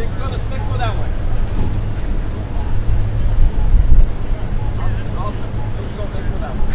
Stick with that one. Let's go stick with that one.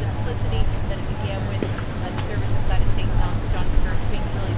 Simplicity that it began with the service inside of St. John's Church being really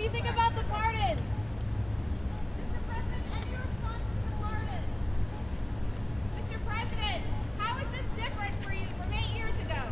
do you think about the pardons? Mr. President, any response to the pardons? Mr. President, how is this different for you from 8 years ago?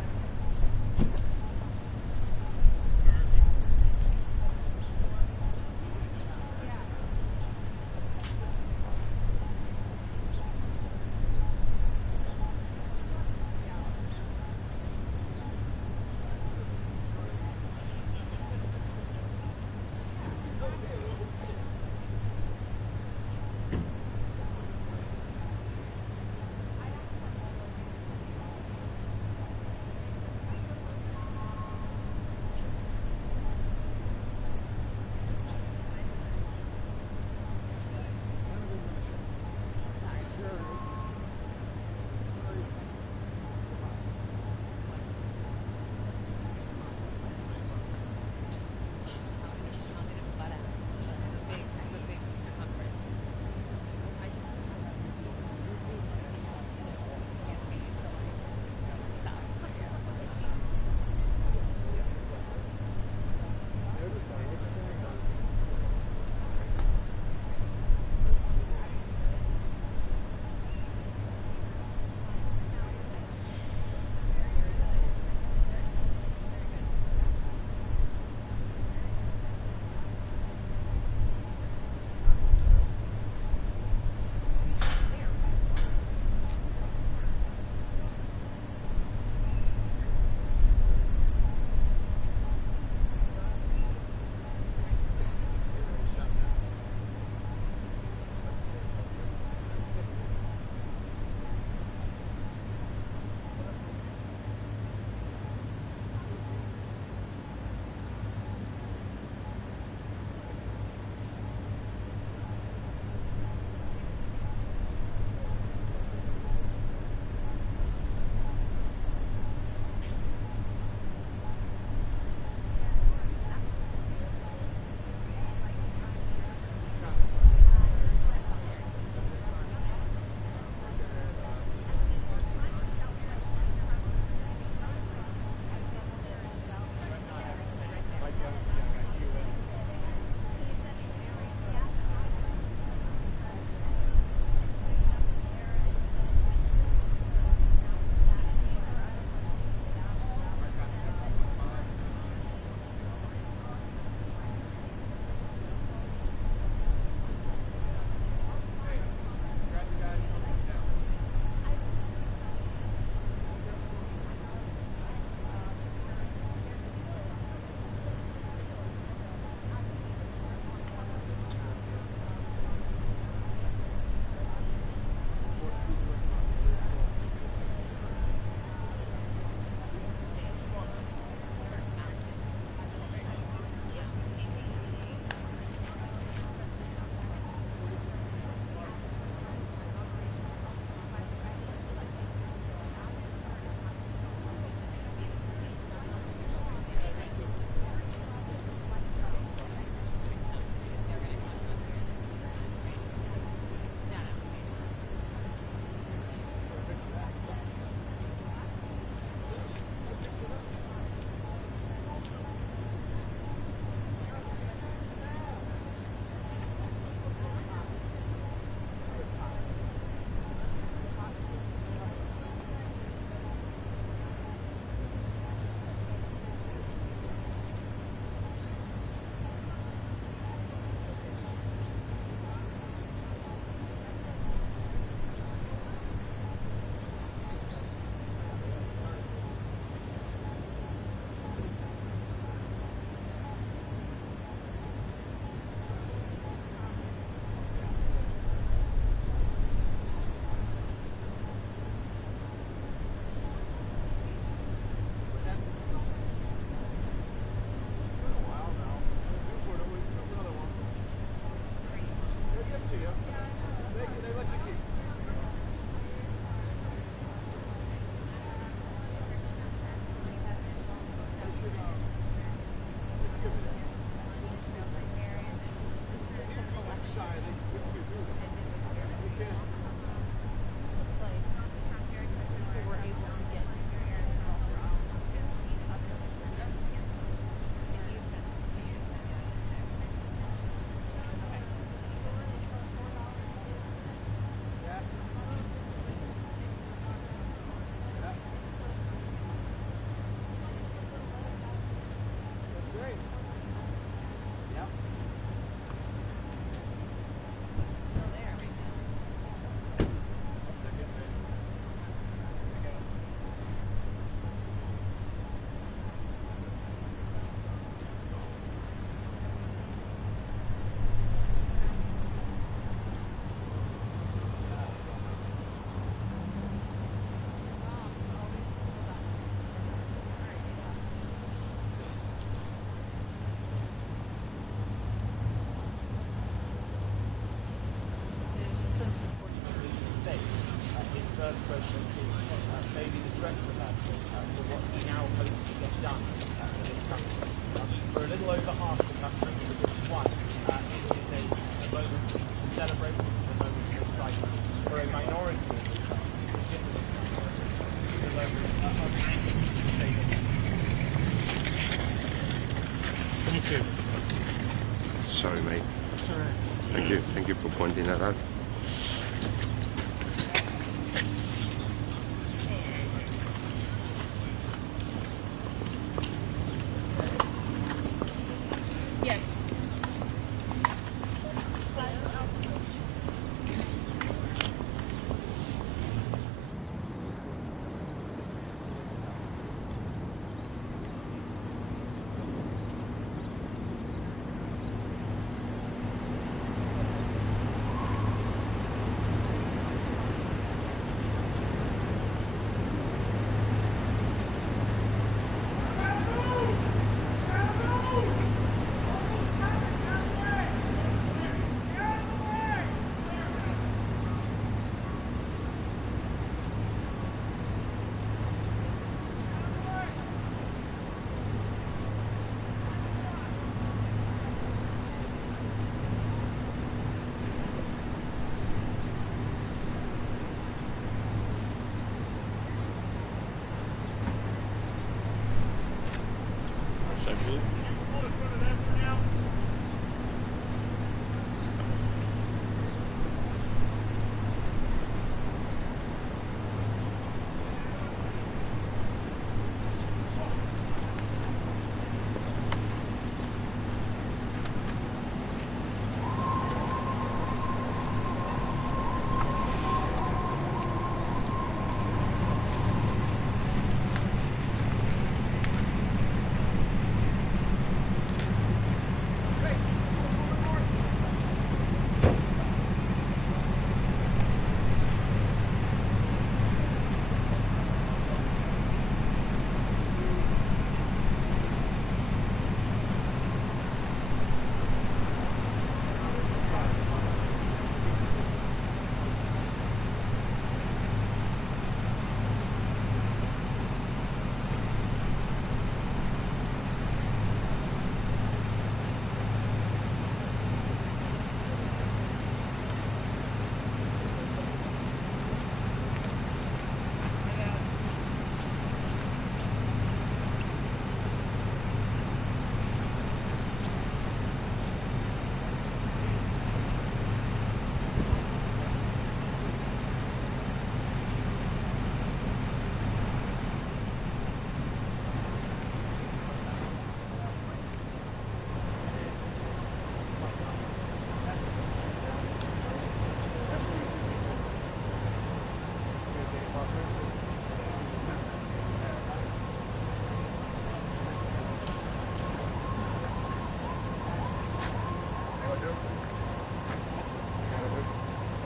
Sorry, mate. It's all right. Thank you for pointing that out. Yes.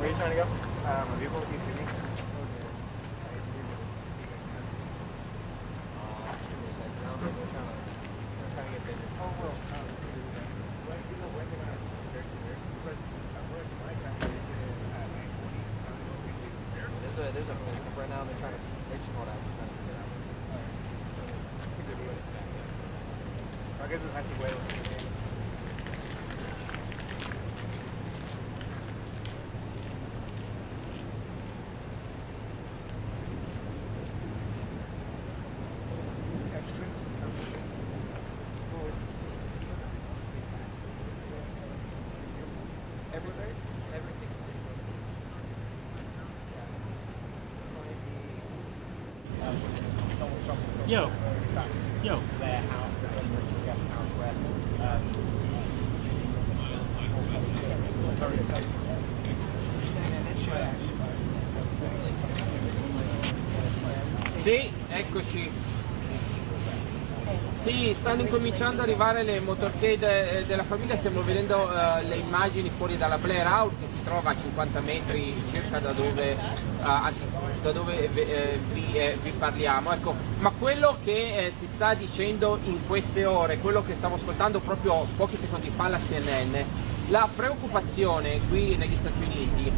Where are you trying to go? Vivo, ECD. There's a right now they're trying to hold out. They're trying to figure it out. I guess we'll have to wait. Yo. Their house, the guest house where Sì, eccoci. Sì, stanno incominciando ad arrivare le motorcade della famiglia, stiamo vedendo le immagini fuori dalla Blair House che si trova a 50 metri circa da dove vi parliamo. Ecco, ma quello che si sta dicendo in queste ore, quello che stavo ascoltando proprio pochi secondi fa alla CNN, la preoccupazione qui negli Stati Uniti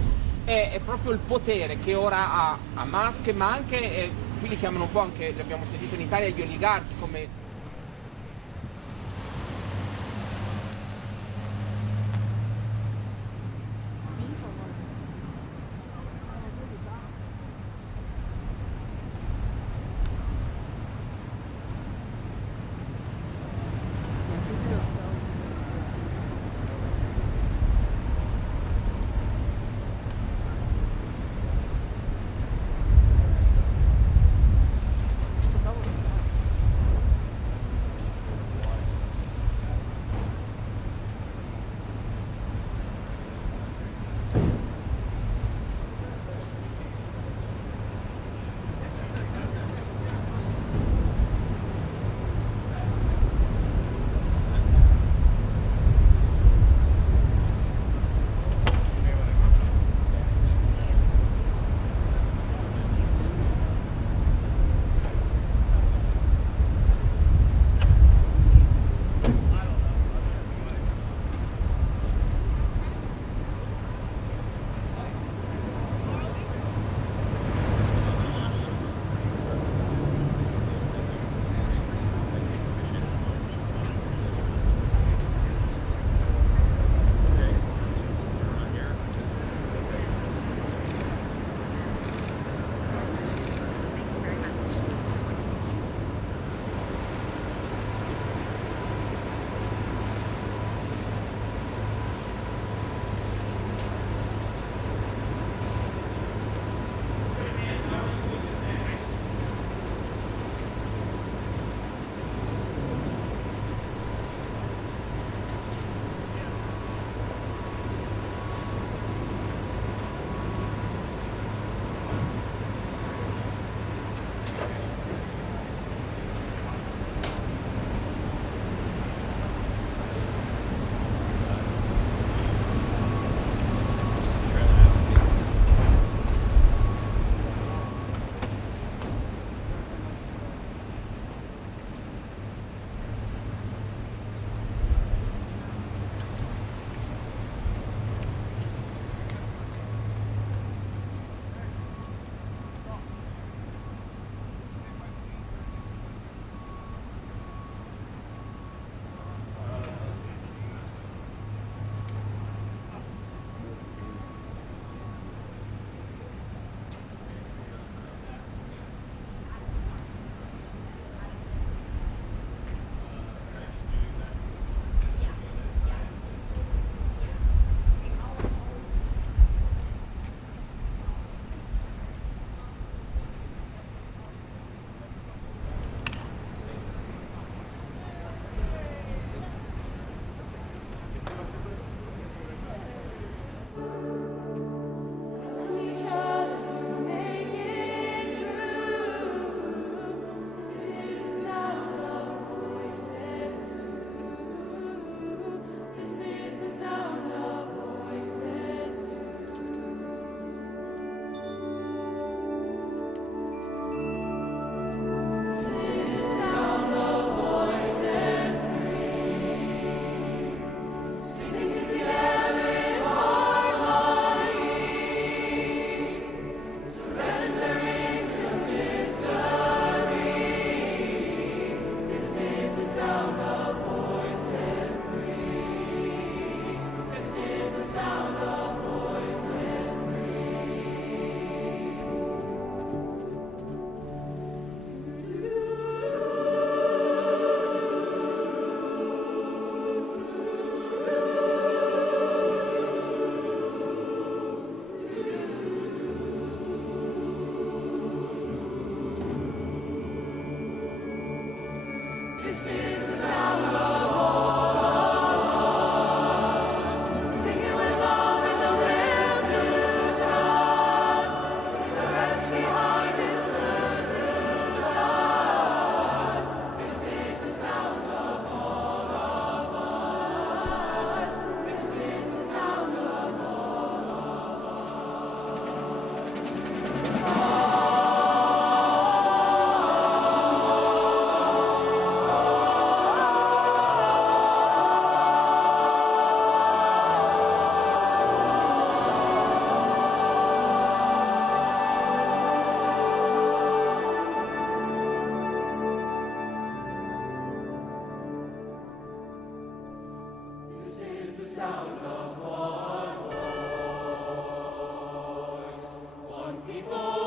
è proprio il potere che ora ha Hamas, ma anche, qui li chiamano un po' anche, li abbiamo sentito in Italia, gli oligarchi come One people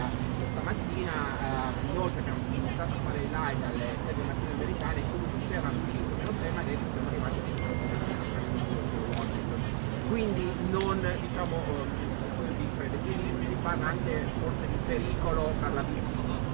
Italia questa mattina, noi che abbiamo iniziato a fare il live alle 7 del mattino americane, comunque c'erano 5 meno 3, ma adesso siamo arrivati a 5 Washington. Quindi non, diciamo, di freddo, quindi si parla anche forse di pericolo per la vita.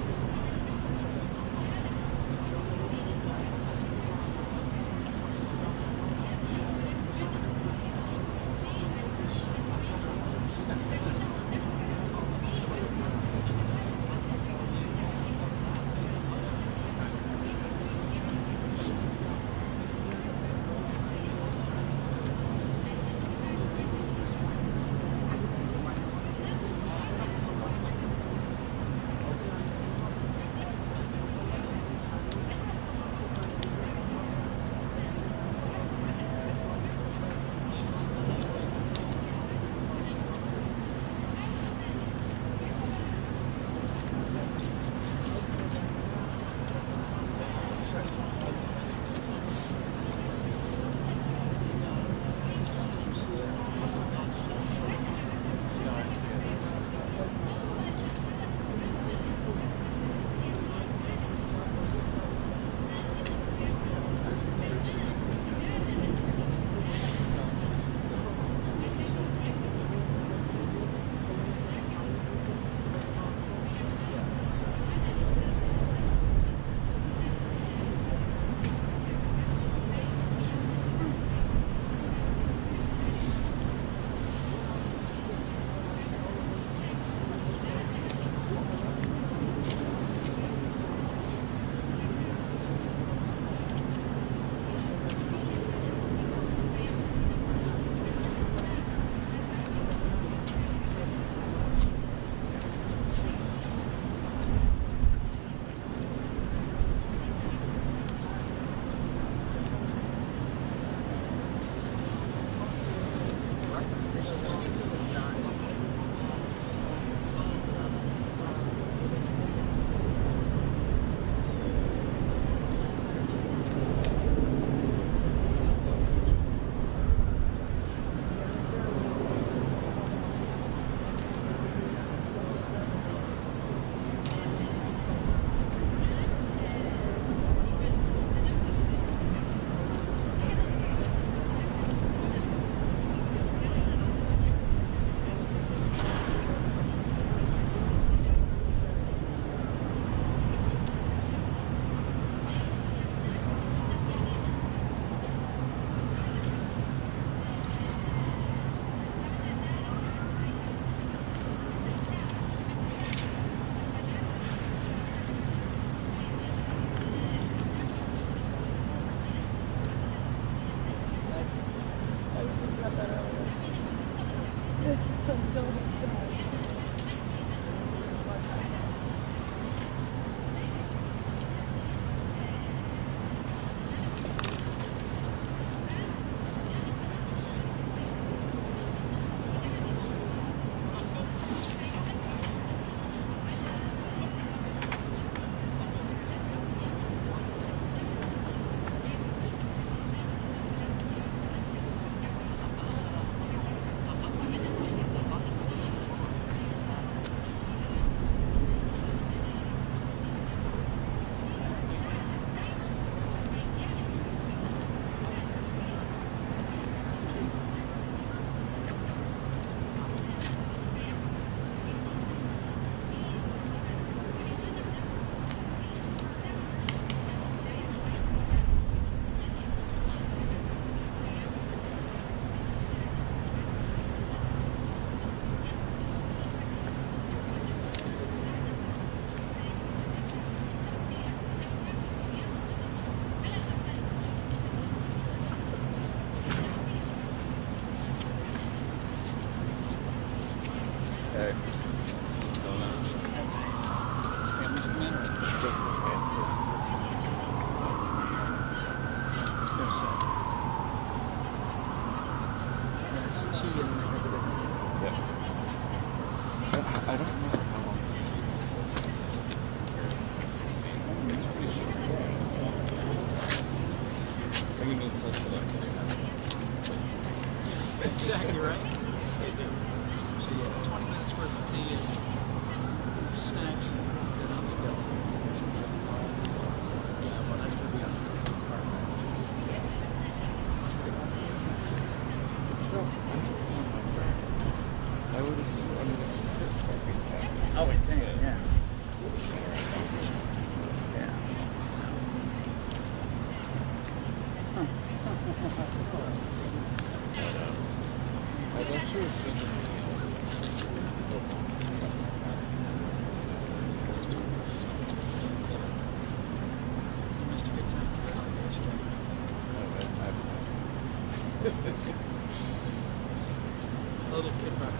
Exactly right. They do. So yeah, 20 minutes worth of tea and I would assume I would think, yeah. Yeah. I'm not sure if A little feedback.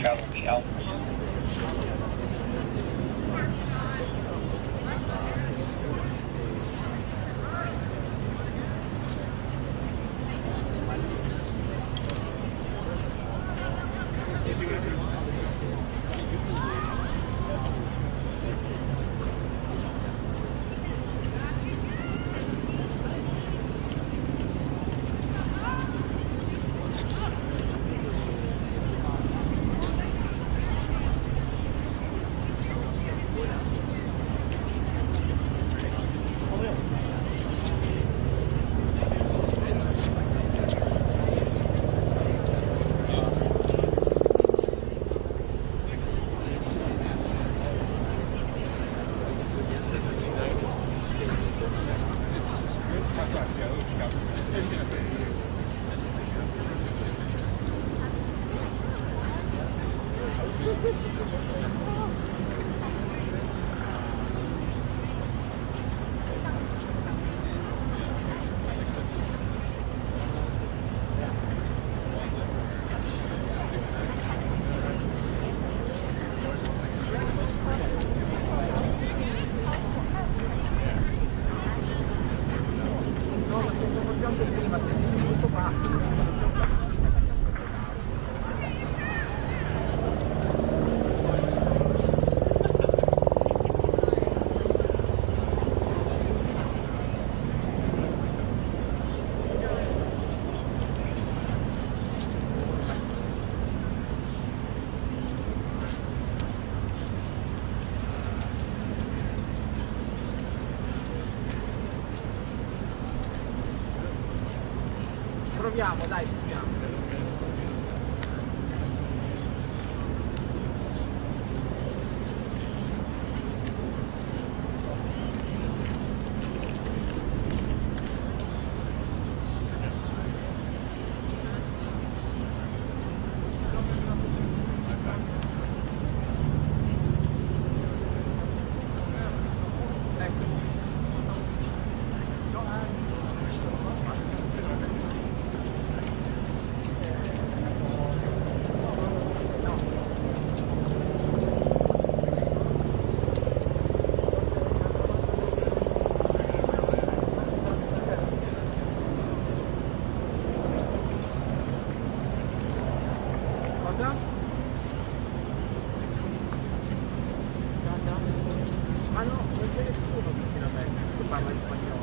Travel the Alps. Proviamo, dai, proviamo. Ma no, non c'è nessuno vicino a me che parla in spagnolo.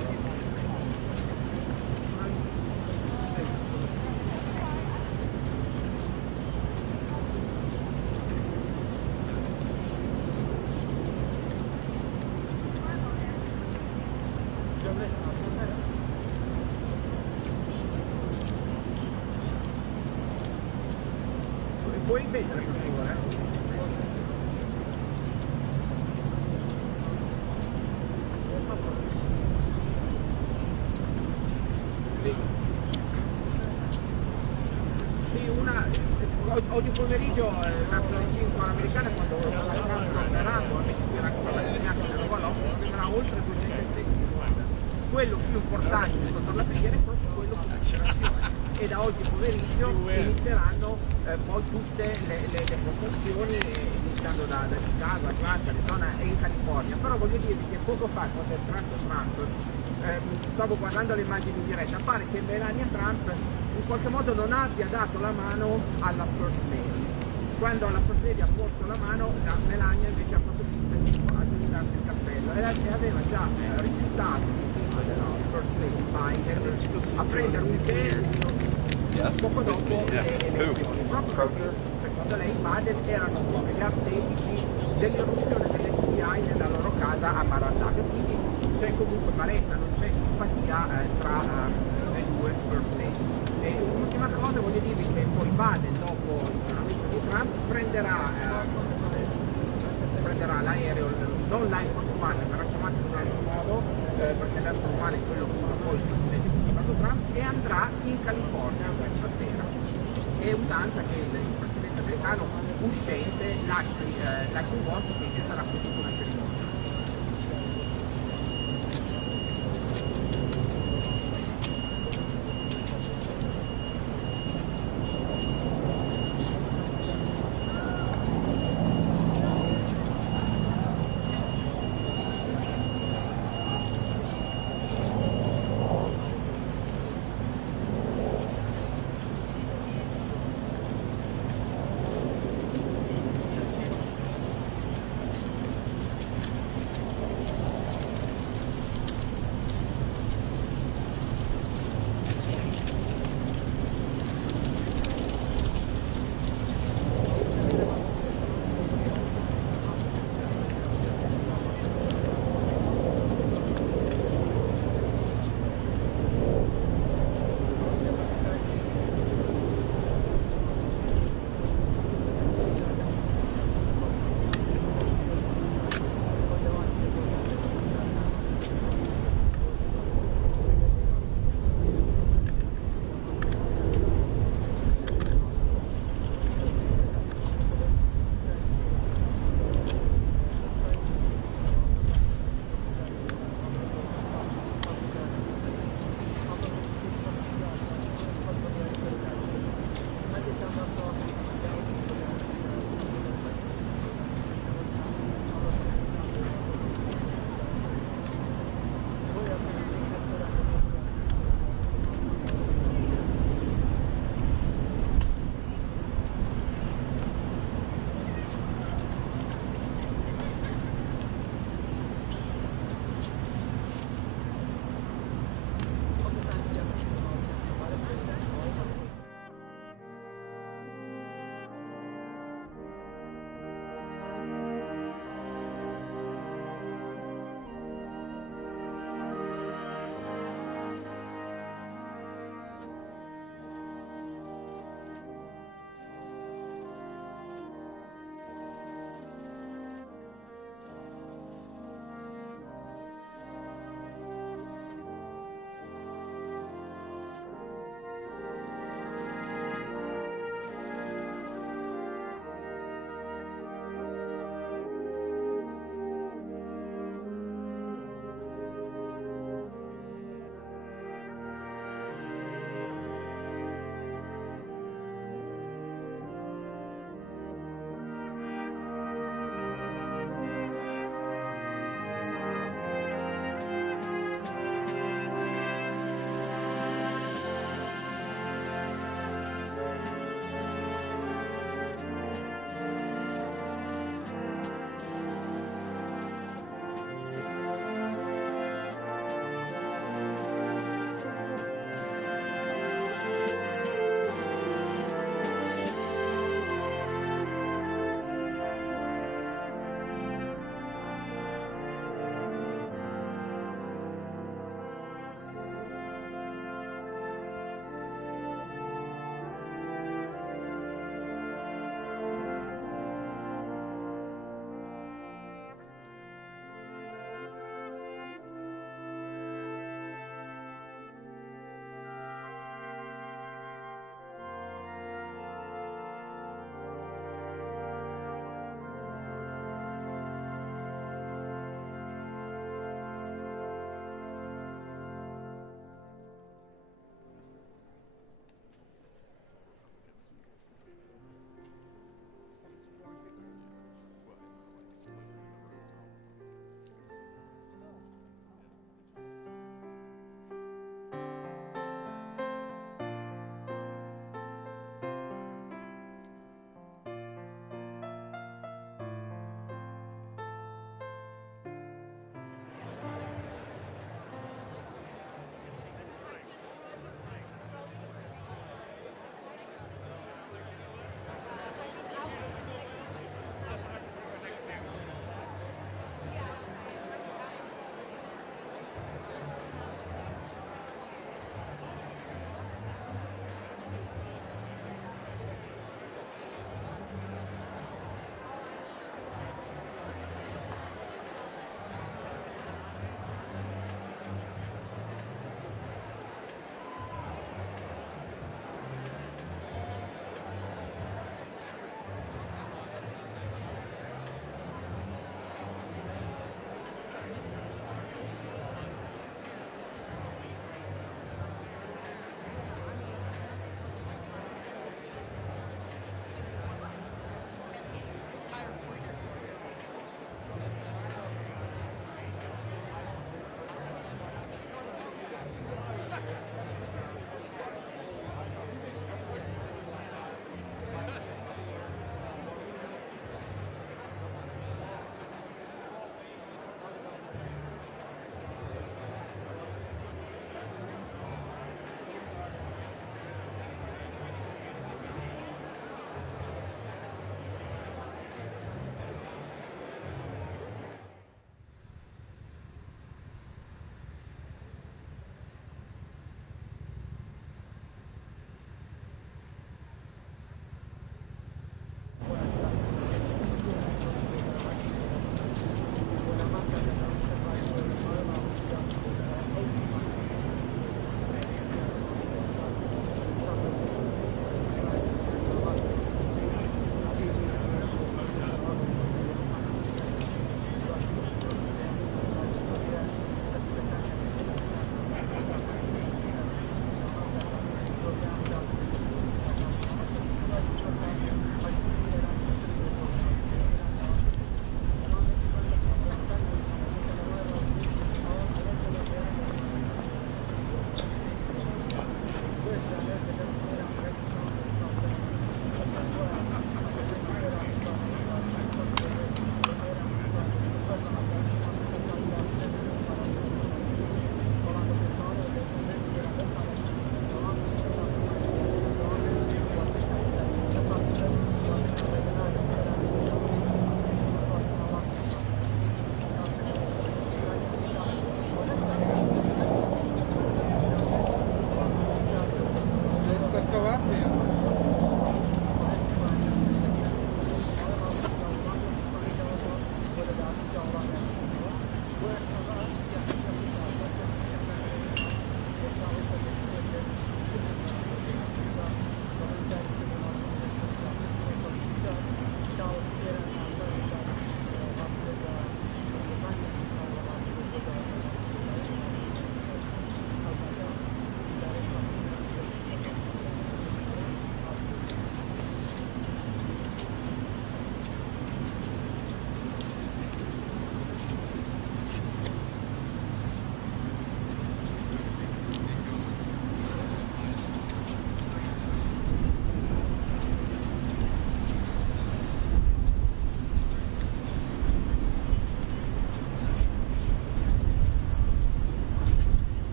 Puoi ripetere per favore? Oggi pomeriggio verso le 5 americane, quando tornerà, tornerà oltre 260. Quello più importante per la preghiera è proprio quello sull'ispirazione, e da oggi pomeriggio inizieranno poi tutte le postazioni, iniziando da Chicago, Atlanta, Arizona e in California. Però voglio dirvi che poco fa, quando è Trump, stavo guardando le immagini in diretta, pare che Melania Trump in qualche modo non abbia dato la mano alla First Lady. Quando la First Lady ha posto la mano, la Melania invece ha fatto finta di aggiustarsi il cappello e aveva già rifiutato della First Lady Biden a prendere un tè poco dopo le elezioni. Proprio secondo lei Biden erano gli artefici dell'irruzione dell'FBI nella loro casa a Mar-a-Lago, quindi c'è comunque paretta, non c'è simpatia tra le due First Lady. E l'ultima cosa, voglio dirvi che poi Biden, dopo il giuramento di Trump, prenderà l'aereo, non l'Air Force One, verrà chiamato in un altro modo, perché l'Air Force One è quello che usa poi il presidente che ha chiamato Trump, e andrà in California questa sera. È un'usanza che il presidente americano uscente lasci Washington, che sarà comunque una cerimonia.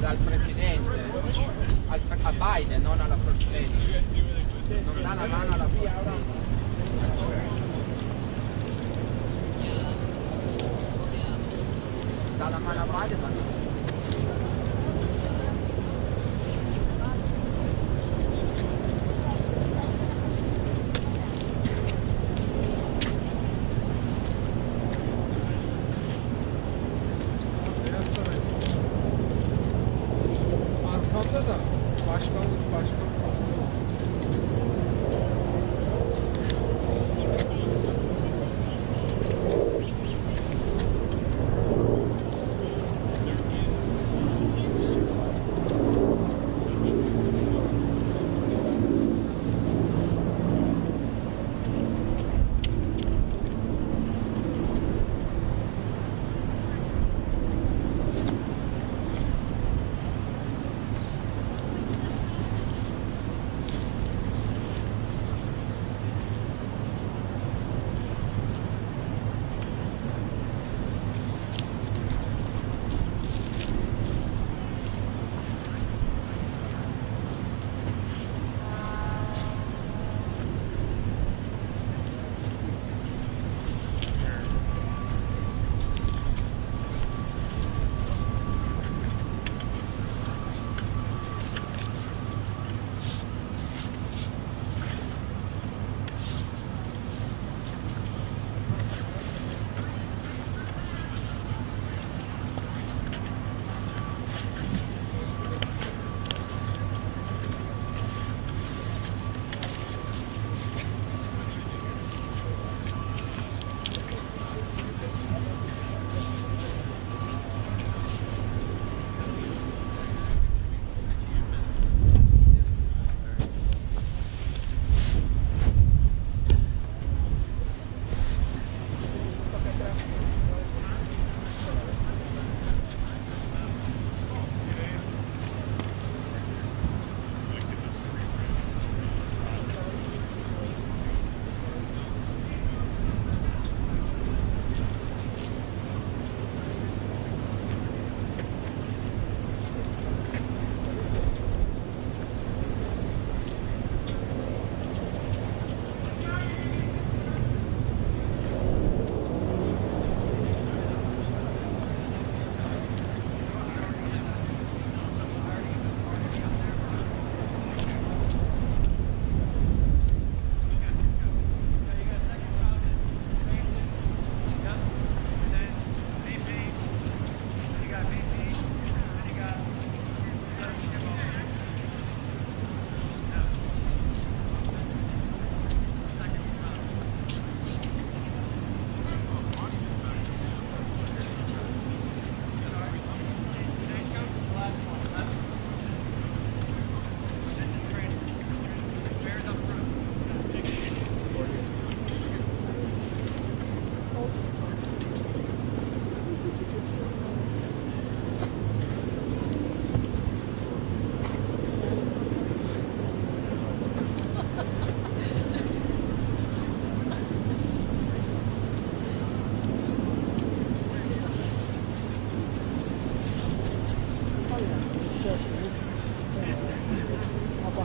Dal presidente a Biden, non alla first lady. Non dà la mano alla first lady. Dà la mano a Biden, ma no.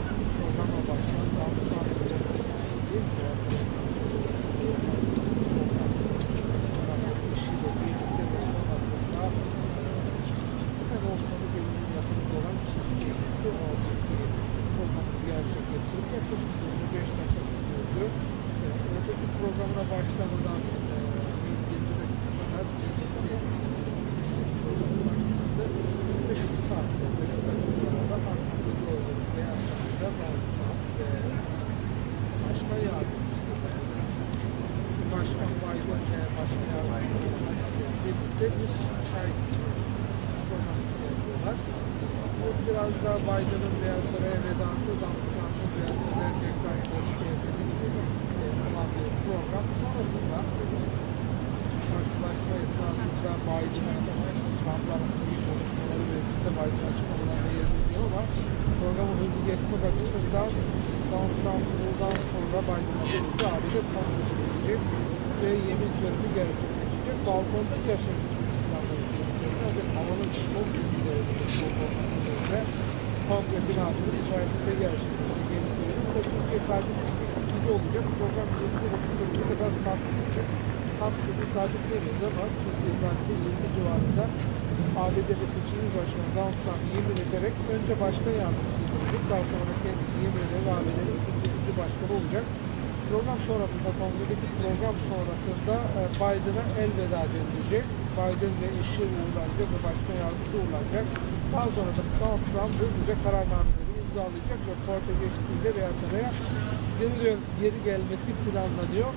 farklı bir programla başlayan daha sonra değil mi? Programına başlamadan 20 dakika kadar ve şu saatte ve şu dakikalarda ansiklopedi olarak beyaz şarkıda başka yardımcısı başkan Biden ve başka yardımcısı birlikte bir çay programı yapıyorlar. Bu biraz daha Biden'ın Beyaz Saray'a vedası, Donald Trump'ın Beyaz Saray'a tekrar kıyafeti gibi olan bir program. Sonrasında karşılaşma esnasında Biden'ın Trump'ların büyük konuşmaları ve işte Biden açıklamalarına yer veriyor ama programı hızlı geçmek açısından Donald Trump buradan sonra Biden'ın sesi abiyle son edilecek ve yemin töreni gerçekleşecek. Balkonda gerçekleşecek planları ve havanın çok büyük derecede kongre binasının içerisinde gerçekleşecek yemin töreni. Bu da Türkiye sadece gibi olacak. Program 20.30'a kadar sarkıtacak. Tam kızı sabit değiliz ama Türkiye sadece 20 civarında ABD'de seçilmiş başkanı Donald Trump yemin ederek önce başkan yardımcısı edilecek. Daha sonra kendisi yemin ederek ABD'nin ikinci başkanı olacak. Program sonrasında, kongredeki program sonrasında Biden'a elveda edilecek. Biden ve eşi uğurlanacak ve başkan yardımcısı uğurlanacak. Daha sonra da Donald Trump hızlıca kararnameleri imzalayacak ve porta geçtiğinde Beyaz Saray'a geri gelmesi planlanıyor.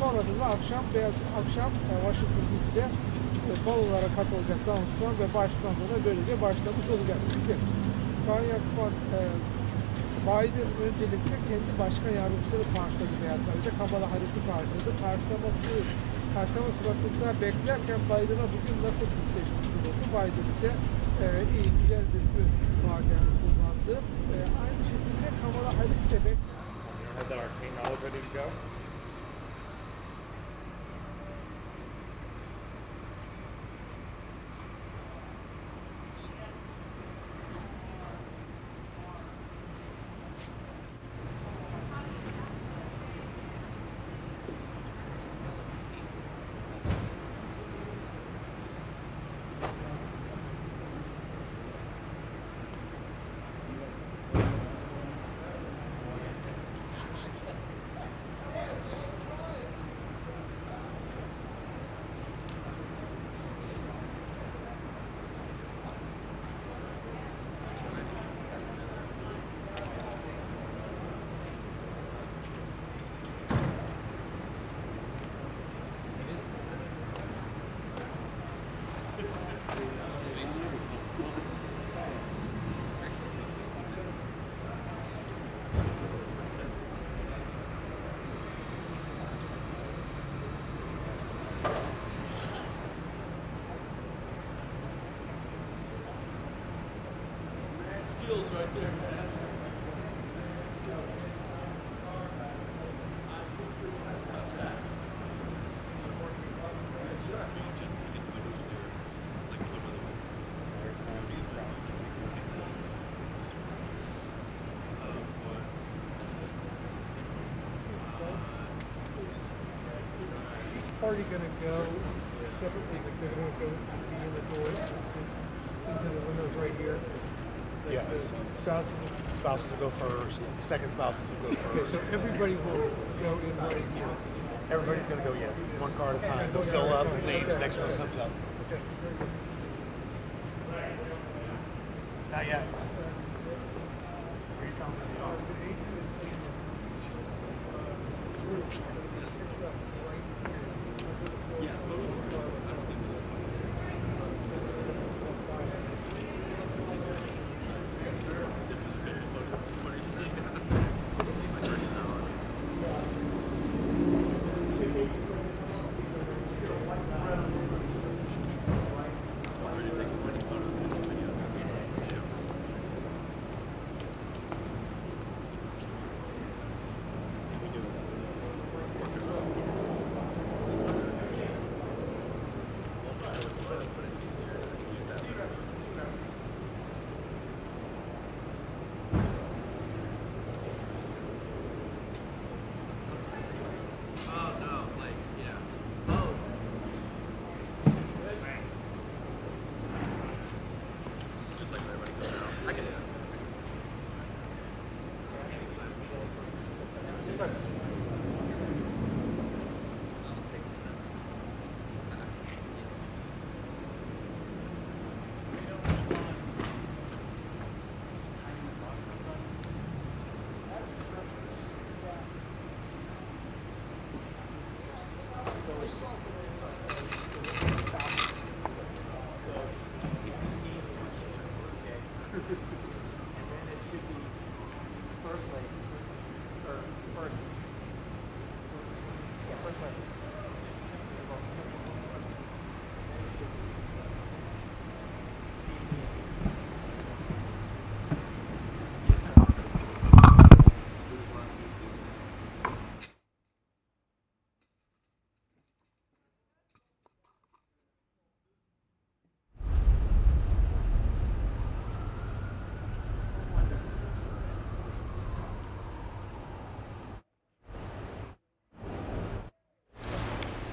Sonrasında akşam Washington DC'de balolara katılacak Donald Trump ve başkanlığına böylece başlamış olacak. Çünkü Biden öncelikle kendi başkan yardımcısını karşıladı Beyaz Saray'da. Kamala Harris'i karşıladı. Karşılama sırasında beklerken Biden'a bugün nasıl bir seçim bulundu? Biden ise iyi, güzel bir ifadeni kullandı. Aynı şekilde Kamala Harris de Had that arcane olive ready to go. Party going to go separately, but they're going to go be in the doors into the windows right here. Yes. Spouses will go first. The second spouses will go first. Okay, so everybody will go in right here. Everybody's going to go, yeah, one car at a time. They'll fill up, leave, the next one comes up. Okay. Not yet.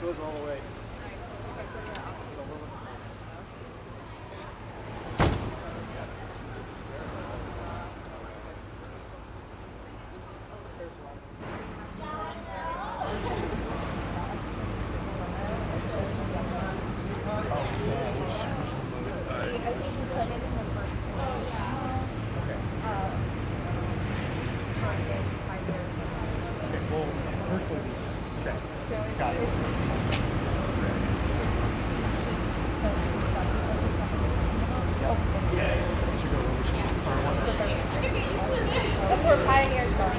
Goes all the way. That's where pioneers are.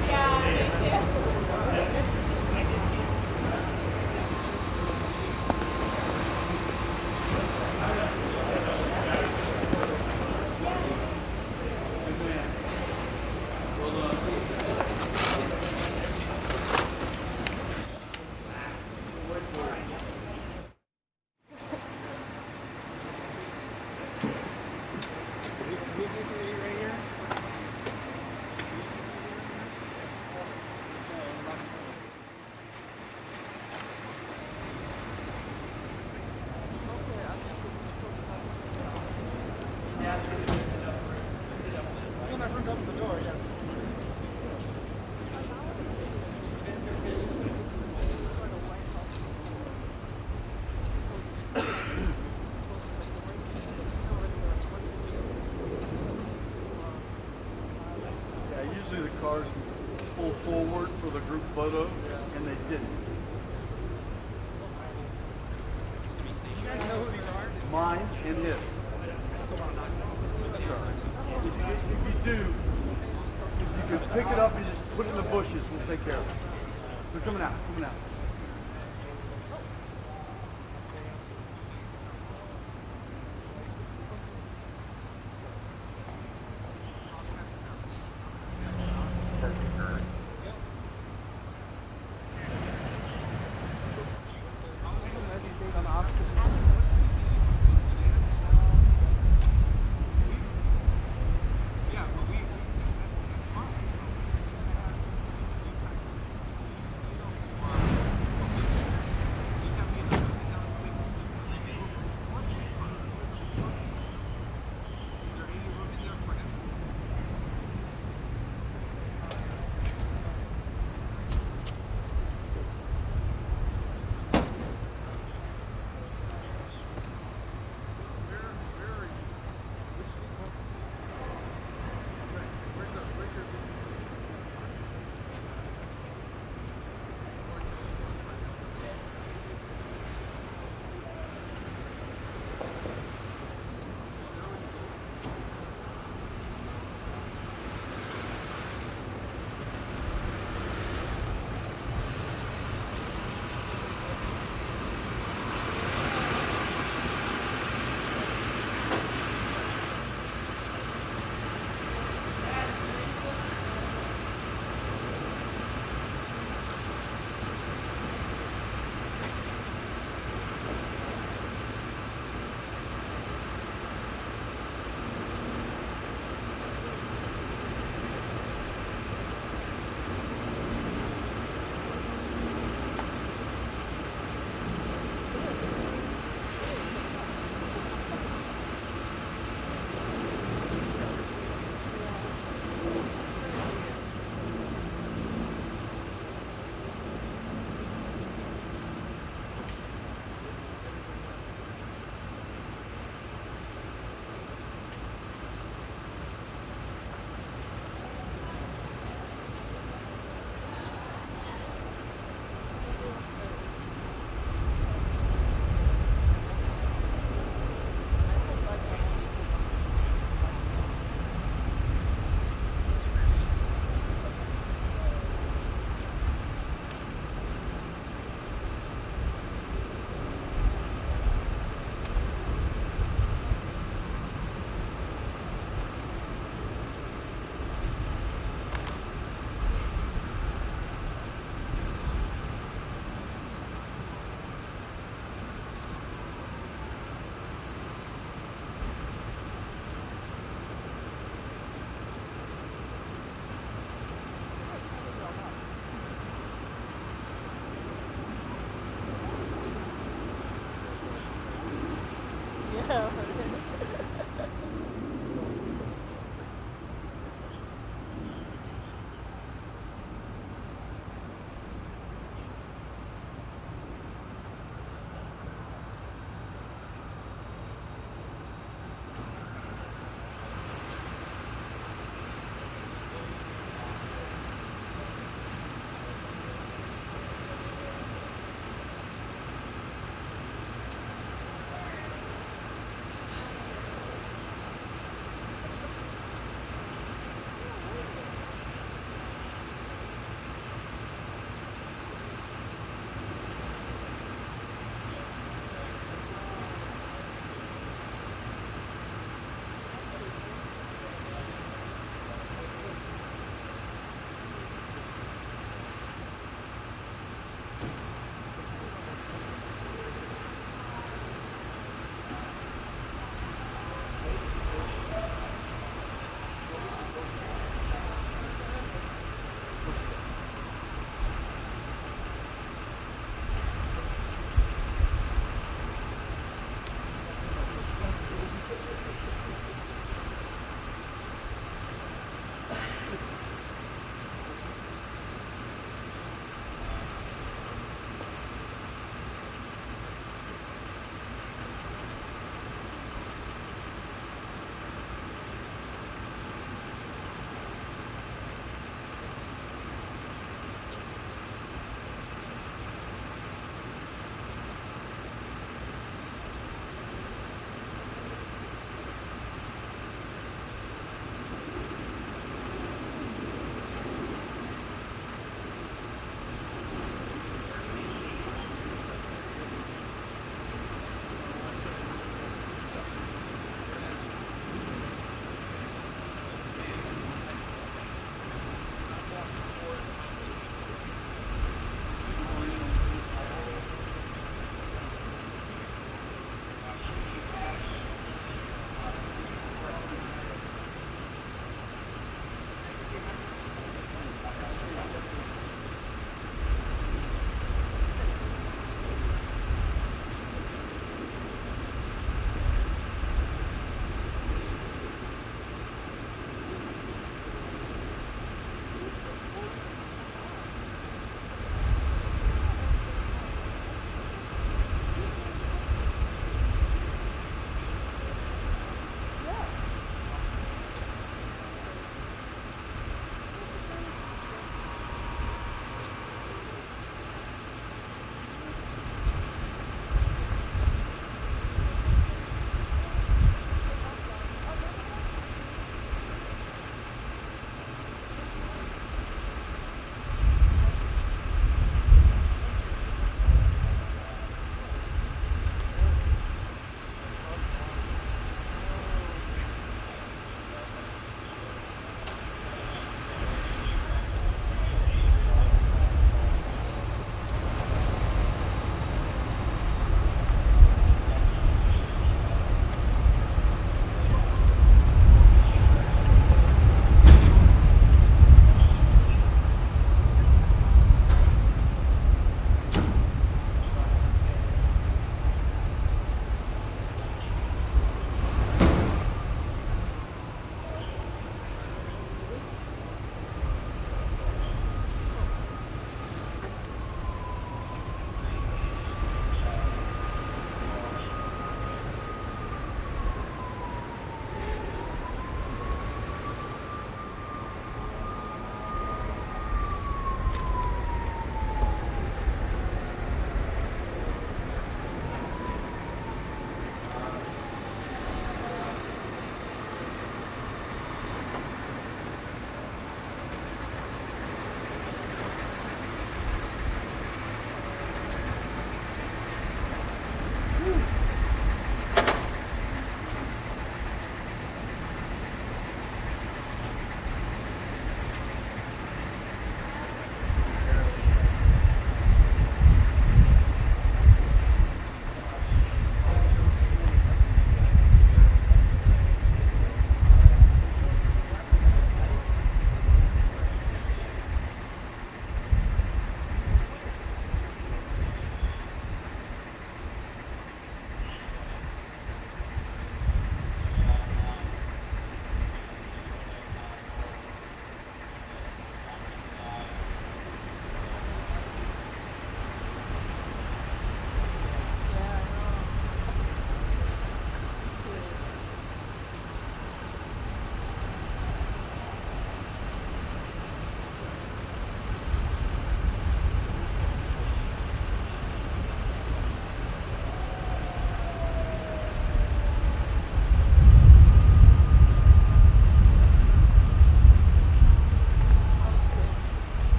Usually the cars pull forward for the group photo, and they didn't. You guys know who these are? Mine and his. That's all right. If you do, you can pick it up and just put it in the bushes. We'll take care of it. They're coming out, coming out.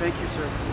Thank you, sir.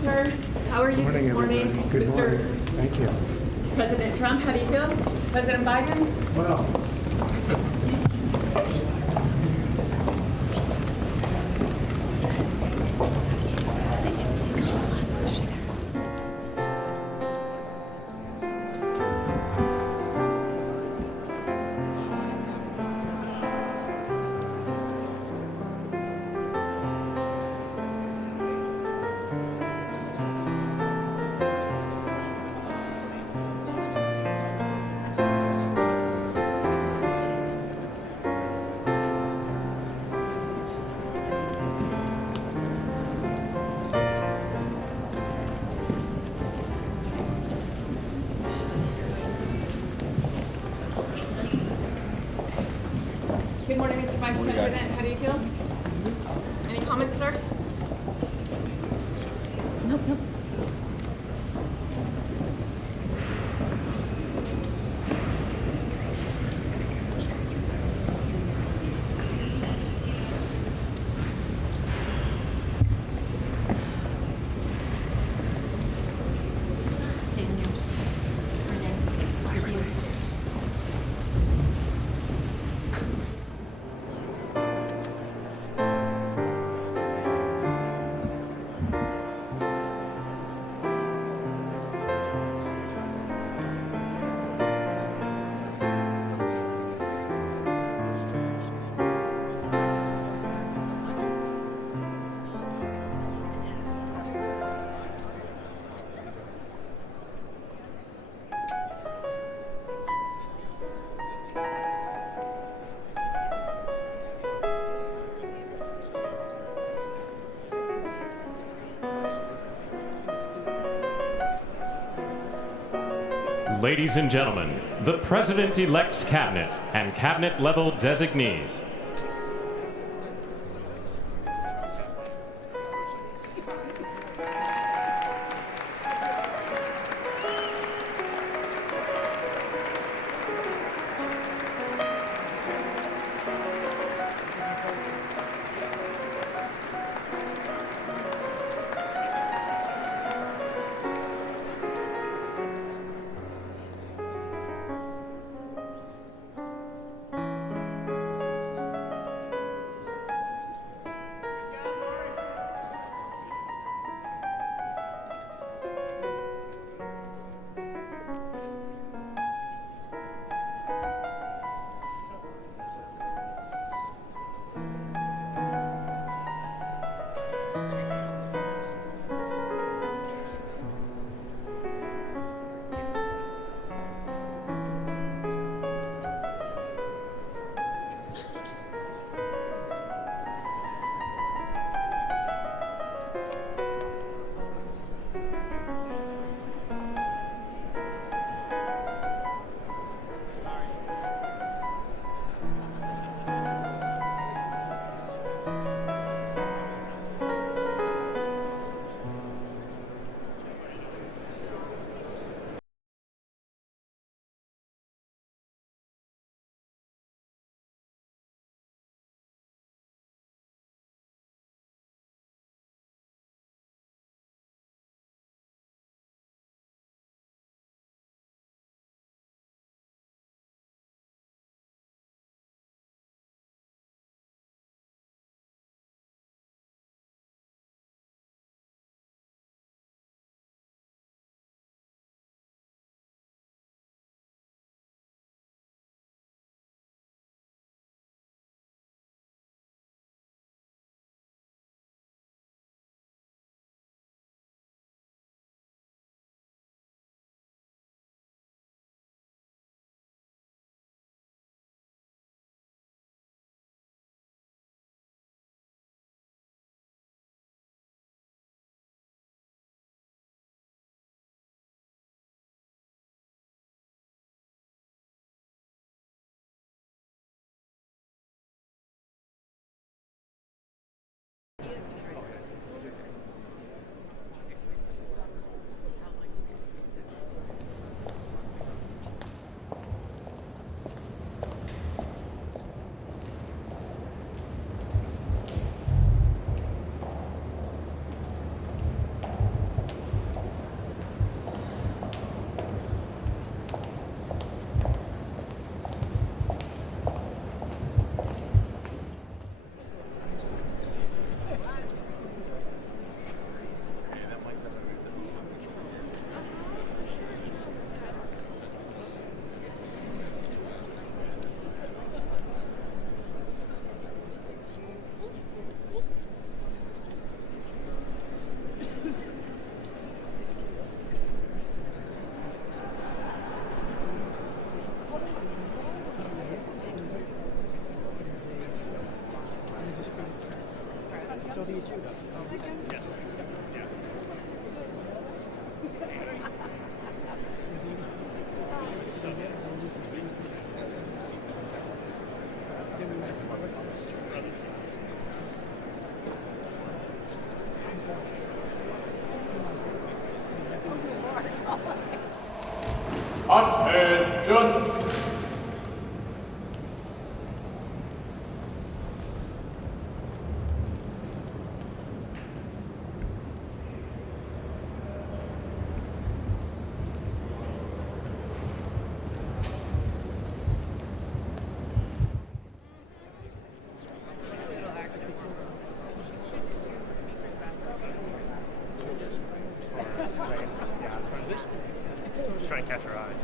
sir. How are you this morning? Everybody. Good Mr. morning. Thank you. President Trump, how do you feel? President Biden? Well, Good morning, Mr. Vice President. How do you feel? Any comments, sir? Nope. Ladies and gentlemen, the President-elect's cabinet and cabinet-level designees. So do you too, though. Yes. Yeah. So, Attention! Just trying to catch her eye.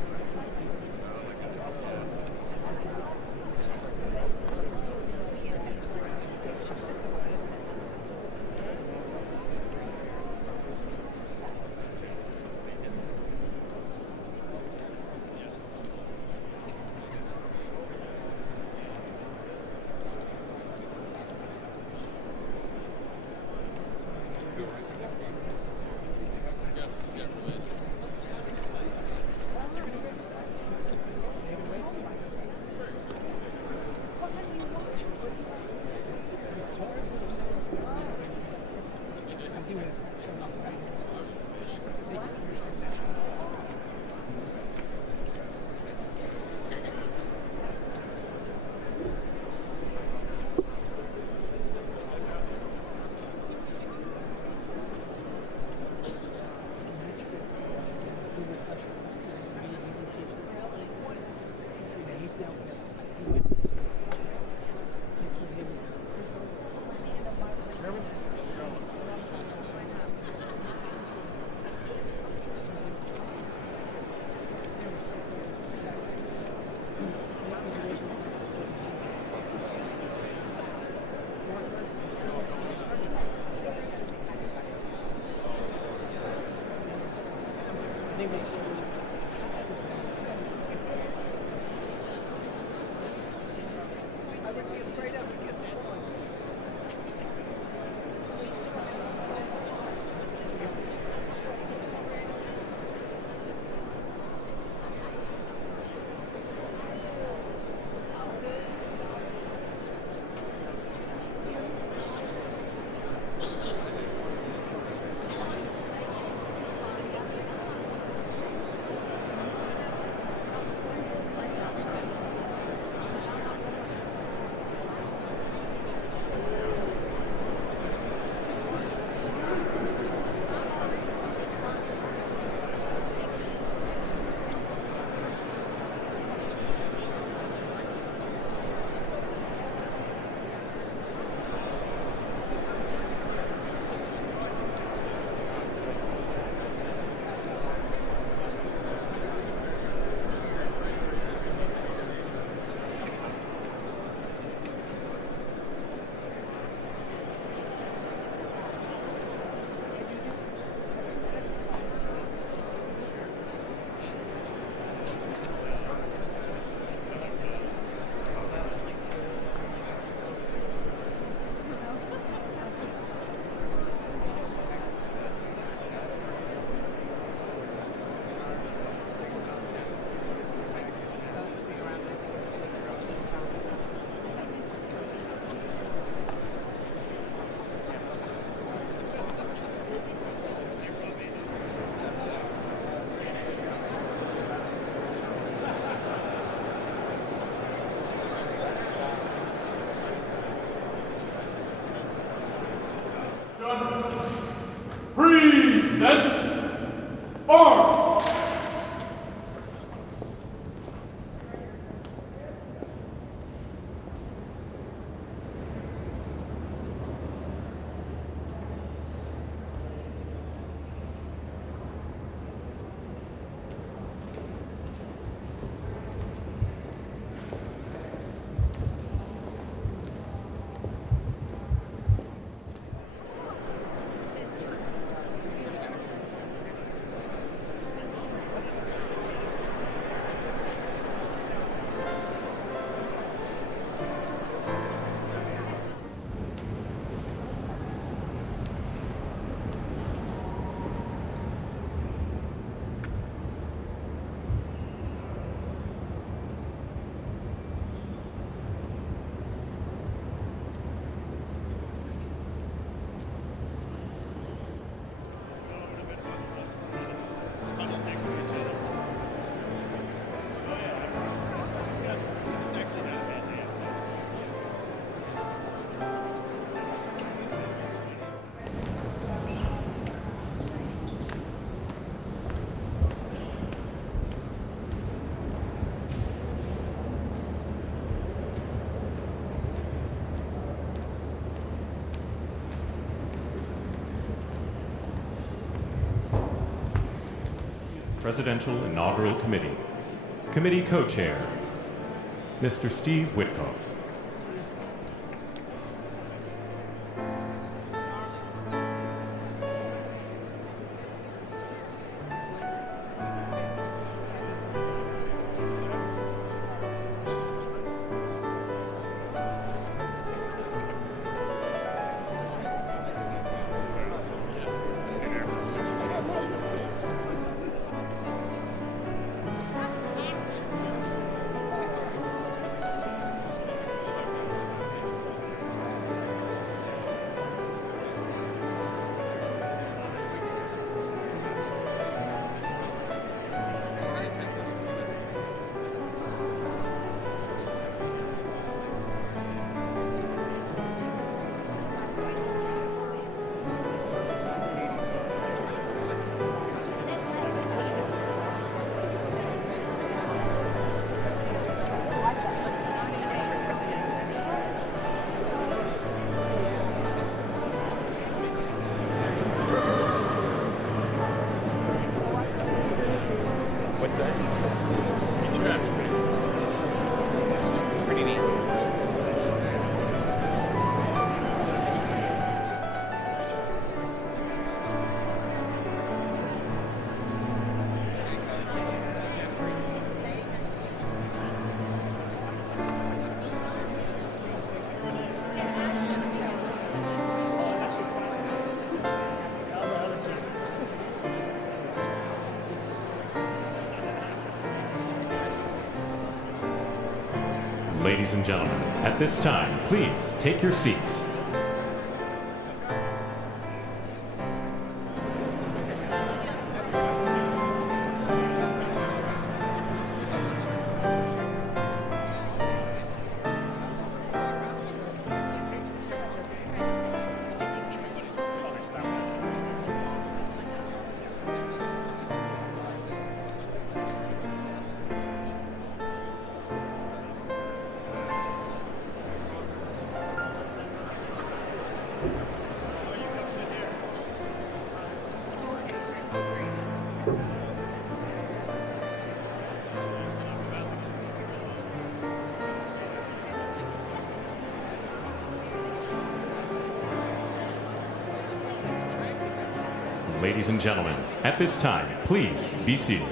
Present arms! Presidential Inaugural Committee. Committee Co-Chair, Mr. Steve Witkoff. Ladies and gentlemen, at this time, please take your seats. Ladies and gentlemen, at this time, please be seated.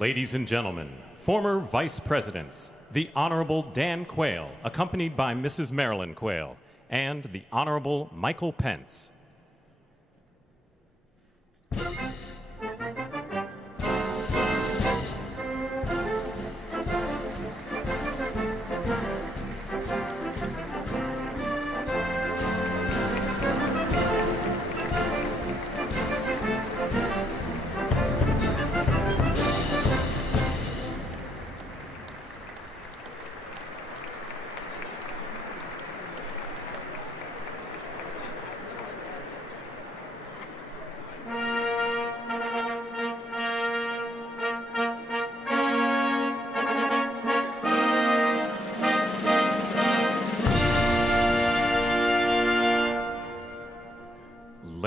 Ladies and gentlemen, former Vice Presidents, the Honorable Dan Quayle, accompanied by Mrs. Marilyn Quayle, and the Honorable Michael Pence.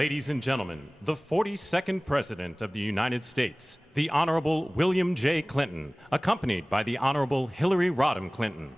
Ladies and gentlemen, the 42nd President of the United States, the Honorable William J. Clinton, accompanied by the Honorable Hillary Rodham Clinton.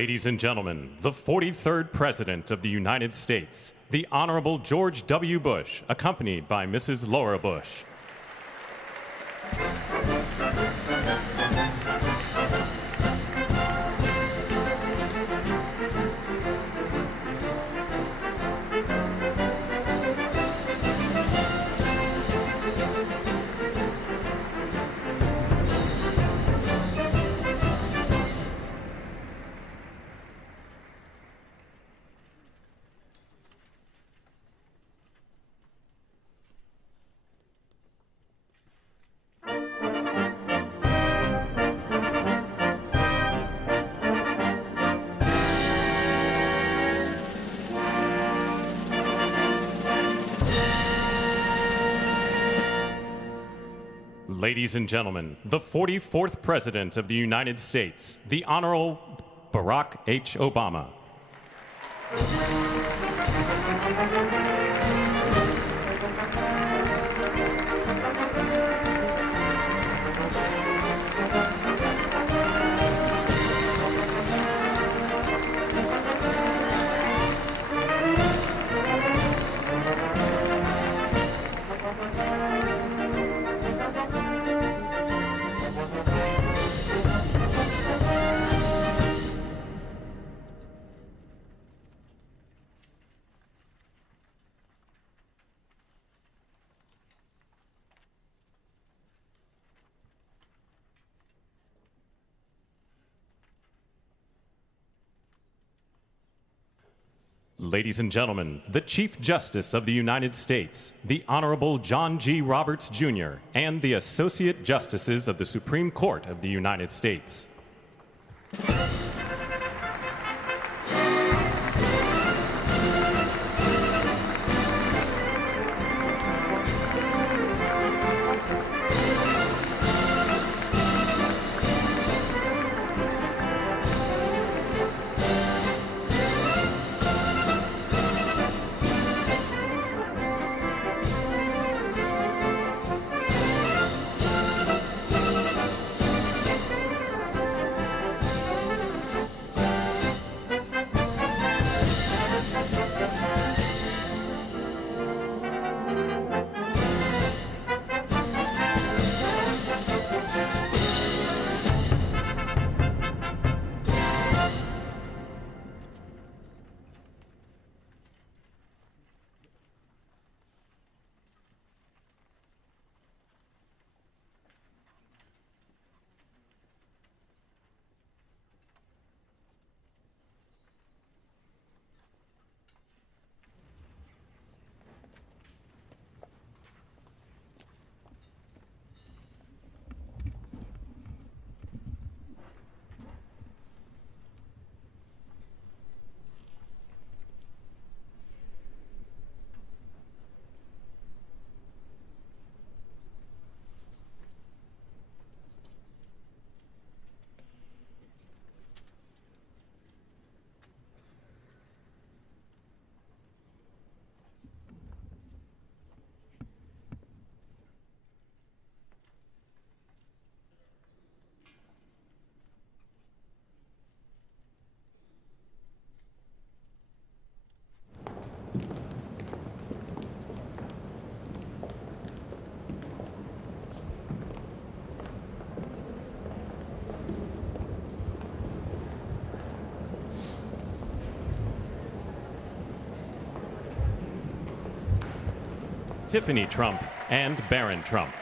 Ladies and gentlemen, the 43rd President of the United States, the Honorable George W. Bush, accompanied by Mrs. Laura Bush. Ladies and gentlemen, the 44th President of the United States, the Honorable Barack H. Obama. Ladies and gentlemen, the Chief Justice of the United States, the Honorable John G. Roberts, Jr., and the Associate Justices of the Supreme Court of the United States. Tiffany Trump, and Barron Trump.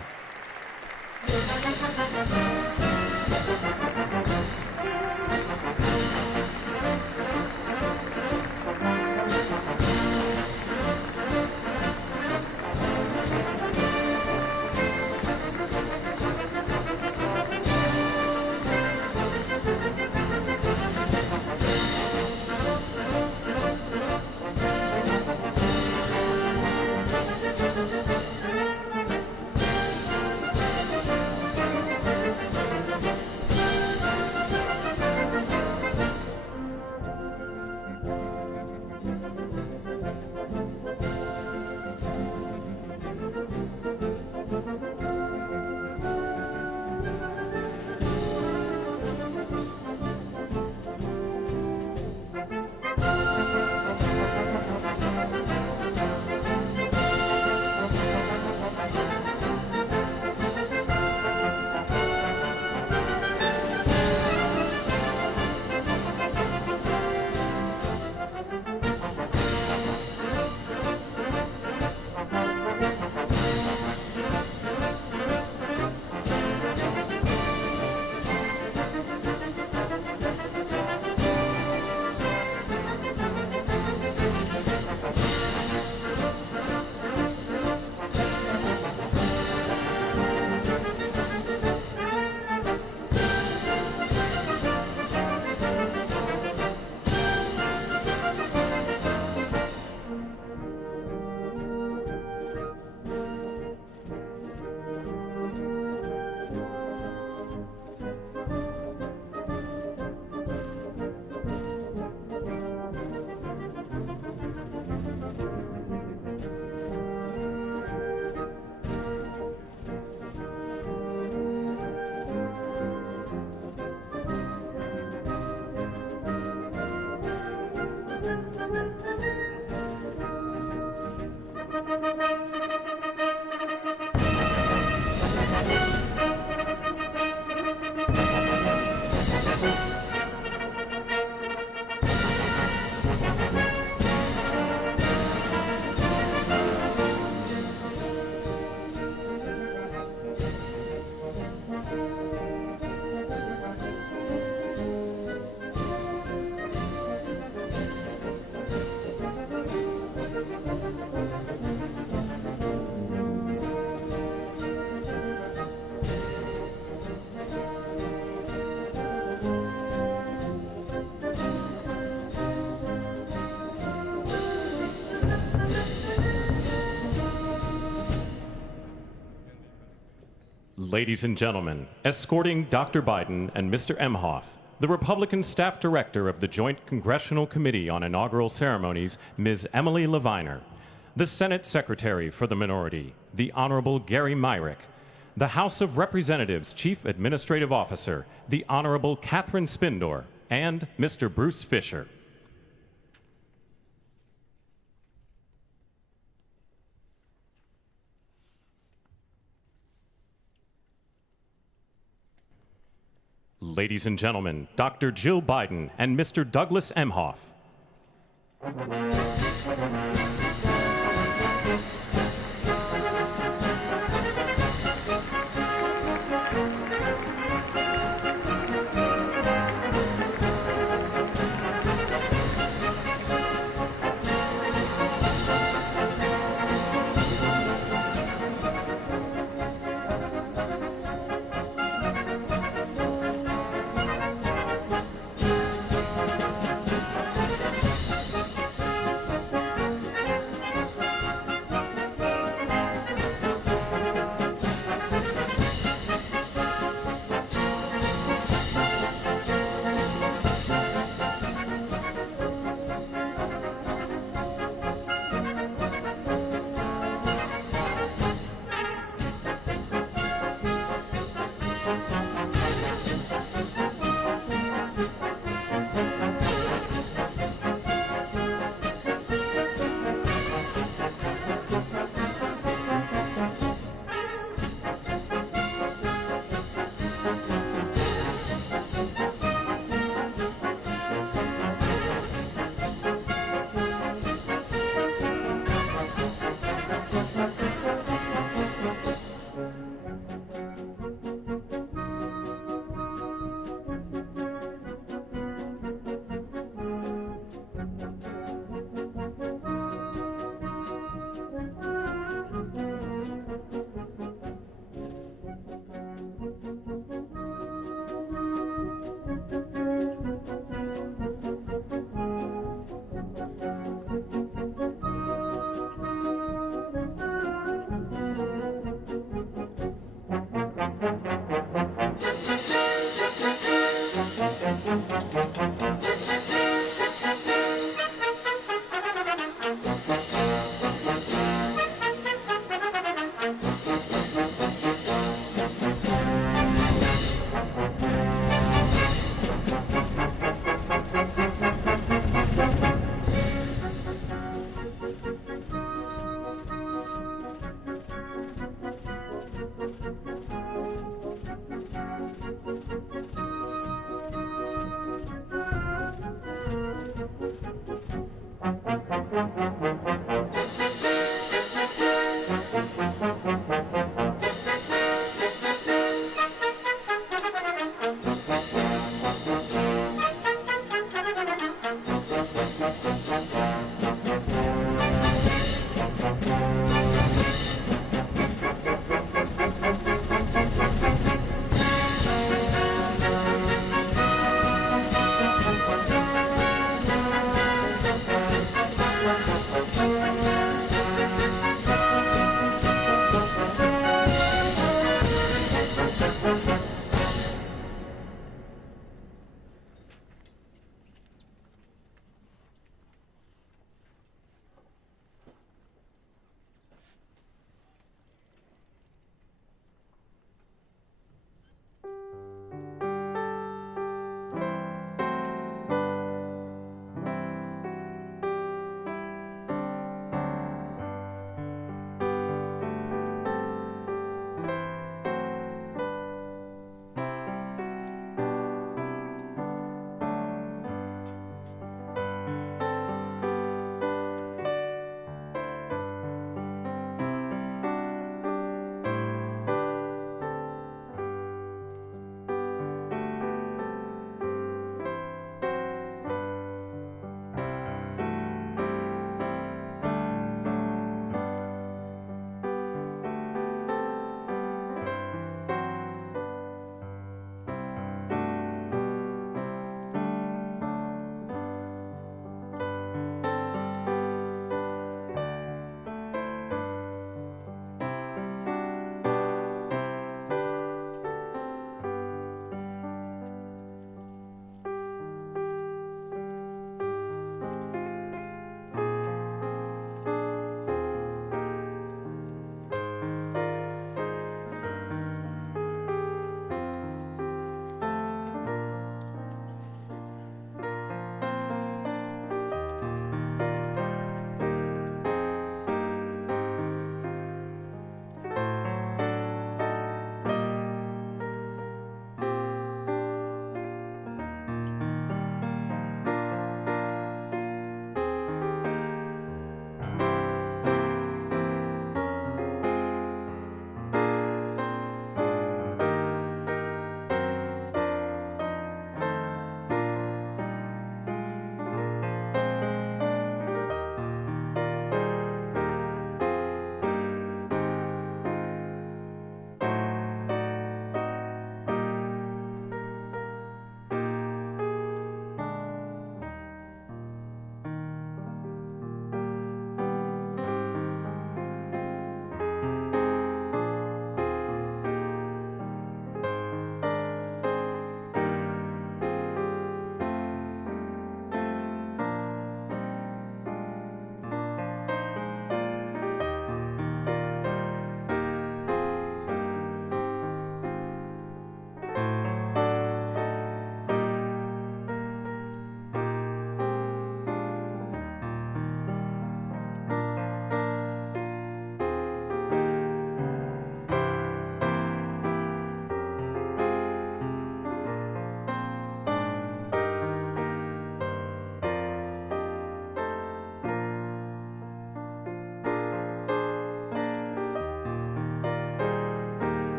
Ladies and gentlemen, escorting Dr. Biden and Mr. Emhoff, the Republican Staff Director of the Joint Congressional Committee on Inaugural Ceremonies, Ms. Emily Leviner, the Senate Secretary for the Minority, the Honorable Gary Myrick, the House of Representatives Chief Administrative Officer, the Honorable Catherine Spindor, and Mr. Bruce Fisher. Ladies and gentlemen, Dr. Jill Biden and Mr. Douglas Emhoff.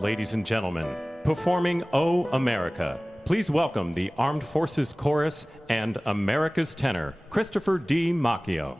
Ladies and gentlemen, performing O America, please welcome the Armed Forces Chorus and America's tenor, Christopher D. Macchio.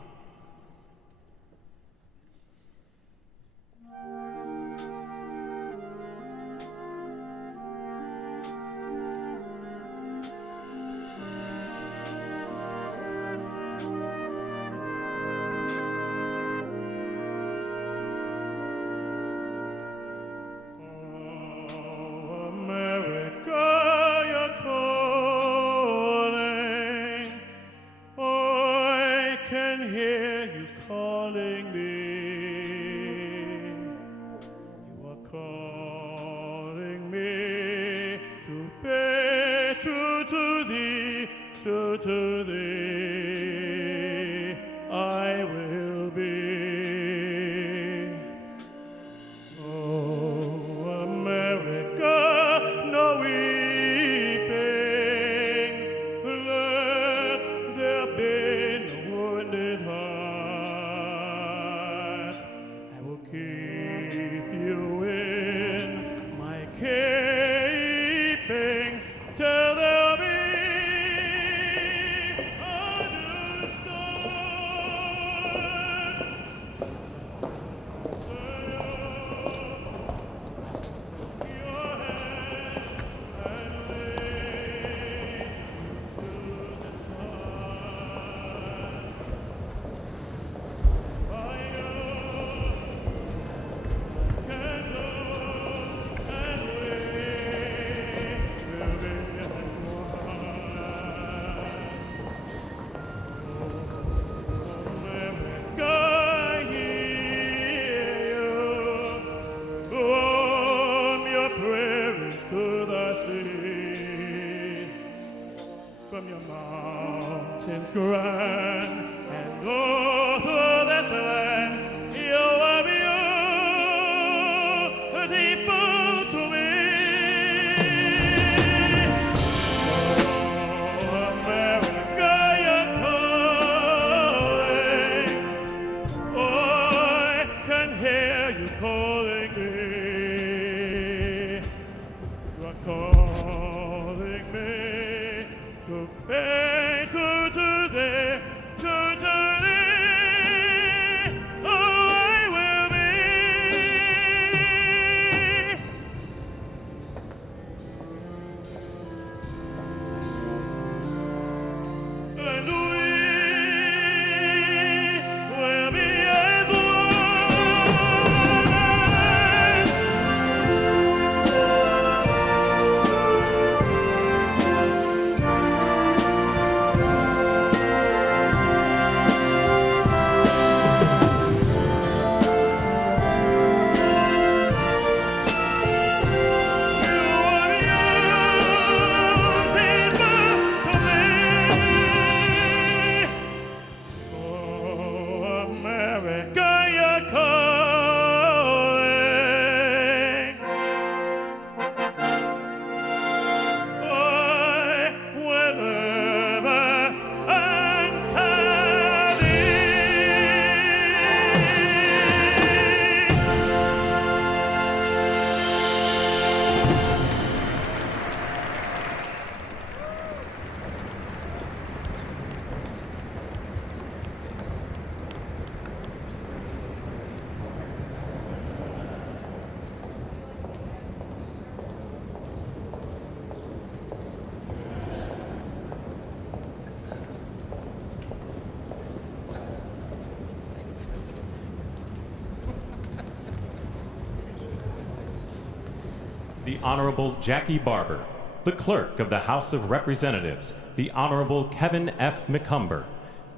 The Honorable Jackie Barber, the Clerk of the House of Representatives, the Honorable Kevin F. McCumber,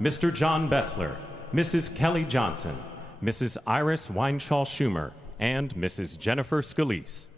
Mr. John Bessler, Mrs. Kelly Johnson, Mrs. Iris Weinshaw Schumer, and Mrs. Jennifer Scalise.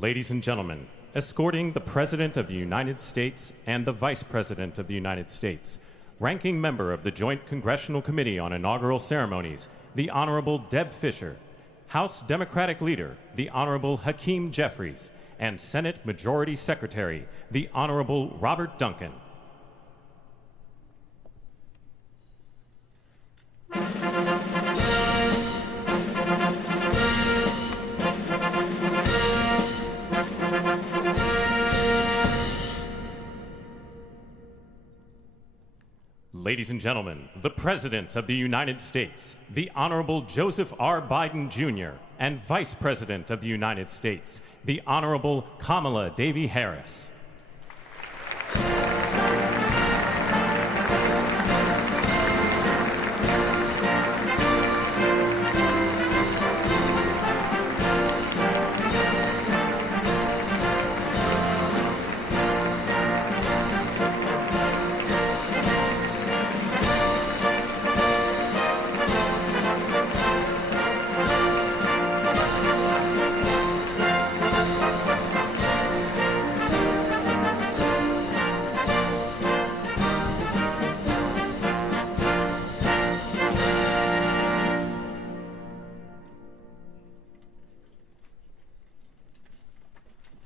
Ladies and gentlemen, escorting the President of the United States and the Vice President of the United States, ranking member of the Joint Congressional Committee on Inaugural Ceremonies, the Honorable Deb Fischer, House Democratic Leader, the Honorable Hakeem Jeffries, and Senate Majority Secretary, the Honorable Robert Duncan. Ladies and gentlemen, the President of the United States, the Honorable Joseph R. Biden Jr., and Vice President of the United States, the Honorable Kamala Devi Harris.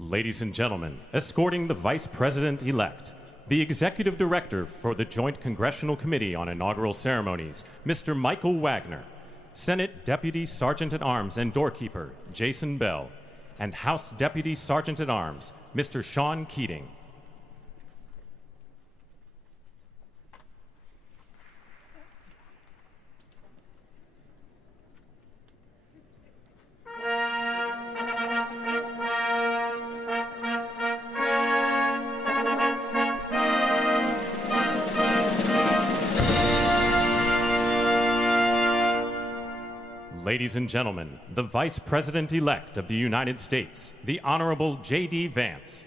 Ladies and gentlemen, escorting the Vice President-elect, the Executive Director for the Joint Congressional Committee on Inaugural Ceremonies, Mr. Michael Wagner, Senate Deputy Sergeant-at-Arms and Doorkeeper, Jason Bell, and House Deputy Sergeant-at-Arms, Mr. Sean Keating. Ladies and gentlemen, the Vice President-elect of the United States, the Honorable J.D. Vance.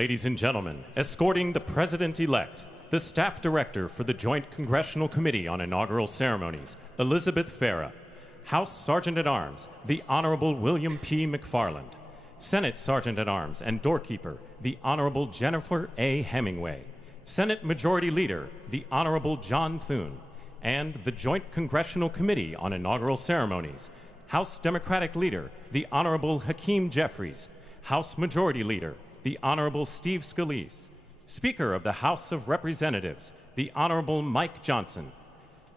Ladies and gentlemen, escorting the President-elect, the Staff Director for the Joint Congressional Committee on Inaugural Ceremonies, Elizabeth Farah, House Sergeant-at-Arms, the Honorable William P. McFarland, Senate Sergeant-at-Arms and Doorkeeper, the Honorable Jennifer A. Hemingway, Senate Majority Leader, the Honorable John Thune, and the Joint Congressional Committee on Inaugural Ceremonies, House Democratic Leader, the Honorable Hakeem Jeffries, House Majority Leader, the Honorable Steve Scalise, Speaker of the House of Representatives, the Honorable Mike Johnson,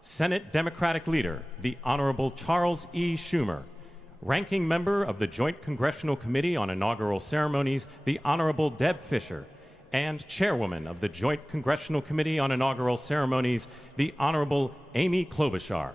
Senate Democratic Leader, the Honorable Charles E. Schumer, Ranking Member of the Joint Congressional Committee on Inaugural Ceremonies, the Honorable Deb Fischer, and Chairwoman of the Joint Congressional Committee on Inaugural Ceremonies, the Honorable Amy Klobuchar.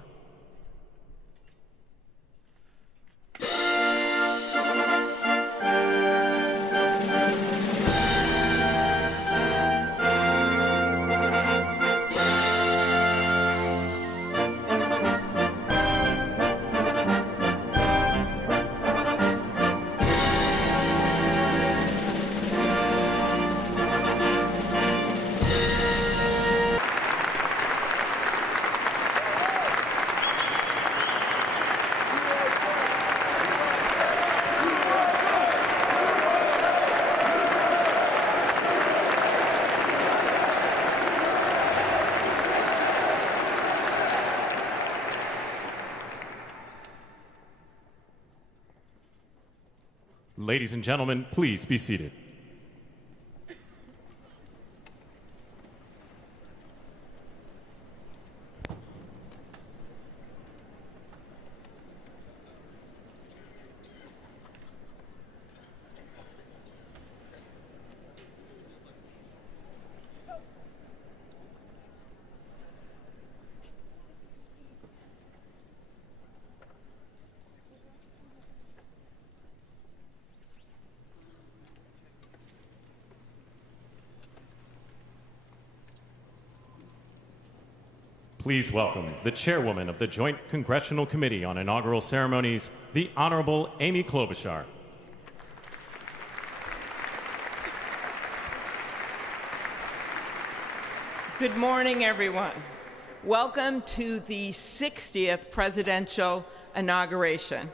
Ladies and gentlemen, please be seated. Please welcome the chairwoman of the Joint Congressional Committee on Inaugural Ceremonies, the Honorable Amy Klobuchar. Good morning, everyone. Welcome to the 60th presidential inauguration.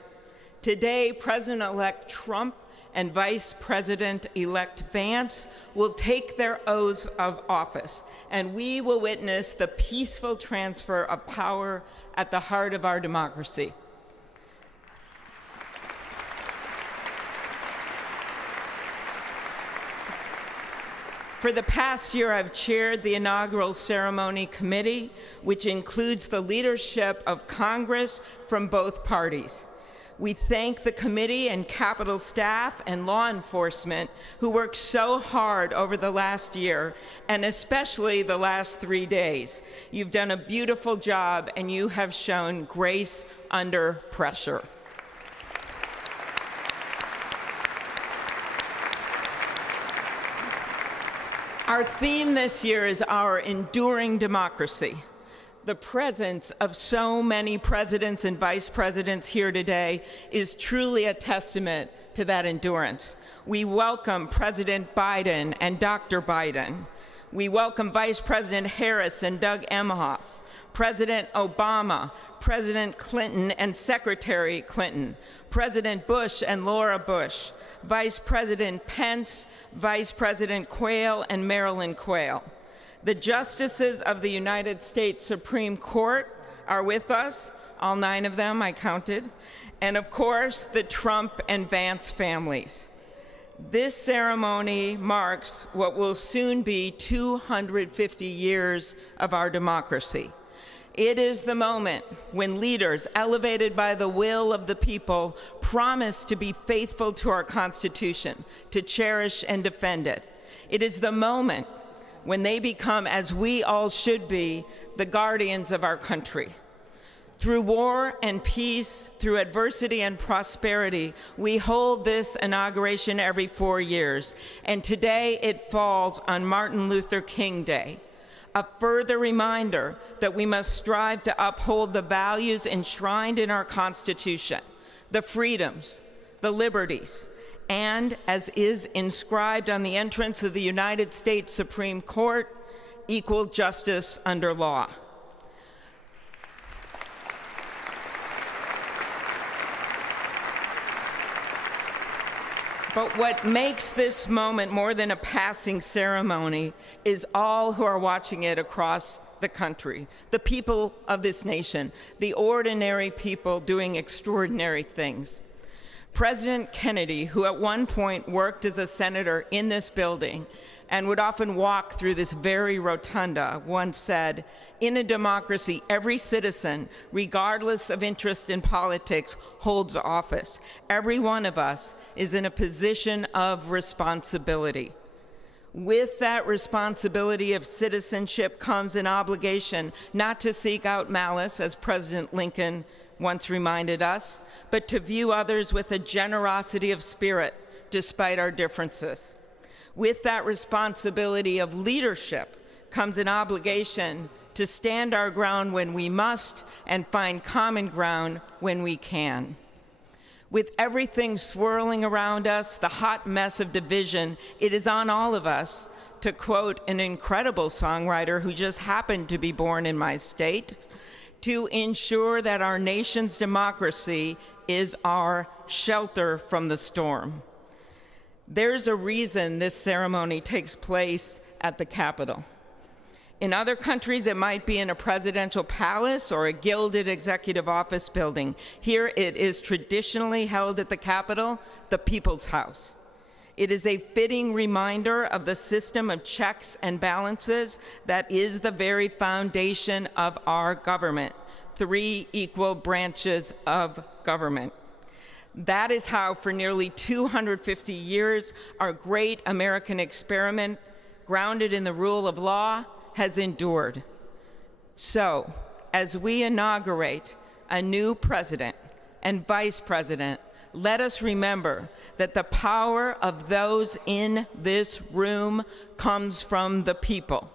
Today, President-elect Trump and Vice President-elect Vance will take their oaths of office, and we will witness the peaceful transfer of power at the heart of our democracy. For the past year, I've chaired the inaugural ceremony committee, which includes the leadership of Congress from both parties. We thank the committee and Capitol staff and law enforcement who worked so hard over the last year, and especially the last 3 days. You've done a beautiful job, and you have shown grace under pressure. Our theme this year is our enduring democracy. The presence of so many presidents and vice presidents here today is truly a testament to that endurance. We welcome President Biden and Dr. Biden. We welcome Vice President Harris and Doug Emhoff, President Obama, President Clinton and Secretary Clinton, President Bush and Laura Bush, Vice President Pence, Vice President Quayle and Marilyn Quayle. The justices of the United States Supreme Court are with us, all 9 of them, I counted, and of course, the Trump and Vance families. This ceremony marks what will soon be 250 years of our democracy. It is the moment when leaders, elevated by the will of the people, promise to be faithful to our Constitution, to cherish and defend it. It is the moment when they become, as we all should be, the guardians of our country. Through war and peace, through adversity and prosperity, we hold this inauguration every 4 years, and today it falls on Martin Luther King Day, a further reminder that we must strive to uphold the values enshrined in our Constitution, the freedoms, the liberties, and, as is inscribed on the entrance of the United States Supreme Court, equal justice under law. But what makes this moment more than a passing ceremony is all who are watching it across the country, the people of this nation, the ordinary people doing extraordinary things. President Kennedy, who at one point worked as a senator in this building and would often walk through this very rotunda, once said, "In a democracy, every citizen, regardless of interest in politics, holds office. Every one of us is in a position of responsibility." With that responsibility of citizenship comes an obligation not to seek out malice, as President Lincoln once reminded us, but to view others with a generosity of spirit despite our differences. With that responsibility of leadership comes an obligation to stand our ground when we must and find common ground when we can. With everything swirling around us, the hot mess of division, it is on all of us, to quote an incredible songwriter who just happened to be born in my state, to ensure that our nation's democracy is our shelter from the storm. There's a reason this ceremony takes place at the Capitol. In other countries, it might be in a presidential palace or a gilded executive office building. Here, it is traditionally held at the Capitol, the People's House. It is a fitting reminder of the system of checks and balances that is the very foundation of our government. 3 equal branches of government. That is how, for nearly 250 years, our great American experiment, grounded in the rule of law, has endured. So, as we inaugurate a new president and vice president, let us remember that the power of those in this room comes from the people.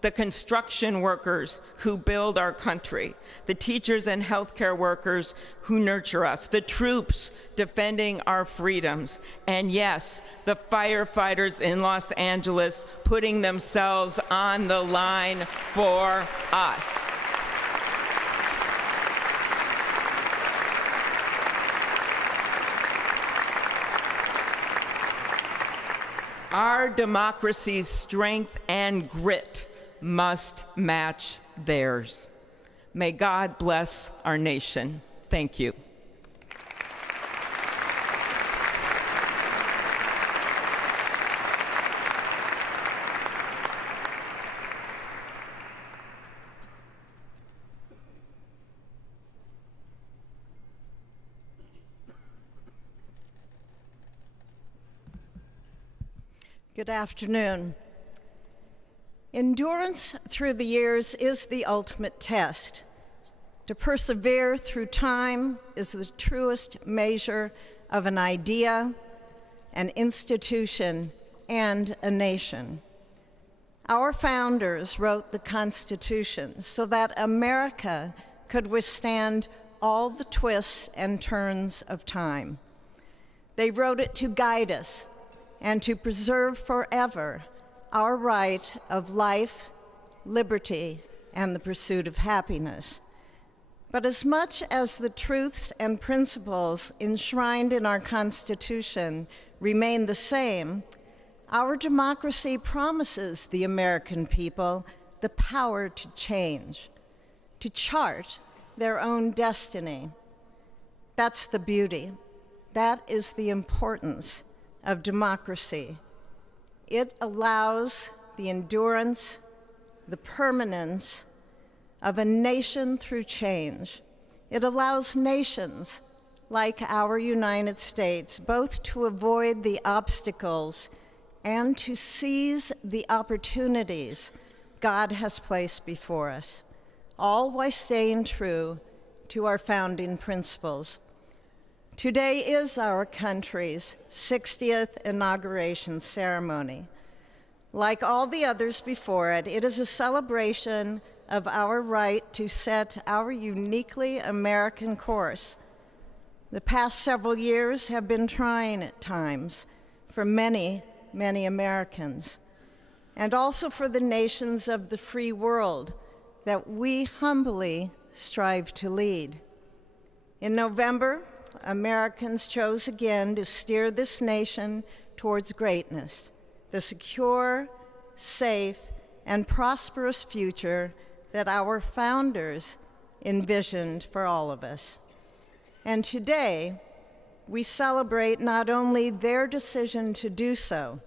The construction workers who build our country, the teachers and healthcare workers who nurture us, the troops defending our freedoms, and yes, the firefighters in Los Angeles putting themselves on the line for us. Our democracy's strength and grit must match theirs. May God bless our nation. Thank you. Good afternoon. Endurance through the years is the ultimate test. To persevere through time is the truest measure of an idea, an institution, and a nation. Our founders wrote the Constitution so that America could withstand all the twists and turns of time. They wrote it to guide us and to preserve forever our right of life, liberty, and the pursuit of happiness. But as much as the truths and principles enshrined in our Constitution remain the same, our democracy promises the American people the power to change, to chart their own destiny. That's the beauty. That is the importance of democracy. It allows the endurance, the permanence of a nation through change. It allows nations like our United States both to avoid the obstacles and to seize the opportunities God has placed before us, all while staying true to our founding principles. Today is our country's 60th inauguration ceremony. Like all the others before it, it is a celebration of our right to set our uniquely American course. The past several years have been trying at times for many, many Americans, and also for the nations of the free world that we humbly strive to lead. In November, Americans chose again to steer this nation towards greatness, the secure, safe, and prosperous future that our founders envisioned for all of us. And today, we celebrate not only their decision to do so,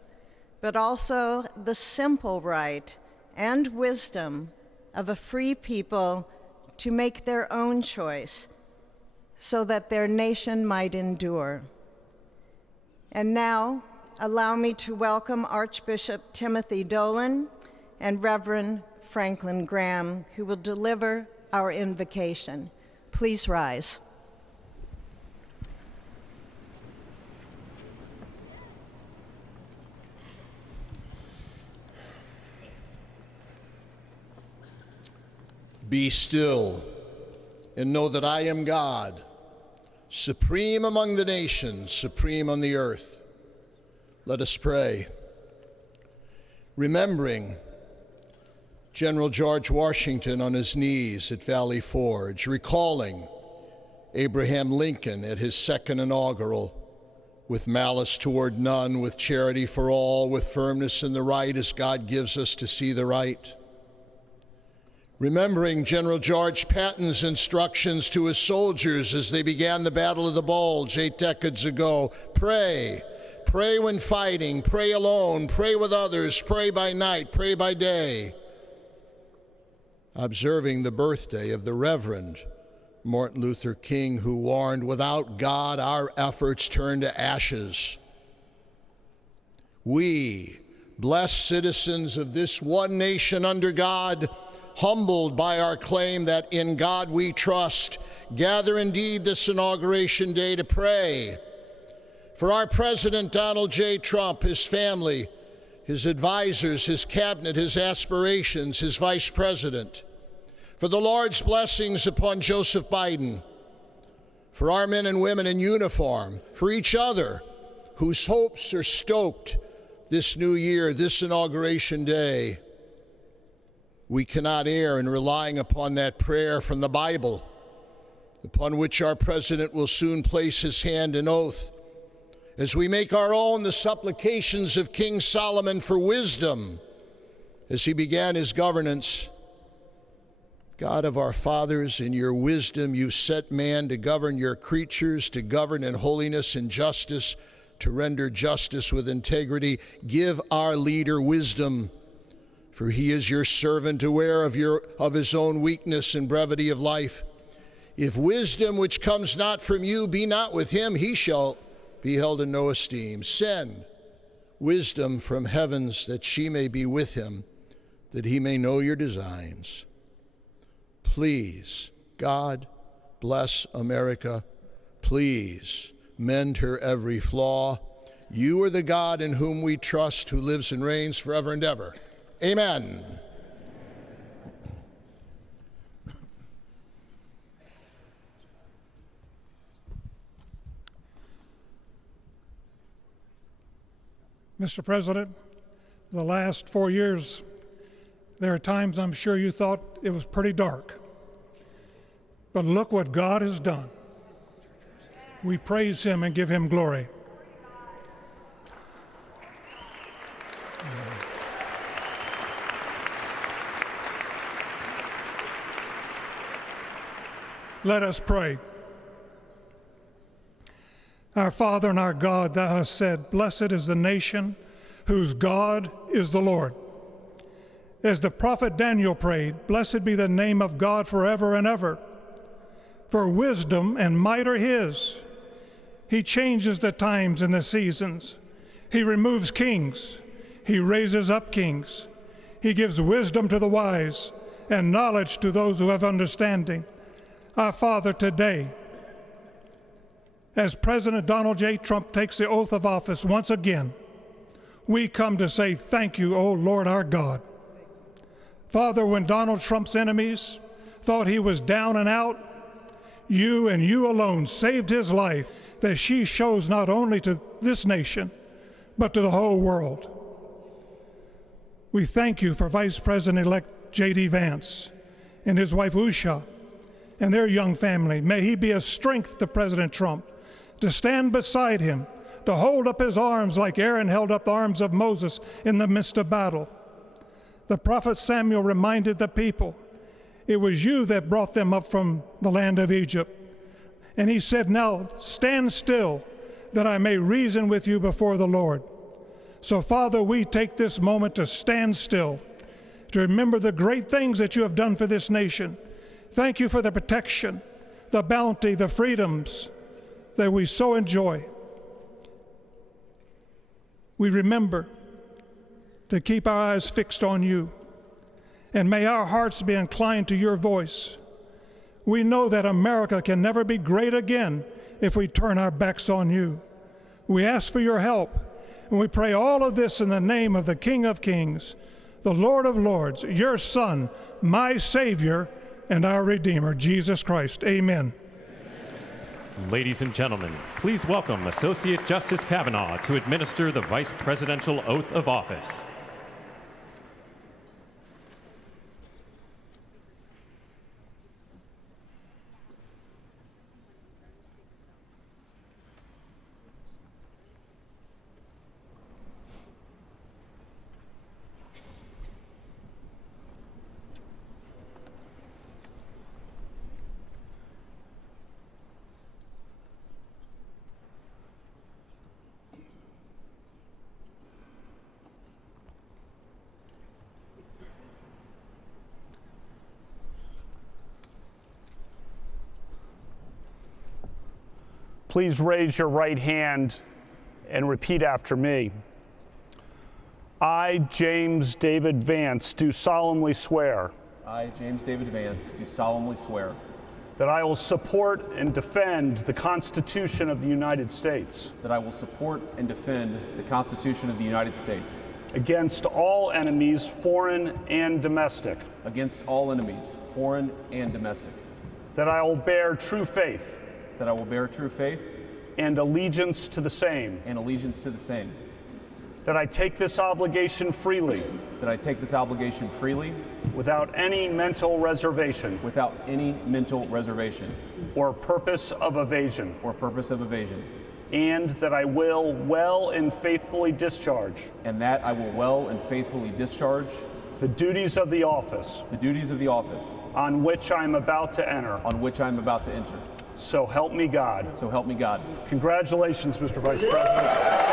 but also the simple right and wisdom of a free people to make their own choice so that their nation might endure. And now, allow me to welcome Archbishop Timothy Dolan and Reverend Franklin Graham, who will deliver our invocation. Please rise. Be still and know that I am God, supreme among the nations, supreme on the earth. Let us pray. Remembering General George Washington on his knees at Valley Forge, recalling Abraham Lincoln at his second inaugural, with malice toward none, with charity for all, with firmness in the right as God gives us to see the right. Remembering General George Patton's instructions to his soldiers as they began the Battle of the Bulge 8 decades ago, pray. Pray when fighting, pray alone, pray with others, pray by night, pray by day. Observing the birthday of the Reverend Martin Luther King, who warned, without God, our efforts turn to ashes. We, blessed citizens of this one nation under God, humbled by our claim that in God we trust, gather indeed this inauguration day to pray for our President Donald J. Trump, his family, his advisors, his cabinet, his aspirations, his vice president, for the Lord's blessings upon Joseph Biden, for our men and women in uniform, for each other whose hopes are stoked this new year, this inauguration day. We cannot err in relying upon that prayer from the Bible, upon which our president will soon place his hand in oath, as we make our own the supplications of King Solomon for wisdom as he began his governance. God of our fathers, in your wisdom you set man to govern your creatures, to govern in holiness and justice, to render justice with integrity. Give our leader wisdom, for he is your servant, aware of his own weakness and brevity of life. If wisdom which comes not from you be not with him, he shall be held in no esteem. Send wisdom from heavens that she may be with him, that he may know your designs. Please, God, bless America. Please, mend her every flaw. You are the God in whom we trust, who lives and reigns forever and ever. Amen. Mr. President, the last 4 years, there are times I'm sure you thought it was pretty dark. But look what God has done. We praise him and give him glory. Let us pray. Our Father and our God, thou hast said, blessed is the nation whose God is the Lord. As the prophet Daniel prayed, blessed be the name of God forever and ever. For wisdom and might are his. He changes the times and the seasons. He removes kings. He raises up kings. He gives wisdom to the wise and knowledge to those who have understanding. Our Father, today, as President Donald J. Trump takes the oath of office once again, we come to say thank you, O Lord our God. Father, when Donald Trump's enemies thought he was down and out, you and you alone saved his life, that she shows not only to this nation, but to the whole world. We thank you for Vice President-elect J.D. Vance and his wife Usha and their young family. May he be a strength to President Trump, to stand beside him, to hold up his arms like Aaron held up the arms of Moses in the midst of battle. The prophet Samuel reminded the people, it was you that brought them up from the land of Egypt. And he said, now stand still, that I may reason with you before the Lord. So, Father, we take this moment to stand still, to remember the great things that you have done for this nation. Thank you for the protection, the bounty, the freedoms that we so enjoy. We remember to keep our eyes fixed on you, and may our hearts be inclined to your voice. We know that America can never be great again if we turn our backs on you. We ask for your help, and we pray all of this in the name of the King of Kings, the Lord of Lords, your Son, my Savior, and our Redeemer, Jesus Christ. Amen. Ladies and gentlemen, please welcome Associate Justice Kavanaugh to administer the Vice Presidential Oath of Office. Please raise your right hand and repeat after me. I, James David Vance, do solemnly swear. I, James David Vance, do solemnly swear that I will support and defend the Constitution of the United States. That I will support and defend the Constitution of the United States. Against all enemies, foreign and domestic. Against all enemies, foreign and domestic. That I will bear true faith. That I will bear true faith. And allegiance to the same. And allegiance to the same. That I take this obligation freely. That I take this obligation freely. Without any mental reservation. Without any mental reservation. Or purpose of evasion. Or purpose of evasion. And that I will well and faithfully discharge. And that I will well and faithfully discharge. The duties of the office. The duties of the office. On which I am about to enter. On which I am about to enter. So help me God. So help me God. Congratulations, Mr. Vice President.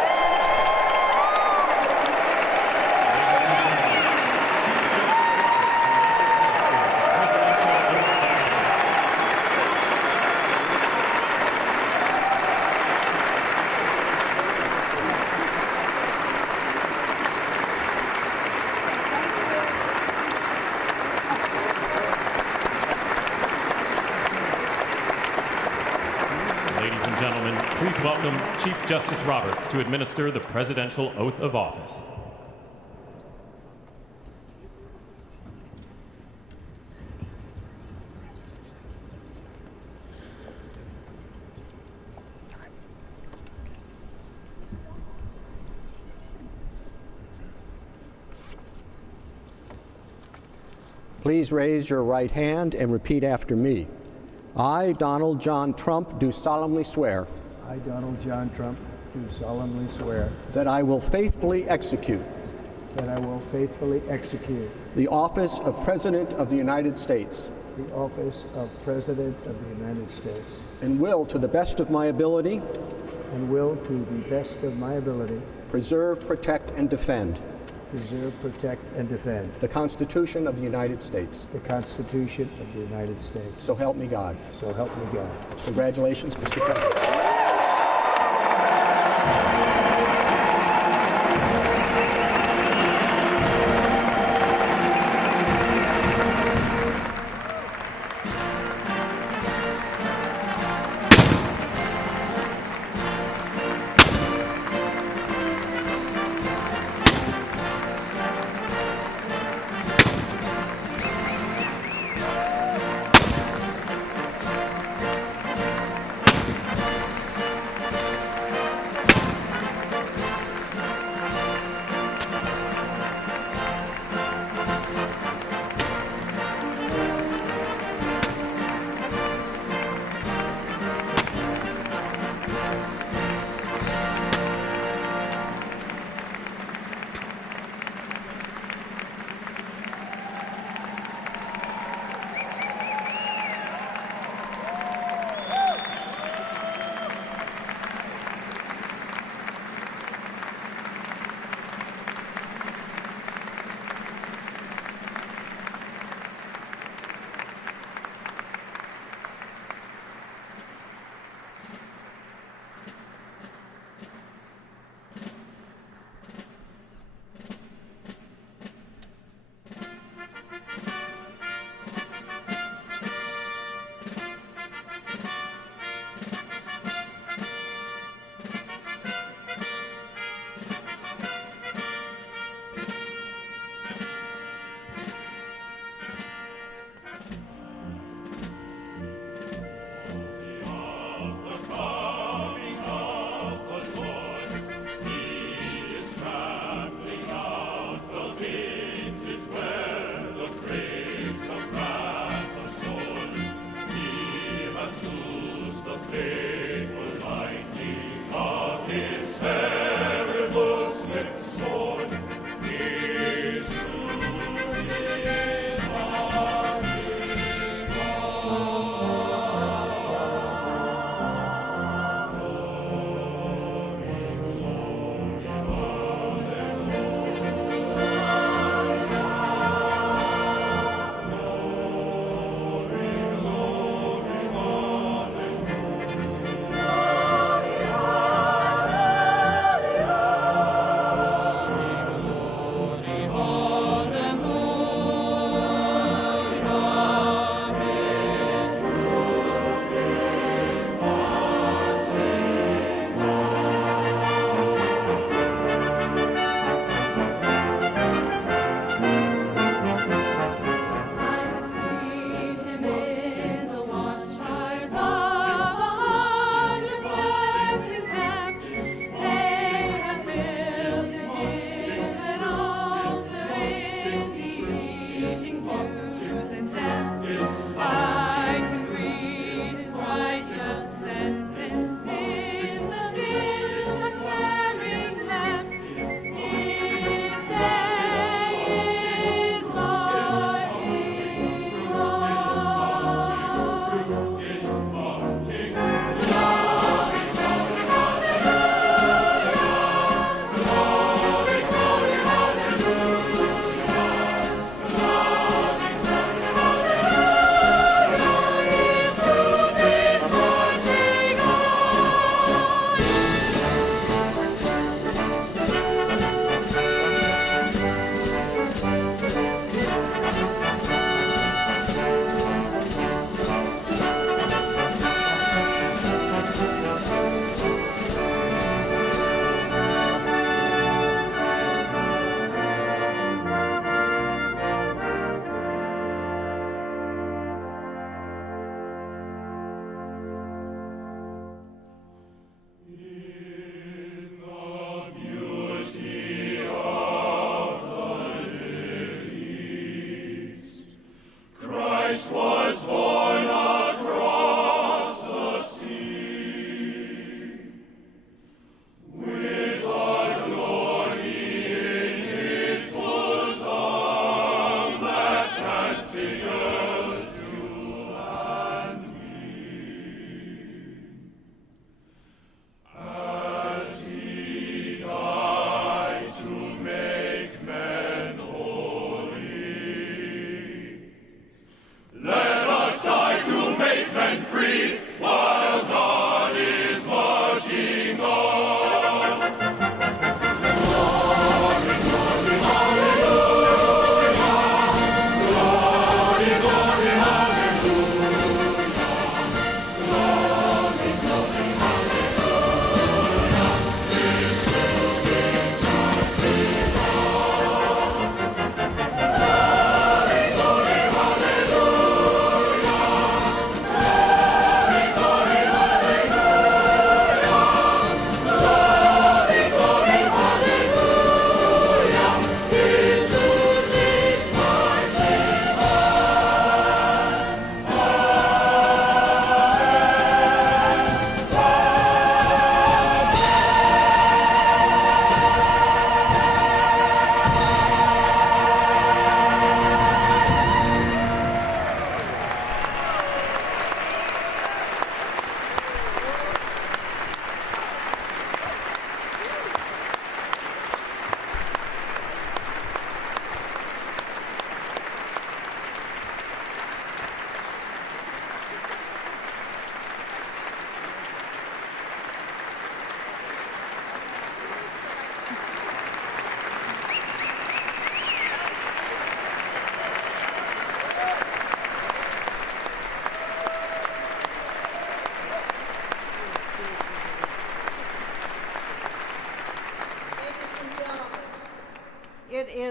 Please welcome Chief Justice Roberts to administer the presidential oath of office. Please raise your right hand and repeat after me. I, Donald John Trump, do solemnly swear. I, Donald John Trump, do solemnly swear that I will faithfully execute the office of President of the United States the office of President of the United States and will, to the best of my ability, preserve, protect, and defend the Constitution of the United States. The Constitution of the United States. So help me God. So help me God. Congratulations, Mr. President.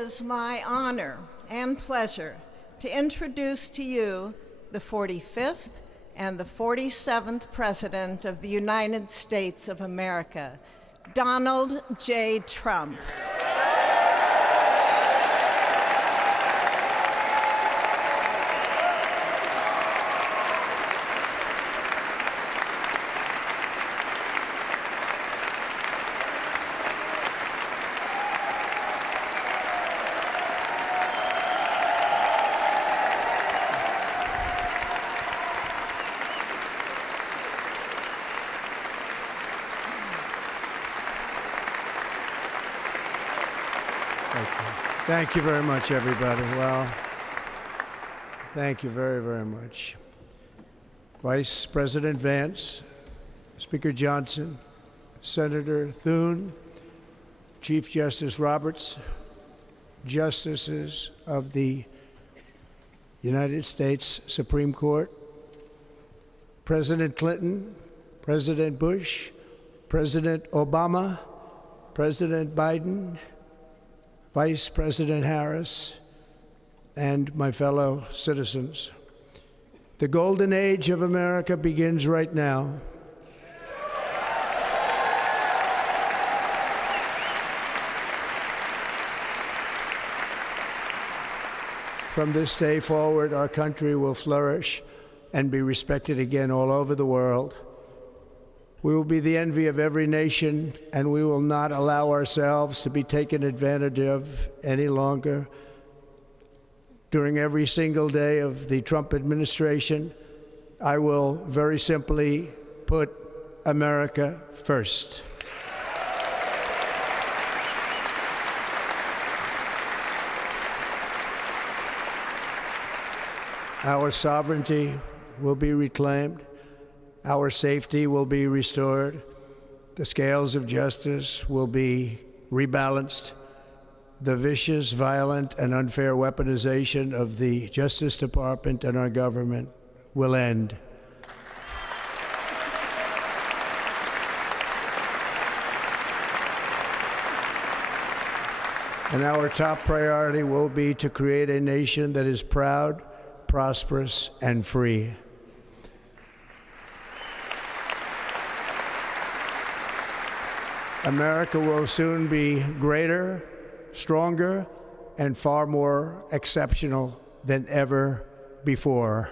is my honor and pleasure to introduce to you the 45th and the 47th President of the United States of America, Donald J. Trump. Thank you very much, everybody. Well, thank you very, very much. Vice President Vance, Speaker Johnson, Senator Thune, Chief Justice Roberts, Justices of the United States Supreme Court, President Clinton, President Bush, President Obama, President Biden, Vice President Harris, and my fellow citizens. The golden age of America begins right now. From this day forward, our country will flourish and be respected again all over the world. We will be the envy of every nation, and we will not allow ourselves to be taken advantage of any longer. During every single day of the Trump administration, I will very simply put America first. Our sovereignty will be reclaimed. Our safety will be restored. The scales of justice will be rebalanced. The vicious, violent, and unfair weaponization of the Justice Department and our government will end. And our top priority will be to create a nation that is proud, prosperous, and free. America will soon be greater, stronger, and far more exceptional than ever before.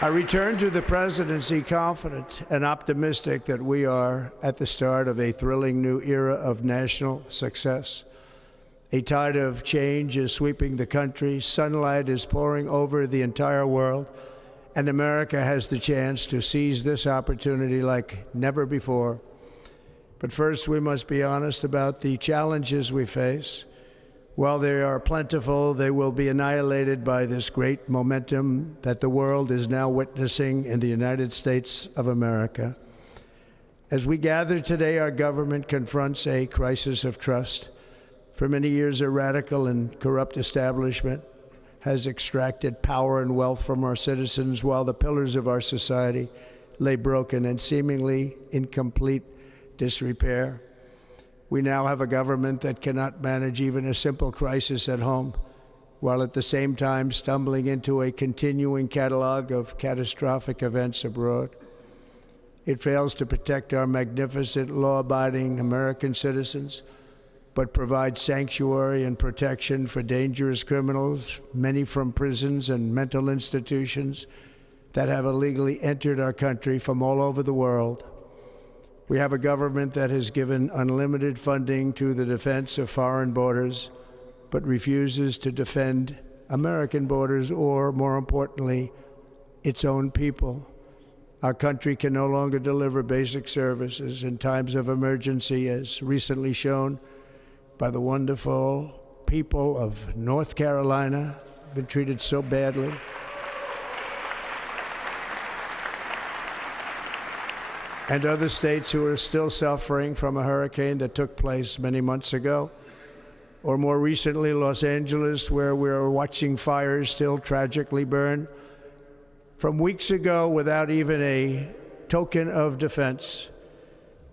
I return to the presidency confident and optimistic that we are at the start of a thrilling new era of national success. A tide of change is sweeping the country, sunlight is pouring over the entire world, and America has the chance to seize this opportunity like never before. But first, we must be honest about the challenges we face. While they are plentiful, they will be annihilated by this great momentum that the world is now witnessing in the United States of America. As we gather today, our government confronts a crisis of trust. For many years, a radical and corrupt establishment has extracted power and wealth from our citizens while the pillars of our society lay broken and seemingly in complete disrepair. We now have a government that cannot manage even a simple crisis at home, while at the same time stumbling into a continuing catalog of catastrophic events abroad. It fails to protect our magnificent, law-abiding American citizens, but provides sanctuary and protection for dangerous criminals, many from prisons and mental institutions that have illegally entered our country from all over the world. We have a government that has given unlimited funding to the defense of foreign borders, but refuses to defend American borders or, more importantly, its own people. Our country can no longer deliver basic services in times of emergency, as recently shown by the wonderful people of North Carolina, been treated so badly. And other states who are still suffering from a hurricane that took place many months ago. Or more recently, Los Angeles, where we're watching fires still tragically burn. From weeks ago, without even a token of defense,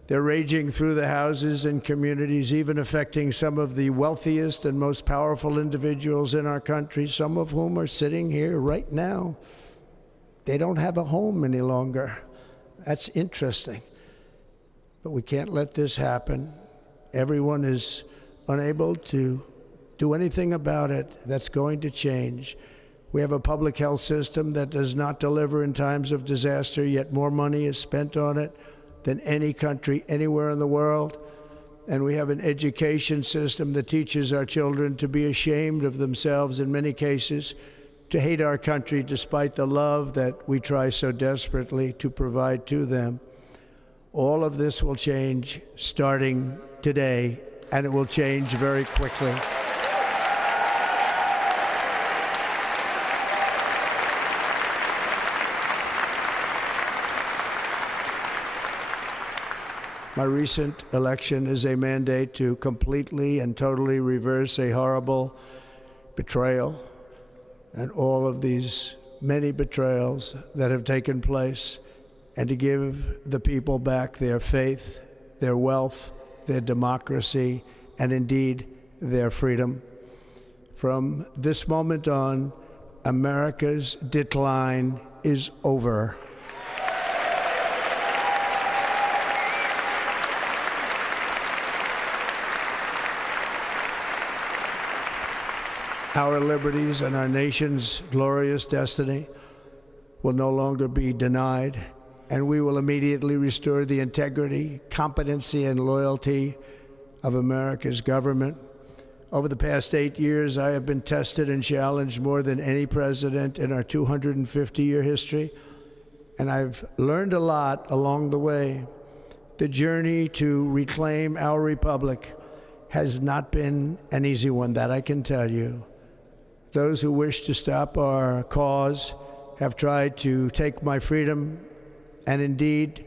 They're raging through the houses and communities, even affecting some of the wealthiest and most powerful individuals in our country, some of whom are sitting here right now. They don't have a home any longer. That's interesting. But we can't let this happen. Everyone is unable to do anything about it. That's going to change. We have a public health system that does not deliver in times of disaster, yet more money is spent on it than any country anywhere in the world. And we have an education system that teaches our children to be ashamed of themselves in many cases, to hate our country despite the love that we try so desperately to provide to them. All of this will change starting today, and it will change very quickly. My recent election is a mandate to completely and totally reverse a horrible betrayal and all of these many betrayals that have taken place, and to give the people back their faith, their wealth, their democracy, and indeed their freedom. From this moment on, America's decline is over. Our liberties and our nation's glorious destiny will no longer be denied, and we will immediately restore the integrity, competency, and loyalty of America's government. Over the past 8 years, I have been tested and challenged more than any president in our 250-year history, and I've learned a lot along the way. The journey to reclaim our republic has not been an easy one, that I can tell you. Those who wish to stop our cause have tried to take my freedom and indeed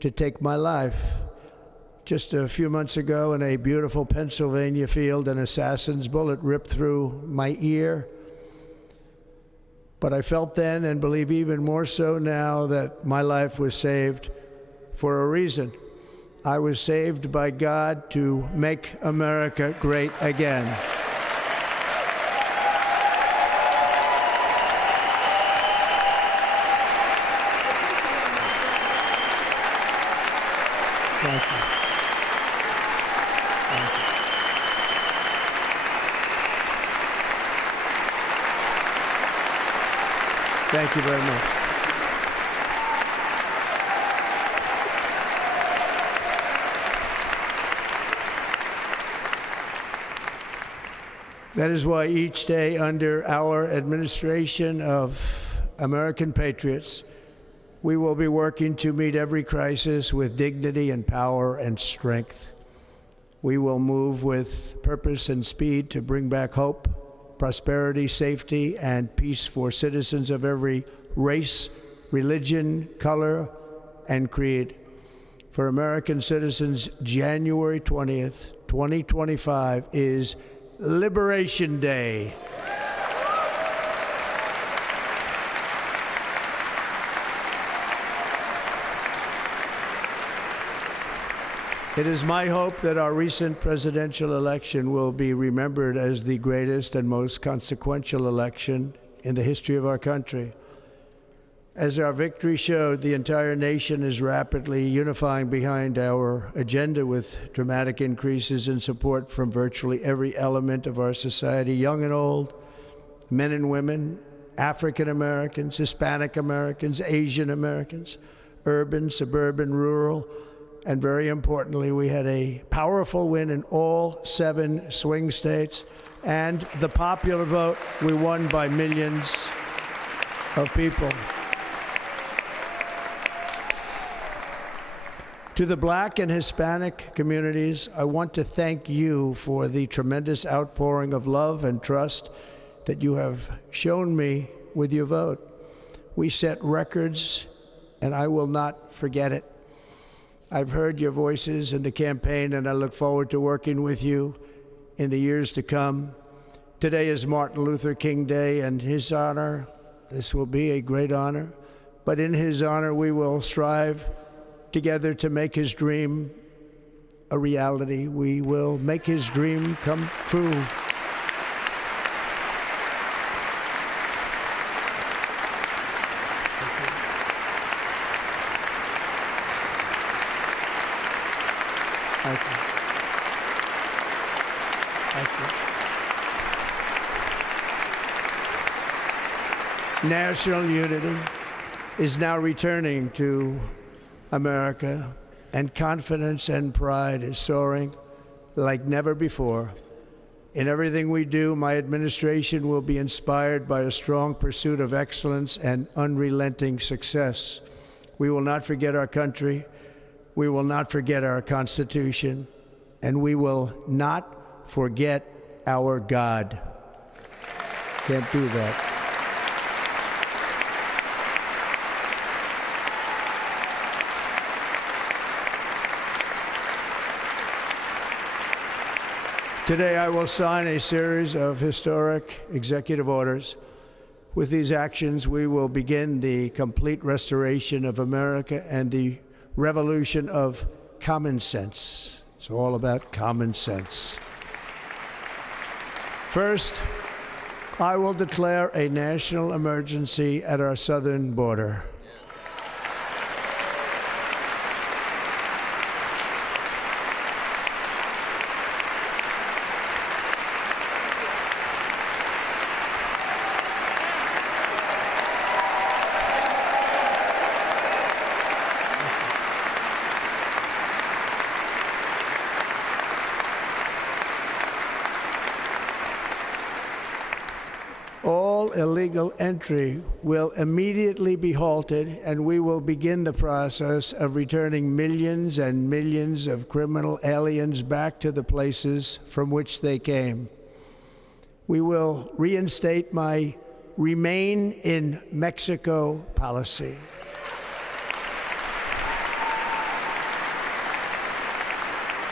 to take my life. Just a few months ago in a beautiful Pennsylvania field, an assassin's bullet ripped through my ear. But I felt then, and believe even more so now, that my life was saved for a reason. I was saved by God to make America great again. Thank you. Thank you. Thank you very much. That is why each day under our administration of American patriots, we will be working to meet every crisis with dignity and power and strength. We will move with purpose and speed to bring back hope, prosperity, safety, and peace for citizens of every race, religion, color, and creed. For American citizens, January 20th, 2025 is Liberation Day. It is my hope that our recent presidential election will be remembered as the greatest and most consequential election in the history of our country. As our victory showed, the entire nation is rapidly unifying behind our agenda with dramatic increases in support from virtually every element of our society, young and old, men and women, African Americans, Hispanic Americans, Asian Americans, urban, suburban, rural, and very importantly, we had a powerful win in all 7 swing states, and the popular vote, we won by millions of people. To the Black and Hispanic communities, I want to thank you for the tremendous outpouring of love and trust that you have shown me with your vote. We set records, and I will not forget it. I've heard your voices in the campaign, and I look forward to working with you in the years to come. Today is Martin Luther King Day, and his honor, this will be a great honor, but in his honor we will strive together to make his dream a reality. We will make his dream come true. Thank you. Thank you. National unity is now returning to America, and confidence and pride is soaring like never before. In everything we do, my administration will be inspired by a strong pursuit of excellence and unrelenting success. We will not forget our country. We will not forget our Constitution, and we will not forget our God. Can't do that. Today, I will sign a series of historic executive orders. With these actions, we will begin the complete restoration of America and the revolution of common sense. It's all about common sense. First, I will declare a national emergency at our southern border. All illegal entry will immediately be halted, and we will begin the process of returning millions and millions of criminal aliens back to the places from which they came. We will reinstate my Remain in Mexico policy.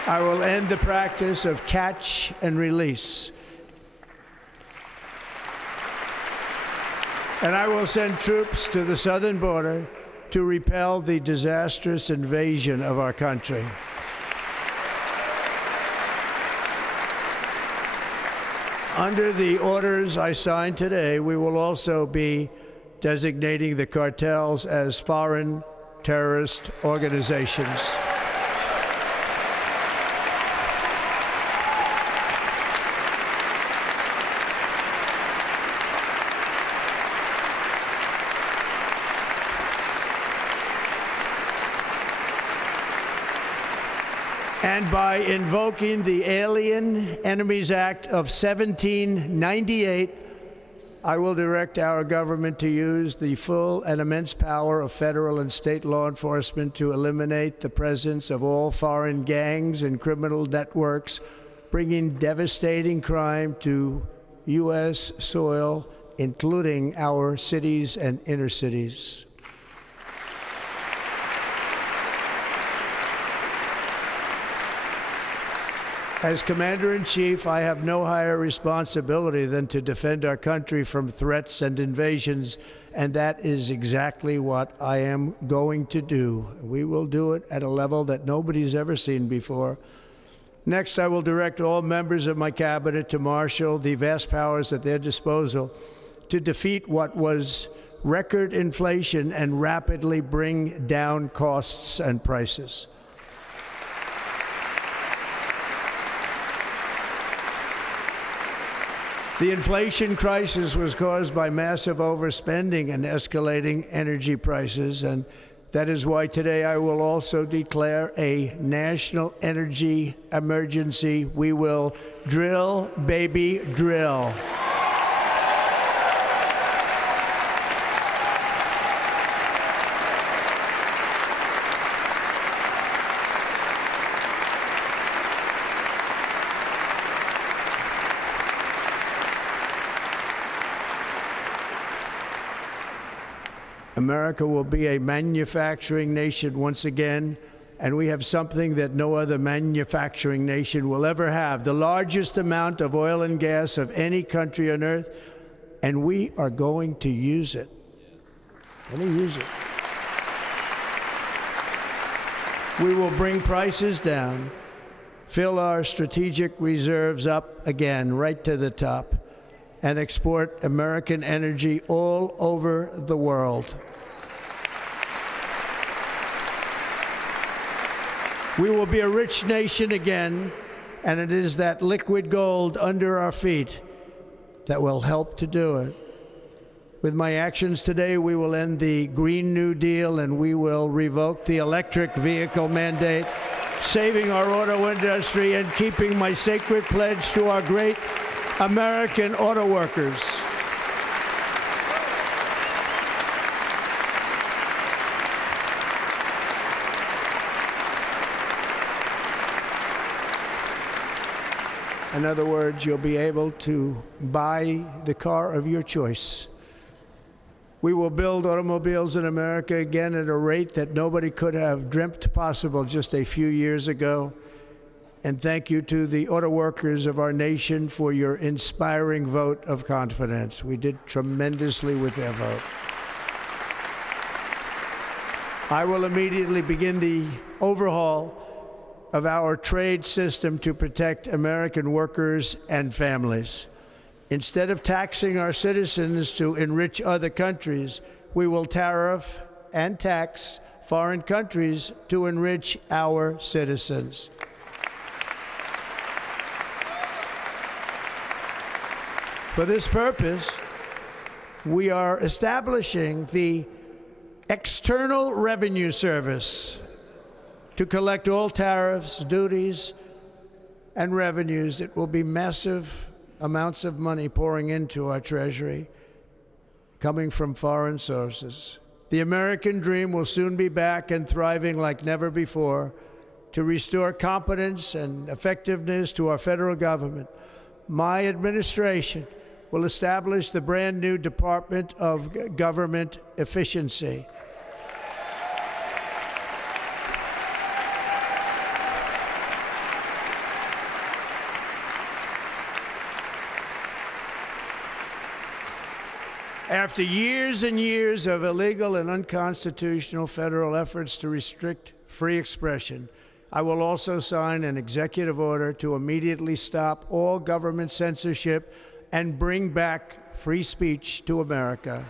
I will end the practice of catch and release. And I will send troops to the southern border to repel the disastrous invasion of our country. Under the orders I signed today, we will also be designating the cartels as foreign terrorist organizations. And by invoking the Alien Enemies Act of 1798, I will direct our government to use the full and immense power of federal and state law enforcement to eliminate the presence of all foreign gangs and criminal networks, bringing devastating crime to U.S. soil, including our cities and inner cities. As Commander-in-Chief, I have no higher responsibility than to defend our country from threats and invasions, and that is exactly what I am going to do. We will do it at a level that nobody's ever seen before. Next, I will direct all members of my cabinet to marshal the vast powers at their disposal to defeat what was record inflation and rapidly bring down costs and prices. The inflation crisis was caused by massive overspending and escalating energy prices, and that is why today I will also declare a national energy emergency. We will drill, baby, drill. America will be a manufacturing nation once again, and we have something that no other manufacturing nation will ever have, the largest amount of oil and gas of any country on earth, and we are going to use it. Let me use it. We will bring prices down, fill our strategic reserves up again, right to the top, and export American energy all over the world. We will be a rich nation again, and it is that liquid gold under our feet that will help to do it. With my actions today, we will end the Green New Deal and we will revoke the electric vehicle mandate, saving our auto industry and keeping my sacred pledge to our great American auto workers. In other words, you'll be able to buy the car of your choice. We will build automobiles in America again at a rate that nobody could have dreamt possible just a few years ago. And thank you to the auto workers of our nation for your inspiring vote of confidence. We did tremendously with their vote. I will immediately begin the overhaul of our trade system to protect American workers and families. Instead of taxing our citizens to enrich other countries, we will tariff and tax foreign countries to enrich our citizens. For this purpose, we are establishing the External Revenue Service to collect all tariffs, duties, and revenues. It will be massive amounts of money pouring into our treasury, coming from foreign sources. The American dream will soon be back and thriving like never before to restore competence and effectiveness to our federal government. My administration will establish the brand new Department of Government Efficiency. After years and years of illegal and unconstitutional federal efforts to restrict free expression, I will also sign an executive order to immediately stop all government censorship and bring back free speech to America.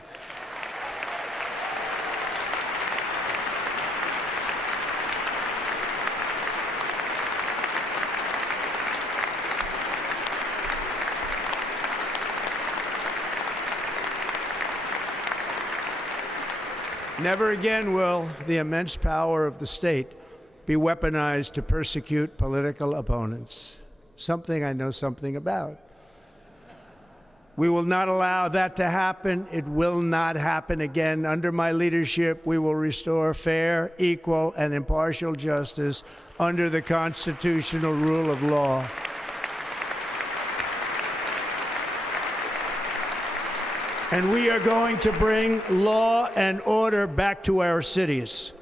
Never again will the immense power of the state be weaponized to persecute political opponents, something I know something about. We will not allow that to happen. It will not happen again. Under my leadership, we will restore fair, equal, and impartial justice under the constitutional rule of law. And we are going to bring law and order back to our cities.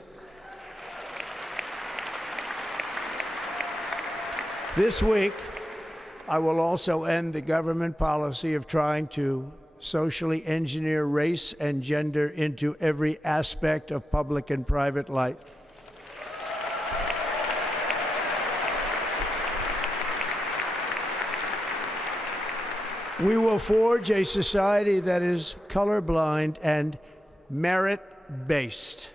This week, I will also end the government policy of trying to socially engineer race and gender into every aspect of public and private life. We will forge a society that is colorblind and merit-based.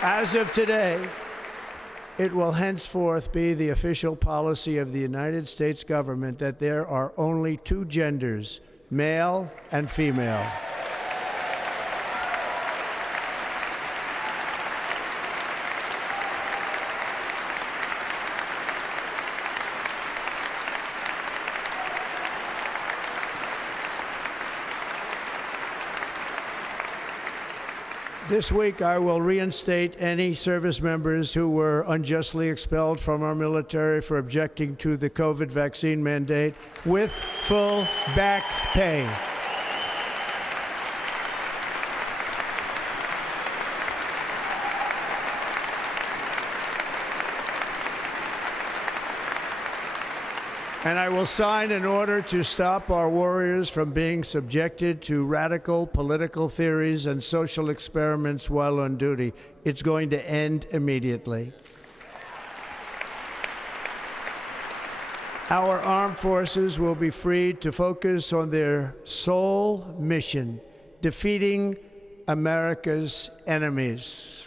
As of today, it will henceforth be the official policy of the United States government that there are only two genders, male and female. This week, I will reinstate any service members who were unjustly expelled from our military for objecting to the COVID vaccine mandate with full back pay. And I will sign an order to stop our warriors from being subjected to radical political theories and social experiments while on duty. It's going to end immediately. Our armed forces will be freed to focus on their sole mission, defeating America's enemies.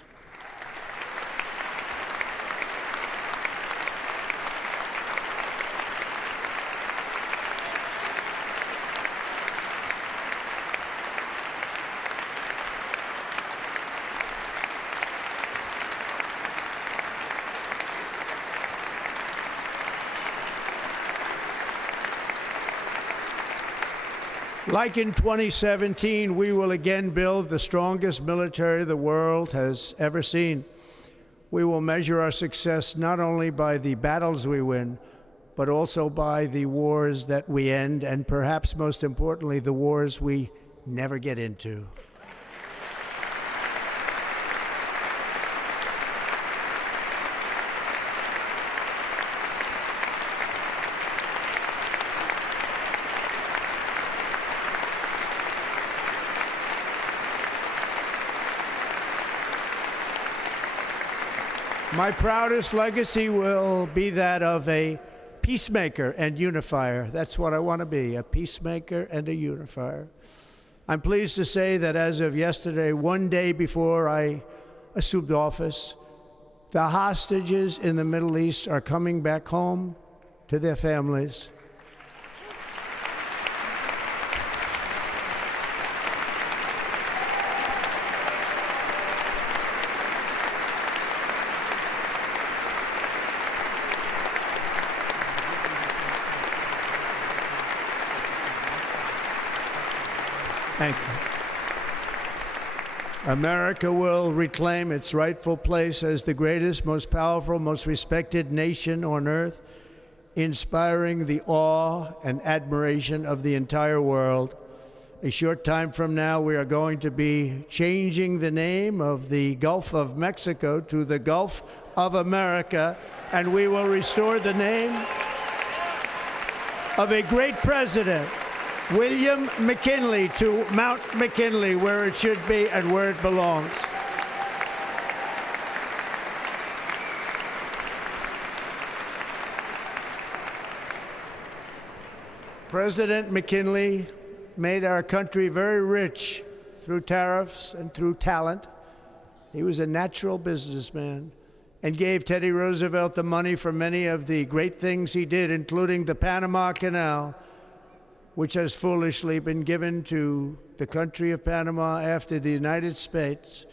Like in 2017, we will again build the strongest military the world has ever seen. We will measure our success not only by the battles we win, but also by the wars that we end, and perhaps most importantly, the wars we never get into. My proudest legacy will be that of a peacemaker and unifier. That's what I want to be, a peacemaker and a unifier. I'm pleased to say that as of yesterday, one day before I assumed office, the hostages in the Middle East are coming back home to their families. Thank you. America will reclaim its rightful place as the greatest, most powerful, most respected nation on earth, inspiring the awe and admiration of the entire world. A short time from now, we are going to be changing the name of the Gulf of Mexico to the Gulf of America, and we will restore the name of a great president, William McKinley, to Mount McKinley, where it should be and where it belongs. President McKinley made our country very rich through tariffs and through talent. He was a natural businessman and gave Teddy Roosevelt the money for many of the great things he did, including the Panama Canal, which has foolishly been given to the country of Panama after the United States.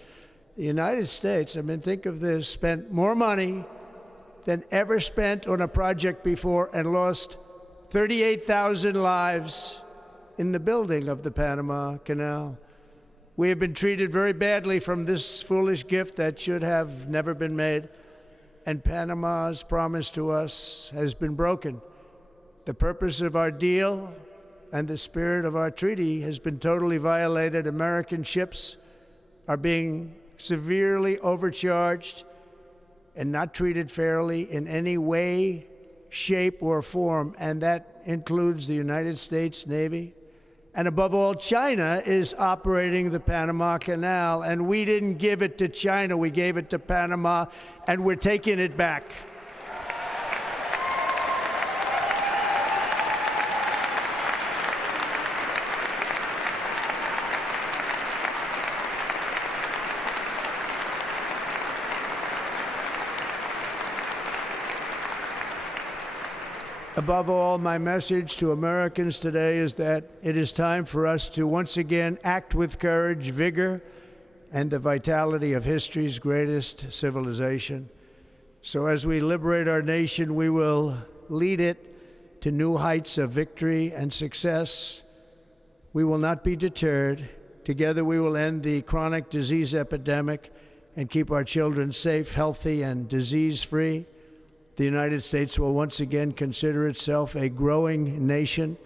The United States, I mean, think of this, spent more money than ever spent on a project before and lost 38,000 lives in the building of the Panama Canal. We have been treated very badly from this foolish gift that should have never been made, and Panama's promise to us has been broken. The purpose of our deal and the spirit of our treaty has been totally violated. American ships are being severely overcharged and not treated fairly in any way, shape, or form, and that includes the United States Navy. And above all, China is operating the Panama Canal, and we didn't give it to China, we gave it to Panama, and we're taking it back. Above all, my message to Americans today is that it is time for us to once again act with courage, vigor, and the vitality of history's greatest civilization. So as we liberate our nation, we will lead it to new heights of victory and success. We will not be deterred. Together we will end the chronic disease epidemic and keep our children safe, healthy, and disease-free. The United States will once again consider itself a growing nation,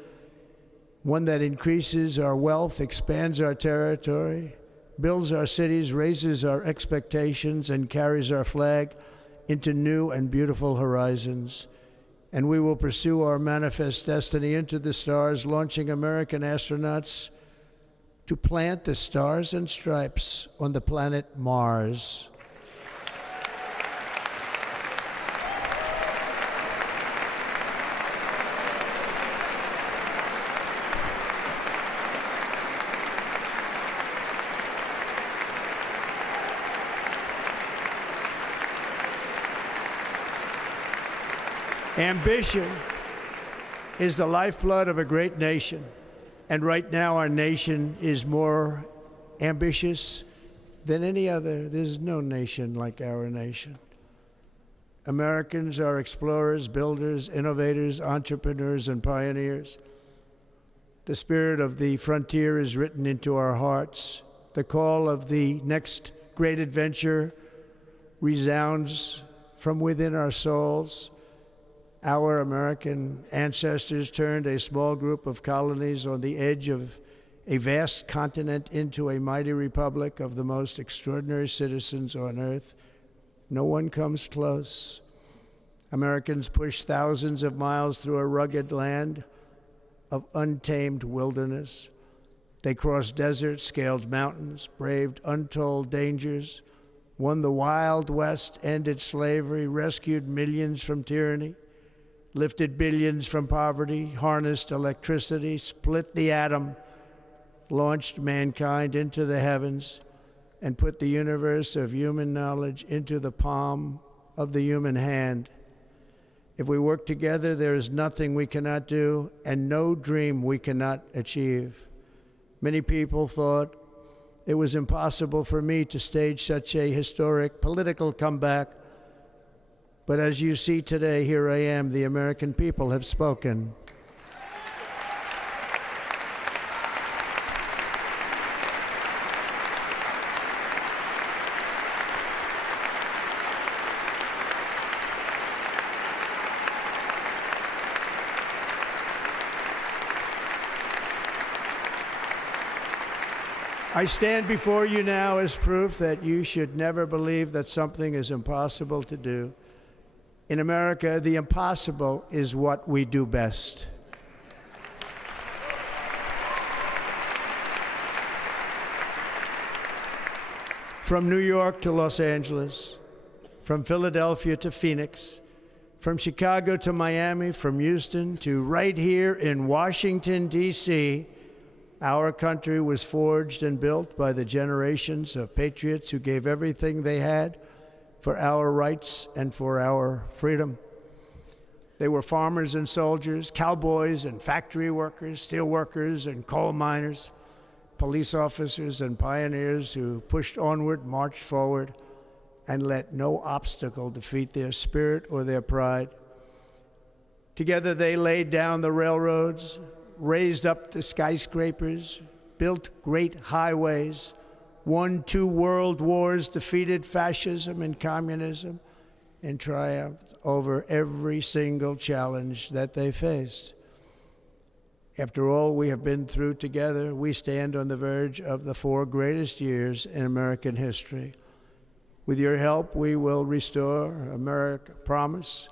one that increases our wealth, expands our territory, builds our cities, raises our expectations, and carries our flag into new and beautiful horizons. and we will pursue our manifest destiny into the stars, launching American astronauts to plant the stars and stripes on the planet Mars. Ambition is the lifeblood of a great nation, and right now our nation is more ambitious than any other. There's no nation like our nation. Americans are explorers, builders, innovators, entrepreneurs, and pioneers. The spirit of the frontier is written into our hearts. The call of the next great adventure resounds from within our souls. Our American ancestors turned a small group of colonies on the edge of a vast continent into a mighty republic of the most extraordinary citizens on earth. No one comes close. Americans pushed thousands of miles through a rugged land of untamed wilderness. They crossed deserts, scaled mountains, braved untold dangers, won the Wild West, ended slavery, rescued millions from tyranny, lifted billions from poverty, harnessed electricity, split the atom, launched mankind into the heavens, and put the universe of human knowledge into the palm of the human hand. If we work together, there is nothing we cannot do and no dream we cannot achieve. Many people thought it was impossible for me to stage such a historic political comeback. But as you see today, here I am. The American people have spoken. I stand before you now as proof that you should never believe that something is impossible to do. In America, the impossible is what we do best. From New York to Los Angeles, from Philadelphia to Phoenix, from Chicago to Miami, from Houston to right here in Washington, D.C., our country was forged and built by the generations of patriots who gave everything they had for our rights and for our freedom. They were farmers and soldiers, cowboys and factory workers, steel workers and coal miners, police officers and pioneers who pushed onward, marched forward, and let no obstacle defeat their spirit or their pride. Together they laid down the railroads, raised up the skyscrapers, built great highways, won 2 world wars, defeated fascism and communism, and triumphed over every single challenge that they faced. After all we have been through together, we stand on the verge of the 4 greatest years in American history. With your help, we will restore America promise,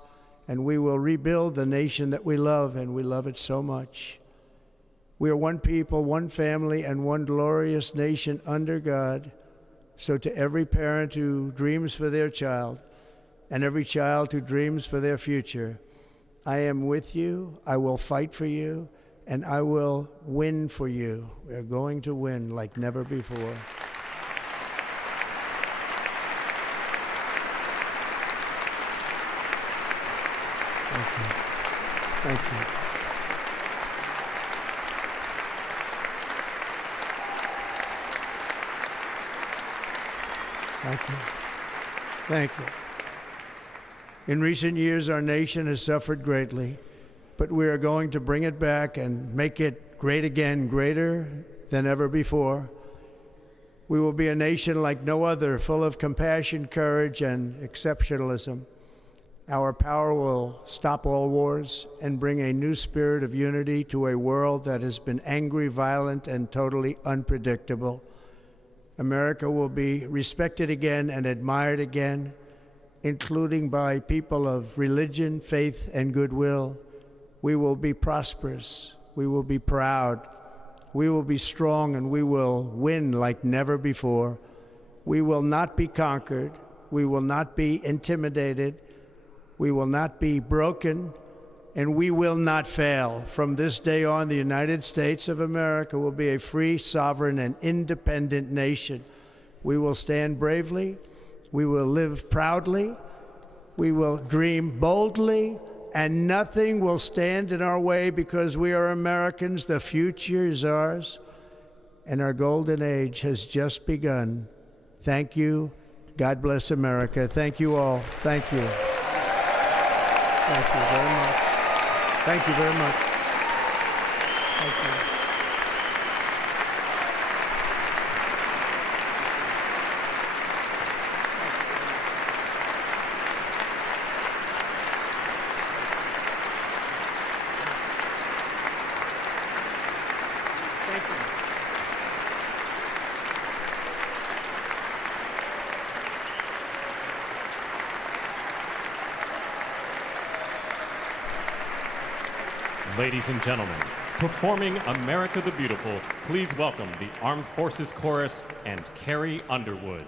and we will rebuild the nation that we love, and we love it so much. We are one people, one family, and one glorious nation under God. So to every parent who dreams for their child, and every child who dreams for their future, I am with you, I will fight for you, and I will win for you. We are going to win like never before. Thank you. Thank you. Thank you. Thank you. In recent years, our nation has suffered greatly, but we are going to bring it back and make it great again, greater than ever before. We will be a nation like no other, full of compassion, courage, and exceptionalism. Our power will stop all wars and bring a new spirit of unity to a world that has been angry, violent, and totally unpredictable. America will be respected again and admired again, including by people of religion, faith, and goodwill, we will be prosperous, we will be proud, we will be strong, and we will win like never before. We will not be conquered, we will not be intimidated, we will not be broken, and we will not fail. From this day on, the United States of America will be a free, sovereign, and independent nation. We will stand bravely, we will live proudly, we will dream boldly, and nothing will stand in our way because we are Americans. The future is ours, and our golden age has just begun. Thank you. God bless America. Thank you all. Thank you. Thank you very much. Thank you very much. Thank you. Ladies and gentlemen, performing America the Beautiful, please welcome the Armed Forces Chorus and Carrie Underwood.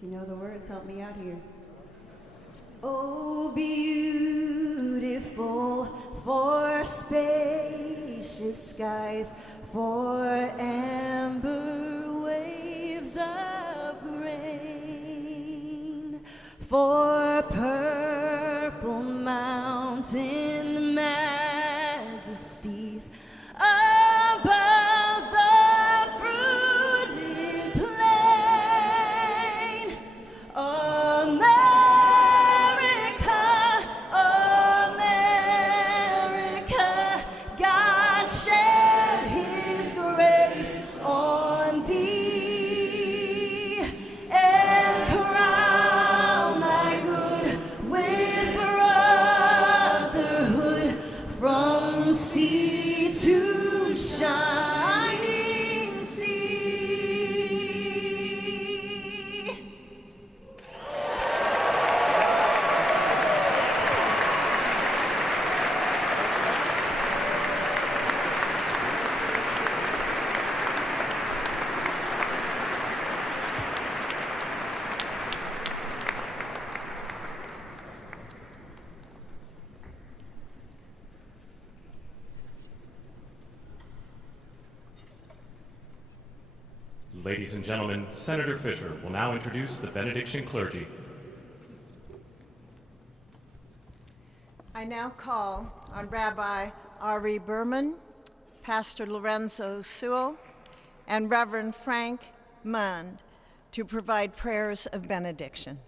If you know the words, help me out here. Oh, beautiful for spacious skies, for amber waves of grain, for purple mountain majesties above the fruited plain. America, America, God shed His grace on thee and crown thy good with brotherhood from sea to shining sea. Ladies and gentlemen, Senator Fisher will now introduce the benediction clergy. now call on Rabbi Ari Berman, Pastor Lorenzo Sewell, and Reverend Frank Mund to provide prayers of benediction.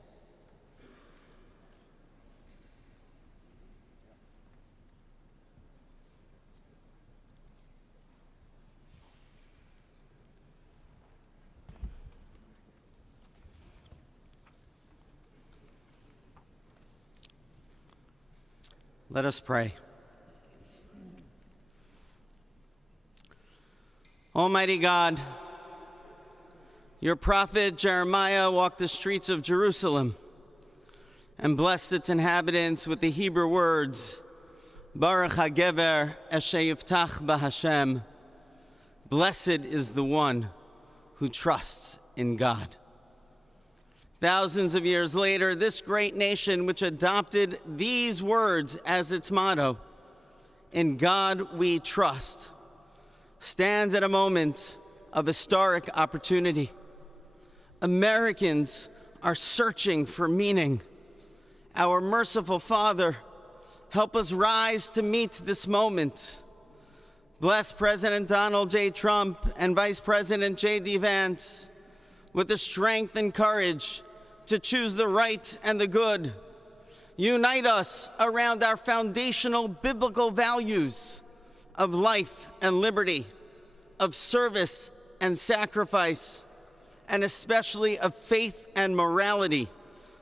Let us pray. Almighty God, your prophet Jeremiah walked the streets of Jerusalem and blessed its inhabitants with the Hebrew words, Baruch HaGever Asher Yiftach BaHashem. Blessed is the one who trusts in God. Thousands of years later, this great nation, which adopted these words as its motto, "In God we trust," stands at a moment of historic opportunity. Americans are searching for meaning. Our merciful Father, help us rise to meet this moment. Bless President Donald J. Trump and Vice President J.D. Vance with the strength and courage to choose the right and the good. Unite us around our foundational biblical values of life and liberty, of service and sacrifice, and especially of faith and morality,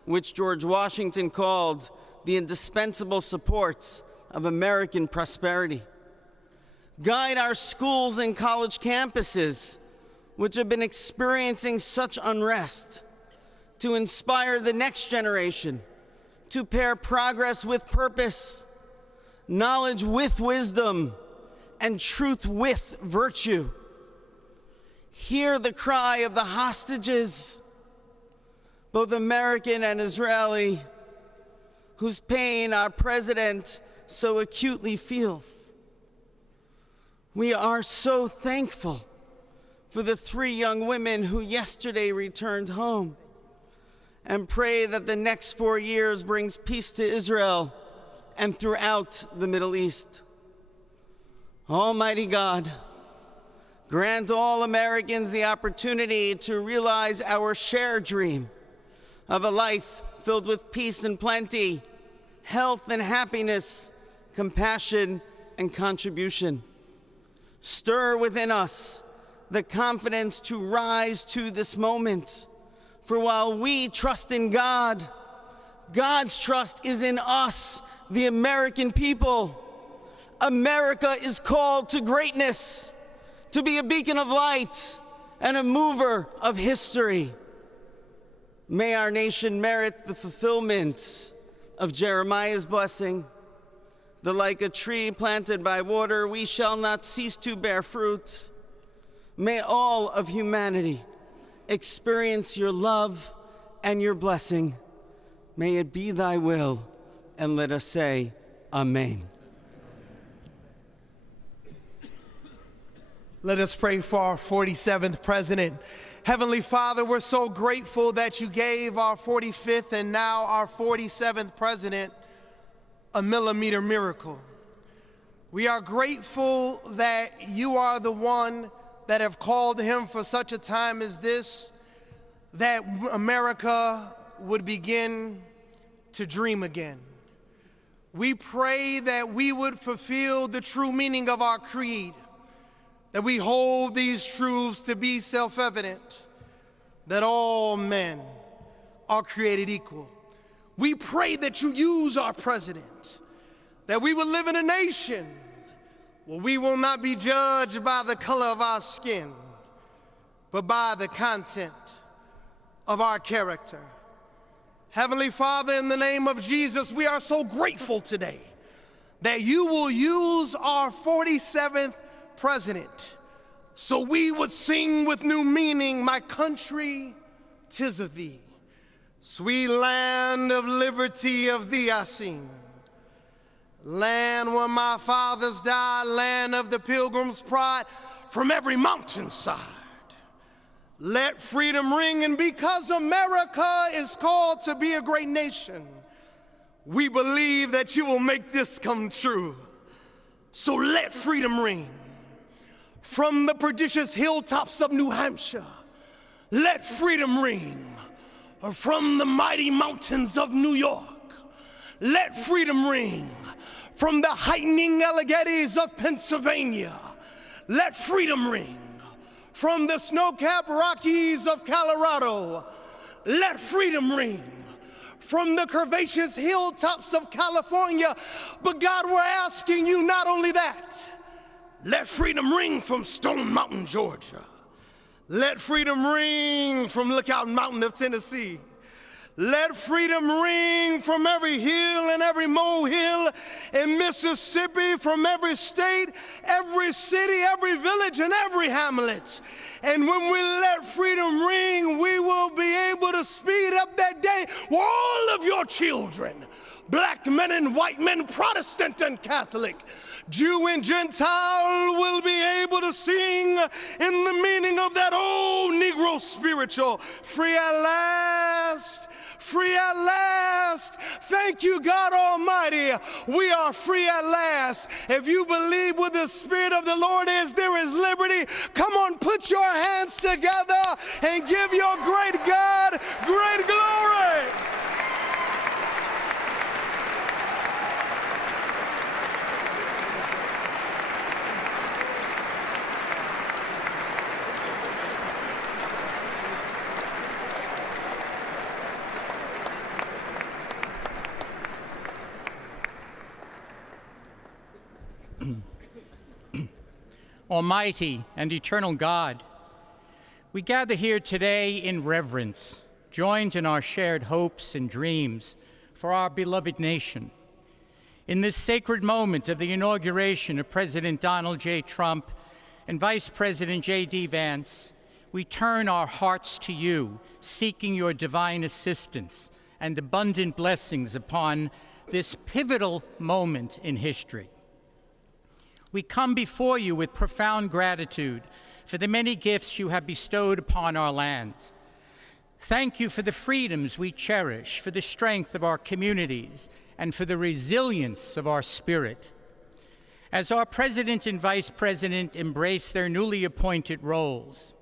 which George Washington called the indispensable supports of American prosperity. Guide our schools and college campuses, which have been experiencing such unrest, to inspire the next generation to pair progress with purpose, knowledge with wisdom, and truth with virtue. Hear the cry of the hostages, both American and Israeli, whose pain our president so acutely feels. We are so thankful for the 3 young women who yesterday returned home, and pray that the next 4 years brings peace to Israel and throughout the Middle East. Almighty God, grant all Americans the opportunity to realize our shared dream of a life filled with peace and plenty, health and happiness, compassion and contribution. Stir within us the confidence to rise to this moment. For while we trust in God, God's trust is in us, the American people. America is called to greatness, to be a beacon of light and a mover of history. May our nation merit the fulfillment of Jeremiah's blessing, that like a tree planted by water, we shall not cease to bear fruit. May all of humanity experience your love and your blessing. May it be thy will, and let us say, Amen. Let us pray for our 47th president. Heavenly Father, we're so grateful that you gave our 45th and now our 47th president a millimeter miracle. We are grateful that you are the one that have called him for such a time as this, that America would begin to dream again. We pray that we would fulfill the true meaning of our creed, that we hold these truths to be self-evident, that all men are created equal. We pray that you use our president, that we will live in a nation where we will not be judged by the color of our skin, but by the content of our character. Heavenly Father, in the name of Jesus, we are so grateful today that you will use our 47th president so we would sing with new meaning, my country, 'tis of thee. Sweet land of liberty, of thee I sing. Land where my fathers died, land of the pilgrim's pride, from every mountainside. Let freedom ring, and because America is called to be a great nation, We believe that you will make this come true. So let freedom ring from the prodigious hilltops of New Hampshire. Let freedom ring from the mighty mountains of New York. Let freedom ring from the heightening Alleghenies of Pennsylvania. Let freedom ring from the snow-capped Rockies of Colorado. Let freedom ring from the curvaceous hilltops of California. But God, we're asking you not only that, let freedom ring from Stone Mountain, Georgia. Let freedom ring from Lookout Mountain of Tennessee. Let freedom ring from every hill and every molehill in Mississippi, from every state, every city, every village, and every hamlet. And when we let freedom ring, we will be able to speed up that day where all of your children, black men and white men, Protestant and Catholic, Jew and Gentile, will be able to sing in the meaning of that old Negro spiritual, free at last. Free at last. Thank you, God Almighty. We are free at last. If you believe where the Spirit of the Lord is, there is liberty. Come on, put your hands together and give your great God great glory. Almighty and eternal God, we gather here today in reverence, joined in our shared hopes and dreams for our beloved nation. In this sacred moment of the inauguration of President Donald J. Trump and Vice President J.D. Vance, we turn our hearts to you, seeking your divine assistance and abundant blessings upon this pivotal moment in history. We come before you with profound gratitude for the many gifts you have bestowed upon our land. Thank you for the freedoms we cherish, for the strength of our communities, and for the resilience of our spirit. As our President and Vice President embrace their newly appointed roles,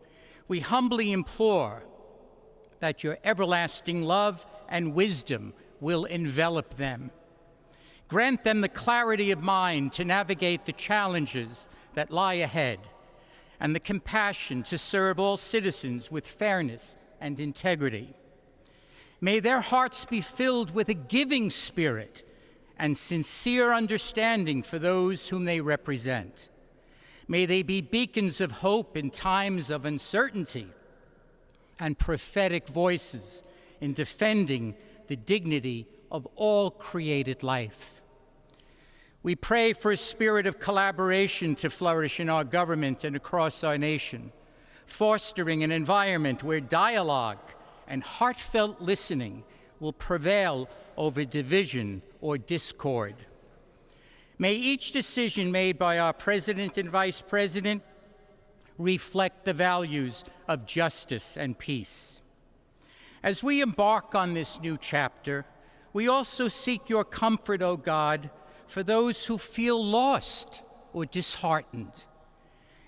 we humbly implore that your everlasting love and wisdom will envelop them. Grant them the clarity of mind to navigate the challenges that lie ahead, and the compassion to serve all citizens with fairness and integrity. May their hearts be filled with a giving spirit and sincere understanding for those whom they represent. May they be beacons of hope in times of uncertainty and prophetic voices in defending the dignity of all created life. We pray for a spirit of collaboration to flourish in our government and across our nation, fostering an environment where dialogue and heartfelt listening will prevail over division or discord. May each decision made by our President and Vice President reflect the values of justice and peace. As we embark on this new chapter, we also seek your comfort, O God, for those who feel lost or disheartened.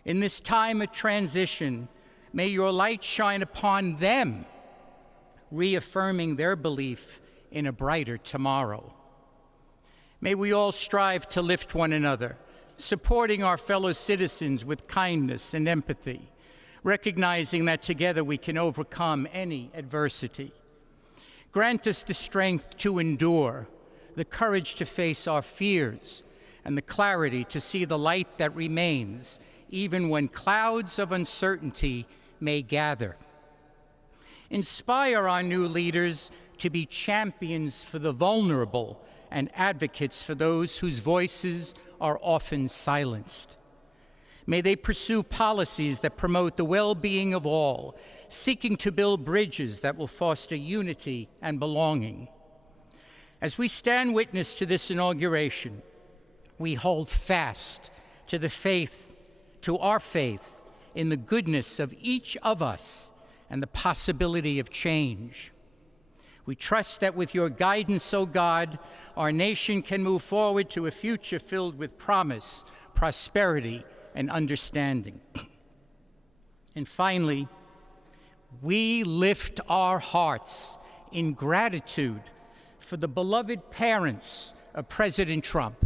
In this time of transition, may your light shine upon them, reaffirming their belief in a brighter tomorrow. May we all strive to lift one another, supporting our fellow citizens with kindness and empathy, recognizing that together we can overcome any adversity. Grant us the strength to endure, the courage to face our fears, and the clarity to see the light that remains, even when clouds of uncertainty may gather. Inspire our new leaders to be champions for the vulnerable and advocates for those whose voices are often silenced. May they pursue policies that promote the well-being of all, seeking to build bridges that will foster unity and belonging. As we stand witness to this inauguration, we hold fast to our faith in the goodness of each of us and the possibility of change. We trust that with your guidance, O God, our nation can move forward to a future filled with promise, prosperity, and understanding. And finally, we lift our hearts in gratitude for the beloved parents of President Trump.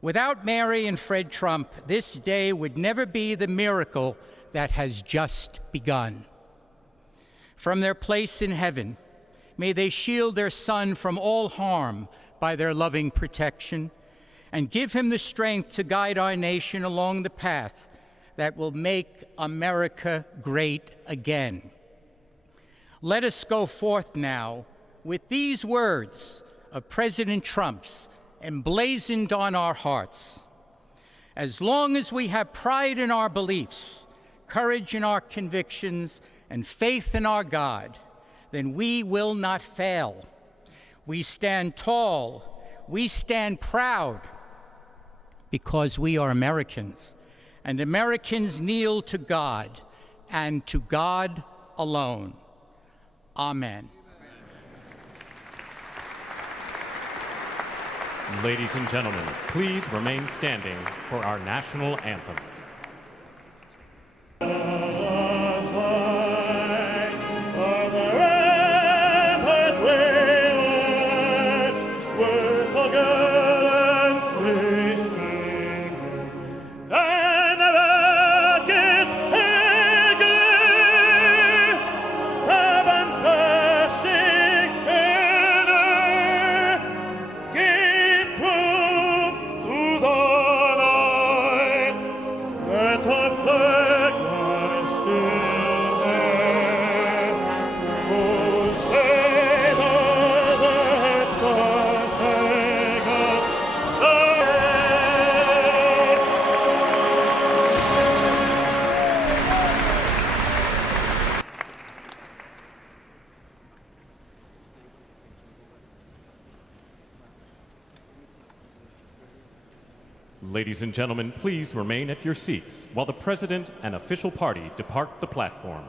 Without Mary and Fred Trump, this day would never be the miracle that has just begun. From their place in heaven, may they shield their son from all harm by their loving protection, and give him the strength to guide our nation along the path that will make America great again. Let us go forth now with these words of President Trump's emblazoned on our hearts. As long as we have pride in our beliefs, courage in our convictions, and faith in our God, then we will not fail. We stand tall, we stand proud, because we are Americans, and Americans kneel to God, and to God alone. Amen. Ladies and gentlemen, please remain standing for our national anthem. Ladies and gentlemen, please remain at your seats while the President and official party depart the platform.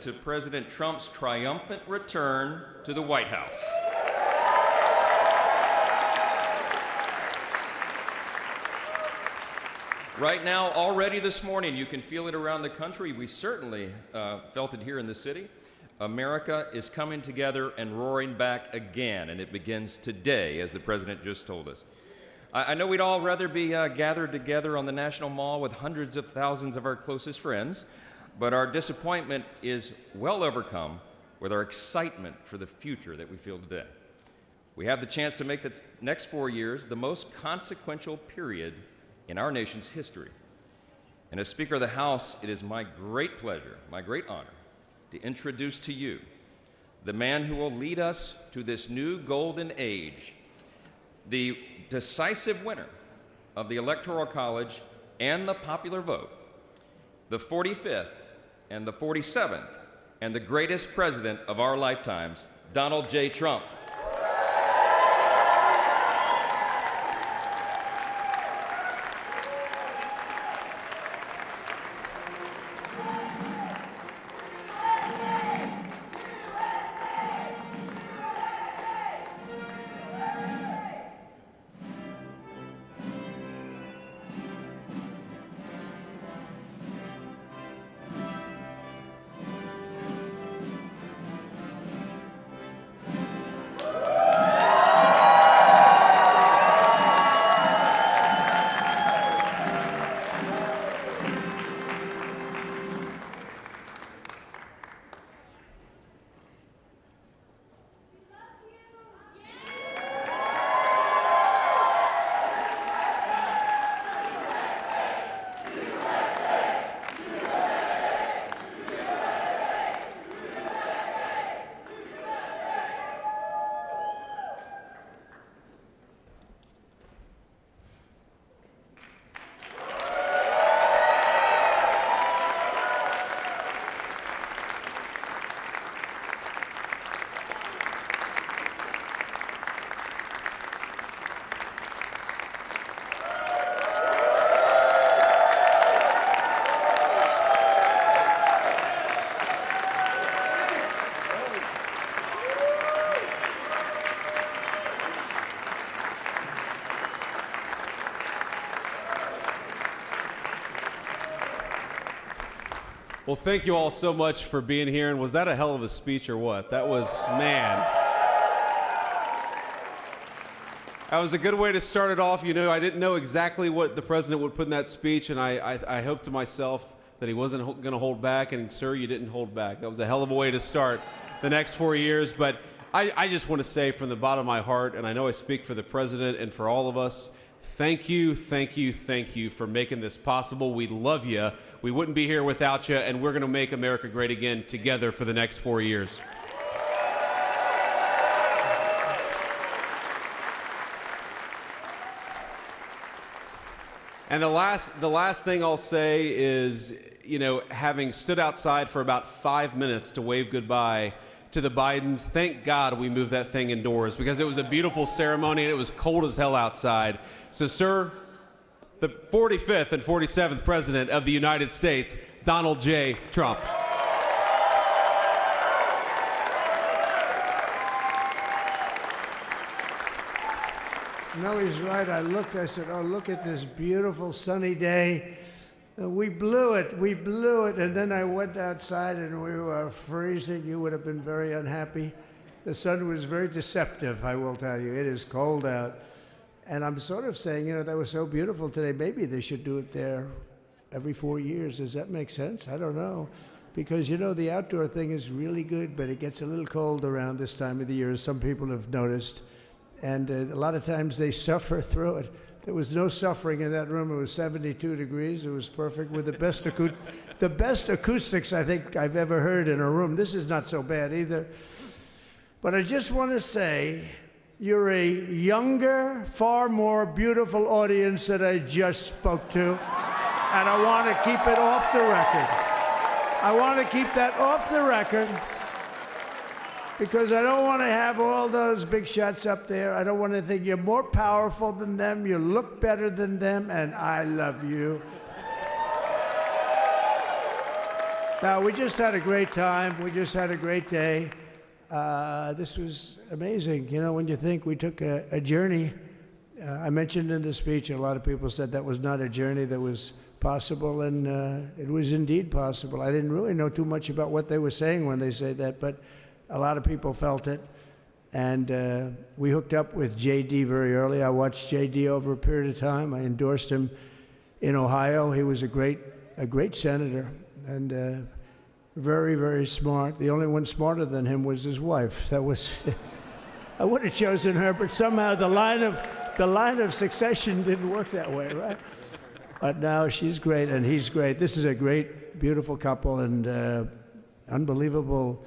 to President Trump's triumphant return to the White House. Right now, already this morning, you can feel it around the country. We certainly felt it here in the city. America is coming together and roaring back again, and it begins today, as the President just told us. I know we'd all rather be gathered together on the National Mall with hundreds of thousands of our closest friends, but our disappointment is well overcome with our excitement for the future that we feel today. We have the chance to make the next 4 years the most consequential period in our nation's history. And as Speaker of the House, it is my great pleasure, my great honor, to introduce to you the man who will lead us to this new golden age, the decisive winner of the Electoral College and the popular vote, the 45th and the 47th, and the greatest president of our lifetimes, Donald J. Trump. Well, thank you all so much for being here. And was that a hell of a speech or what? That was, man. That was a good way to start it off. You know, I didn't know exactly what the president would put in that speech, and I hoped to myself that he wasn't going to hold back, and sir, you didn't hold back. That was a hell of a way to start the next 4 years. But I just want to say from the bottom of my heart, and I know I speak for the president and for all of us, thank you, thank you, thank you for making this possible. We love you. We wouldn't be here without you, and we're going to make America great again together for the next 4 years. And the last thing I'll say is, you know, having stood outside for about 5 minutes to wave goodbye to the Bidens, thank God we moved that thing indoors, because it was a beautiful ceremony and it was cold as hell outside. So, sir, the 45th and 47th President of the United States, Donald J. Trump. No, he's right. I said, oh, look at this beautiful sunny day. We blew it. And then I went outside and we were freezing. You would have been very unhappy. The sun was very deceptive, I will tell you. It is cold out. And I'm sort of saying, you know, that was so beautiful today. Maybe they should do it there every 4 years. Does that make sense? I don't know. Because, you know, the outdoor thing is really good, but it gets a little cold around this time of the year, as some people have noticed. And a lot of times they suffer through it. There was no suffering in that room. It was 72 degrees. It was perfect with the best acoustics I think I've ever heard in a room. This is not so bad either. But I just want to say, you're a younger, far more beautiful audience that I just spoke to. And I want to keep it off the record. I want to keep that off the record because I don't want to have all those big shots up there. I don't want to think you're more powerful than them, you look better than them, and I love you. Now, we just had a great time. We just had a great day. This was amazing. You know, when you think we took a journey, I mentioned in the speech, a lot of people said that was not a journey that was possible, and it was indeed possible. I didn't really know too much about what they were saying when they said that, but a lot of people felt it. And we hooked up with JD very early. I watched JD over a period of time. I endorsed him in Ohio. He was a great senator, and very, very smart. The only one smarter than him was his wife. That was, I would have chosen her, but somehow the line of succession didn't work that way, right? But now she's great and he's great. This is a great, beautiful couple and unbelievable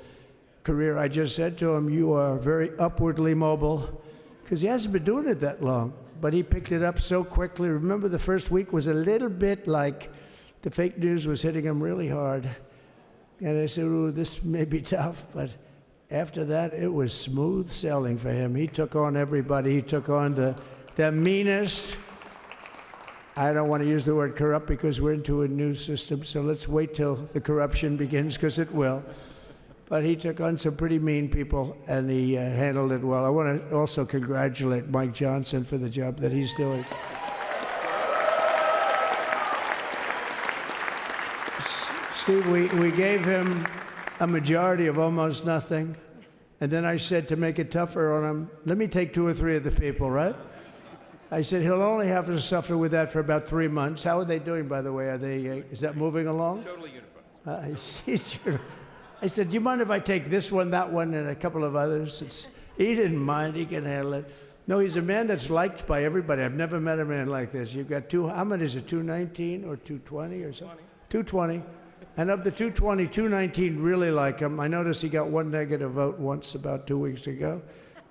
career. I just said to him, you are very upwardly mobile, because he hasn't been doing it that long, but he picked it up so quickly. Remember, the first week was a little bit like the fake news was hitting him really hard. And I said, ooh, this may be tough, but after that, it was smooth sailing for him. He took on everybody. He took on the meanest. I don't want to use the word corrupt because we're into a new system, so let's wait till the corruption begins, because it will. But he took on some pretty mean people, and he handled it well. I want to also congratulate Mike Johnson for the job that he's doing. Steve, we gave him a majority of almost nothing, and then I said, to make it tougher on him, let me take 2 or 3 of the people, right? I said, he'll only have to suffer with that for about 3 months. How are they doing, by the way? Are they, is that moving along? Totally unified. I said, do you mind if I take this one, that one, and a couple of others? He didn't mind. He can handle it. No, he's a man that's liked by everybody. I've never met a man like this. You've got how many is it, 219 or 220 or something? 220. And of the 220, 219 really like him. I noticed he got 1 negative vote once about 2 weeks ago.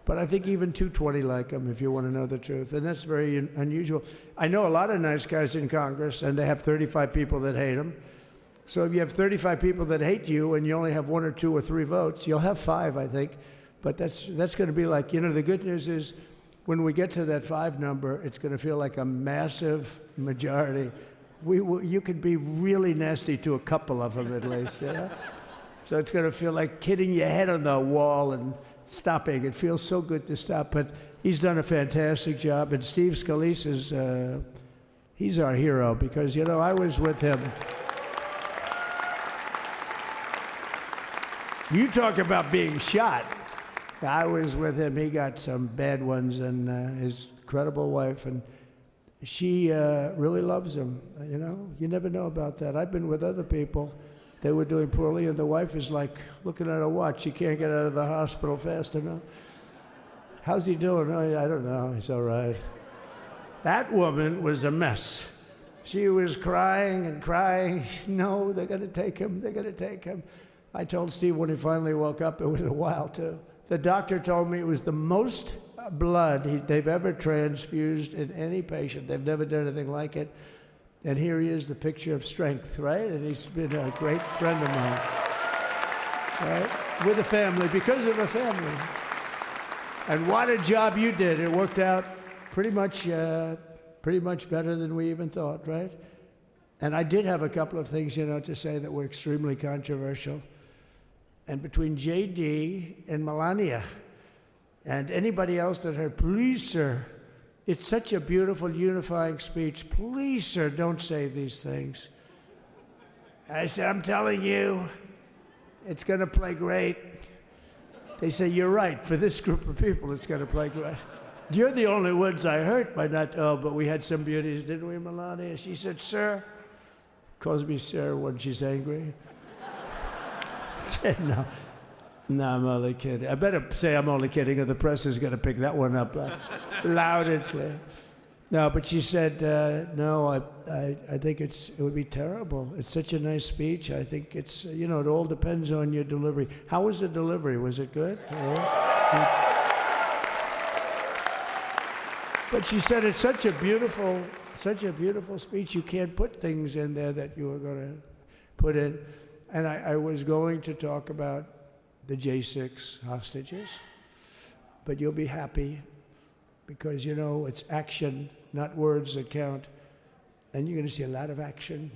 But I think even 220 like him, if you want to know the truth. And that's very unusual. I know a lot of nice guys in Congress, and they have 35 people that hate him. So if you have 35 people that hate you and you only have 1 or 2 or 3 votes, you'll have 5, I think. But that's going to be like, you know, the good news is when we get to that 5 number, it's going to feel like a massive majority. You could be really nasty to a couple of them at least, you know? So it's going to feel like hitting your head on the wall and stopping. It feels so good to stop. But he's done a fantastic job. And Steve Scalise is, he's our hero because, you know, I was with him. You talk about being shot. I was with him. He got some bad ones, and his incredible wife, and she really loves him. You know, you never know about that. I've been with other people. They were doing poorly, and the wife is like looking at a watch. She can't get out of the hospital fast enough. How's he doing? Oh, I don't know. He's all right. That woman was a mess. She was crying and crying. No, they're going to take him. They're going to take him. I told Steve when he finally woke up, it was a while too. The doctor told me it was the most blood they've ever transfused in any patient. They've never done anything like it. And here he is, the picture of strength, right? And he's been a great friend of mine, right? With a family, because of a family. And what a job you did. It worked out pretty much better than we even thought, right? And I did have a couple of things, you know, to say that were extremely controversial. And between JD and Melania and anybody else that heard, please, sir, it's such a beautiful unifying speech. Please, sir, don't say these things. I said, I'm telling you, it's going to play great. They say, you're right. For this group of people, it's going to play great. You're the only ones I hurt by not, but we had some beauties, didn't we, Melania? She said, sir, calls me sir when she's angry. No, I'm only kidding. I better say I'm only kidding, or the press is going to pick that one up loud and clear. No, but she said, no, I think it would be terrible. It's such a nice speech. I think it's, you know, it all depends on your delivery. How was the delivery? Was it good? But she said it's such a beautiful speech. You can't put things in there that you were going to put in. And I was going to talk about the J6 hostages, but you'll be happy because, you know, it's action, not words that count. And you're going to see a lot of action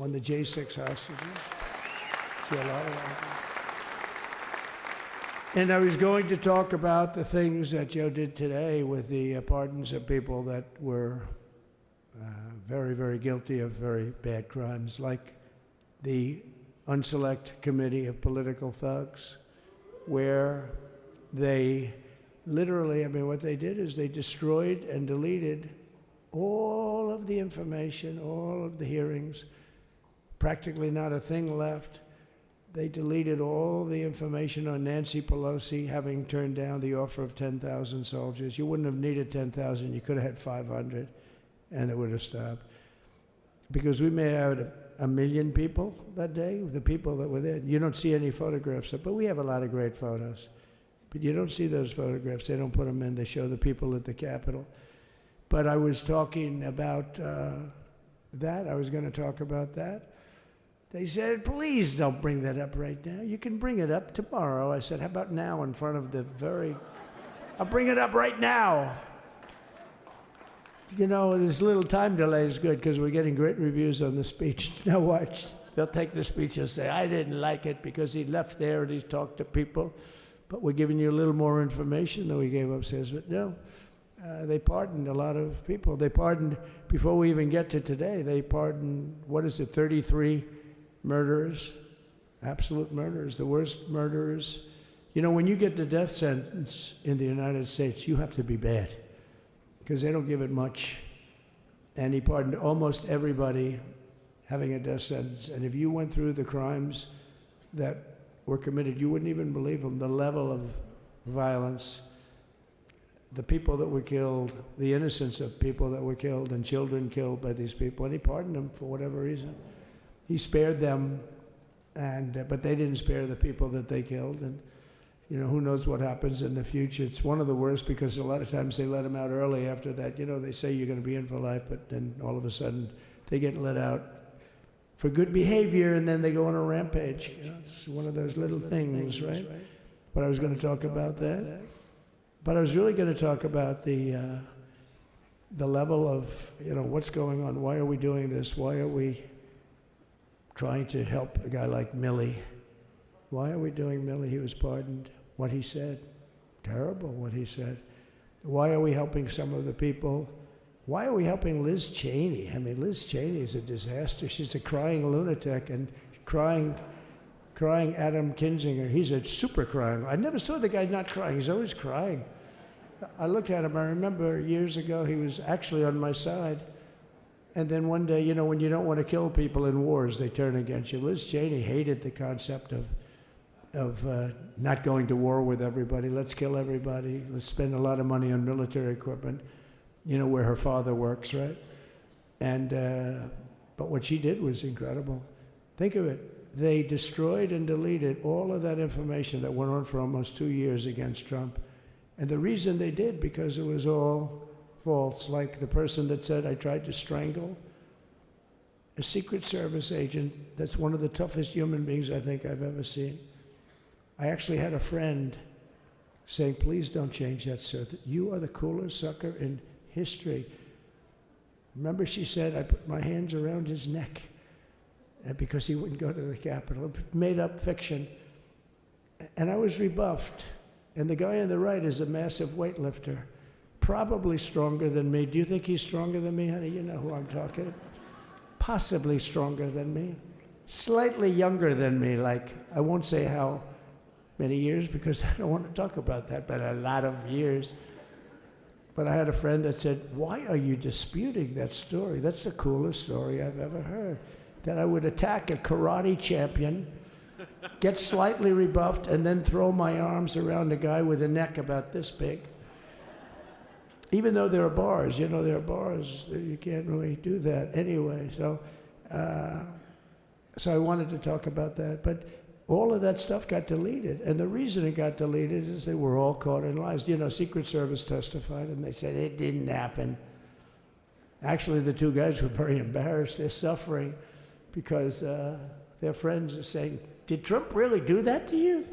on the J6 hostages. See a lot of that. And I was going to talk about the things that Joe did today with the pardons of people that were very, very guilty of very bad crimes, like the Unselect Committee of Political Thugs, where they literally, I mean, what they did is they destroyed and deleted all of the information, all of the hearings, practically not a thing left. They deleted all the information on Nancy Pelosi having turned down the offer of 10,000 soldiers. You wouldn't have needed 10,000. You could have had 500, and it would have stopped. Because we may have had 1 million people that day, the people that were there. You don't see any photographs, but we have a lot of great photos. But you don't see those photographs. They don't put them in. They show the people at the Capitol. But I was talking about that. I was going to talk about that. They said, please don't bring that up right now. You can bring it up tomorrow. I said, how about now in front of the I'll bring it up right now. You know, this little time delay is good because we're getting great reviews on the speech. Now watch. They'll take the speech and say, I didn't like it because he left there and he talked to people. But we're giving you a little more information than we gave upstairs. But no, they pardoned a lot of people. They pardoned, before we even get to today, they pardoned, 33 murderers, absolute murderers, the worst murderers. You know, when you get the death sentence in the United States, you have to be bad because they don't give it much. And he pardoned almost everybody having a death sentence. And if you went through the crimes that were committed, you wouldn't even believe them, the level of violence, the people that were killed, the innocence of people that were killed and children killed by these people. And he pardoned them for whatever reason. He spared them, but they didn't spare the people that they killed. And, you know, who knows what happens in the future. It's one of the worst because a lot of times they let them out early after that. You know, they say you're going to be in for life, but then all of a sudden they get let out for good behavior, and then they go on a rampage. You know, it's one of those little things, right? But I was going to talk about that. But I was really going to talk about the level of, you know, what's going on. Why are we doing this? Why are we trying to help a guy like Milley? Why are we doing Milley? He was pardoned. What he said, terrible what he said. Why are we helping some of the people? Why are we helping Liz Cheney? I mean, Liz Cheney is a disaster. She's a crying lunatic and crying Adam Kinzinger. He's a super crying. I never saw the guy not crying. He's always crying. I looked at him. I remember years ago he was actually on my side. And then one day, you know, when you don't want to kill people in wars, they turn against you. Liz Cheney hated the concept of not going to war with everybody. Let's kill everybody. Let's spend a lot of money on military equipment, you know, where her father works, right? And but what she did was incredible. Think of it. They destroyed and deleted all of that information that went on for almost 2 years against Trump. And the reason they did, because it was all false, like the person that said, I tried to strangle a Secret Service agent. That's one of the toughest human beings I think I've ever seen. I actually had a friend saying, please don't change that, sir. You are the coolest sucker in history. Remember she said, I put my hands around his neck because he wouldn't go to the Capitol. Made up fiction. And I was rebuffed. And the guy on the right is a massive weightlifter. Probably stronger than me. Do you think he's stronger than me, honey? You know who I'm talking about. Possibly stronger than me. Slightly younger than me, like, I won't say how many years because I don't want to talk about that, but a lot of years. But I had a friend that said, why are you disputing that story? That's the coolest story I've ever heard. That I would attack a karate champion, get slightly rebuffed, and then throw my arms around a guy with a neck about this big. Even though there are bars, you know, there are bars, you can't really do that anyway. So I wanted to talk about that. But all of that stuff got deleted. And the reason it got deleted is they were all caught in lies. You know, Secret Service testified, and they said it didn't happen. Actually, the two guys were very embarrassed. They're suffering because their friends are saying, did Trump really do that to you?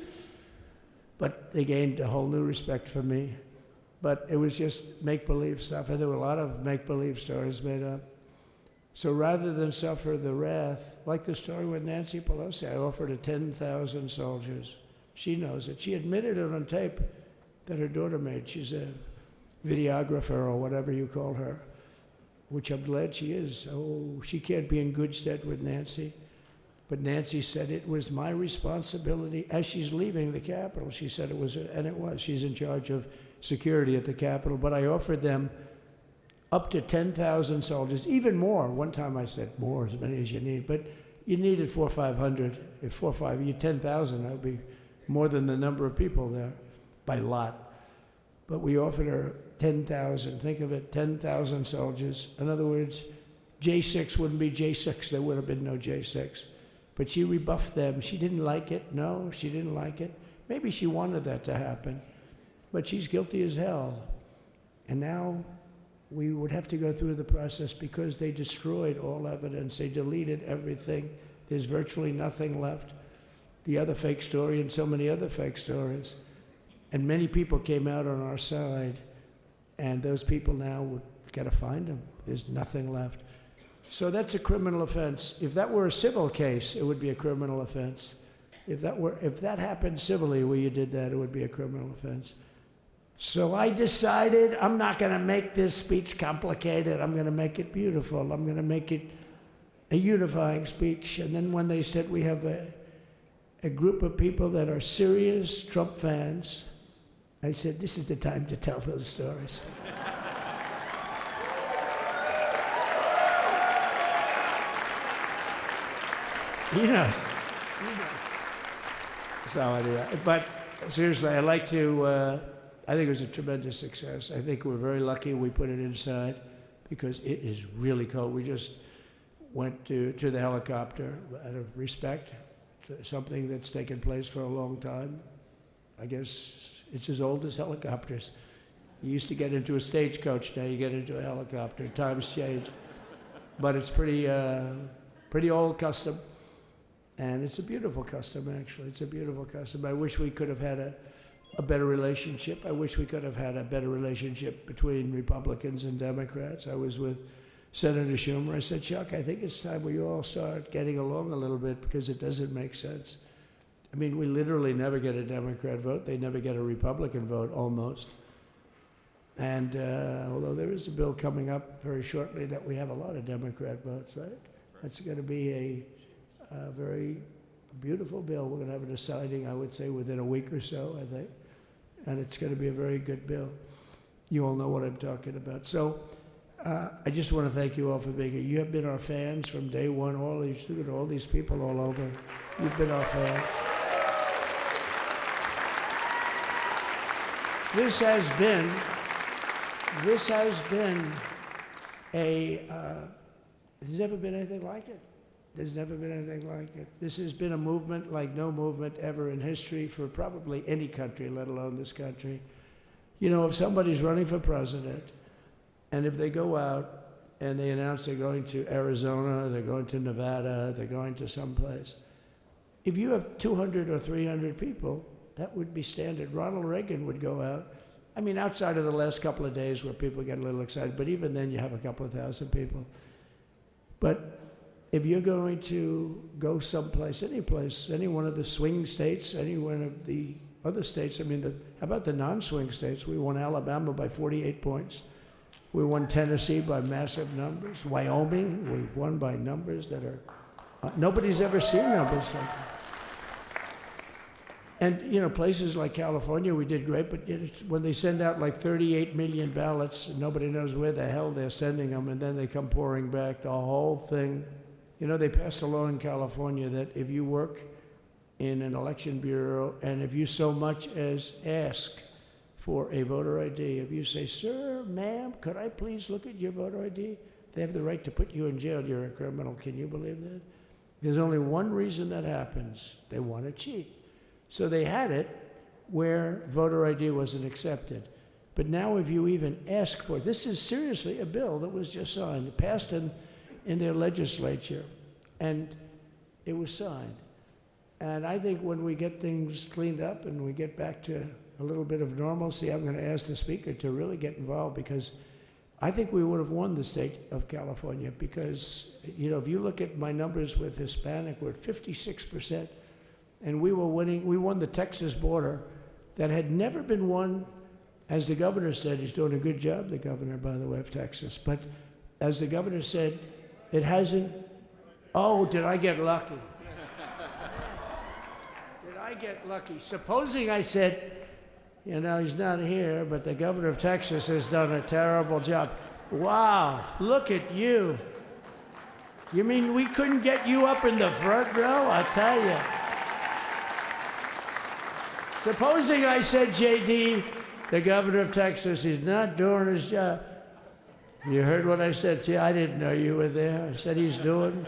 But they gained a whole new respect for me. But it was just make-believe stuff, and there were a lot of make-believe stories made up. So rather than suffer the wrath, like the story with Nancy Pelosi, I offered her 10,000 soldiers. She knows it. She admitted it on tape that her daughter made. She's a videographer or whatever you call her, which I'm glad she is. Oh, she can't be in good stead with Nancy. But Nancy said it was my responsibility as she's leaving the Capitol. She said it was, and it was. She's in charge of security at the Capitol. But I offered them up to 10,000 soldiers, even more. One time I said more, as many as you need. But you needed 400 or 500. If 4 or 5, you 10,000, that would be more than the number of people there by lot. But we offered her 10,000. Think of it, 10,000 soldiers. In other words, J6 wouldn't be J6. There would have been no J6. But she rebuffed them. She didn't like it. No, she didn't like it. Maybe she wanted that to happen. But she's guilty as hell. And now we would have to go through the process because they destroyed all evidence. They deleted everything. There's virtually nothing left. The other fake story and so many other fake stories. And many people came out on our side. And those people now, we've got to find them. There's nothing left. So that's a criminal offense. If that were a civil case, it would be a criminal offense. If that happened civilly where you did that, it would be a criminal offense. So I decided I'm not going to make this speech complicated. I'm going to make it beautiful. I'm going to make it a unifying speech. And then when they said we have a group of people that are serious Trump fans, I said, this is the time to tell those stories. He knows. So anyway, but seriously, I'd like to, I think it was a tremendous success. I think we're very lucky we put it inside because it is really cold. We just went to the helicopter out of respect. It's something that's taken place for a long time. I guess it's as old as helicopters. You used to get into a stagecoach, now you get into a helicopter. Times change. But it's pretty old custom. And it's a beautiful custom, actually. It's a beautiful custom. I wish we could have had a better relationship. I wish we could have had a better relationship between Republicans and Democrats. I was with Senator Schumer. I said, Chuck, I think it's time we all start getting along a little bit because it doesn't make sense. I mean, we literally never get a Democrat vote. They never get a Republican vote, almost. And although there is a bill coming up very shortly that we have a lot of Democrat votes, right? That's going to be a very beautiful bill. We're going to have a deciding, I would say, within a week or so, I think. And it's going to be a very good bill. You all know what I'm talking about. So I just want to thank you all for being here. You have been our fans from day one. All these people all over. You've been our fans. This has been there's never been anything like it. There's never been anything like it. This has been a movement like no movement ever in history for probably any country, let alone this country. You know, if somebody's running for president, and if they go out and they announce they're going to Arizona, they're going to Nevada, they're going to someplace, if you have 200 or 300 people, that would be standard. Ronald Reagan would go out. I mean, outside of the last couple of days where people get a little excited, but even then you have a couple of thousand people. But if you're going to go someplace, any place, any one of the swing states, any one of the other states, I mean, how about the non-swing states? We won Alabama by 48 points. We won Tennessee by massive numbers. Wyoming, we won by numbers that are, nobody's ever seen numbers like that. And, you know, places like California, we did great, but when they send out like 38 million ballots, nobody knows where the hell they're sending them, and then they come pouring back, the whole thing. You know, they passed a law in California that if you work in an election bureau and if you so much as ask for a voter ID, if you say, sir, ma'am, could I please look at your voter ID? They have the right to put you in jail. You're a criminal. Can you believe that? There's only one reason that happens. They want to cheat. So they had it where voter ID wasn't accepted. But now if you even ask for it, this is seriously a bill that was just signed, passed in their legislature, and it was signed. And I think when we get things cleaned up and we get back to a little bit of normalcy, I'm going to ask the speaker to really get involved because I think we would have won the state of California because, you know, if you look at my numbers with Hispanic, we're at 56%. And we won the Texas border that had never been won. As the governor said, he's doing a good job, the governor, by the way, of Texas. But as the governor said, it hasn't, oh, did I get lucky? Did I get lucky? Supposing I said, you know, he's not here, but the governor of Texas has done a terrible job. Wow, look at you. You mean we couldn't get you up in the front row? I tell you. Supposing I said, JD, the governor of Texas, he's not doing his job. You heard what I said. See, I didn't know you were there. I said he's doing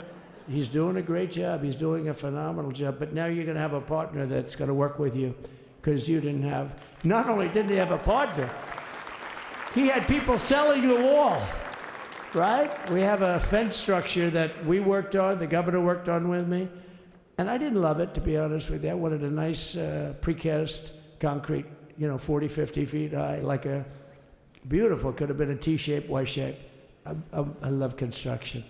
a great job. He's doing a phenomenal job. But now you're going to have a partner that's going to work with you because you didn't have, not only didn't he have a partner, he had people selling the wall, right? We have a fence structure that we worked on, the governor worked on with me. And I didn't love it, to be honest with you. I wanted a nice precast concrete, you know, 40, 50 feet high, like a beautiful, could have been a T-shape, Y-shape. I love construction.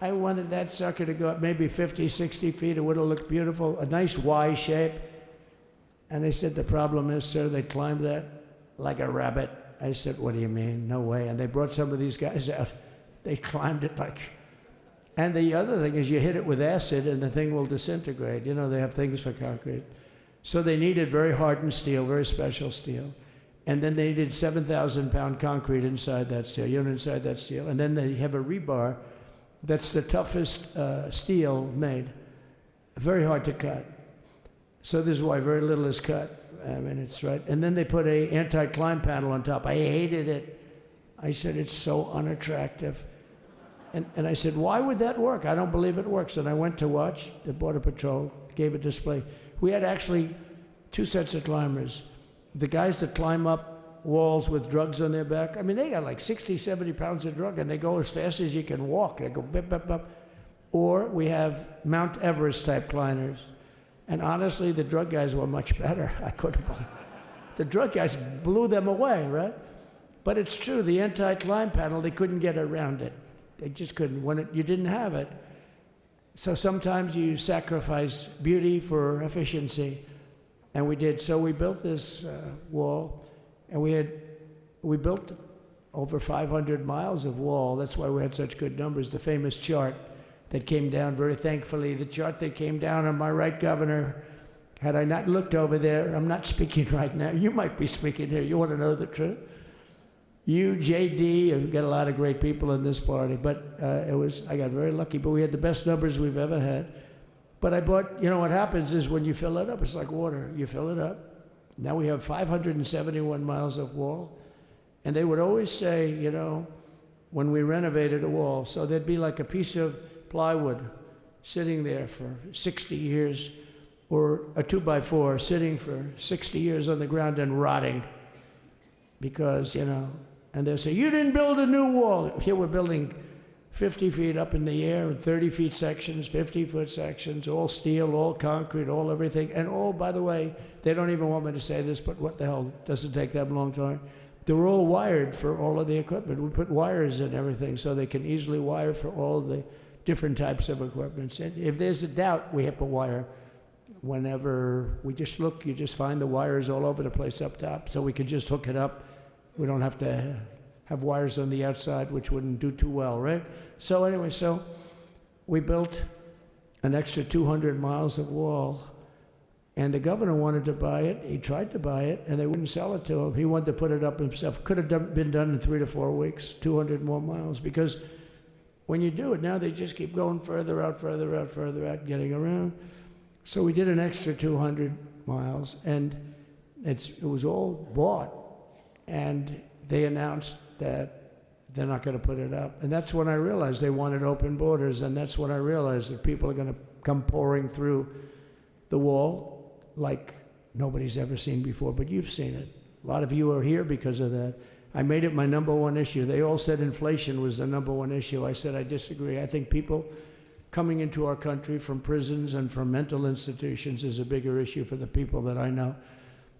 I wanted that sucker to go up maybe 50, 60 feet. It would have looked beautiful, a nice Y shape. And they said, the problem is, sir, they climbed that like a rabbit. I said, what do you mean? No way. And they brought some of these guys out. They climbed it like... And the other thing is you hit it with acid and the thing will disintegrate. You know, they have things for concrete. So they needed very hardened steel, very special steel. And then they needed 7,000-pound concrete inside that steel, you know, inside that steel. And then they have a rebar that's the toughest steel made. Very hard to cut. So this is why very little is cut. I mean, it's right. And then they put a anti-climb panel on top. I hated it. I said, it's so unattractive. And I said, why would that work? I don't believe it works. And I went to watch. The Border Patrol gave a display. We had actually 2 sets of climbers. The guys that climb up walls with drugs on their back, I mean, they got like 60, 70 pounds of drug, and they go as fast as you can walk. They go bip, bip, bip. Or we have Mount Everest-type climbers. And honestly, the drug guys were much better. I couldn't believe it. The drug guys blew them away, right? But it's true, the anti-climb panel, they couldn't get around it. They just couldn't. When you didn't have it. So sometimes you sacrifice beauty for efficiency. And we did. So we built this wall, and we built over 500 miles of wall. That's why we had such good numbers. The famous chart that came down, very thankfully, the chart that came down on my right, Governor, had I not looked over there, I'm not speaking right now. You might be speaking here. You want to know the truth? You, JD, you've got a lot of great people in this party, but I got very lucky, but we had the best numbers we've ever had. But I bought, you know what happens is when you fill it up, it's like water. You fill it up. Now we have 571 miles of wall. And they would always say, you know, when we renovated a wall, so there'd be like a piece of plywood sitting there for 60 years, or a 2x4 sitting for 60 years on the ground and rotting. Because, you know, and they'll say, you didn't build a new wall. Here we're building 50 feet up in the air, 30 feet sections, 50-foot sections, all steel, all concrete, all everything. And all, by the way, they don't even want me to say this, but what the hell, doesn't take that long time. They're all wired for all of the equipment. We put wires in everything so they can easily wire for all the different types of equipment. And if there's a doubt, we have to wire. Whenever we just look, you just find the wires all over the place up top, so we can just hook it up. We don't have to have wires on the outside, which wouldn't do too well, right? So anyway, so we built an extra 200 miles of wall, and the governor wanted to buy it. He tried to buy it, and they wouldn't sell it to him. He wanted to put it up himself. Could have been done in 3 to 4 weeks, 200 more miles, because when you do it now, they just keep going further out, further out, further out, getting around. So we did an extra 200 miles, and it was all bought. And they announced that they're not going to put it up. And that's when I realized they wanted open borders, and that's when I realized that people are going to come pouring through the wall like nobody's ever seen before, but you've seen it. A lot of you are here because of that. I made it my #1 issue. They all said inflation was the #1 issue. I said I disagree. I think people coming into our country from prisons and from mental institutions is a bigger issue for the people that I know.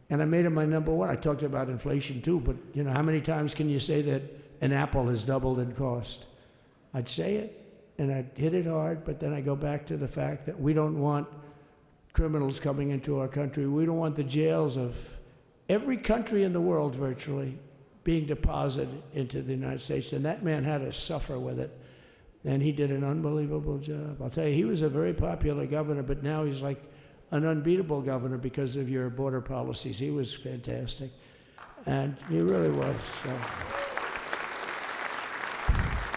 And I made it my #1. I talked about inflation too, but you know, how many times can you say that an apple has doubled in cost. I'd say it, and I'd hit it hard, but then I go back to the fact that we don't want criminals coming into our country. We don't want the jails of every country in the world virtually being deposited into the United States, and that man had to suffer with it. And he did an unbelievable job. I'll tell you, he was a very popular governor, but now he's like an unbeatable governor because of your border policies. He was fantastic. And he really was. So.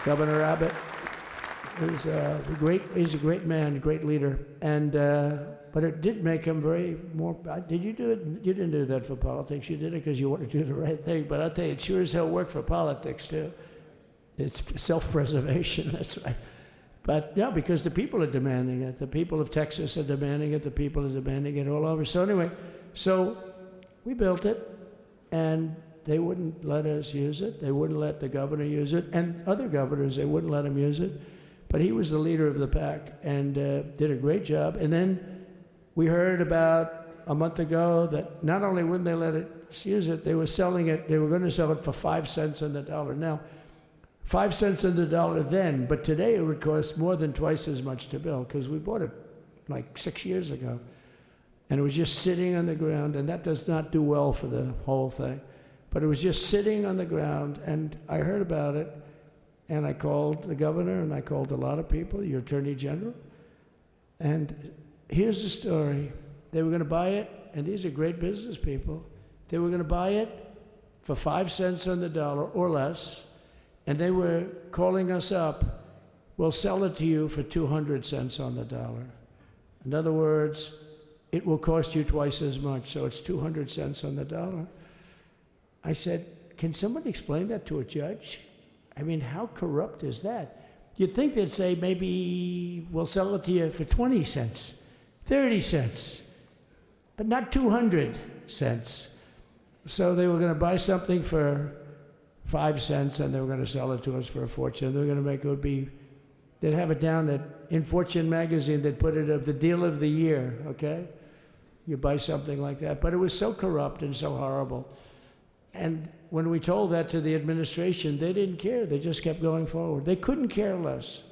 Governor Abbott is he's a great man, great leader. And, but it did make him very more, did you do it? You didn't do that for politics. You did it because you wanted to do the right thing. But I'll tell you, it sure as hell worked for politics too. It's self-preservation, that's right. But no, because the people are demanding it. The people of Texas are demanding it. The people are demanding it all over. So anyway, so we built it, and they wouldn't let us use it. They wouldn't let the governor use it. And other governors, they wouldn't let him use it. But he was the leader of the pack and did a great job. And then we heard about a month ago that not only wouldn't they let us use it, they were selling it, they were going to sell it for 5 cents on the dollar. Now, 5 cents on the dollar then, but today it would cost more than twice as much to build because we bought it like 6 years ago. And it was just sitting on the ground, and that does not do well for the whole thing. But it was just sitting on the ground, and I heard about it, and I called the governor, and I called a lot of people, your attorney general. And here's the story. They were going to buy it, and these are great business people. They were going to buy it for 5 cents on the dollar or less. And they were calling us up, we'll sell it to you for 200 cents on the dollar. In other words, it will cost you twice as much, so it's 200 cents on the dollar. I said, can somebody explain that to a judge? I mean, how corrupt is that? You'd think they'd say, maybe we'll sell it to you for 20 cents, 30 cents, but not 200 cents. So they were going to buy something for 5 cents, and they were going to sell it to us for a fortune. They were going to make it would be, they'd have it down that in Fortune magazine, they'd put it of the deal of the year, okay? You buy something like that. But it was so corrupt and so horrible. And when we told that to the administration, they didn't care. They just kept going forward. They couldn't care less.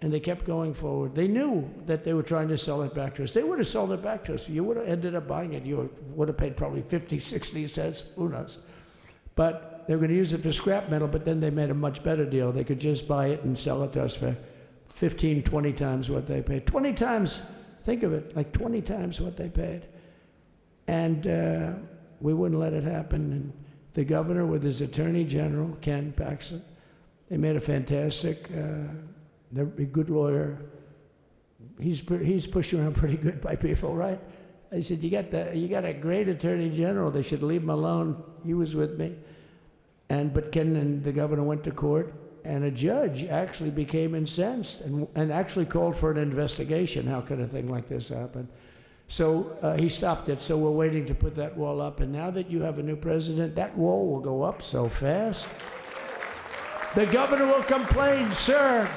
And they kept going forward. They knew that they were trying to sell it back to us. They would have sold it back to us. You would have ended up buying it. You would have paid probably 50, 60 cents, who knows. But they were going to use it for scrap metal, but then they made a much better deal. They could just buy it and sell it to us for 15, 20 times what they paid. 20 times, think of it, like 20 times what they paid. And we wouldn't let it happen. And the governor with his attorney general, Ken Paxton, they made a fantastic, they're a good lawyer. He's pushed around pretty good by people, right? I said, you got a great attorney general. They should leave him alone. He was with me. But Ken and the governor went to court, and a judge actually became incensed and actually called for an investigation. How could a thing like this happen? So he stopped it. So we're waiting to put that wall up. And now that you have a new president, that wall will go up so fast. The governor will complain, sir.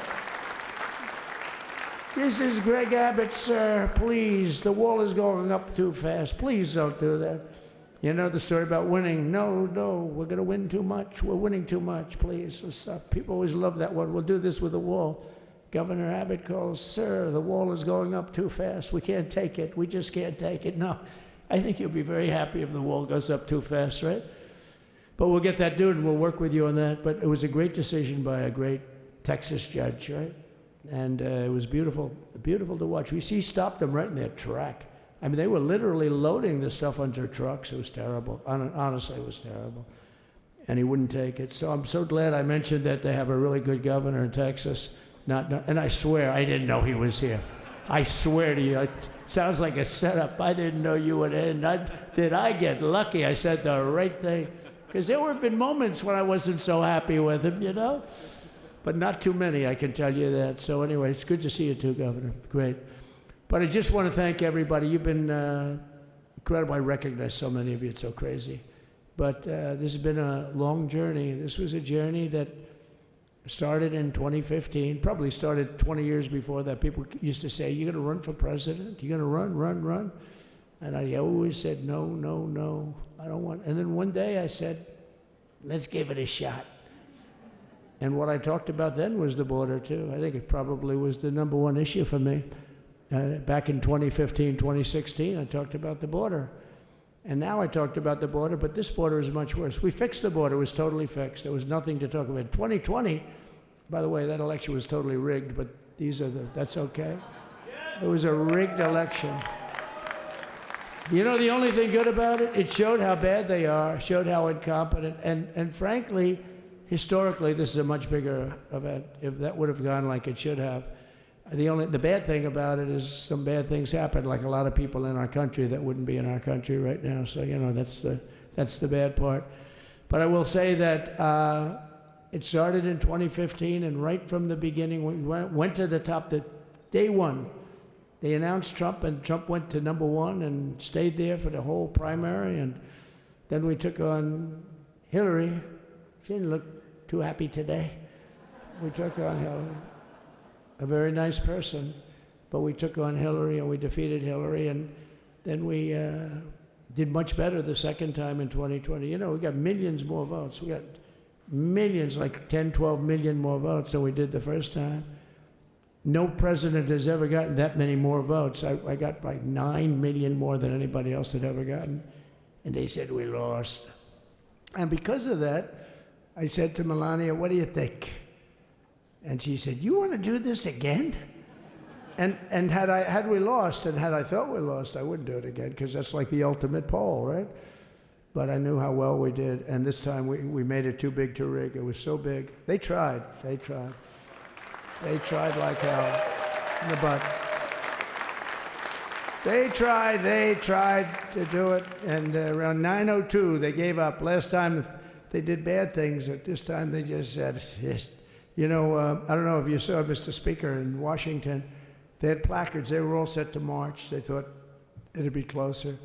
This is Greg Abbott, sir. Please, the wall is going up too fast. Please don't do that. You know the story about winning. No, we're going to win too much. We're winning too much. Please, let's stop. People always love that one. We'll do this with the wall. Governor Abbott calls, sir, the wall is going up too fast. We can't take it. We just can't take it. No, I think you'll be very happy if the wall goes up too fast, right? But we'll get that done, and we'll work with you on that. But it was a great decision by a great Texas judge, right? And it was beautiful, beautiful to watch. He stopped them right in their track. I mean, they were literally loading this stuff onto trucks. It was terrible. Honestly, it was terrible. And he wouldn't take it. So I'm so glad I mentioned that they have a really good governor in Texas. And I swear, I didn't know he was here. I swear to you, it sounds like a setup. I didn't know you would end. Did I get lucky? I said the right thing. Because there have been moments when I wasn't so happy with him, you know? But not too many, I can tell you that. So anyway, it's good to see you too, Governor. Great. But I just want to thank everybody. You've been incredible. I recognize so many of you. It's so crazy. But this has been a long journey. This was a journey that started in 2015, probably started 20 years before that. People used to say, you're going to run for president? You're going to run? And I always said, no, I don't want. And then one day I said, let's give it a shot. And what I talked about then was the border, too. I think it probably was the #1 issue for me. Back in 2015, 2016, I talked about the border. And now I talked about the border, but this border is much worse. We fixed the border. It was totally fixed. There was nothing to talk about. 2020, by the way, that election was totally rigged, but that's okay. It was a rigged election. You know the only thing good about it? It showed how bad they are, showed how incompetent, and frankly, historically, this is a much bigger event. If that would have gone like it should have, the bad thing about it is some bad things happen, like a lot of people in our country that wouldn't be in our country right now. So that's the bad part. But I will say that it started in 2015, and right from the beginning, we went to the top. Day one, they announced Trump, and Trump went to #1 and stayed there for the whole primary. And then we took on Hillary. She didn't look too happy today. We took on Hillary, a very nice person, but we took on Hillary and we defeated Hillary, and then we did much better the second time in 2020. You know, we got millions more votes. We got millions, like 10, 12 million more votes than we did the first time. No president has ever gotten that many more votes. I got like 9 million more than anybody else had ever gotten. And they said we lost. And because of that, I said to Melania, what do you think? And she said, you want to do this again? And had we lost, and had I thought we lost, I wouldn't do it again, because that's like the ultimate poll, right? But I knew how well we did, and this time we made it too big to rig. It was so big. They tried. They tried like hell in the butt. They tried to do it, and around 9:02 they gave up. Last time they did bad things, but this time they just said, yes. You know, I don't know if you saw, Mr. Speaker, in Washington, they had placards. They were all set to march. They thought it'd be closer.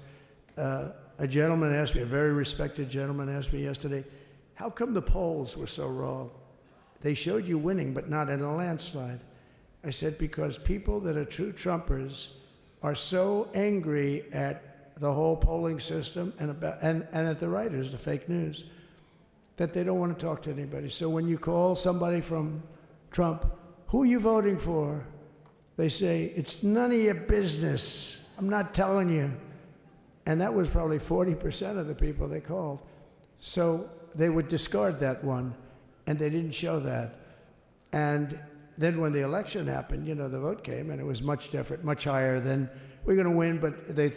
A gentleman asked me, a very respected gentleman asked me yesterday, how come the polls were so wrong? They showed you winning, but not in a landslide. I said, because people that are true Trumpers are so angry at the whole polling system and at the writers, the fake news, that they don't want to talk to anybody. So when you call somebody from Trump, who are you voting for? They say, it's none of your business. I'm not telling you. And that was probably 40% of the people they called. So they would discard that one, and they didn't show that. And then when the election happened, you know, the vote came, and it was much different, much higher than, we're going to win, but they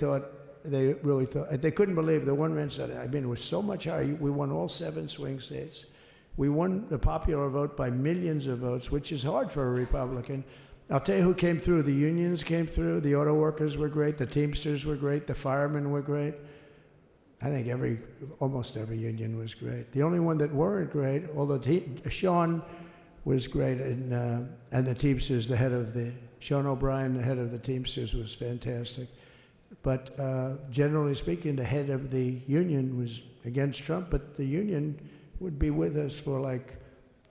really thought, they couldn't believe, the one man said, I mean, it was so much higher. We won all 7 swing states. We won the popular vote by millions of votes, which is hard for a Republican. I'll tell you who came through. The unions came through. The auto workers were great. The Teamsters were great. The firemen were great. I think almost every union was great. The only one that weren't great, although Sean was great, and the Teamsters, Sean O'Brien, the head of the Teamsters, was fantastic. But generally speaking, the head of the union was against Trump, but the union would be with us for like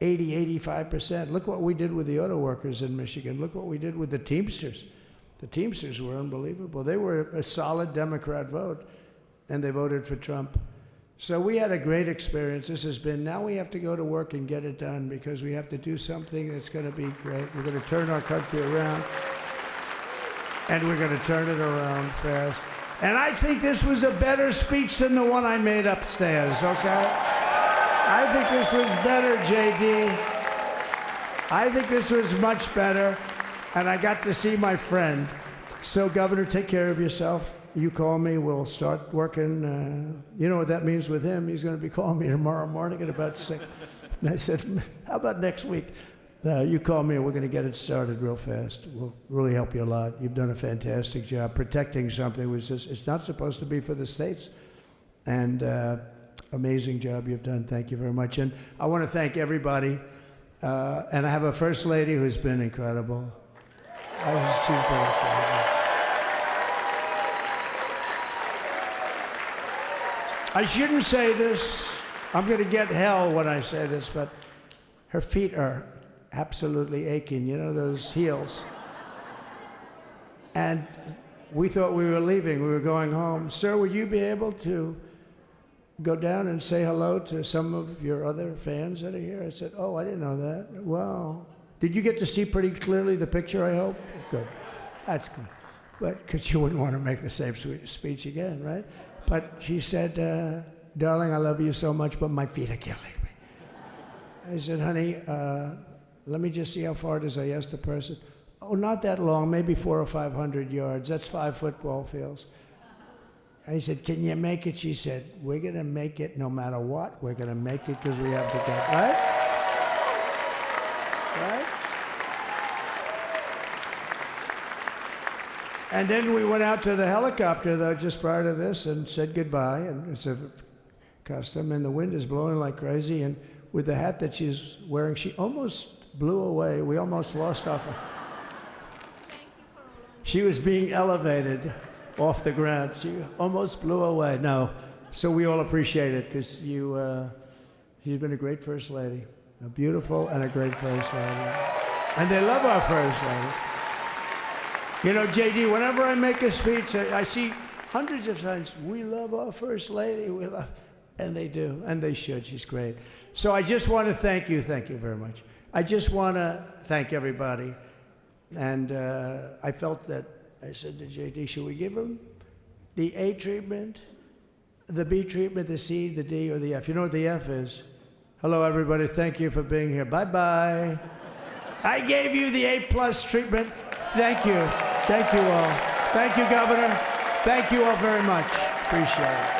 80, 85%. Look what we did with the auto workers in Michigan. Look what we did with the Teamsters. The Teamsters were unbelievable. They were a solid Democrat vote, and they voted for Trump. So we had a great experience. This has been, now we have to go to work and get it done, because we have to do something that's going to be great. We're going to turn our country around, and we're going to turn it around fast. And I think this was a better speech than the one I made upstairs, okay? I think this was better, JD. I think this was much better, and I got to see my friend. So, Governor, take care of yourself. You call me, we'll start working. You know what that means with him? He's going to be calling me tomorrow morning at about 6. And I said, how about next week? You call me and we're going to get it started real fast. We'll really help you a lot. You've done a fantastic job protecting something which is, it's not supposed to be for the states. And amazing job you've done. Thank you very much. And I want to thank everybody. And I have a First Lady who's been incredible. She's been incredible. I shouldn't say this. I'm going to get hell when I say this, but her feet are absolutely aching. You know, those heels. And we thought we were leaving. We were going home. Sir, would you be able to go down and say hello to some of your other fans that are here? I said, oh, I didn't know that. Wow. Did you get to see pretty clearly the picture, I hope? Good. That's good. But because you wouldn't want to make the same speech again, right? But she said, darling, I love you so much, but my feet are killing me. I said, honey, let me just see how far it is. I asked the person. Oh, not that long, maybe 400 or 500 yards. That's 5 football fields. I said, can you make it? She said, we're going to make it no matter what. We're going to make it because we have to go. Right? Right? And then we went out to the helicopter, though, just prior to this and said goodbye. And it's a custom. And the wind is blowing like crazy. And with the hat that she's wearing, she almost blew away. We almost lost off her. She was being elevated off the ground. She almost blew away. No. So we all appreciate it because she's been a great First Lady. A beautiful and a great First Lady. And they love our First Lady. You know, JD, whenever I make a speech, I see hundreds of times, we love our First Lady, we love, and they do, and they should. She's great. So I just want to thank you very much. I just want to thank everybody. And I felt that, I said to JD, should we give him the A treatment, the B treatment, the C, the D, or the F? You know what the F is? Hello, everybody. Thank you for being here. Bye-bye. I gave you the A+ treatment. Thank you. Thank you all. Thank you, Governor. Thank you all very much. Appreciate it.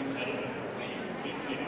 and gentlemen, please be seated.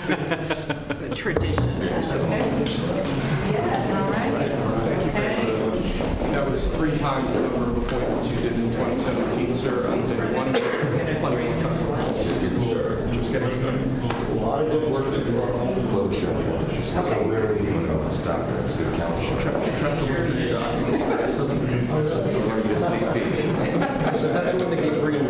It's a tradition. Okay. All right. That was 3 times the number of appointments you did in 2017, sir. Plenty more time. Just getting started. A lot of good work to do our own closure. So we're going to stop there. It's good counsel. Try to work through your documents. So that's when they get green.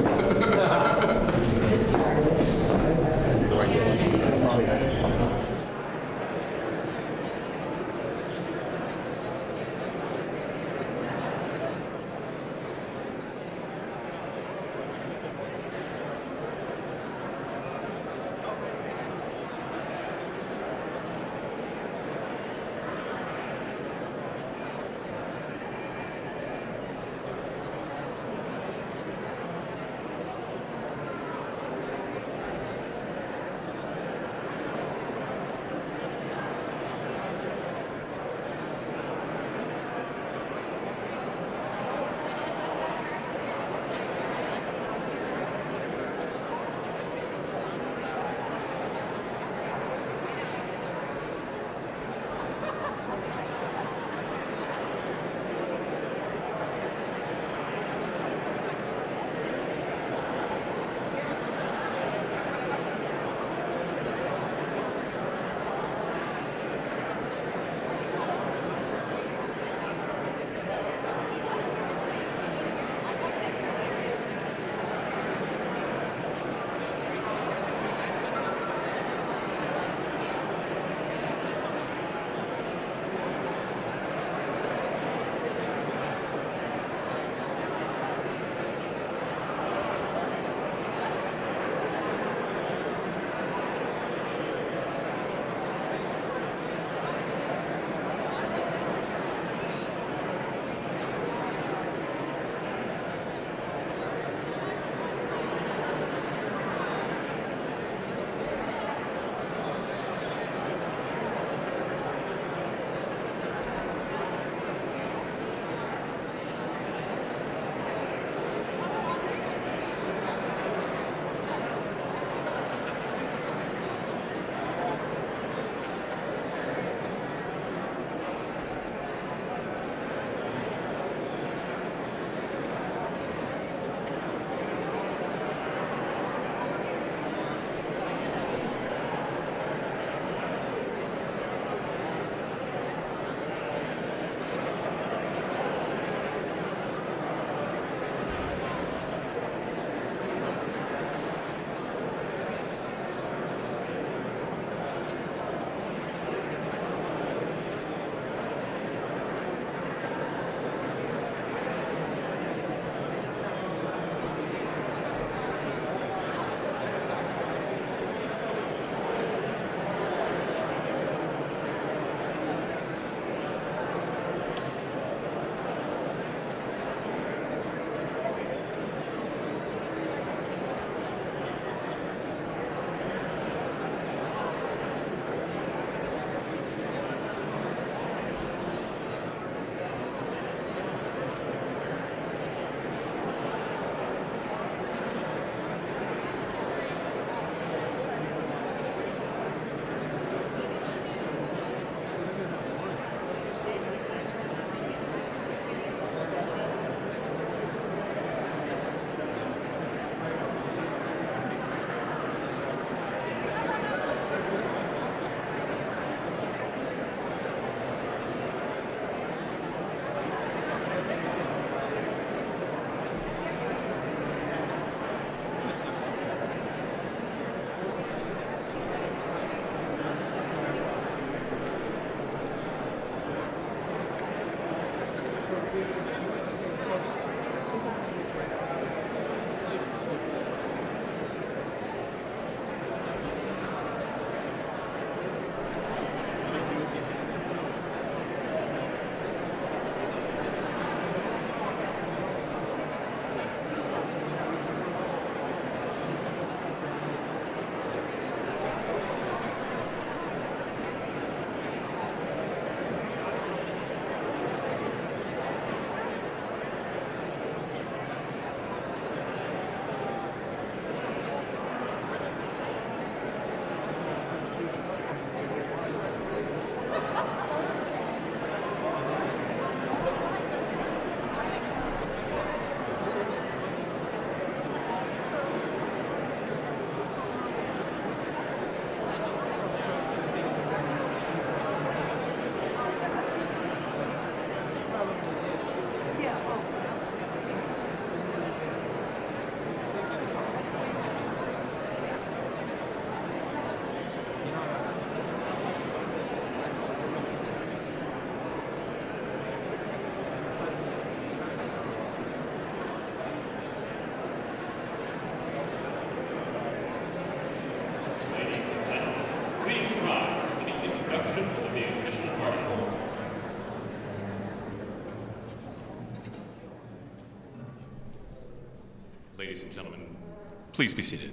Ladies and gentlemen, please be seated.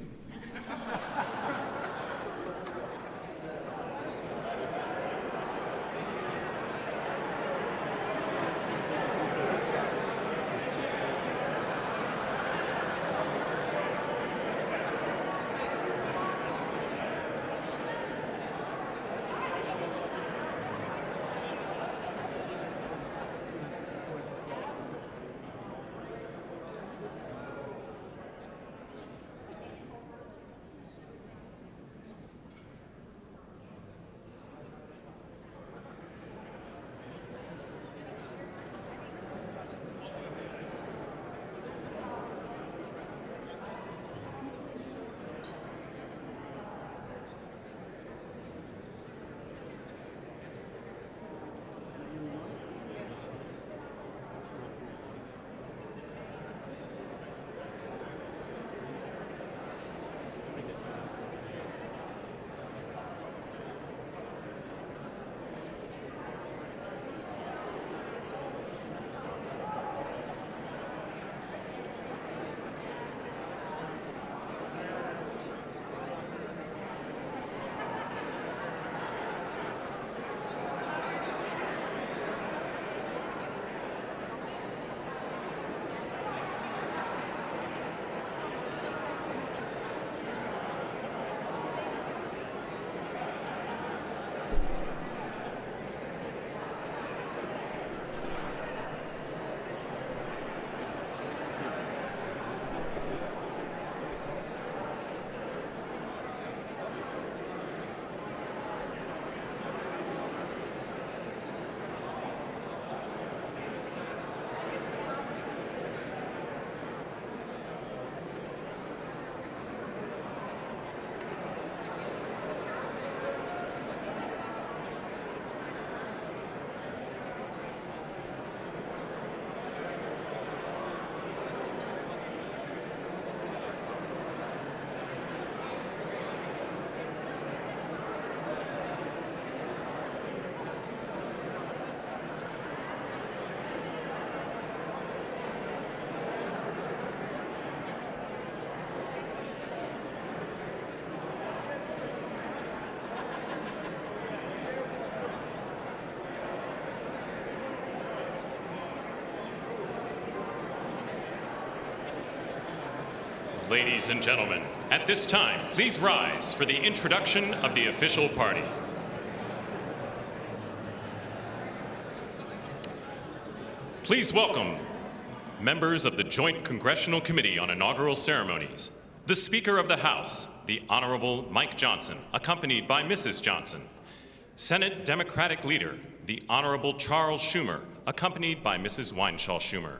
Ladies and gentlemen, at this time, please rise for the introduction of the official party. Please welcome members of the Joint Congressional Committee on Inaugural Ceremonies, the Speaker of the House, the Honorable Mike Johnson, accompanied by Mrs. Johnson, Senate Democratic Leader, the Honorable Charles Schumer, accompanied by Mrs. Weinshaw Schumer,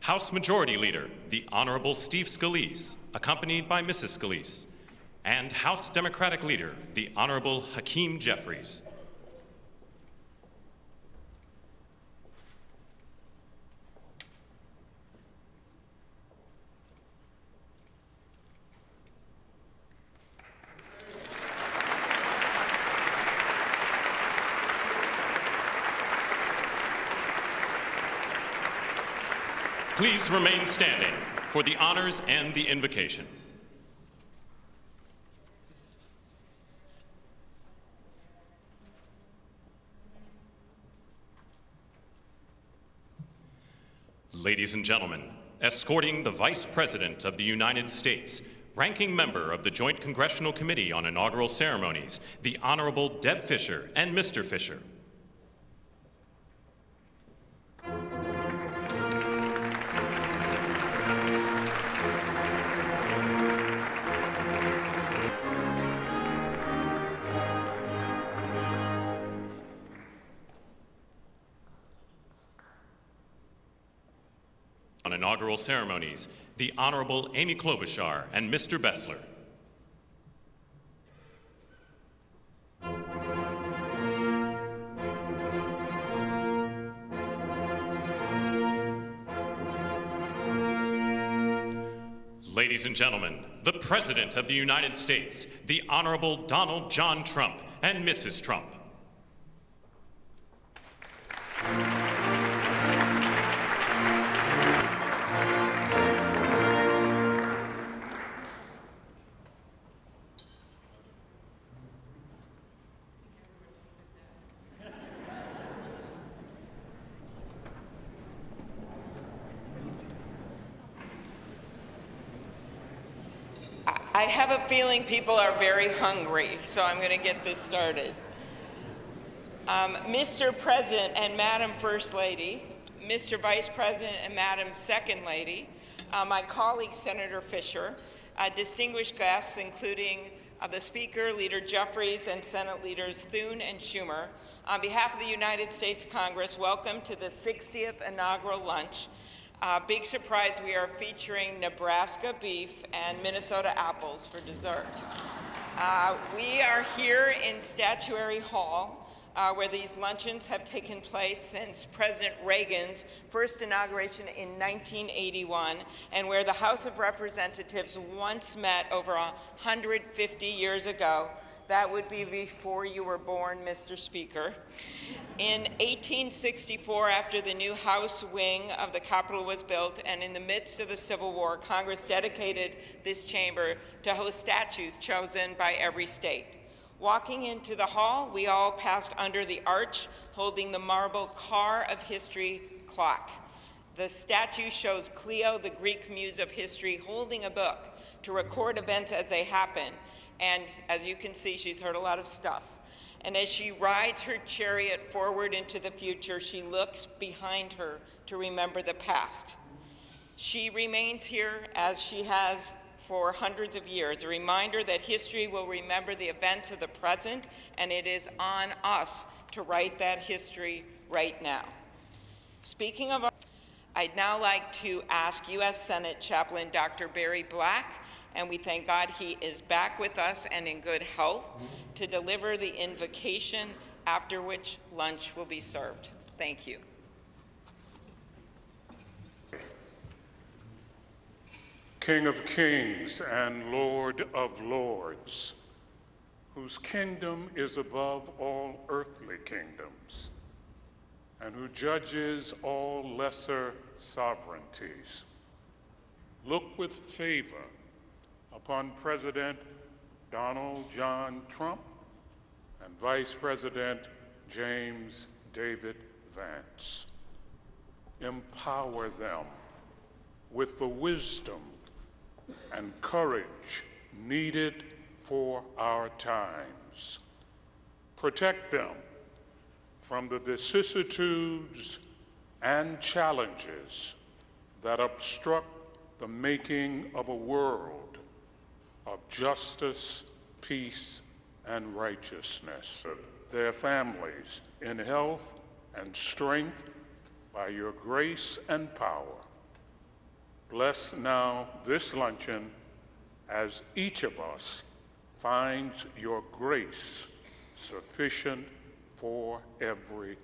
House Majority Leader, the Honorable Steve Scalise, accompanied by Mrs. Scalise, and House Democratic Leader, the Honorable Hakeem Jeffries. Please remain standing for the honors and the invocation. Ladies and gentlemen, escorting the Vice President of the United States, ranking member of the Joint Congressional Committee on Inaugural Ceremonies, the Honorable Deb Fischer and Mr. Fischer. On inaugural ceremonies, the Honorable Amy Klobuchar and Mr. Bessler. Ladies and gentlemen, the President of the United States, the Honorable Donald John Trump and Mrs. Trump. I have a feeling people are very hungry, so I'm going to get this started. Mr. President and Madam First Lady, Mr. Vice President and Madam Second Lady, my colleague Senator Fisher, distinguished guests including the Speaker, Leader Jeffries, and Senate Leaders Thune and Schumer, on behalf of the United States Congress, welcome to the 60th inaugural lunch. Big surprise, we are featuring Nebraska beef and Minnesota apples for dessert. We are here in Statuary Hall, where these luncheons have taken place since President Reagan's first inauguration in 1981, and where the House of Representatives once met over 150 years ago. That would be before you were born, Mr. Speaker. In 1864, after the new House wing of the Capitol was built, and in the midst of the Civil War, Congress dedicated this chamber to host statues chosen by every state. Walking into the hall, we all passed under the arch, holding the marble car of history clock. The statue shows Cleo, the Greek muse of history, holding a book to record events as they happen. And as you can see, she's heard a lot of stuff. And as she rides her chariot forward into the future, she looks behind her to remember the past. She remains here as she has for hundreds of years, a reminder that history will remember the events of the present, and it is on us to write that history right now. Speaking of, I'd now like to ask U.S. Senate Chaplain Dr. Barry Black, and we thank God he is back with us and in good health, to deliver the invocation, after which lunch will be served. Thank you. King of kings and Lord of lords, whose kingdom is above all earthly kingdoms, and who judges all lesser sovereignties, look with favor upon President Donald John Trump and Vice President James David Vance. Empower them with the wisdom and courage needed for our times. Protect them from the vicissitudes and challenges that obstruct the making of a world of justice, peace, and righteousness. Their families in health and strength by your grace and power. Bless now this luncheon as each of us finds your grace sufficient for every.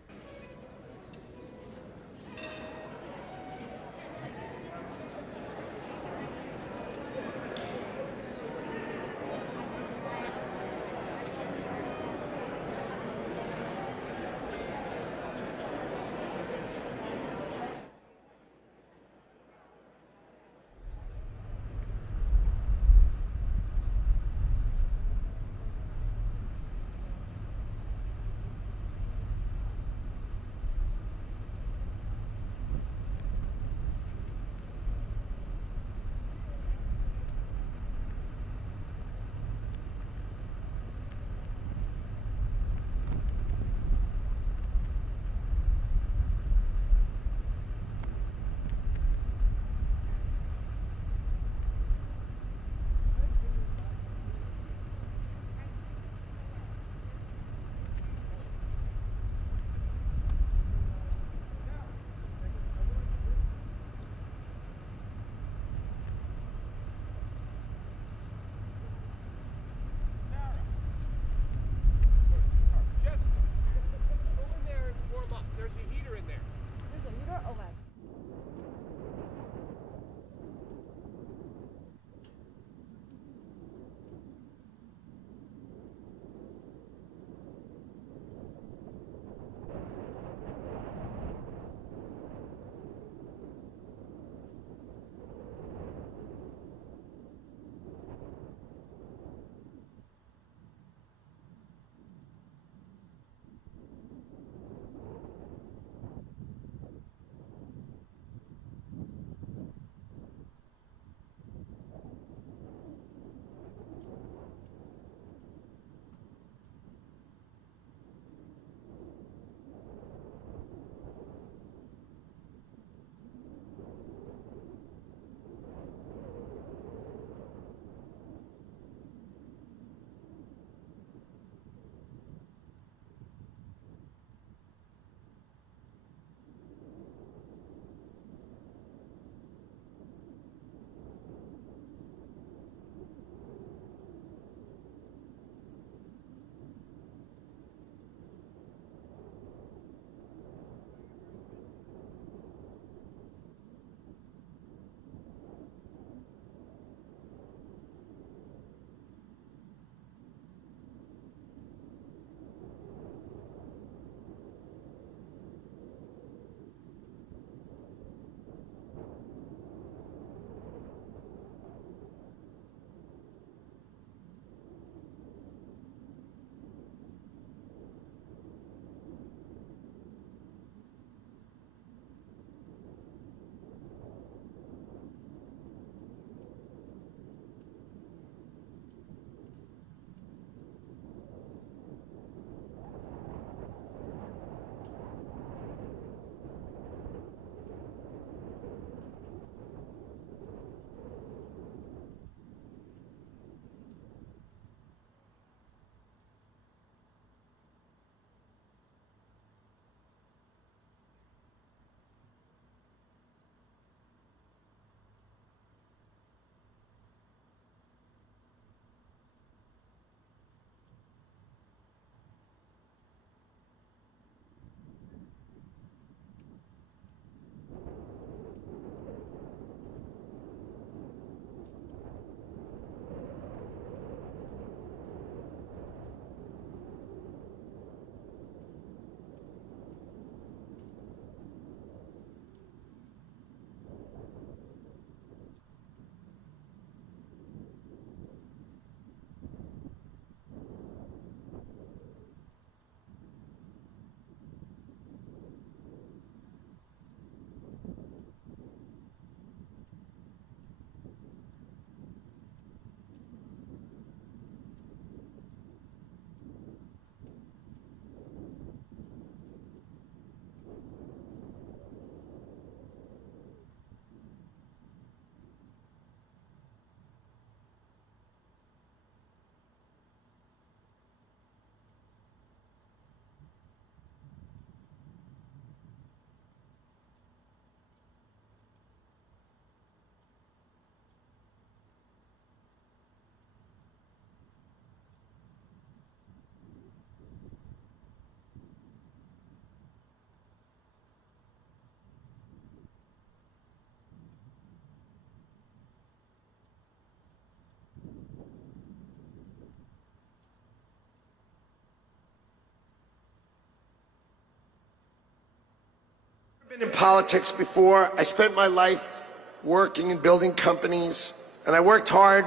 I've been in politics before. I spent my life working and building companies, and I worked hard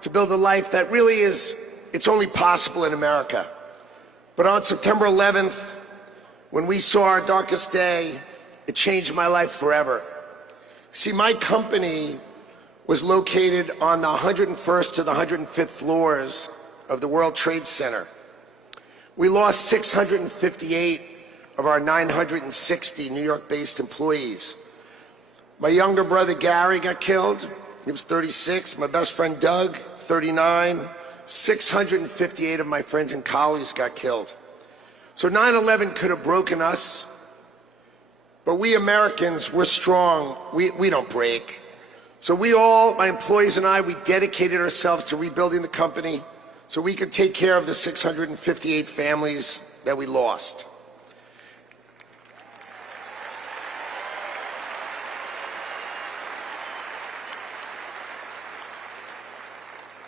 to build a life that really it's only possible in America. But on September 11th, when we saw our darkest day, it changed my life forever. See, my company was located on the 101st to the 105th floors of the World Trade Center. We lost 658 of our 960 New York-based employees. My younger brother Gary got killed. He was 36. My best friend Doug, 39. 658 of my friends and colleagues got killed. So 9/11 could have broken us, but we Americans, we're strong. We don't break. So we all, my employees and I, we dedicated ourselves to rebuilding the company so we could take care of the 658 families that we lost.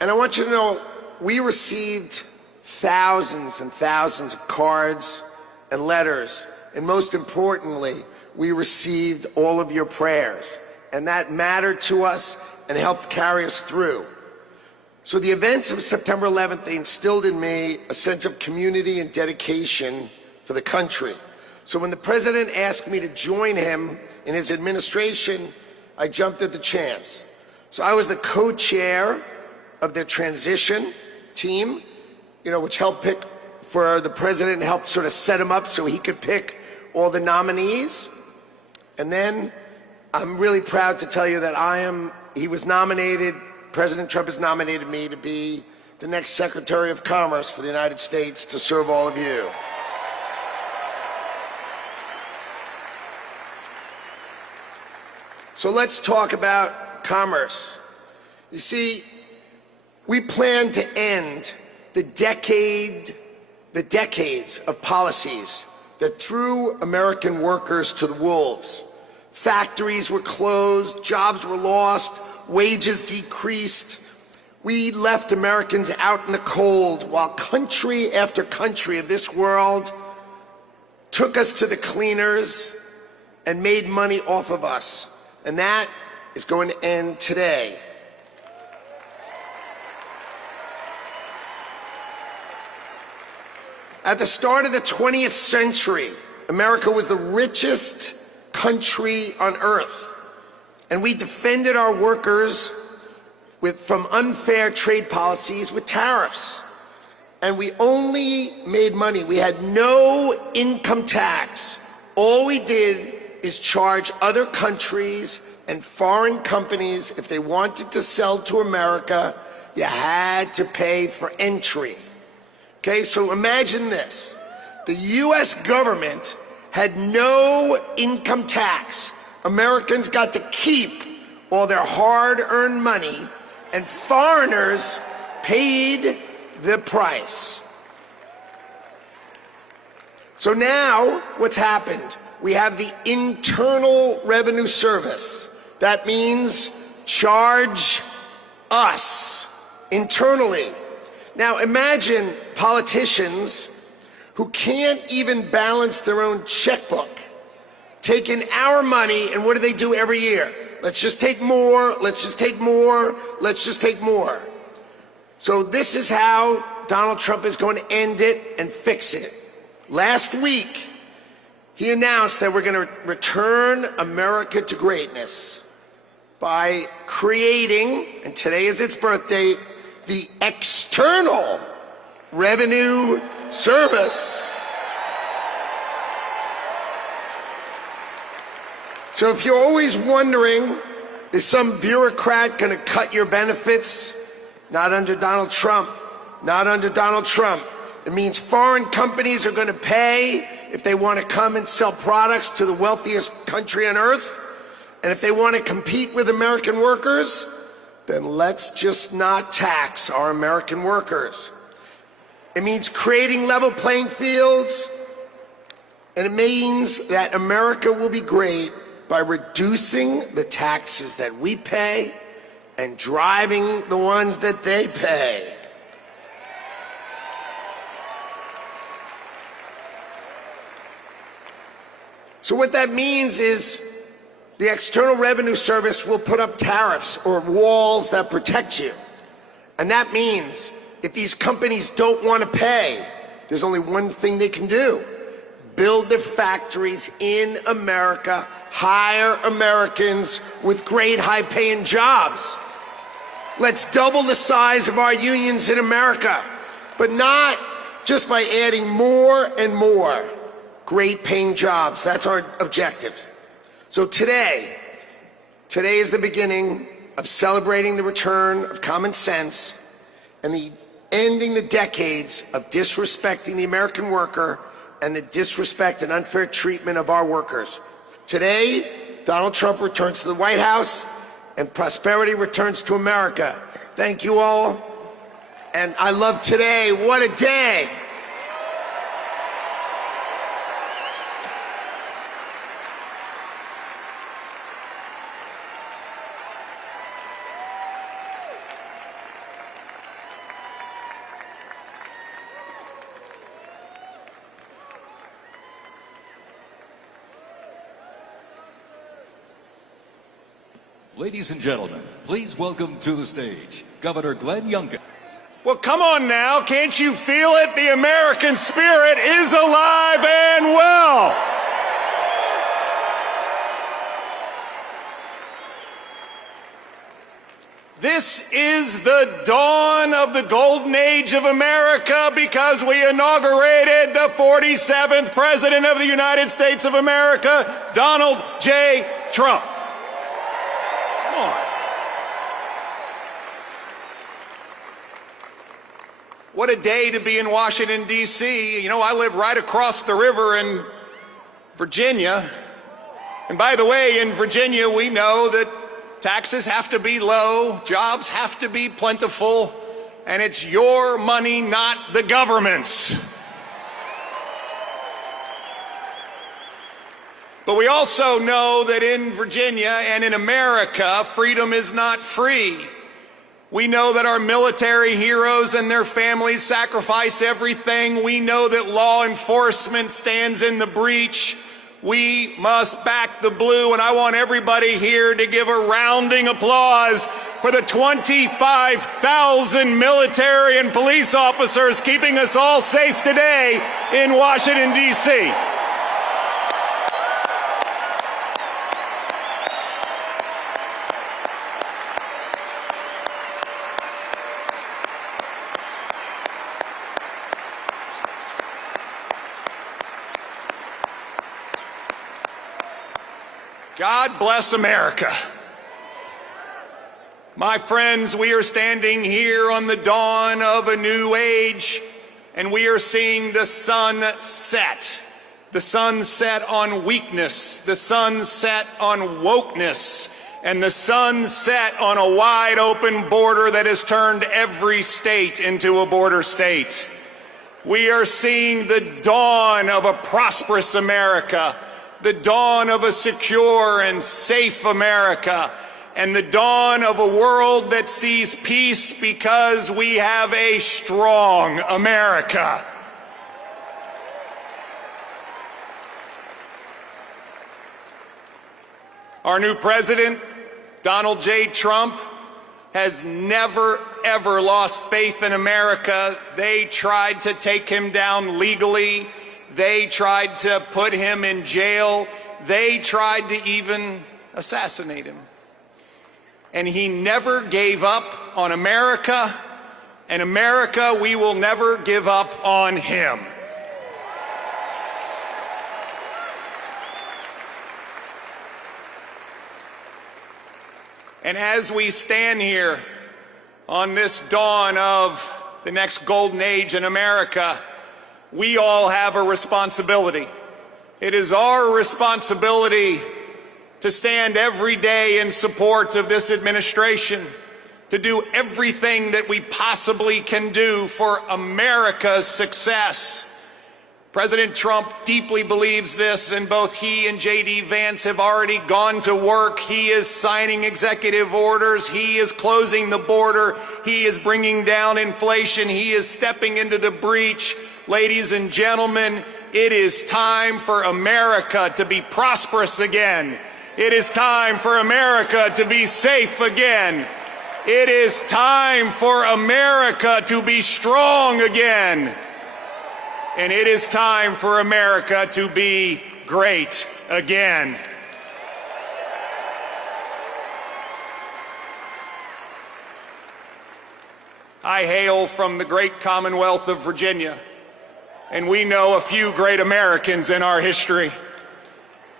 And I want you to know, we received thousands and thousands of cards and letters, and most importantly, we received all of your prayers, and that mattered to us and helped carry us through. So the events of September 11th, they instilled in me a sense of community and dedication for the country. So when the president asked me to join him in his administration, I jumped at the chance. So I was the co-chair of the transition team, which helped pick for the president and helped sort of set him up so he could pick all the nominees. And then I'm really proud to tell you that he was nominated, President Trump has nominated me to be the next Secretary of Commerce for the United States to serve all of you. So let's talk about commerce. You see, we plan to end the decades of policies that threw American workers to the wolves. Factories were closed, jobs were lost, wages decreased. We left Americans out in the cold while country after country of this world took us to the cleaners and made money off of us. And that is going to end today. At the start of the 20th century, America was the richest country on earth, and we defended our workers from unfair trade policies with tariffs. And we only made money. We had no income tax. All we did is charge other countries and foreign companies, if they wanted to sell to America, you had to pay for entry. Okay, so imagine this. The US government had no income tax. Americans got to keep all their hard-earned money, and foreigners paid the price. So now, what's happened? We have the Internal Revenue Service. That means charge us internally. Now imagine politicians who can't even balance their own checkbook, taking our money, and what do they do every year? Let's just take more, let's just take more, let's just take more. So this is how Donald Trump is going to end it and fix it. Last week, he announced that we're going to return America to greatness by creating, and today is its birth date, the External Revenue Service. So if you're always wondering, is some bureaucrat going to cut your benefits? Not under Donald Trump. Not under Donald Trump. It means foreign companies are going to pay if they want to come and sell products to the wealthiest country on earth. And if they want to compete with American workers, then let's just not tax our American workers. It means creating level playing fields, and it means that America will be great by reducing the taxes that we pay and driving the ones that they pay. So what that means is the External Revenue Service will put up tariffs or walls that protect you. And that means if these companies don't want to pay, there's only one thing they can do: build their factories in America, hire Americans with great high-paying jobs. Let's double the size of our unions in America, but not just by adding more and more great-paying jobs. That's our objective. So today is the beginning of celebrating the return of common sense and ending the decades of disrespecting the American worker and the disrespect and unfair treatment of our workers. Today, Donald Trump returns to the White House and prosperity returns to America. Thank you all. And I love today. What a day. Ladies and gentlemen, please welcome to the stage Governor Glenn Youngkin. Well, come on now, can't you feel it? The American spirit is alive and well. This is the dawn of the golden age of America because we inaugurated the 47th President of the United States of America, Donald J. Trump. Come on. What a day to be in Washington, D.C. You know, I live right across the river in Virginia. And by the way, in Virginia, we know that taxes have to be low, jobs have to be plentiful, and it's your money, not the government's. But we also know that in Virginia and in America, freedom is not free. We know that our military heroes and their families sacrifice everything. We know that law enforcement stands in the breach. We must back the blue, and I want everybody here to give a rounding applause for the 25,000 military and police officers keeping us all safe today in Washington, D.C. God bless America. My friends, we are standing here on the dawn of a new age, and we are seeing the sun set. The sun set on weakness, the sun set on wokeness, and the sun set on a wide open border that has turned every state into a border state. We are seeing the dawn of a prosperous America, the dawn of a secure and safe America, and the dawn of a world that sees peace because we have a strong America. Our new president, Donald J. Trump, has never, ever lost faith in America. They tried to take him down legally. They tried to put him in jail. They tried to even assassinate him. And he never gave up on America, and America, we will never give up on him. And as we stand here on this dawn of the next golden age in America, we all have a responsibility. It is our responsibility to stand every day in support of this administration, to do everything that we possibly can do for America's success. President Trump deeply believes this, and both he and J.D. Vance have already gone to work. He is signing executive orders. He is closing the border. He is bringing down inflation. He is stepping into the breach. Ladies and gentlemen, It is time for America to be prosperous again. It is time for America to be safe again. It is time for America to be strong again. And it is time for America to be great again. I hail from the great Commonwealth of Virginia, and we know a few great Americans in our history.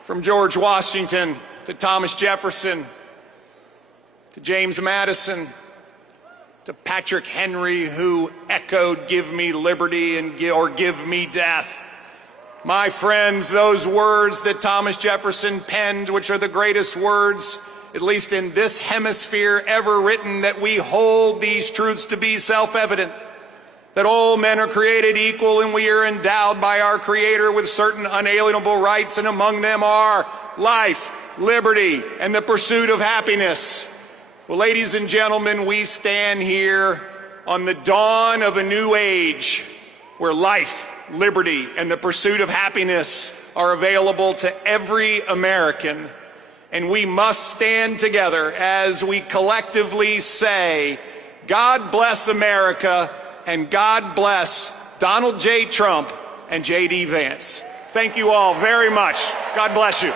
From George Washington to Thomas Jefferson to James Madison to Patrick Henry, who echoed, "Give me liberty or give me death." My friends, those words that Thomas Jefferson penned, which are the greatest words, at least in this hemisphere, ever written, that we hold these truths to be self-evident, that all men are created equal and we are endowed by our Creator with certain unalienable rights, and among them are life, liberty, and the pursuit of happiness. Well, ladies and gentlemen, we stand here on the dawn of a new age where life, liberty, and the pursuit of happiness are available to every American. And we must stand together as we collectively say, God bless America, and God bless Donald J. Trump and J.D. Vance. Thank you all very much. God bless you.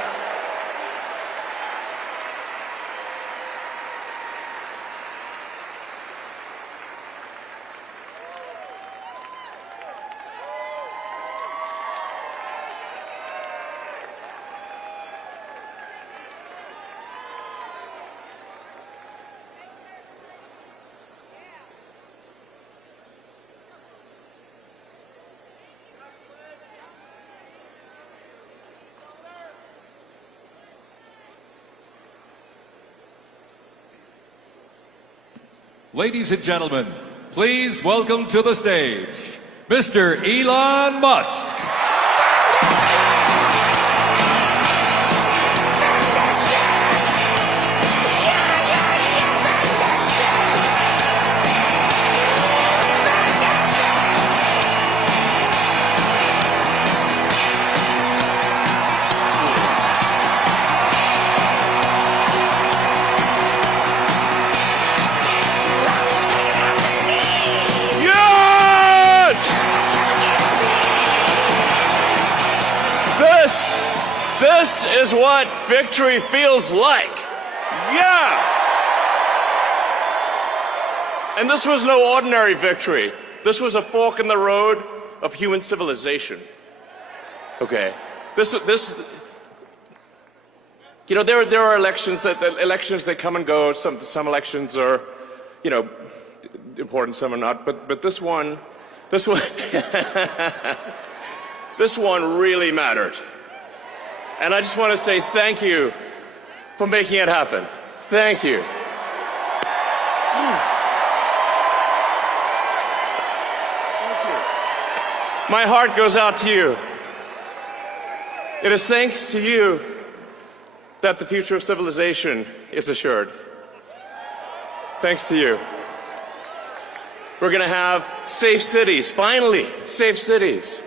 Ladies and gentlemen, please welcome to the stage, Mr. Elon Musk. This is what victory feels like. Yeah! And this was no ordinary victory. This was a fork in the road of human civilization. Okay. You know, there are elections that come and go. Some elections are, you know, important, some are not. But this one this one really mattered. And I just want to say thank you for making it happen. Thank you. My heart goes out to you. It is thanks to you that the future of civilization is assured. Thanks to you. We're going to have safe cities, finally, safe cities.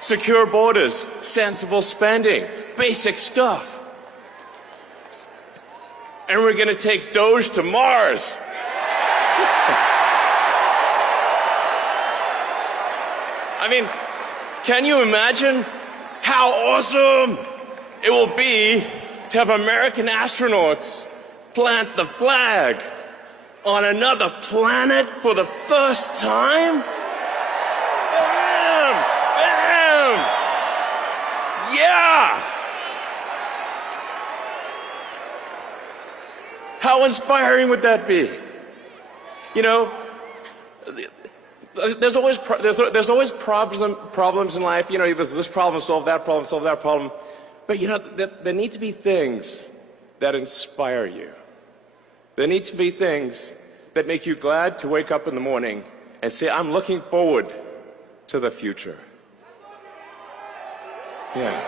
Secure borders, sensible spending, basic stuff. And we're going to take Doge to Mars. I mean, can you imagine how awesome it will be to have American astronauts plant the flag on another planet for the first time? Bam! Bam! Yeah! How inspiring would that be? You know, there's always problems in life. You know, there's this problem, solve that problem. But you know, there need to be things that inspire you. There need to be things that make you glad to wake up in the morning and say, I'm looking forward to the future. Yeah.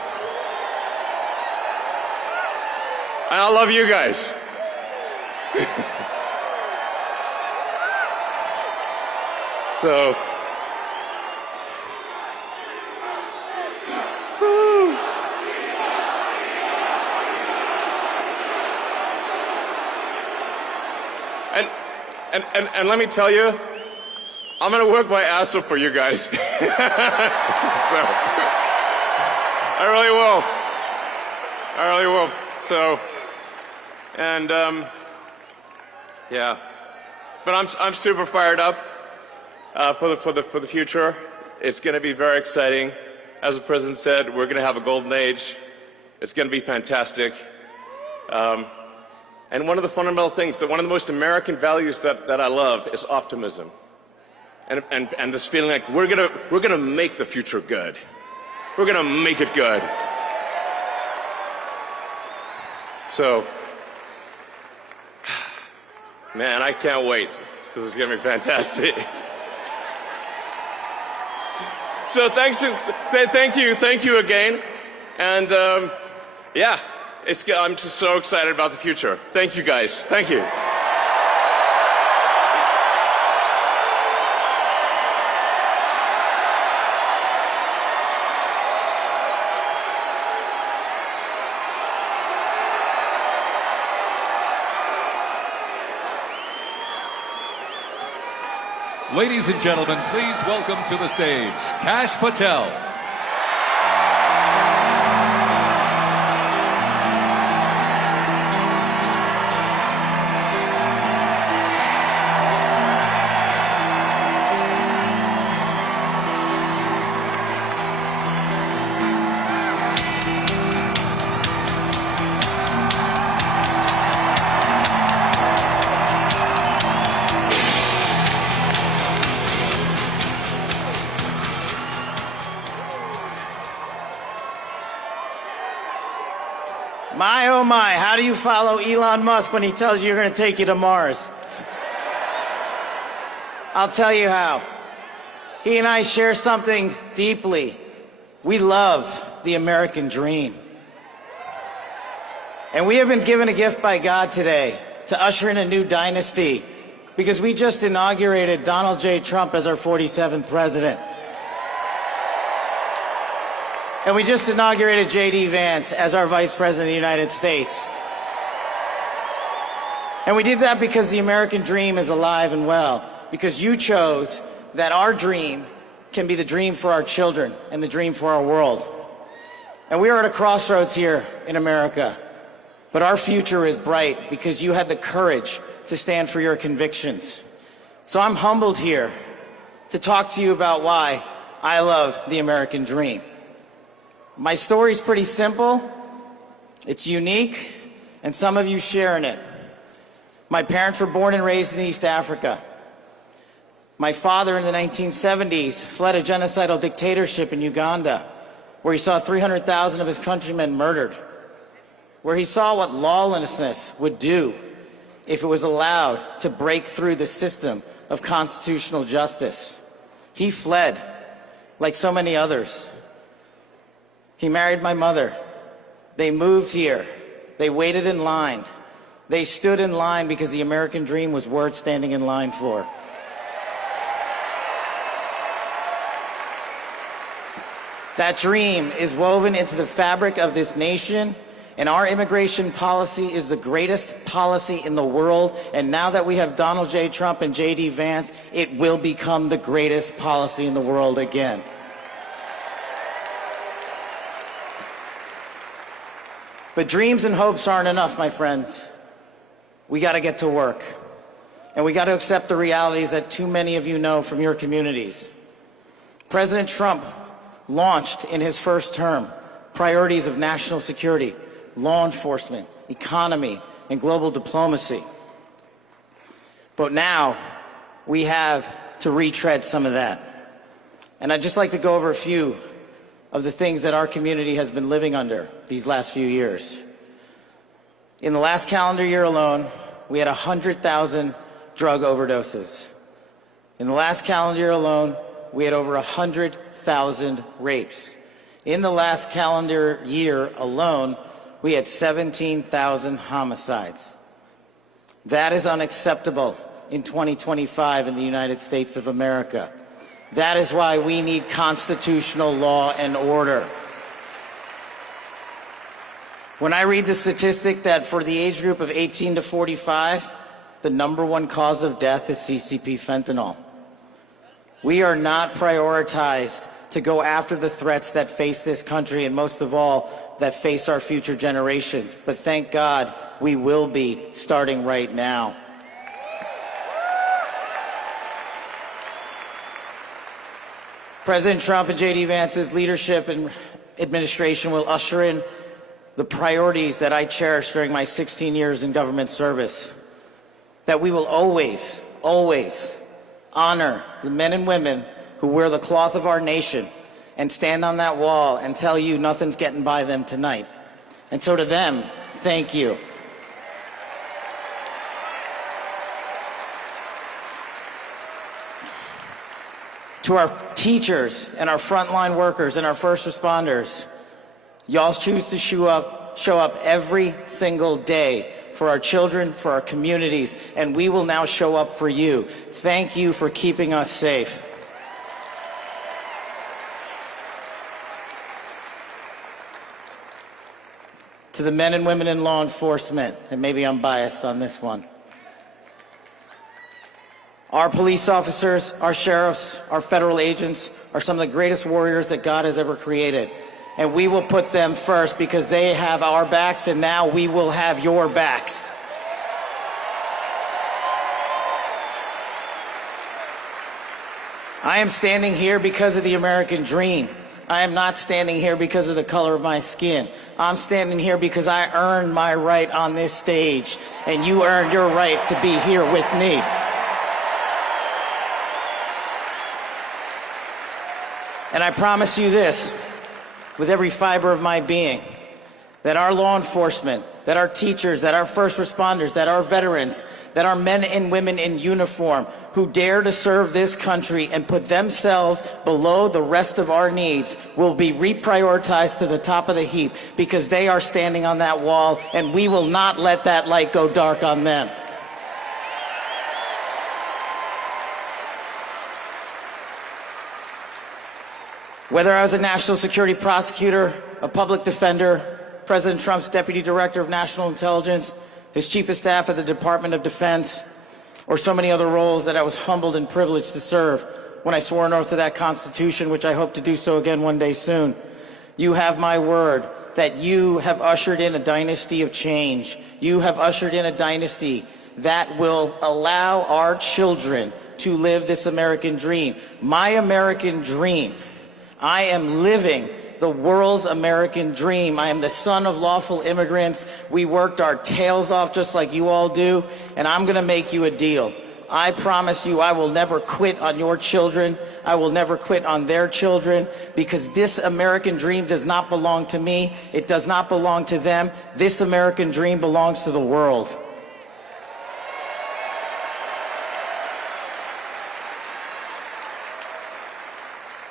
And I love you guys. So, And let me tell you, I'm going to work my ass off for you guys. So, I really will. I really will. So, and yeah, but I'm super fired up for the future. It's going to be very exciting. As the president said, we're going to have a golden age. It's going to be fantastic. And one of the fundamental things, one of the most American values that I love is optimism. And this feeling like we're gonna make the future good. We're gonna make it good. So, man, I can't wait. This is gonna be fantastic. So thank you again, and yeah, I'm just so excited about the future. Thank you guys. Thank you. Ladies and gentlemen, please welcome to the stage Kash Patel. My, oh my, how do you follow Elon Musk when he tells you you're going to take you to Mars? I'll tell you how. He and I share something deeply. We love the American dream. And we have been given a gift by God today to usher in a new dynasty because we just inaugurated Donald J. Trump as our 47th president. And we just inaugurated J.D. Vance as our Vice President of the United States. And we did that because the American dream is alive and well, because you chose that our dream can be the dream for our children and the dream for our world. And we are at a crossroads here in America, but our future is bright because you had the courage to stand for your convictions. So I'm humbled here to talk to you about why I love the American dream. My story's pretty simple, it's unique, and some of you share in it. My parents were born and raised in East Africa. My father in the 1970s fled a genocidal dictatorship in Uganda, where he saw 300,000 of his countrymen murdered, where he saw what lawlessness would do if it was allowed to break through the system of constitutional justice. He fled, like so many others. He married my mother. They moved here. They waited in line. They stood in line because the American dream was worth standing in line for. That dream is woven into the fabric of this nation, and our immigration policy is the greatest policy in the world. And now that we have Donald J. Trump and J.D. Vance, it will become the greatest policy in the world again. But dreams and hopes aren't enough, my friends. We got to get to work. And we got to accept the realities that too many of you know from your communities. President Trump launched in his first term priorities of national security, law enforcement, economy, and global diplomacy. But now we have to retread some of that. And I'd just like to go over a few of the things that our community has been living under these last few years. In the last calendar year alone, we had 100,000 drug overdoses. In the last calendar year alone, we had over 100,000 rapes. In the last calendar year alone, we had 17,000 homicides. That is unacceptable in 2025 in the United States of America. That is why we need constitutional law and order. When I read the statistic that for the age group of 18 to 45, the #1 cause of death is CCP fentanyl. We are not prioritized to go after the threats that face this country and most of all, that face our future generations. But thank God we will be starting right now. President Trump and J.D. Vance's leadership and administration will usher in the priorities that I cherished during my 16 years in government service. That we will always, always honor the men and women who wear the cloth of our nation and stand on that wall and tell you nothing's getting by them tonight. And so to them, thank you. To our teachers and our frontline workers and our first responders, y'all choose to show up every single day for our children, for our communities, and we will now show up for you. Thank you for keeping us safe. To the men and women in law enforcement, and maybe I'm biased on this one, our police officers, our sheriffs, our federal agents are some of the greatest warriors that God has ever created. And we will put them first because they have our backs, and now we will have your backs. I am standing here because of the American dream. I am not standing here because of the color of my skin. I'm standing here because I earned my right on this stage, and you earned your right to be here with me. And I promise you this, with every fiber of my being, that our law enforcement, that our teachers, that our first responders, that our veterans, that our men and women in uniform who dare to serve this country and put themselves below the rest of our needs will be reprioritized to the top of the heap because they are standing on that wall, and we will not let that light go dark on them. Whether I was a national security prosecutor, a public defender, President Trump's deputy director of national intelligence, his chief of staff at the Department of Defense, or so many other roles that I was humbled and privileged to serve when I swore an oath to that Constitution, which I hope to do so again one day soon. You have my word that you have ushered in a dynasty of change. You have ushered in a dynasty that will allow our children to live this American dream. My American dream. I am living the world's American dream. I am the son of lawful immigrants. We worked our tails off just like you all do, and I'm going to make you a deal. I promise you I will never quit on your children. I will never quit on their children, because this American dream does not belong to me. It does not belong to them. This American dream belongs to the world.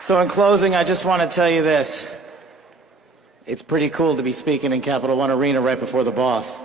So in closing, I just want to tell you this. It's pretty cool to be speaking in Capital One Arena right before the boss.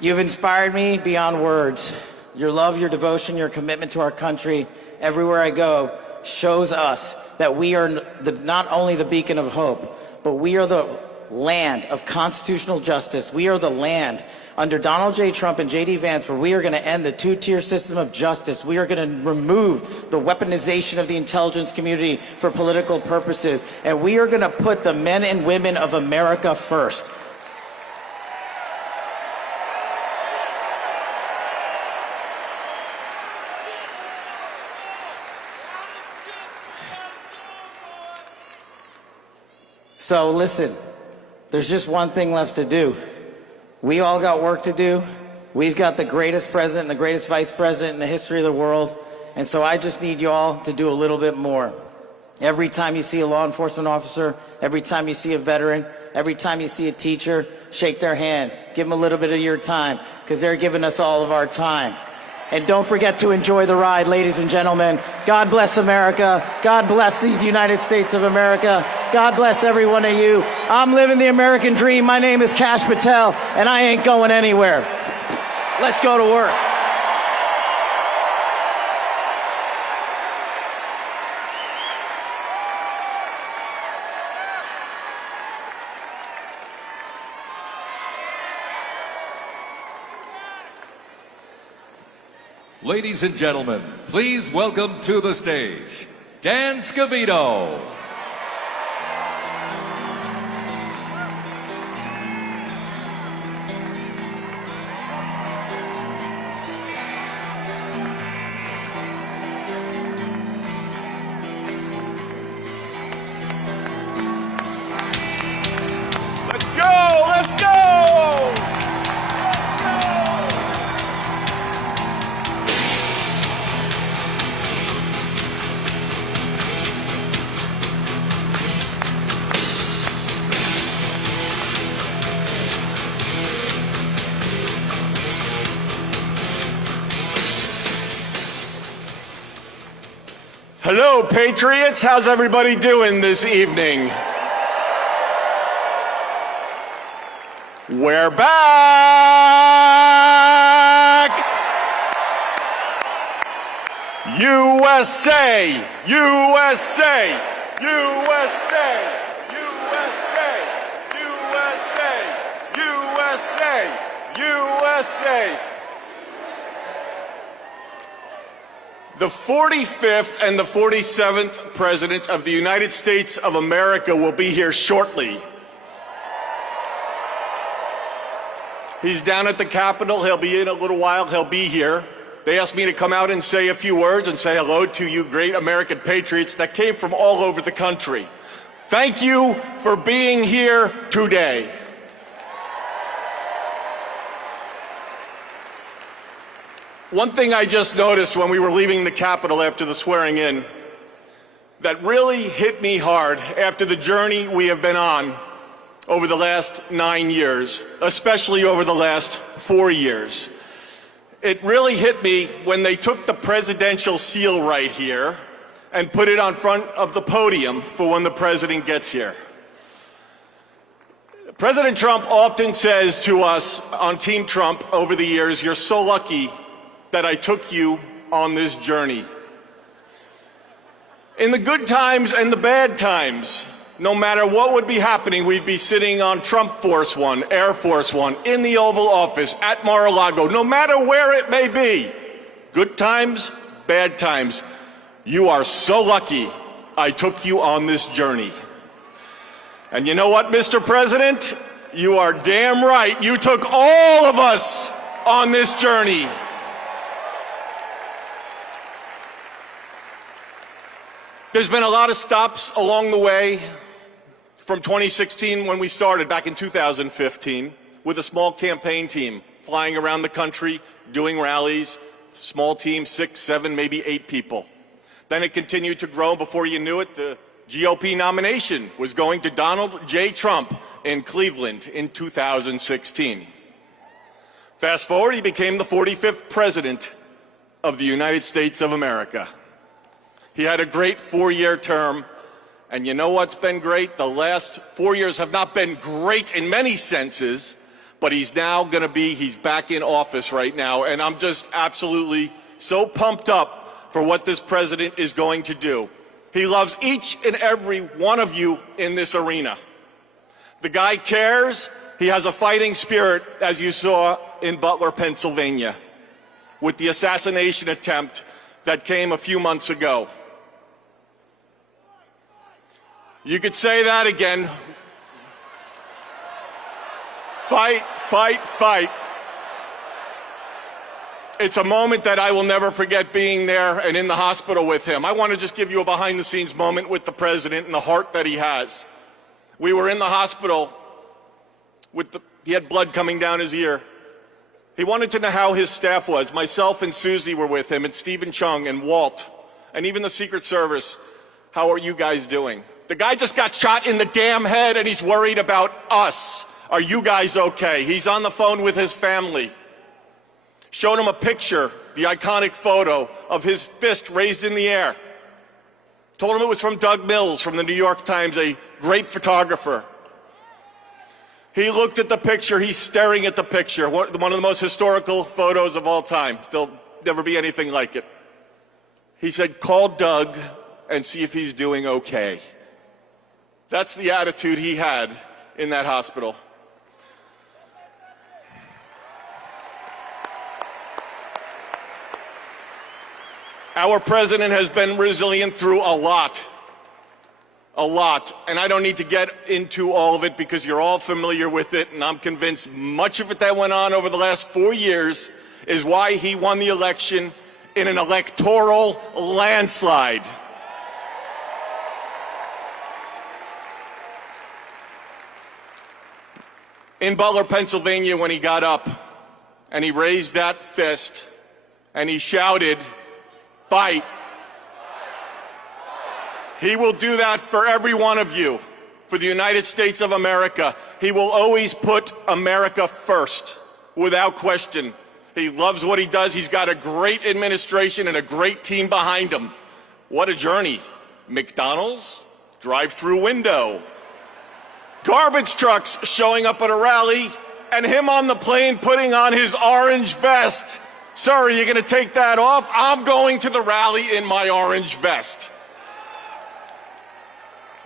You've inspired me beyond words. Your love, your devotion, your commitment to our country, everywhere I go, shows us that we are not only the beacon of hope, but we are the land of constitutional justice. We are the land under Donald J. Trump and J.D. Vance where we are going to end the two-tier system of justice. We are going to remove the weaponization of the intelligence community for political purposes. And we are going to put the men and women of America first. So listen, there's just one thing left to do. We all got work to do. We've got the greatest president and the greatest vice president in the history of the world. And so I just need y'all to do a little bit more. Every time you see a law enforcement officer, every time you see a veteran, every time you see a teacher, shake their hand. Give them a little bit of your time, because they're giving us all of our time. And don't forget to enjoy the ride, ladies and gentlemen. God bless America. God bless these United States of America. God bless every one of you. I'm living the American dream. My name is Kash Patel, and I ain't going anywhere. Let's go to work. Ladies and gentlemen, please welcome to the stage, Dan Scavino. Let's go! Let's go! Hello, Patriots. How's everybody doing this evening? We're back! USA! USA! USA! USA! USA! USA! USA! The 45th and the 47th President of the United States of America will be here shortly. He's down at the Capitol. He'll be in a little while. He'll be here. They asked me to come out and say a few words and say hello to you great American patriots that came from all over the country. Thank you for being here today. One thing I just noticed when we were leaving the Capitol after the swearing in that really hit me hard after the journey we have been on over the last 9 years, especially over the last 4 years. It really hit me when they took the presidential seal right here and put it on front of the podium for when the president gets here. President Trump often says to us on Team Trump over the years, "You're so lucky that I took you on this journey." In the good times and the bad times, no matter what would be happening, we'd be sitting on Trump Force One, Air Force One, in the Oval Office, at Mar-a-Lago, no matter where it may be. Good times, bad times. You are so lucky I took you on this journey. And you know what, Mr. President? You are damn right. You took all of us on this journey. There's been a lot of stops along the way from 2016 when we started back in 2015 with a small campaign team flying around the country, doing rallies, small team, 6, 7, maybe 8 people. Then it continued to grow. Before you knew it, the GOP nomination was going to Donald J. Trump in Cleveland in 2016. Fast forward, he became the 45th President of the United States of America. He had a great 4-year term, and you know what's been great? The last 4 years have not been great in many senses, but he's back in office right now, and I'm just absolutely so pumped up for what this president is going to do. He loves each and every one of you in this arena. The guy cares. He has a fighting spirit, as you saw in Butler, Pennsylvania, with the assassination attempt that came a few months ago. You could say that again. Fight, fight, fight. It's a moment that I will never forget, being there and in the hospital with him. I want to just give you a behind-the-scenes moment with the president and the heart that he has. We were in the hospital he had blood coming down his ear. He wanted to know how his staff was. Myself and Susie were with him, and Stephen Chung and Walt, and even the Secret Service. How are you guys doing? The guy just got shot in the damn head, and he's worried about us. Are you guys okay? He's on the phone with his family. Showed him a picture, the iconic photo of his fist raised in the air. Told him it was from Doug Mills from the New York Times, a great photographer. He looked at the picture. He's staring at the picture. One of the most historical photos of all time. There'll never be anything like it. He said, "Call Doug and see if he's doing okay." That's the attitude he had in that hospital. Our president has been resilient through a lot. And I don't need to get into all of it because you're all familiar with it, and I'm convinced much of it that went on over the last 4 years is why he won the election in an electoral landslide. In Butler, Pennsylvania, when he got up and he raised that fist and he shouted, "Fight," he will do that for every one of you, for the United States of America. He will always put America first, without question. He loves what he does. He's got a great administration and a great team behind him. What a journey. McDonald's, drive-through window, garbage trucks showing up at a rally, and him on the plane putting on his orange vest. Sir, are you going to take that off? I'm going to the rally in my orange vest.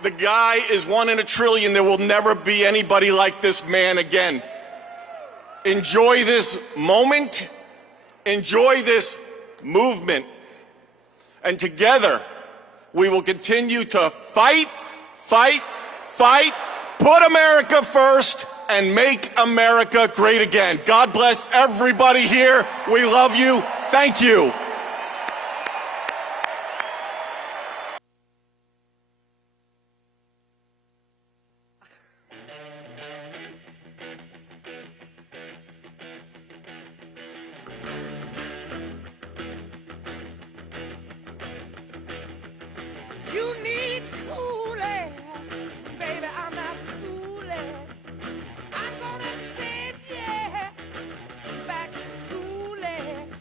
The guy is 1 in a trillion. There will never be anybody like this man again. Enjoy this moment. Enjoy this movement. And together, we will continue to fight, fight, fight, put America first, and make America great again. God bless everybody here. We love you. Thank you. You need cooling, baby, I'm not fooling. I'm gonna send you back to schooling.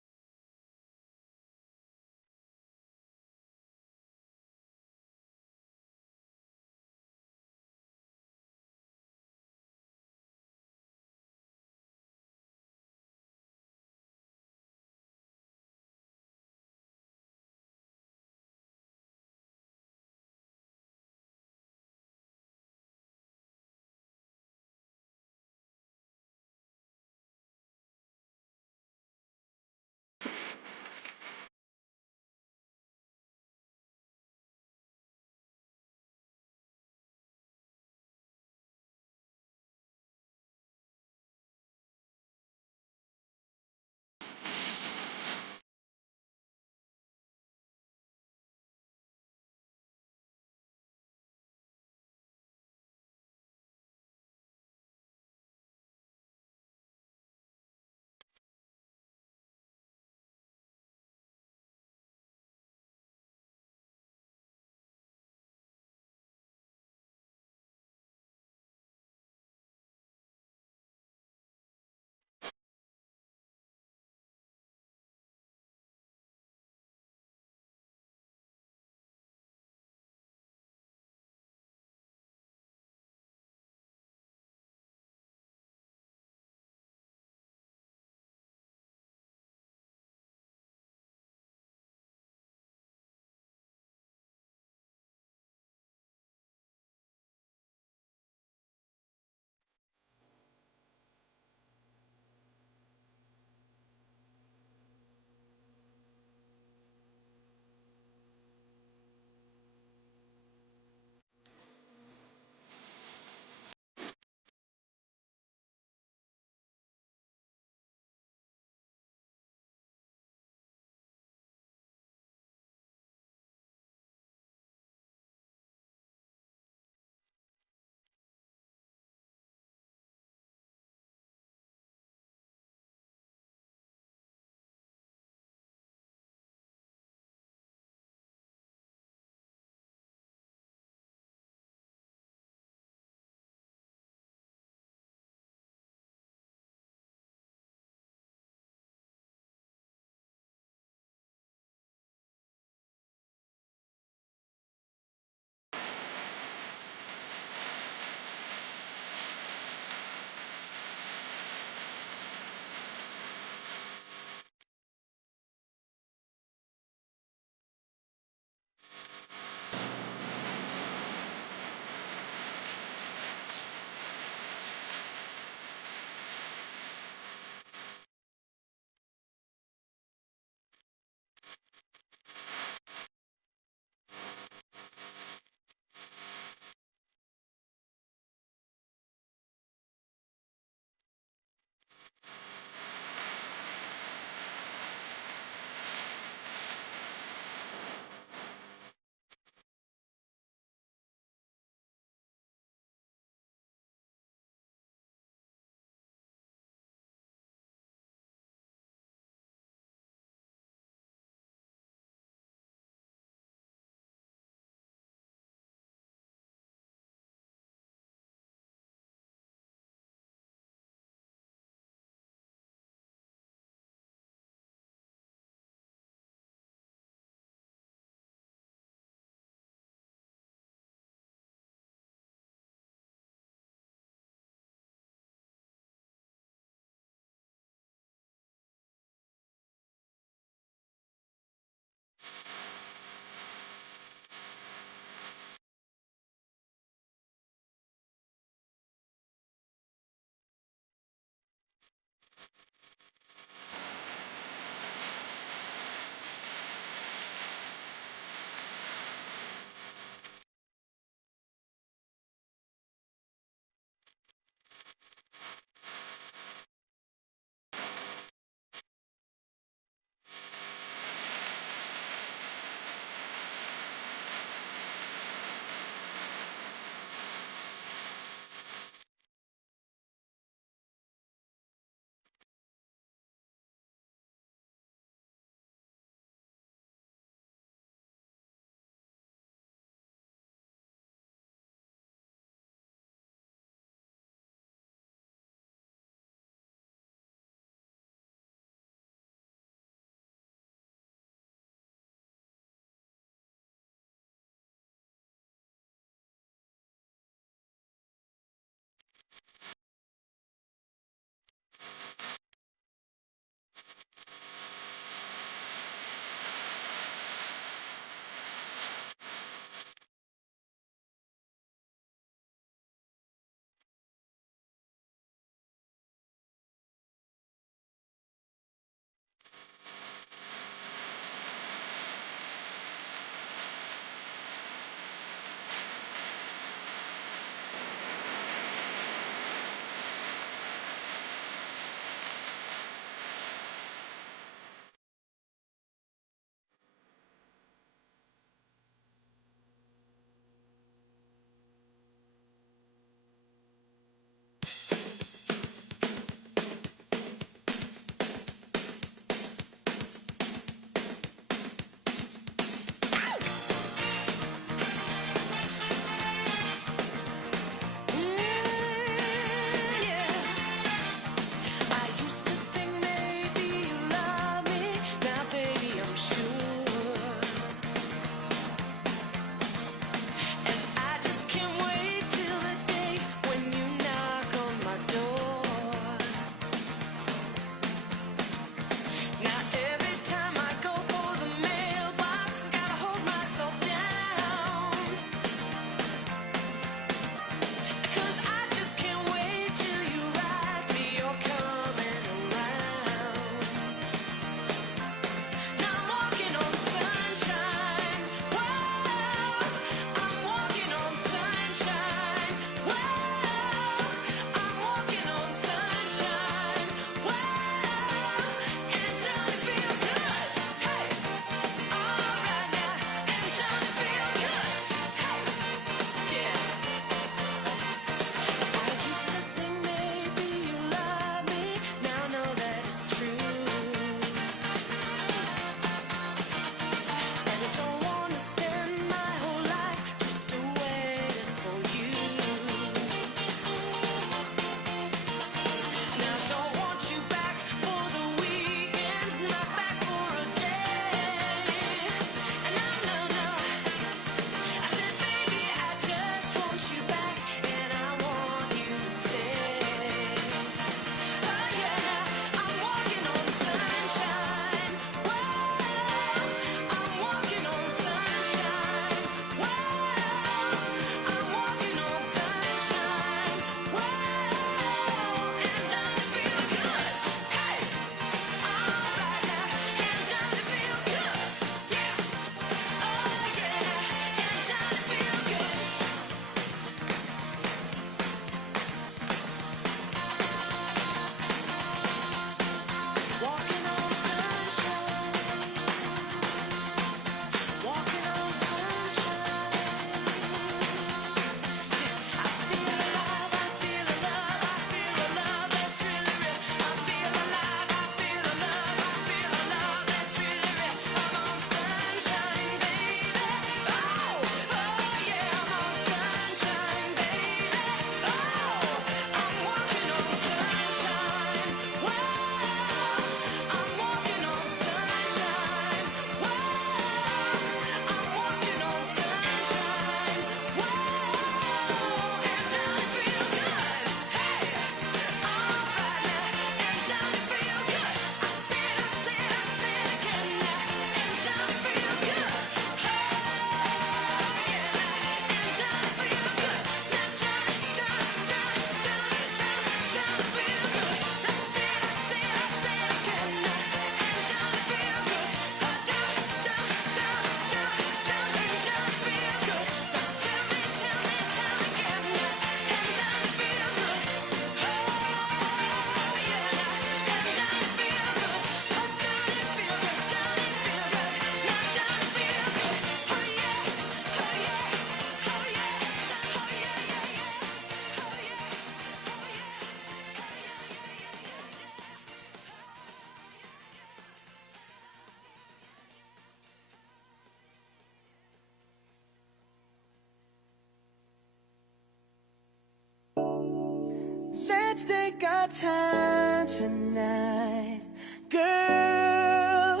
let's take our time tonight. Girl,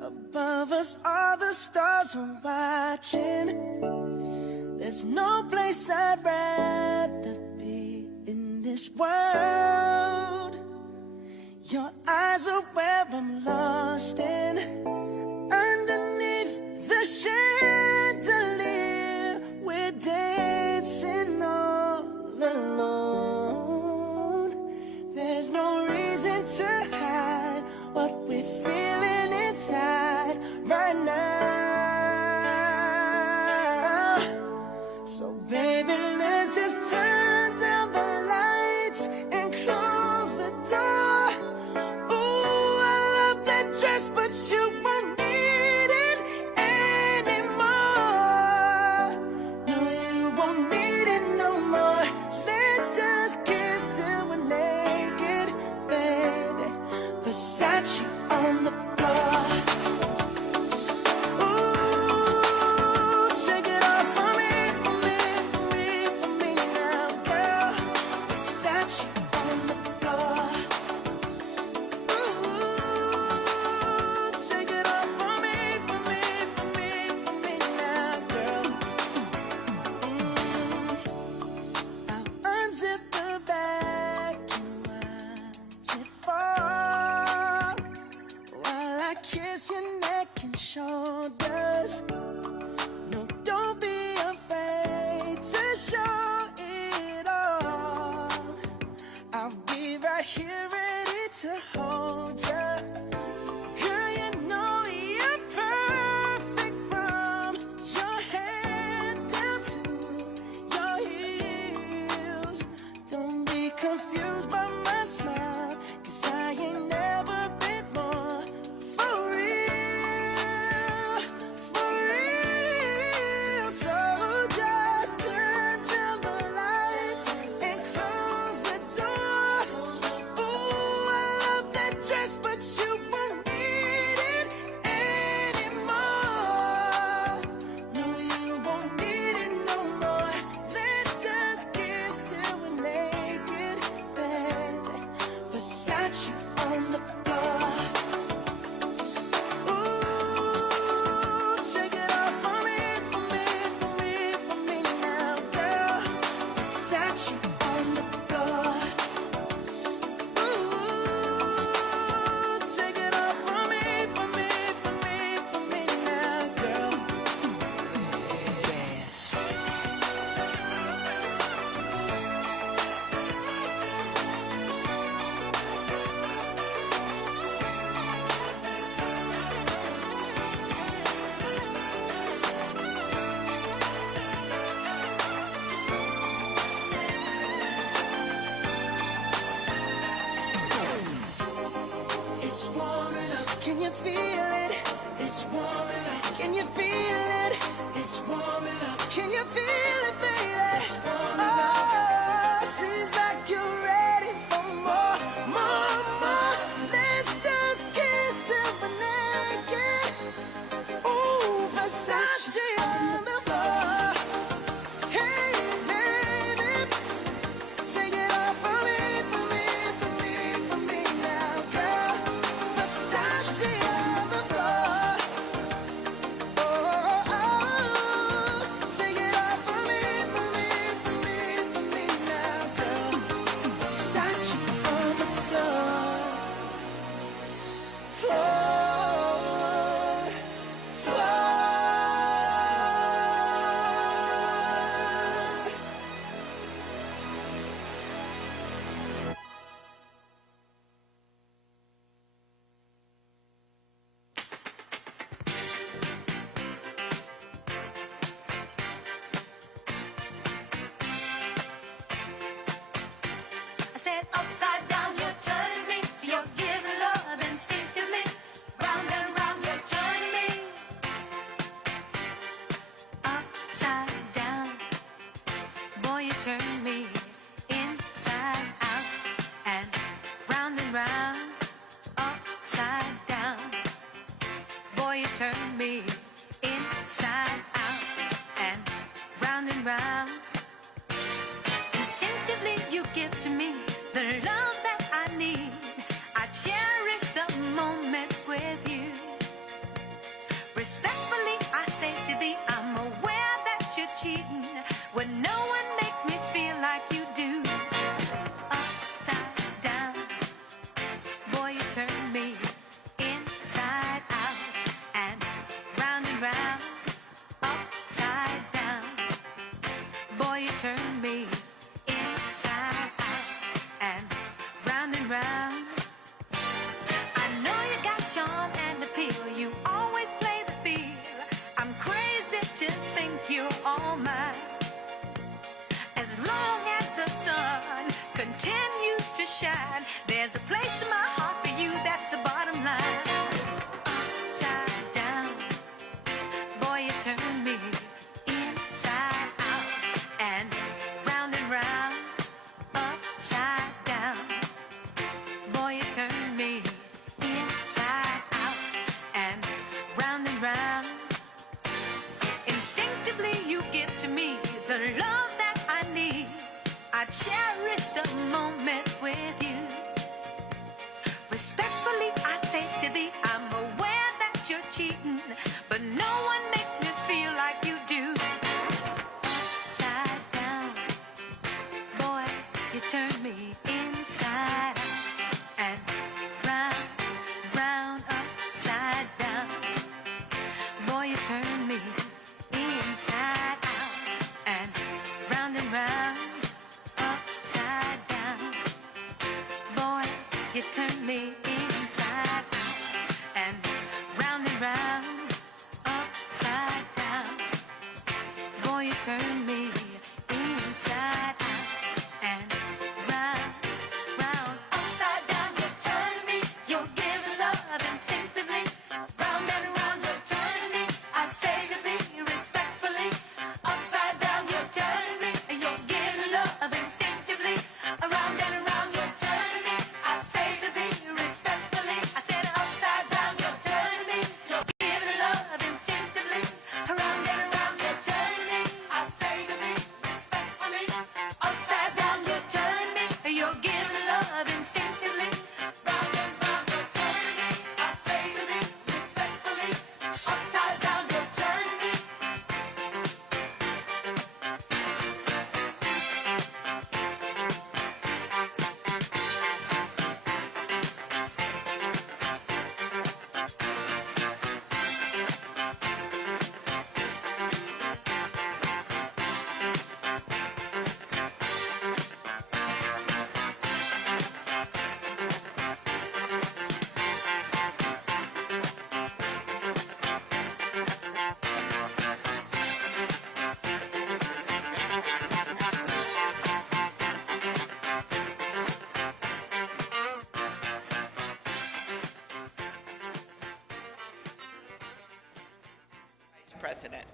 above us all the stars are watching. There's no place I'd rather be in this world. Your eyes are where I'm lost in. Underneath the chandelier, we're dancing all alone. There's no reason to hide what we're feeling inside right now. So baby, let's just turn down the lights and close the door. Ooh, I love that dress, but you won't need it anymore. No, you won't need it no more. Let's just kiss till we're naked, baby. Versace on the floor. Ooh, take it off for me, for me, for me, for me now, girl. Versace on the floor. Ooh, take it off for me, for me, for me, for me now, girl. I'll unzip the back and watch it fall while I kiss your neck and shoulders. No, don't be afraid to show it all. I'll be right here ready to hold ya. Girl, you know you're perfect from your head down to your heels. Don't be confused by my smile, 'cause I ain't never been more for real, for real. So just turn down the lights and close the door. Ooh, I love that dress, but you won't need it anymore. No, you won't need it no more. Let's just kiss till we're naked, baby. Versace on the floor. Ooh, take it off for me, for me, for me, for me now, girl. Versace on the floor. Ooh, take it off for me, for me, for me, for me now, girl. Dance. It's warming up. Can you feel it? It's warming up. Can you feel it? It's warming up. Can you feel it, baby? It's warming up. Oh, seems like you're ready for more, more, more. Let's just kiss till we're naked. Ooh, Versace on the floor. Hey, baby, take it off for me, for me, for me, for me now, girl. Versace on the floor. Oh, oh, oh. Take it off for me, for me, for me, for me now, girl. Versace on the floor. Floor, floor. I said upside down, you're turning me. You're giving love instinctively. Round and round, you're turning me. Upside down, boy, you turn me inside out and round, upside down. Boy, you turn me inside out and round. Instinctively, you give to me the shine. There's a place in my heart for you, that's the bottom line. Upside down, boy, you turn me inside out and round, upside down. Boy, you turn me inside out and round. Instinctively you give to me the love that I need. I cherish the moment with you. Respectfully I say to thee, I'm aware that you're cheating, but no one makes me feel like you do. Upside down, boy, you turn me inside out and round, upside down. Boy, you turn me inside out and round, upside down. Boy, you turn me inside out and round, upside down. Boy, you turn me inside out and round, upside down. You turn me, you're giving love instinctively. Round and round, you're turning me. I say to thee respectfully, upside down, you're turning me. You're giving love instinctively. Around and around, you're turning me. I say to thee respectfully, I said upside down, you're turning me. You're giving love instinctively. Around and around, you're turning me. I say to thee respectfully, upside down, you're turning me. You're giving love instinctively. Round and round, you're turning me. I say to thee respectfully, upside down, you're turning me. President.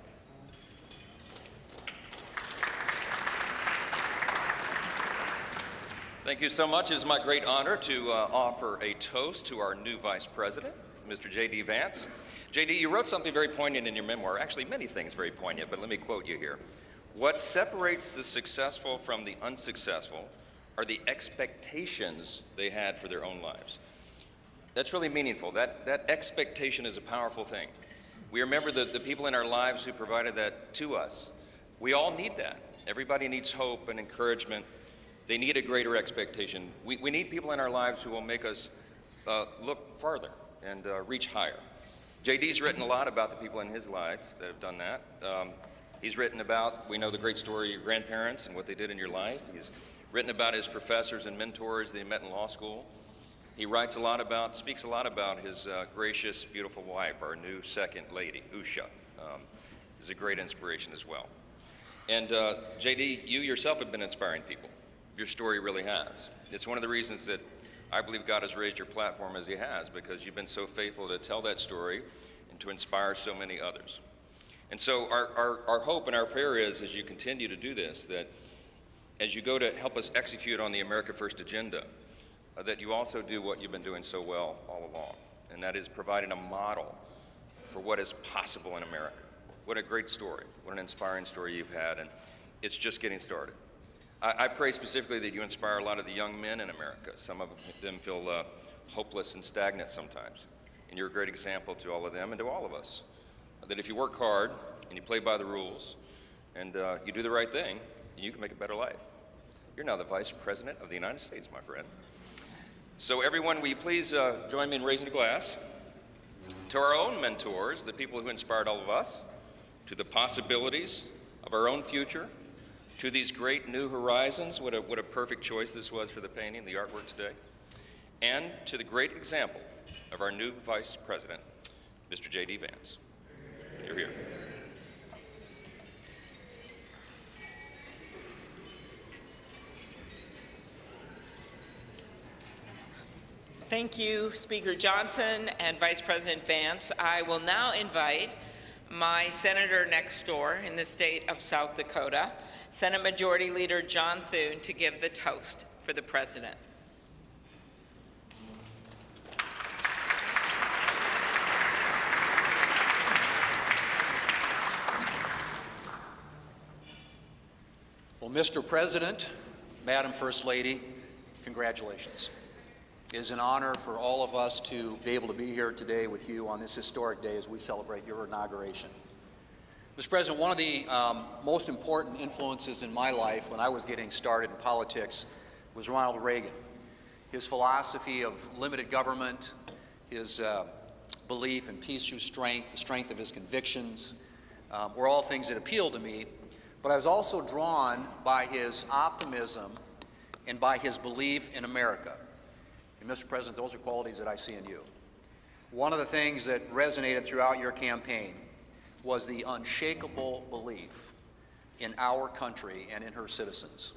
Thank you so much. It is my great honor to offer a toast to our new Vice President, Mr. J.D. Vance. J.D., you wrote something very poignant in your memoir, actually many things very poignant, but let me quote you here. What separates the successful from the unsuccessful are the expectations they had for their own lives. That's really meaningful. That expectation is a powerful thing. We remember the people in our lives who provided that to us. We all need that. Everybody needs hope and encouragement. They need a greater expectation. We need people in our lives who will make us look farther and reach higher. JD's written a lot about the people in his life that have done that. He's written about, we know the great story of your grandparents and what they did in your life. He's written about his professors and mentors that he met in law school. He writes a lot about, speaks a lot about his gracious, beautiful wife, our new second lady, Usha, is a great inspiration as well. And JD, you yourself have been inspiring people. Your story really has. It's one of the reasons that I believe God has raised your platform as he has, because you've been so faithful to tell that story and to inspire so many others. And so our hope and our prayer is, as you continue to do this, that as you go to help us execute on the America First agenda, that you also do what you've been doing so well all along, and that is providing a model for what is possible in America. What a great story, what an inspiring story you've had, and it's just getting started. I pray specifically that you inspire a lot of the young men in America. Some of them feel hopeless and stagnant sometimes, and you're a great example to all of them and to all of us, that if you work hard and you play by the rules and you do the right thing, you can make a better life. You're now the Vice President of the United States, my friend. So everyone, will you please join me in raising a glass to our own mentors, the people who inspired all of us, to the possibilities of our own future, to these great new horizons. What a perfect choice this was for the painting, the artwork today, and to the great example of our new Vice President, Mr. J.D. Vance. You're here. Thank you, Speaker Johnson and Vice President Vance. I will now invite my senator next door in the state of South Dakota, Senate Majority Leader John Thune, to give the toast for the President. Well, Mr. President, Madam First Lady, congratulations. It is an honor for all of us to be able to be here today with you on this historic day as we celebrate your inauguration. Mr. President, one of the most important influences in my life when I was getting started in politics was Ronald Reagan. His philosophy of limited government, his belief in peace through strength, the strength of his convictions, were all things that appealed to me. But I was also drawn by his optimism and by his belief in America. And Mr. President, those are qualities that I see in you. One of the things that resonated throughout your campaign was the unshakable belief in our country and in her citizens.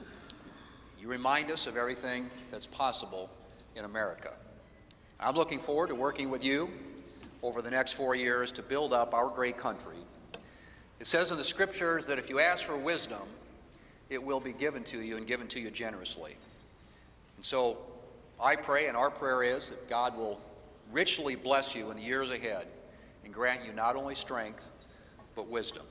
You remind us of everything that's possible in America. I'm looking forward to working with you over the next 4 years to build up our great country. It says in the scriptures that if you ask for wisdom, it will be given to you and given to you generously. And so I pray, and our prayer is, that God will richly bless you in the years ahead and grant you not only strength, but wisdom.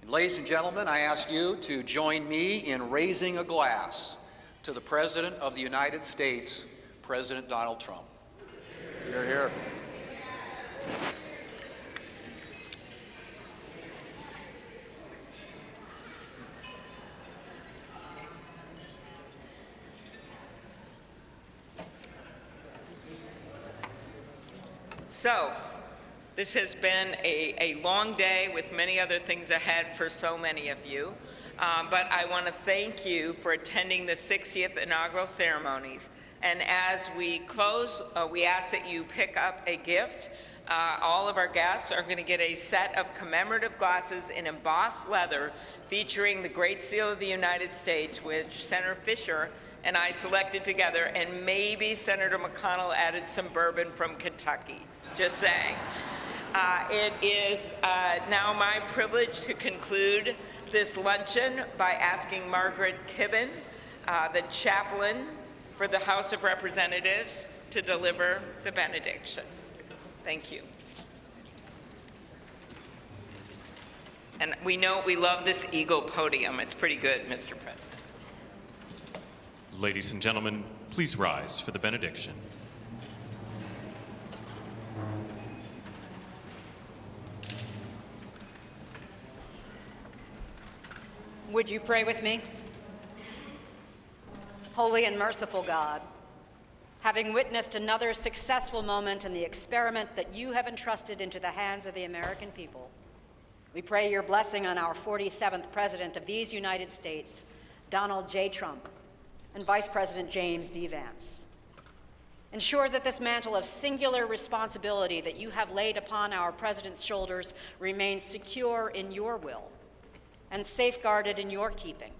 And ladies and gentlemen, I ask you to join me in raising a glass to the President of the United States, President Donald Trump. Hear, hear. So, this has been a long day with many other things ahead for so many of you. But I want to thank you for attending the 60th inaugural ceremonies. And as we close, we ask that you pick up a gift. All of our guests are going to get a set of commemorative glasses in embossed leather featuring the Great Seal of the United States, which Senator Fisher and I selected together, and maybe Senator McConnell added some bourbon from Kentucky. Just saying. It is now my privilege to conclude this luncheon by asking Margaret Kibben, the chaplain for the House of Representatives, to deliver the benediction. Thank you. And we know we love this eagle podium. It's pretty good, Mr. President. Ladies and gentlemen, please rise for the benediction. Would you pray with me? Holy and merciful God, having witnessed another successful moment in the experiment that you have entrusted into the hands of the American people, we pray your blessing on our 47th President of these United States, Donald J. Trump, and Vice President James D. Vance. Ensure that this mantle of singular responsibility that you have laid upon our President's shoulders remains secure in your will and safeguarded in your keeping.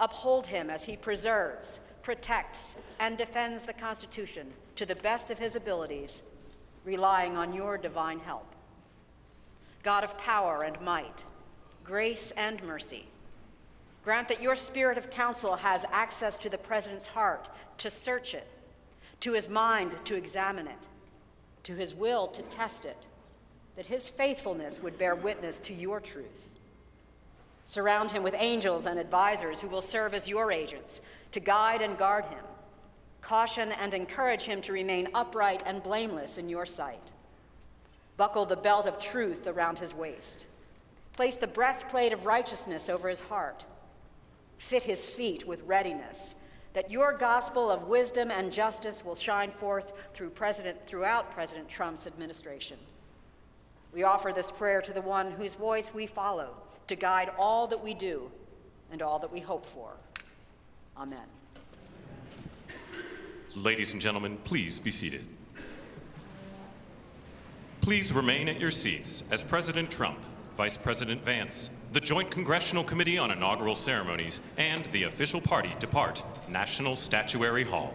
Uphold him as he preserves, protects, and defends the Constitution to the best of his abilities, relying on your divine help. God of power and might, grace and mercy, grant that your spirit of counsel has access to the President's heart to search it, to his mind to examine it, to his will to test it, that his faithfulness would bear witness to your truth. Surround him with angels and advisors who will serve as your agents to guide and guard him, caution and encourage him to remain upright and blameless in your sight. Buckle the belt of truth around his waist. Place the breastplate of righteousness over his heart. Fit his feet with readiness, that your gospel of wisdom and justice will shine forth throughout President Trump's administration. We offer this prayer to the one whose voice we follow, to guide all that we do and all that we hope for. Amen. Ladies and gentlemen, please be seated. Please remain at your seats as President Trump, Vice President Vance, the Joint Congressional Committee on Inaugural Ceremonies, and the official party depart National Statuary Hall.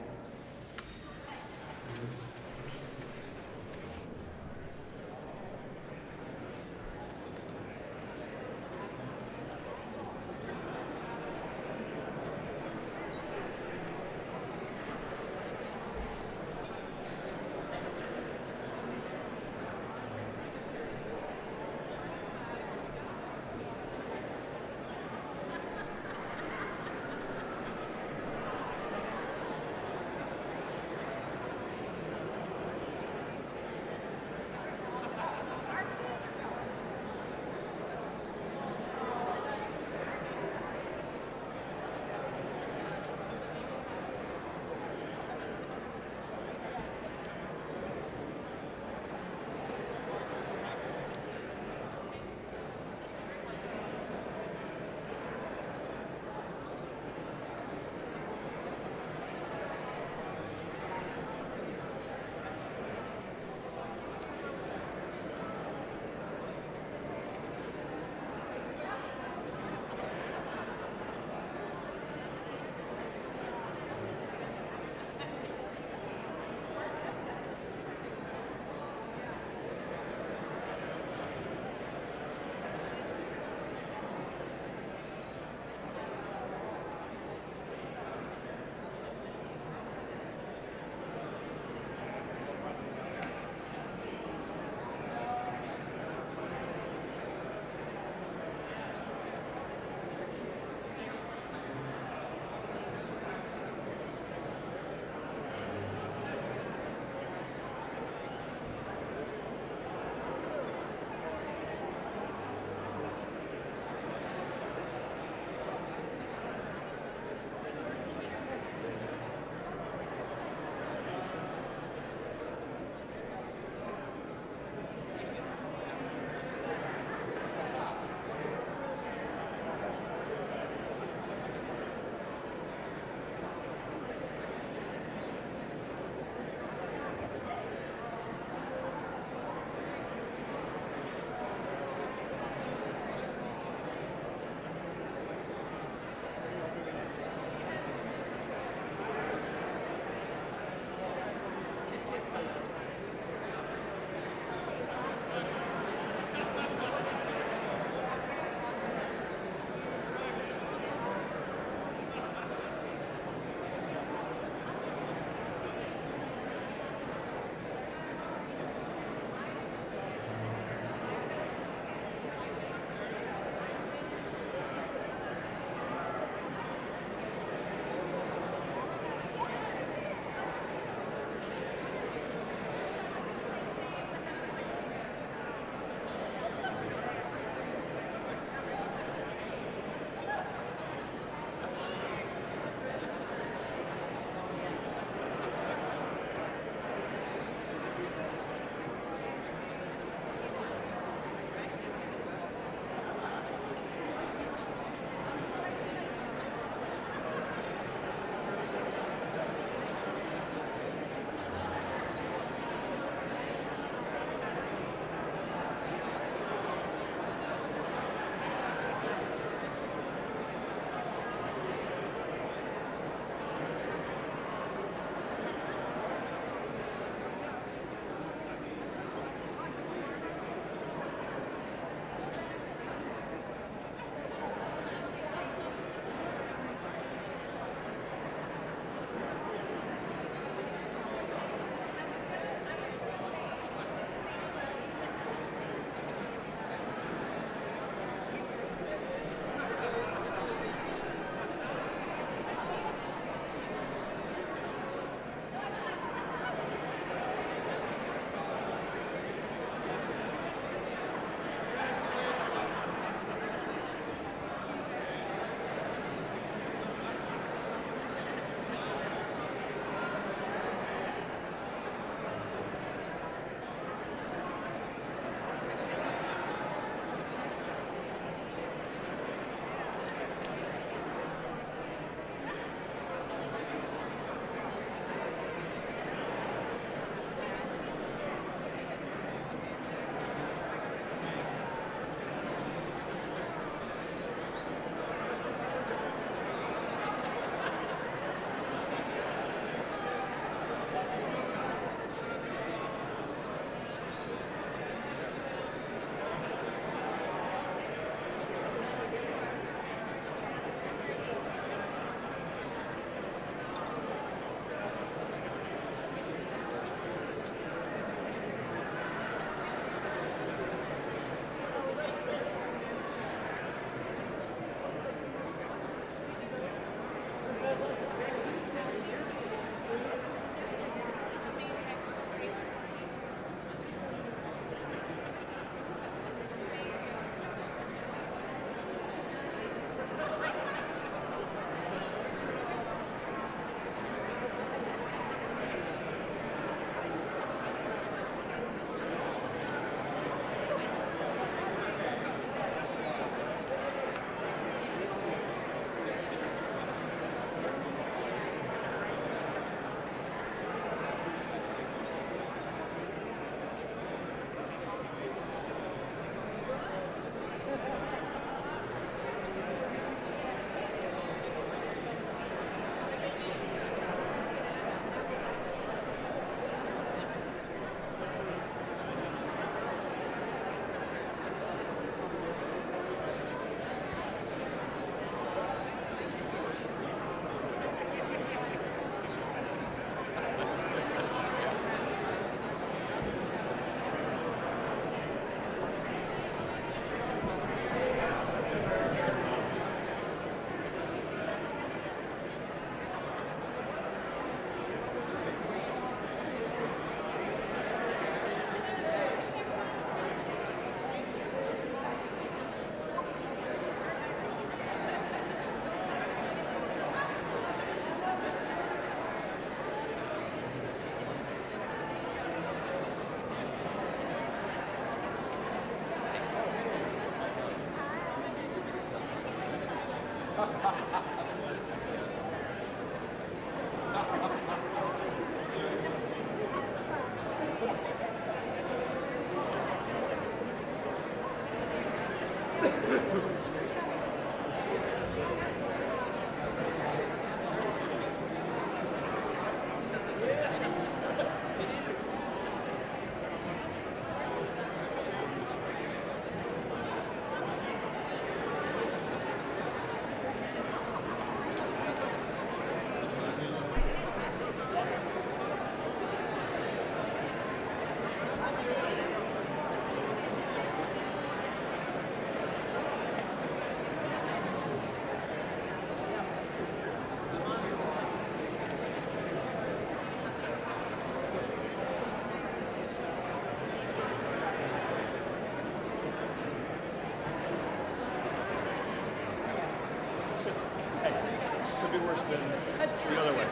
worse than the other way.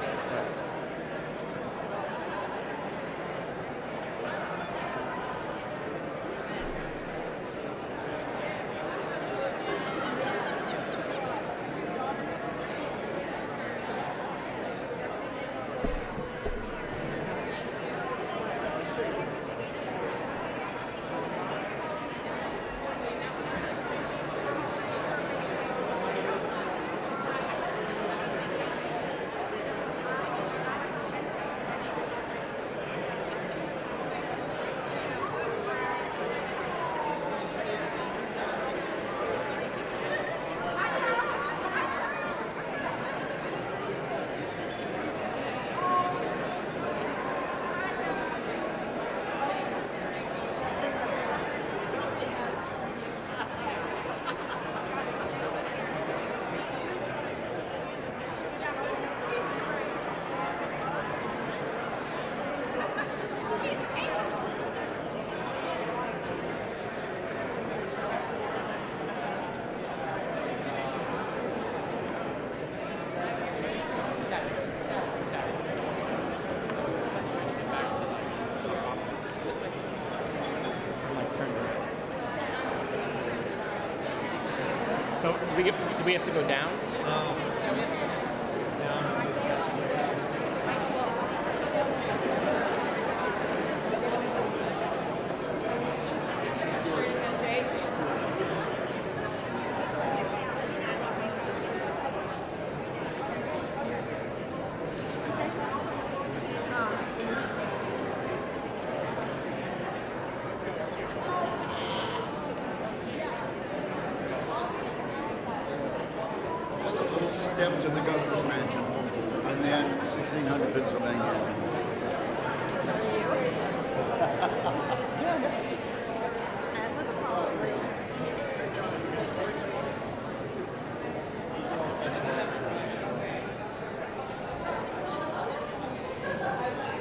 So do we have to go down? Step to the governor's mansion, and then 1600 Pennsylvania.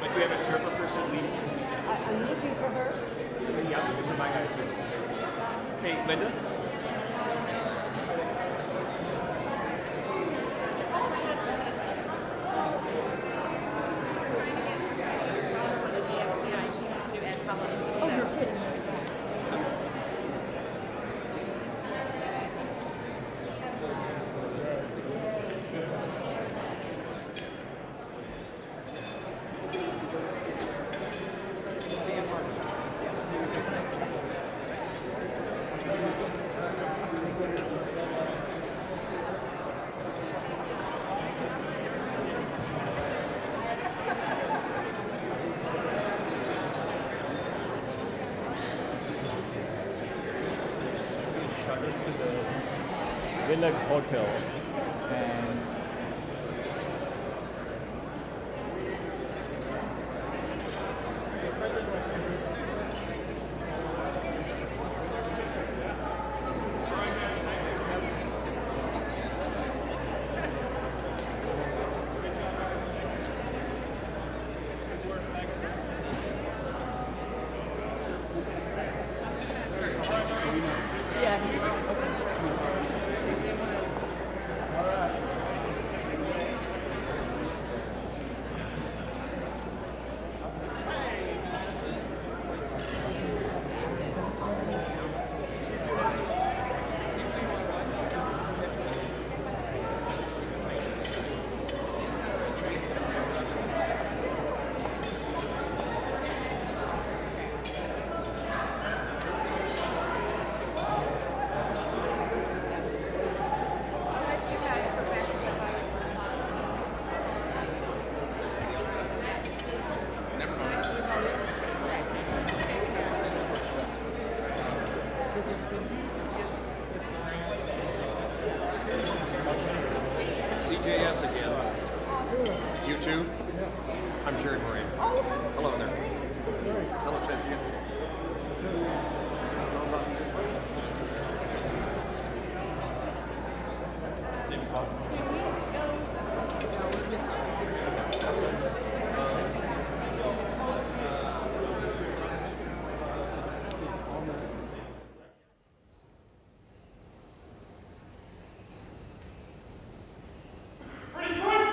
But do you have a Sherpa person leading? I'm looking for her. Yeah, I'm looking for my guy too. Hey, Linda? Village Hotel, and CJS again. You too? I'm Jerry Moran. Hello there. Hello, Cynthia. Same spot. Pretty good.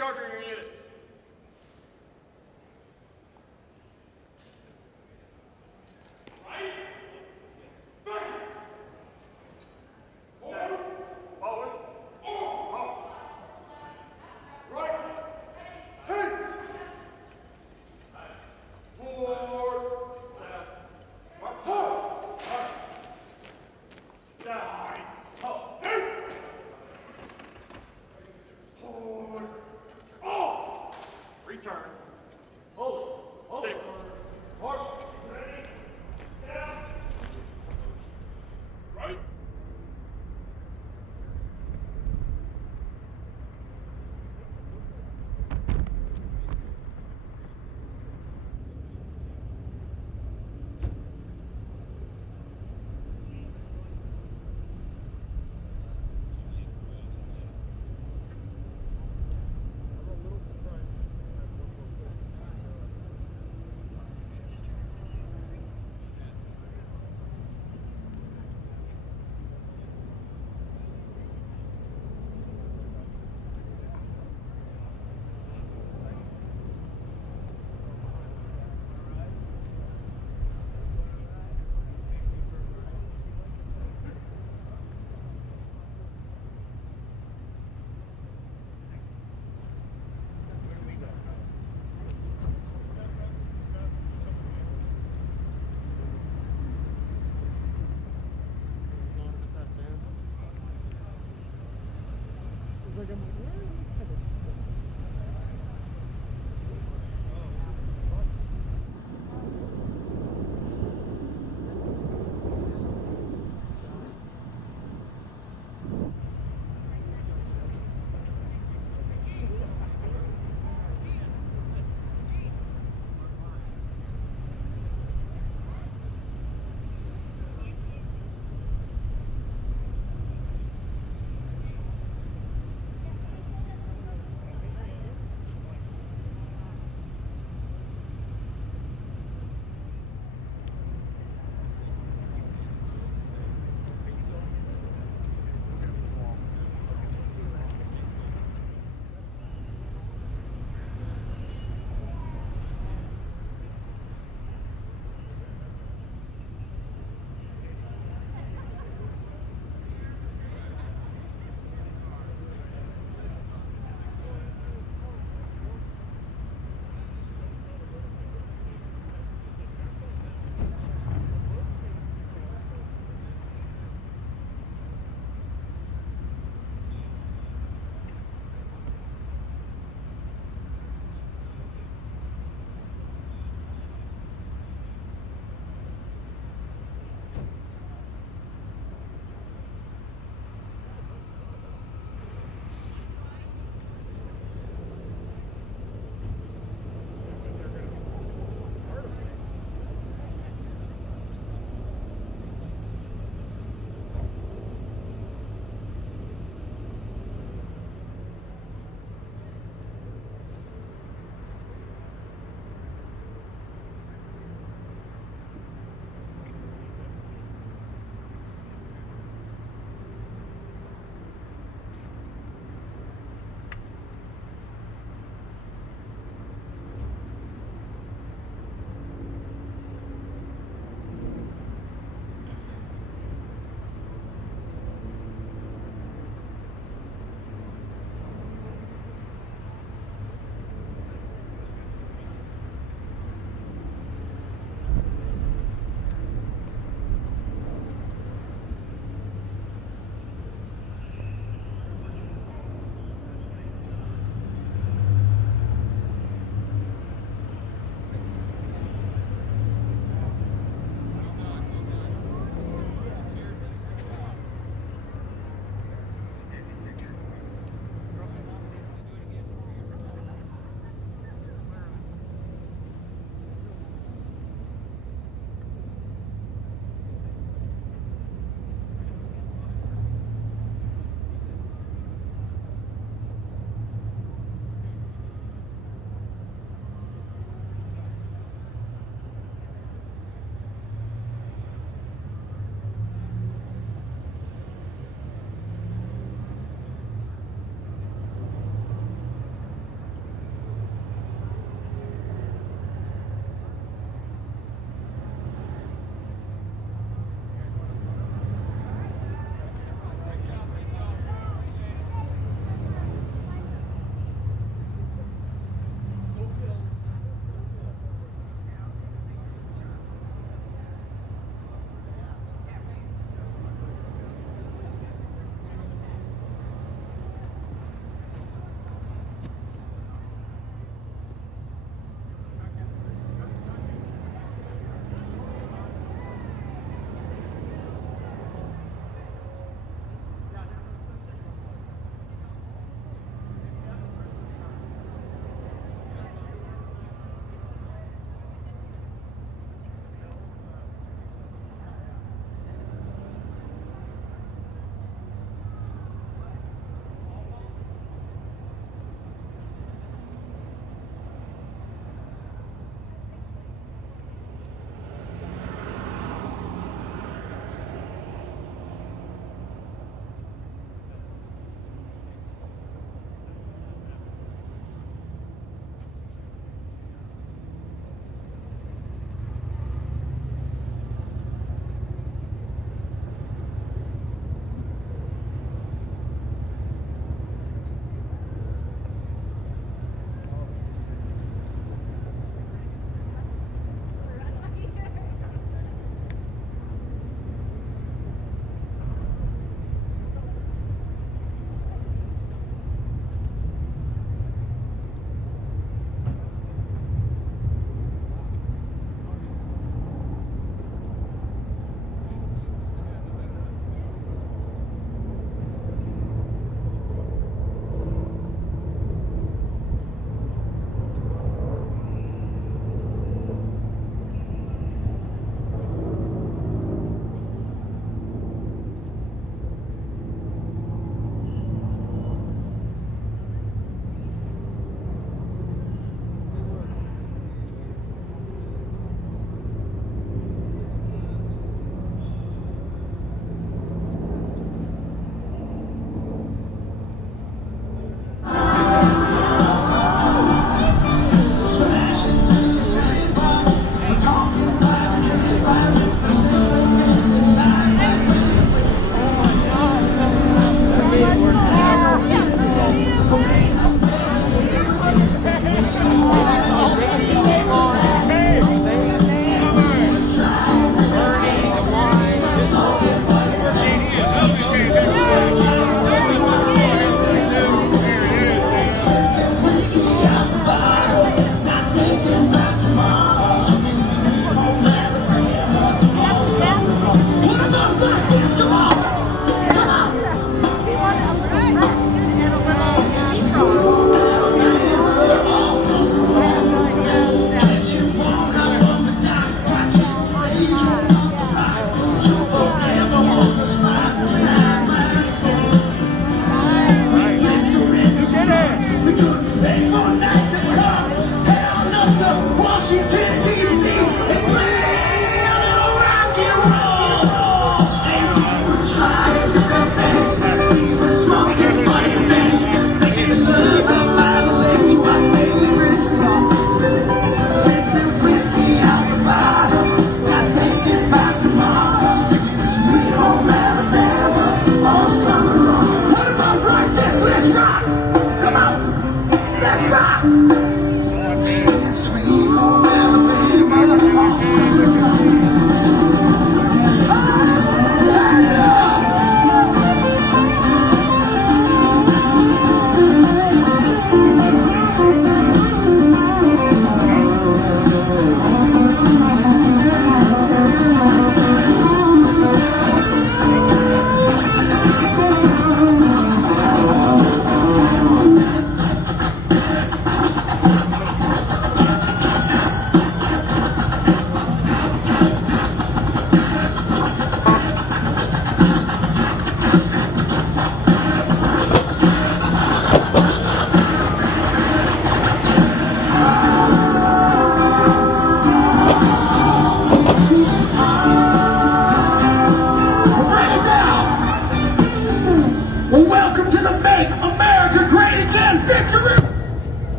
charging your units. Oh!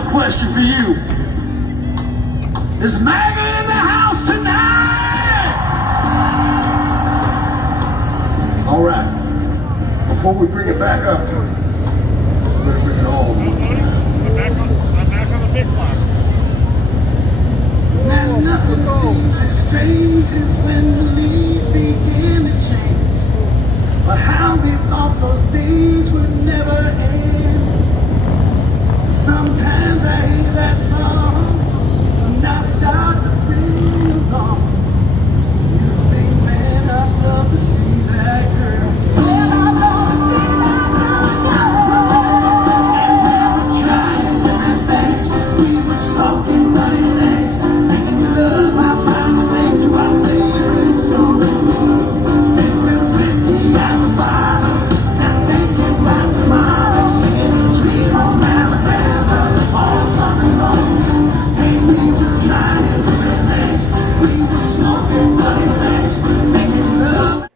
one question for you. Is MAGA in the house tonight? All right. Before we bring it back up, we're going to bring it all the way. I'm back on the big clock. Now nothing seems as strange as when the leaves begin to change. But how we thought those days would never end. Sometimes I hear that song, and I start to sing along. You think, man, I'd love to see that girl. Man, I'd love to see that girl. We were trying different things. We were smoking funny things. Making love our final thing to our favorite song. Sipping whiskey out the bottle. And thinking about tomorrow. Singing Sweet Home Alabama. All summer long. Hey, we were trying different things. We were smoking funny things. Making love.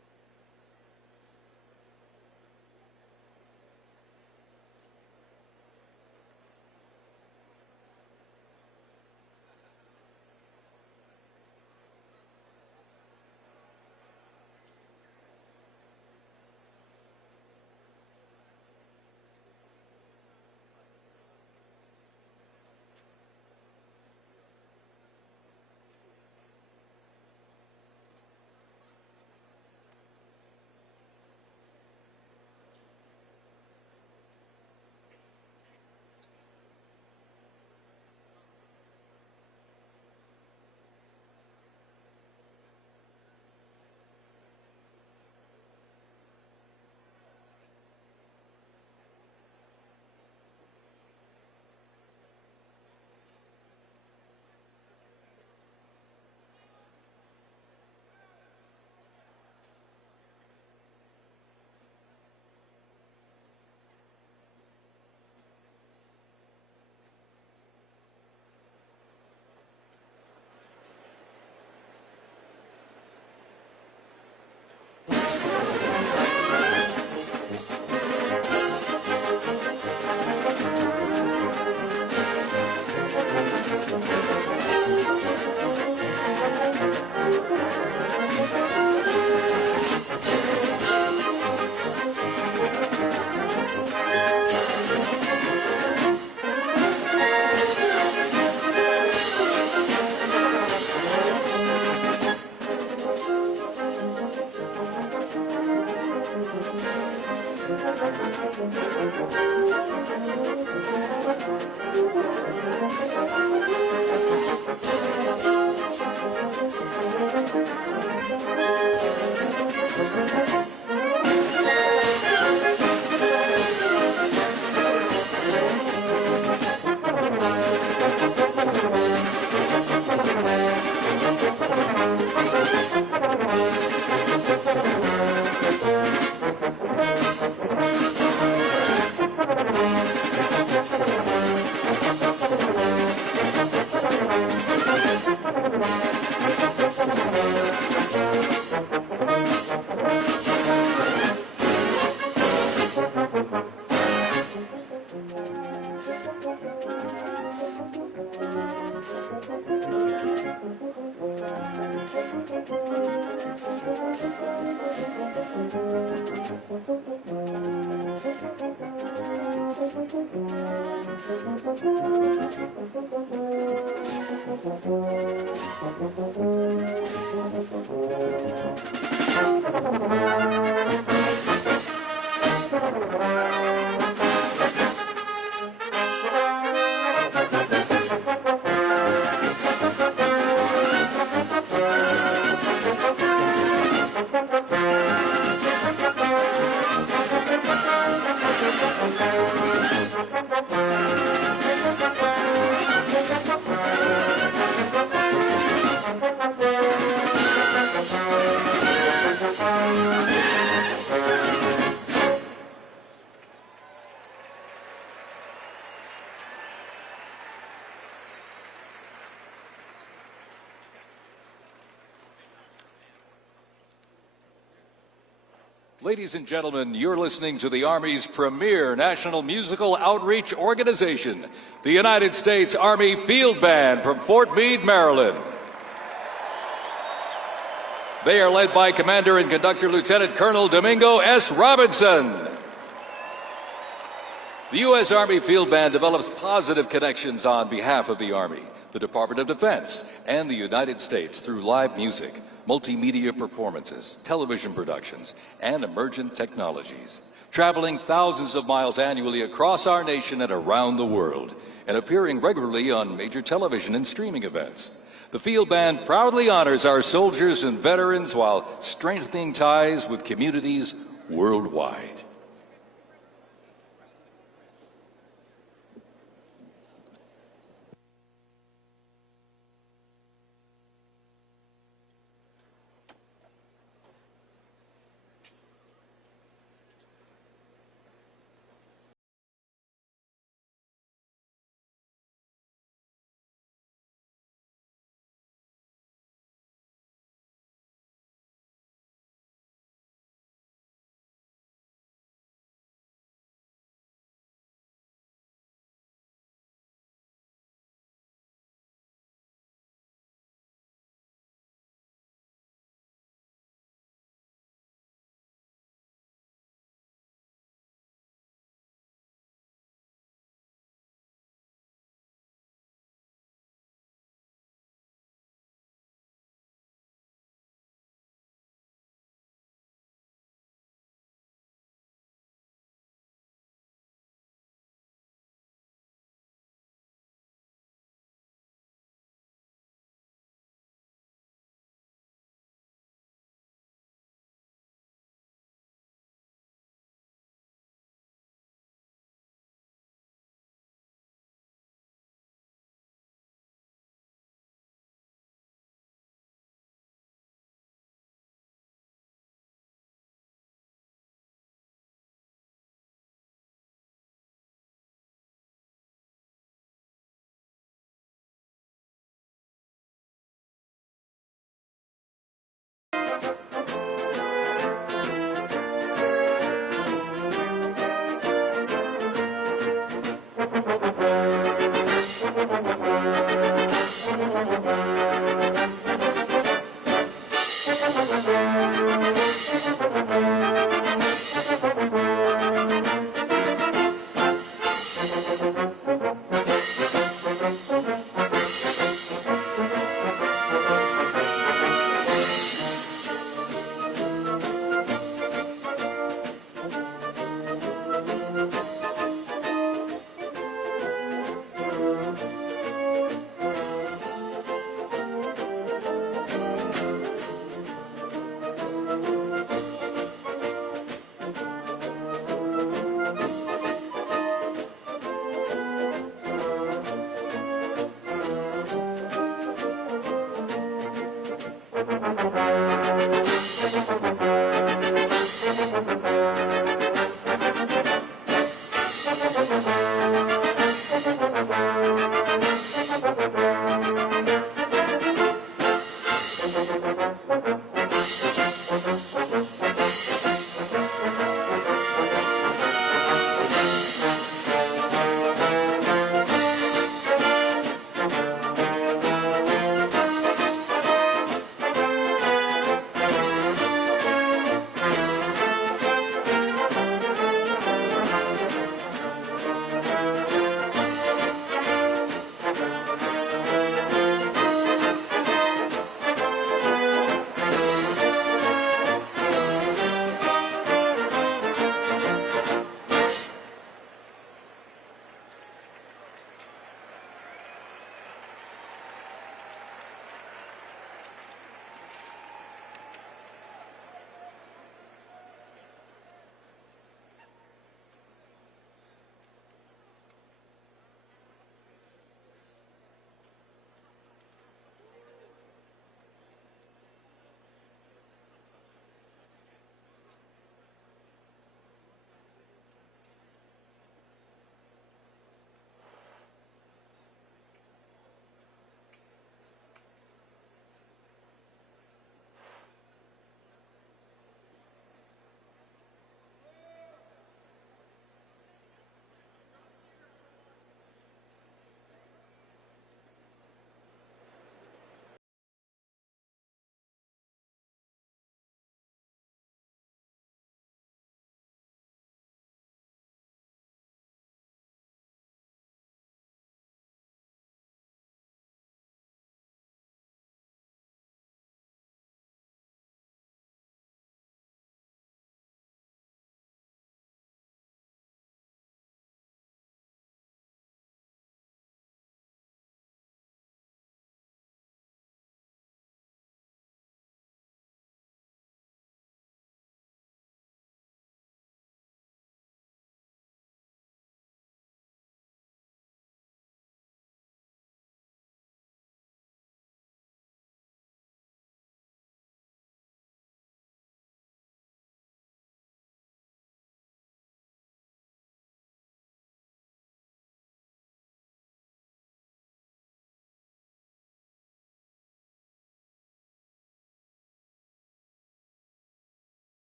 Ladies and gentlemen, you're listening to the Army's premier national musical outreach organization, the United States Army Field Band from Fort Meade, Maryland. They are led by Commander and Conductor Lieutenant Colonel Domingo S. Robinson. The U.S. Army Field Band develops positive connections on behalf of the Army, the Department of Defense, and the United States through live music, multimedia performances, television productions, and emergent technologies, traveling thousands of miles annually across our nation and around the world, and appearing regularly on major television and streaming events. The Field Band proudly honors our soldiers and veterans while strengthening ties with communities worldwide.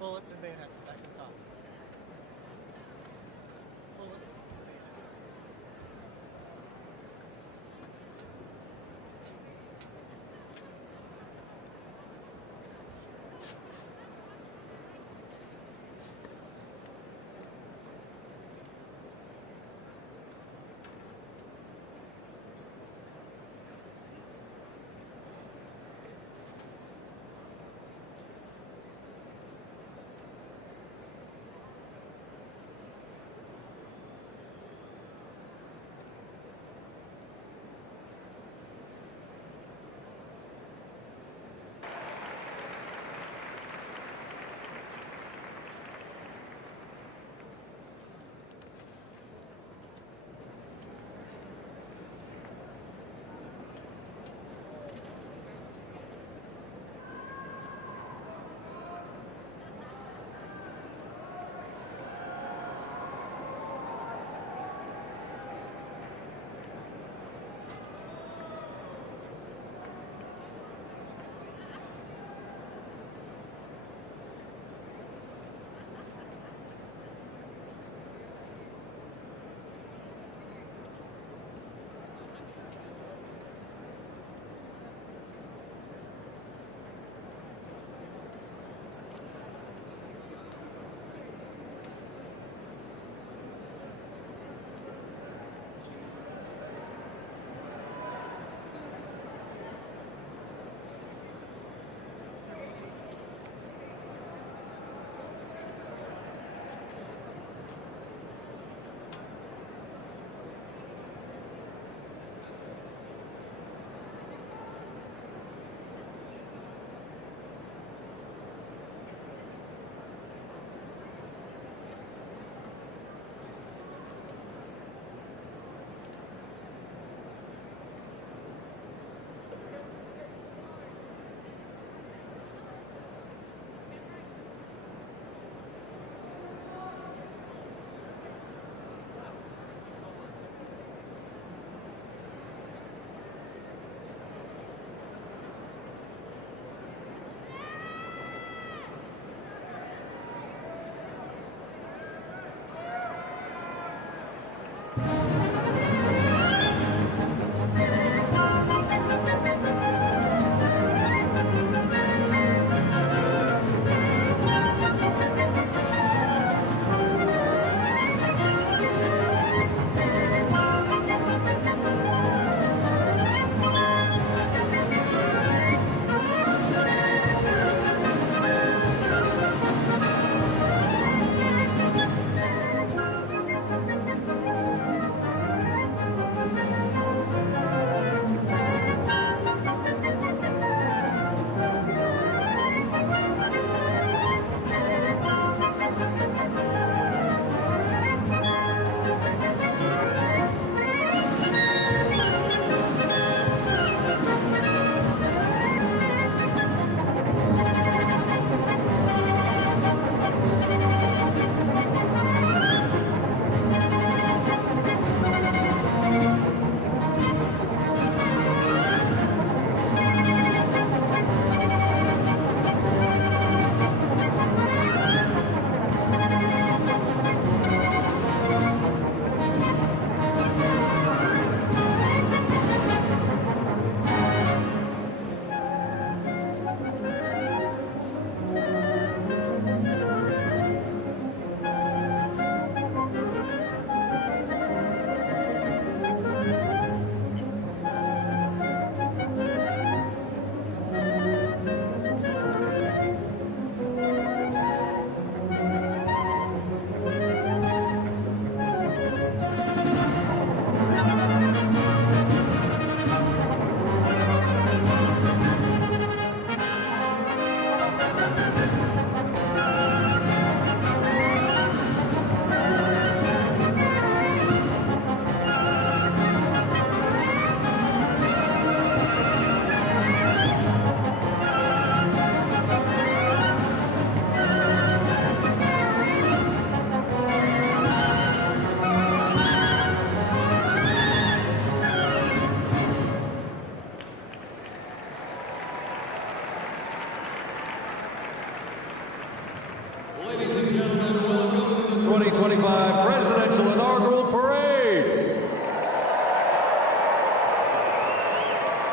Bullets and bayonets, back to the top. Bullets.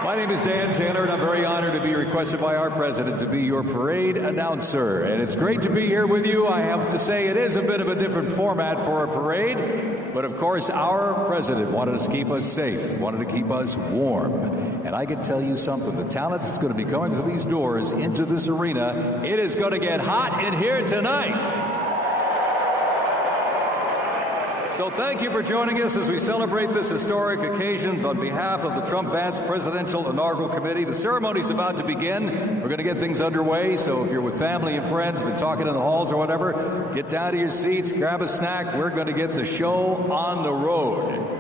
My name is Dan Taylor, and I'm very honored to be requested by our president to be your parade announcer. And it's great to be here with you. I have to say it is a bit of a different format for a parade, but of course our president wanted us to keep us safe, wanted to keep us warm. And I can tell you something, the talent that's going to be going through these doors into this arena, it is going to get hot in here tonight. So thank you for joining us as we celebrate this historic occasion on behalf of the Trump-Vance Presidential Inaugural Committee. The ceremony's about to begin. We're going to get things underway, so if you're with family and friends, been talking in the halls or whatever, get down to your seats, grab a snack. We're going to get the show on the road.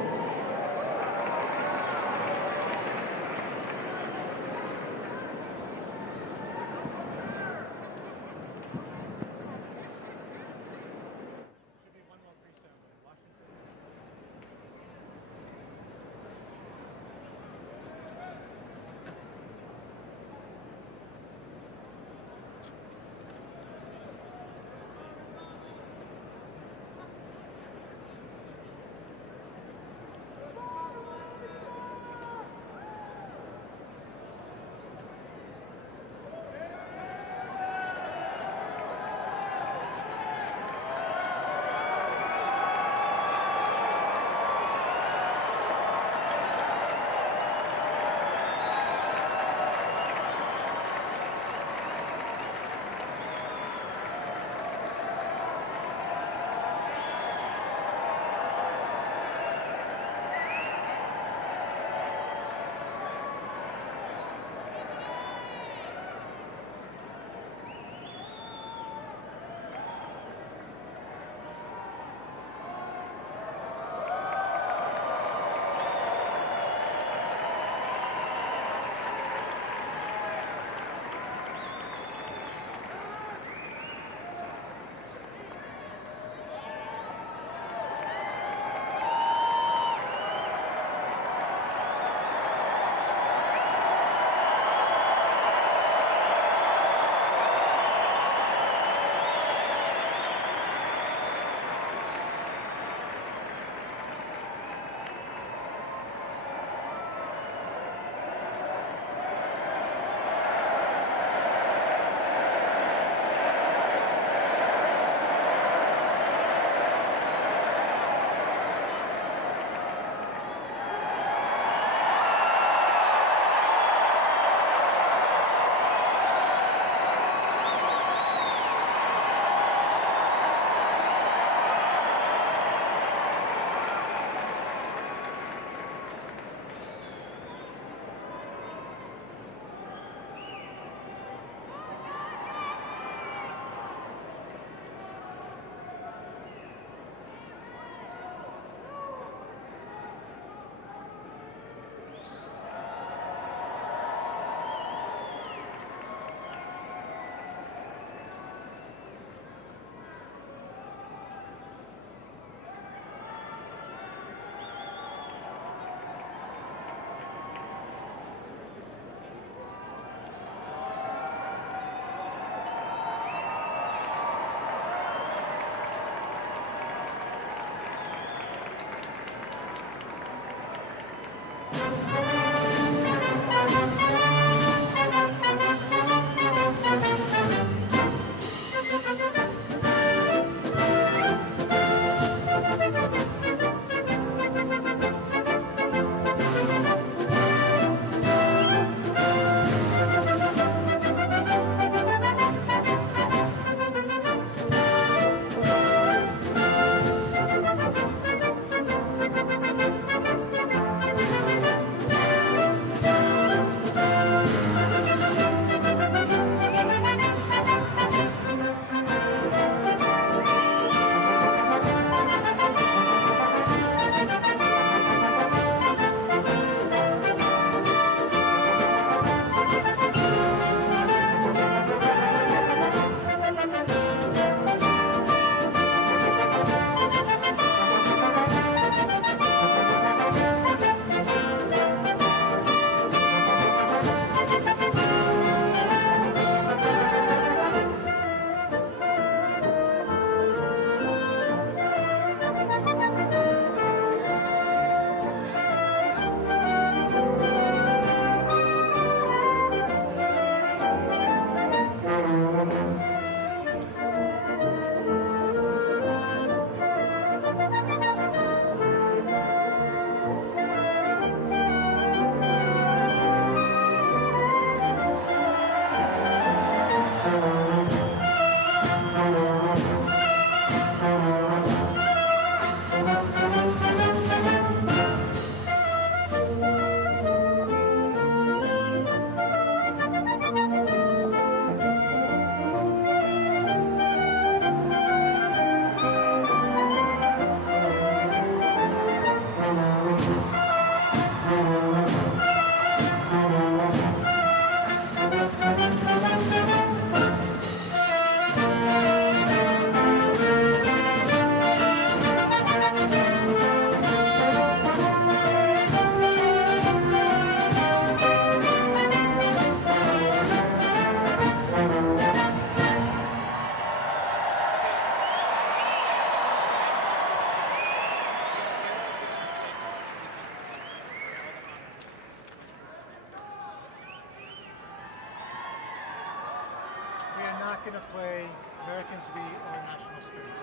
going to play Americans We Are National Spirit.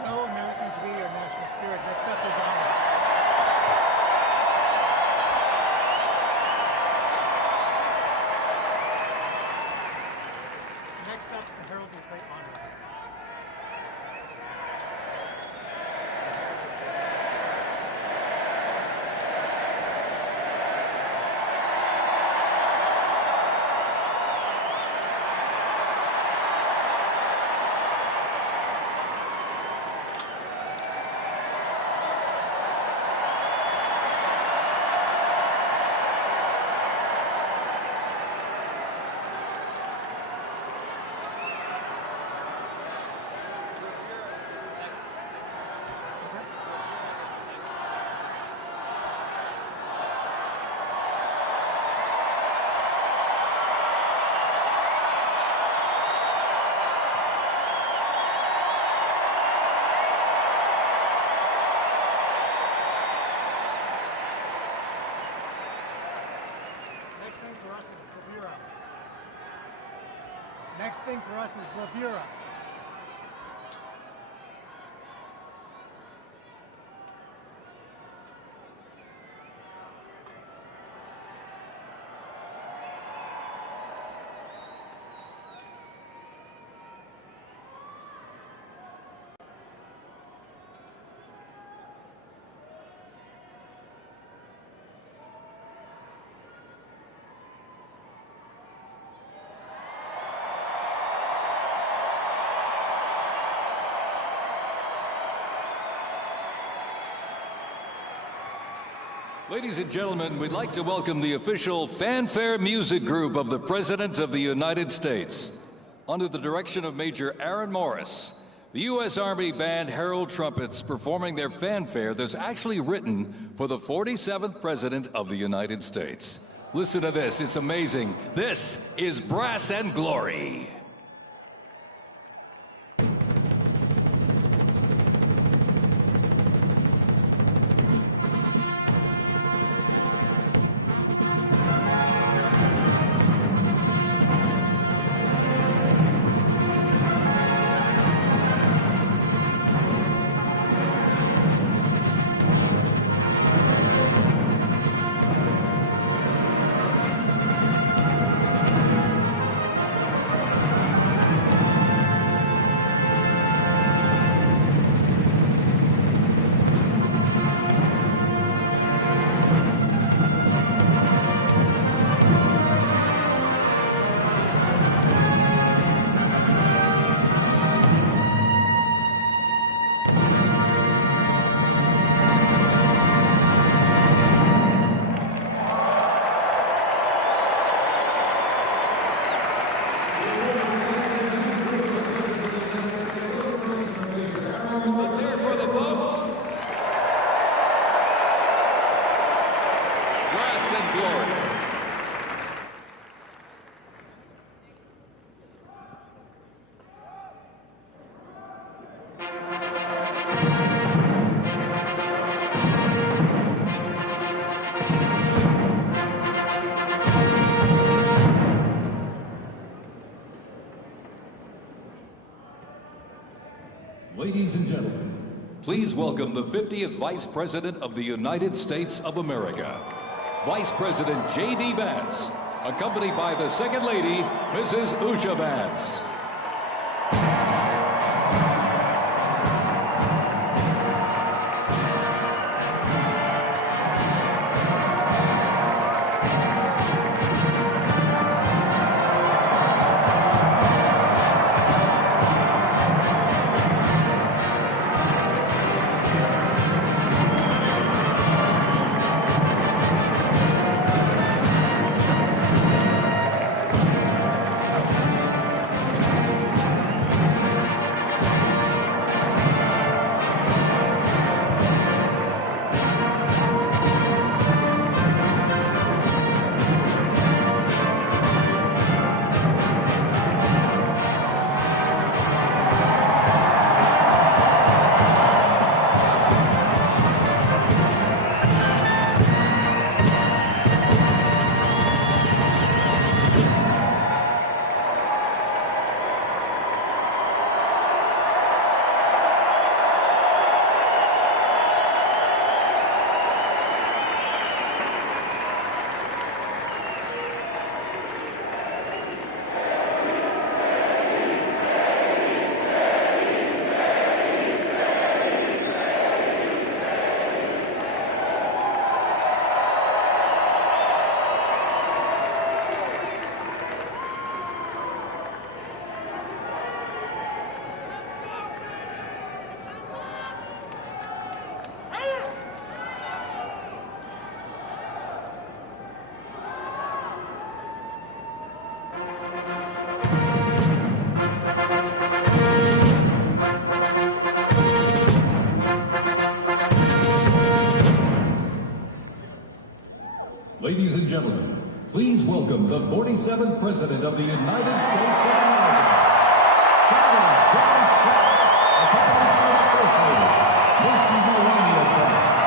No, Americans We Are National Spirit. Next up is honors. Next up, the Herald will play honors. Next thing for us is bravura. Ladies and gentlemen, we'd like to welcome the official fanfare music group of the President of the United States. Under the direction of Major Aaron Morris, the U.S. Army Band Herald Trumpets performing their fanfare that's actually written for the 47th President of the United States. Listen to this, it's amazing. This is Brass and Glory. Ladies and gentlemen, Please welcome the 50th Vice President of the United States of America, Vice President J.D. Vance, accompanied by the Second Lady, Mrs. Usha Vance. Ladies and gentlemen, please welcome the 47th President of the United States of America, This is the Romeo time.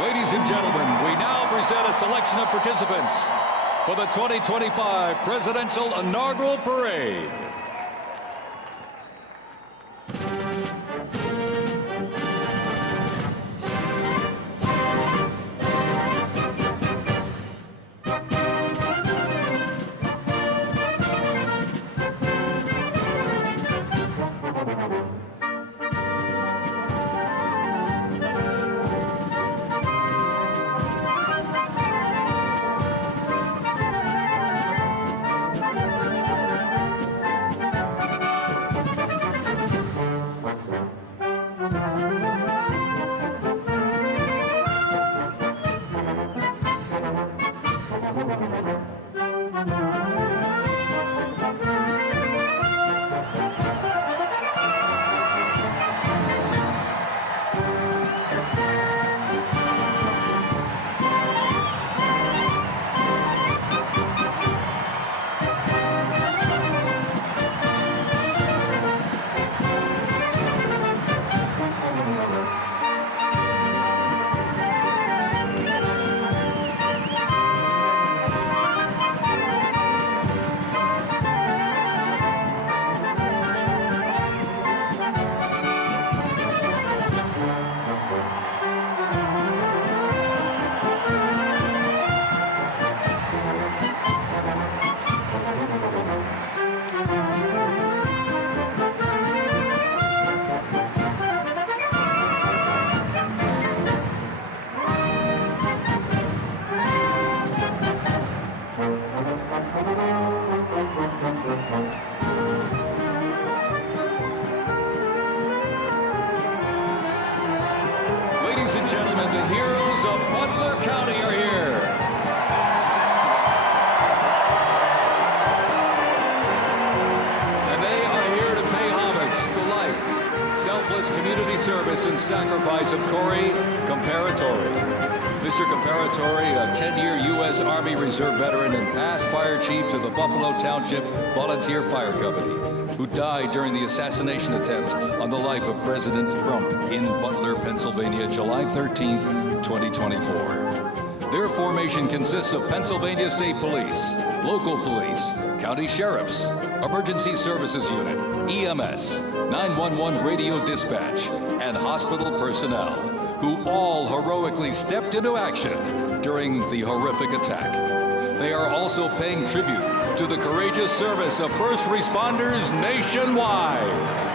Ladies and gentlemen, we now present a selection of participants for the 2025 Presidential Inaugural Parade. Ladies and gentlemen, the heroes of Butler County are here. And they are here to pay homage to the life, selfless community service, and sacrifice of Corey Comparatori. Mr. Comparatori, a 10-year U.S. Army Reserve veteran and past fire chief to the Buffalo Township Volunteer Fire Company, who died during the assassination attempt on the life of President Trump in Butler, Pennsylvania, July 13th, 2024. Their formation consists of Pennsylvania State Police, local police, county sheriffs, emergency services unit, EMS, 911 radio dispatch, and hospital personnel, who all heroically stepped into action during the horrific attack. They are also paying tribute to the courageous service of first responders nationwide.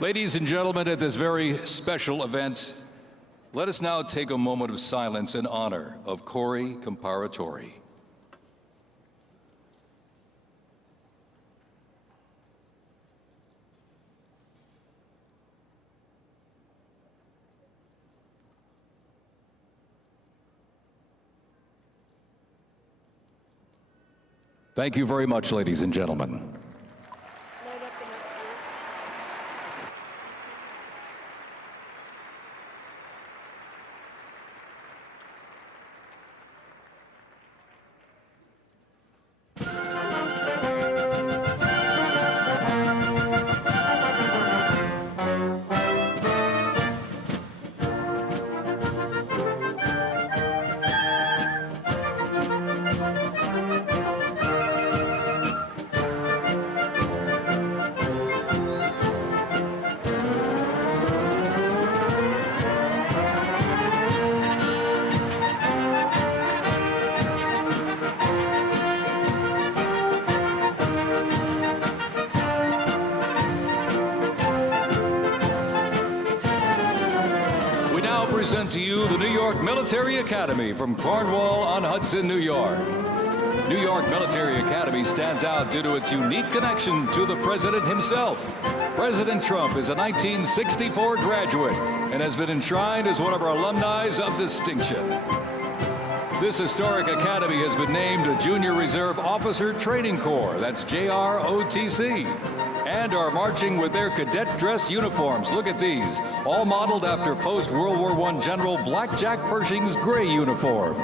Ladies and gentlemen, at this very special event, let us now take a moment of silence in honor of Corey Comparatori. Thank you very much, ladies and gentlemen. Present to you the New York Military Academy from Cornwall-on-Hudson, New York. New York Military Academy stands out due to its unique connection to the president himself. President Trump is a 1964 graduate and has been enshrined as one of our alumni of distinction. This historic academy has been named a Junior Reserve Officer Training Corps, that's JROTC, and are marching with their cadet dress uniforms. Look at these, all modeled after post-World War I General Blackjack Pershing's gray uniform.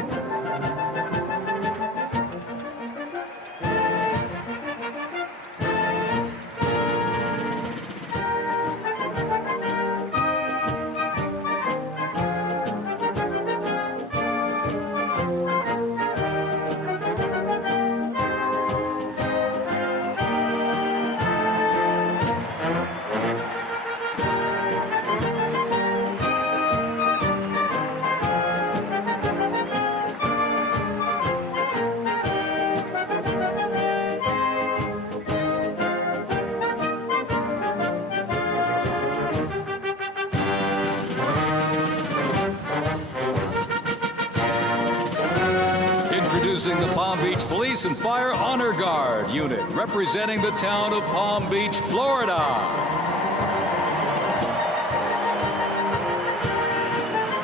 Introducing the Palm Beach Police and Fire Honor Guard unit, representing the town of Palm Beach, Florida.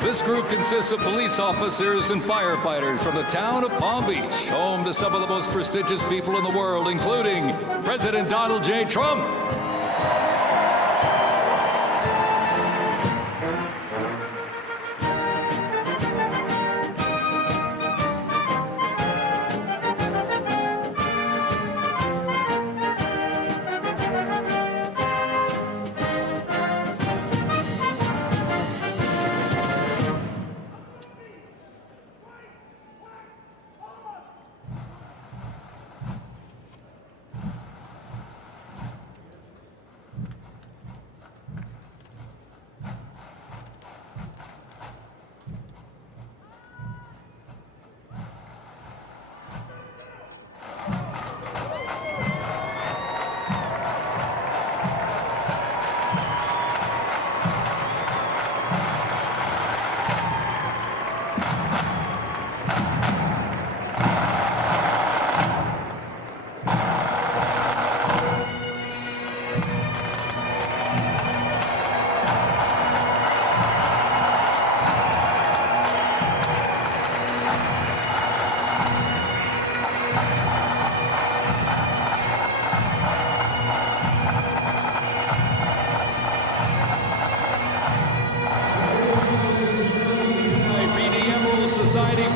This group consists of police officers and firefighters from the town of Palm Beach, home to some of the most prestigious people in the world, including President Donald J. Trump.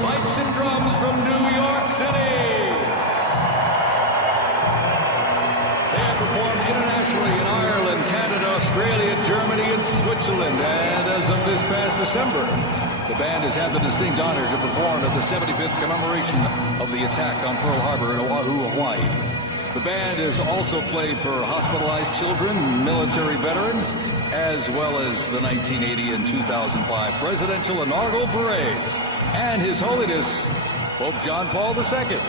Pipes and Drums from New York City. They have performed internationally in Ireland, Canada, Australia, Germany, and Switzerland. And as of this past December, the band has had the distinct honor to perform at the 75th commemoration of the attack on Pearl Harbor in Oahu, Hawaii. The band has also played for hospitalized children, military veterans, as well as the 1980 and 2005 presidential inaugural parades, and His Holiness Pope John Paul II.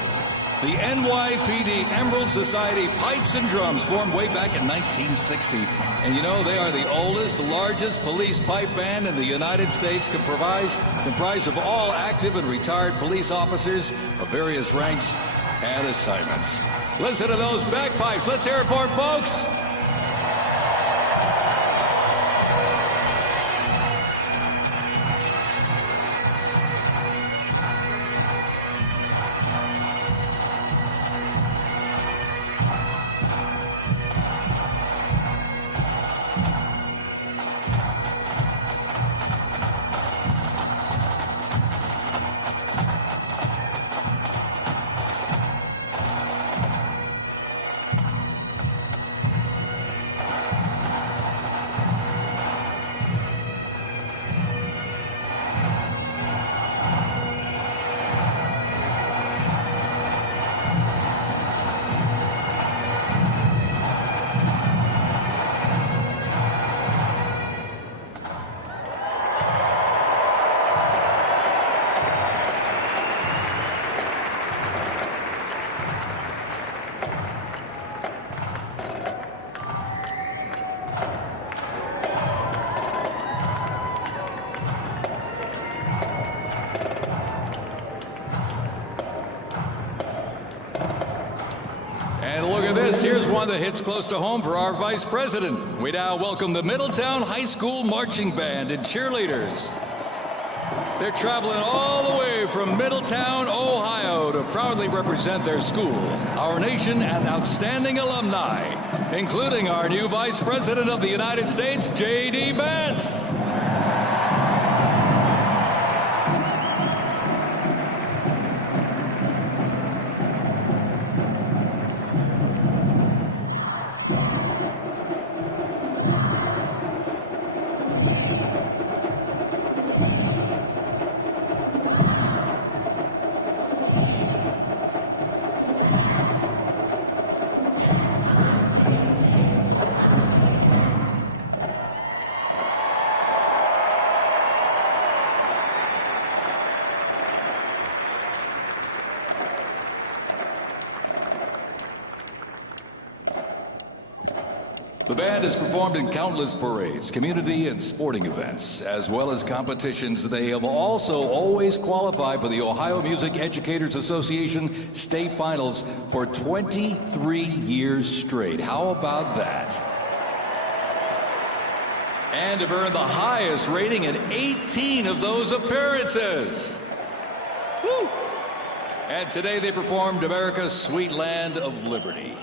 The NYPD Emerald Society Pipes and Drums formed way back in 1960. And you know, they are the oldest, largest police pipe band in the United States, comprised of all active and retired police officers of various ranks and assignments. Listen to those bagpipes. Let's hear it for them, folks. Here's one that hits close to home for our Vice President. We now welcome the Middletown High School Marching Band and cheerleaders. They're traveling all the way from Middletown, Ohio to proudly represent their school, our nation, and outstanding alumni, including our new Vice President of the United States, J.D. Vance. The band has performed in countless parades, community and sporting events, as well as competitions. They have also always qualified for the Ohio Music Educators Association state finals for 23 years straight. How about that? And have earned the highest rating in 18 of those appearances. Woo! And today they performed America's Sweet Land of Liberty.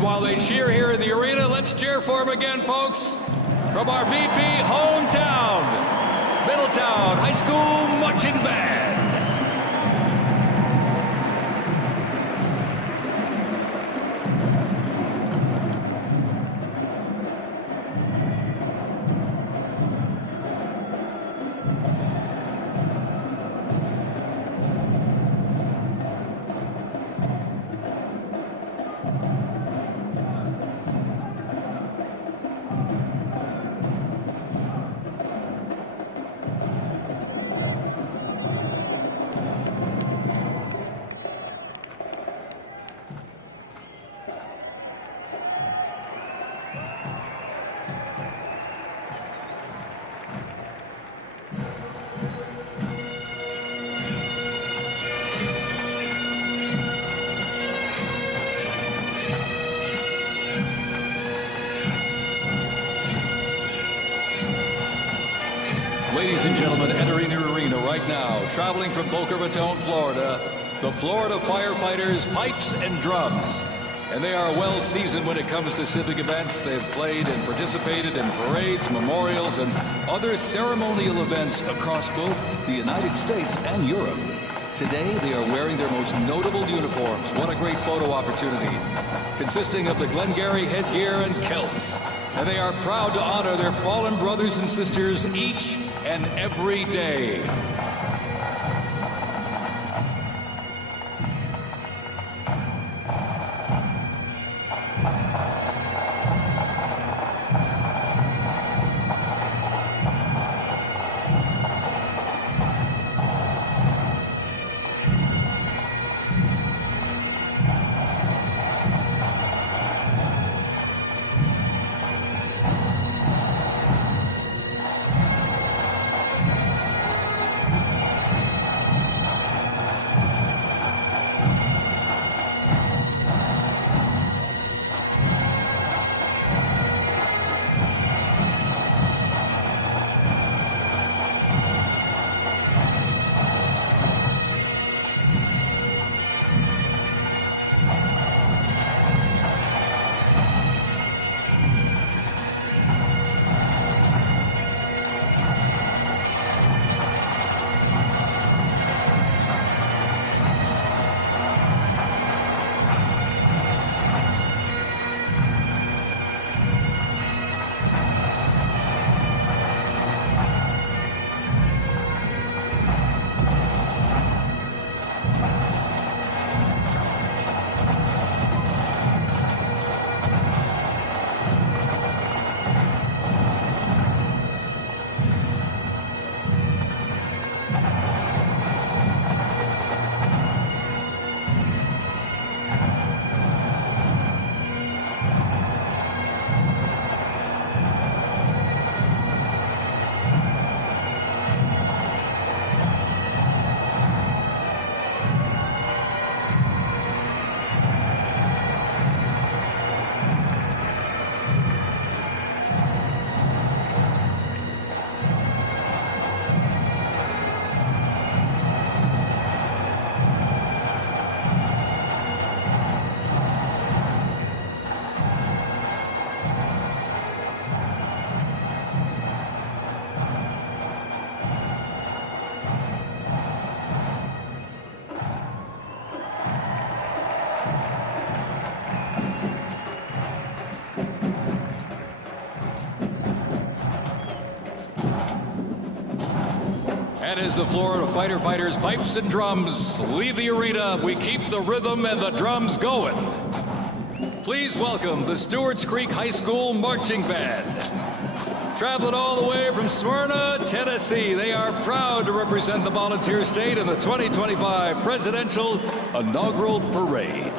And while they cheer here in the arena, let's cheer for him again, folks, from our VP hometown, Middletown High School Marching Band. Ladies and gentlemen, entering the arena right now, traveling from Boca Raton, Florida, the Florida firefighters, pipes and drums. And they are well seasoned when it comes to civic events. They've played and participated in parades, memorials, and other ceremonial events across both the United States and Europe. Today, they are wearing their most notable uniforms. What a great photo opportunity. Consisting of the Glengarry headgear and kilts. And they are proud to honor their fallen brothers and sisters each and every day. And as the Florida Fighter Fighters pipes and drums leave the arena, we keep the rhythm and the drums going. Please welcome the Stewart's Creek High School Marching Band. Traveling all the way from Smyrna, Tennessee, they are proud to represent the volunteer state in the 2025 Presidential Inaugural Parade.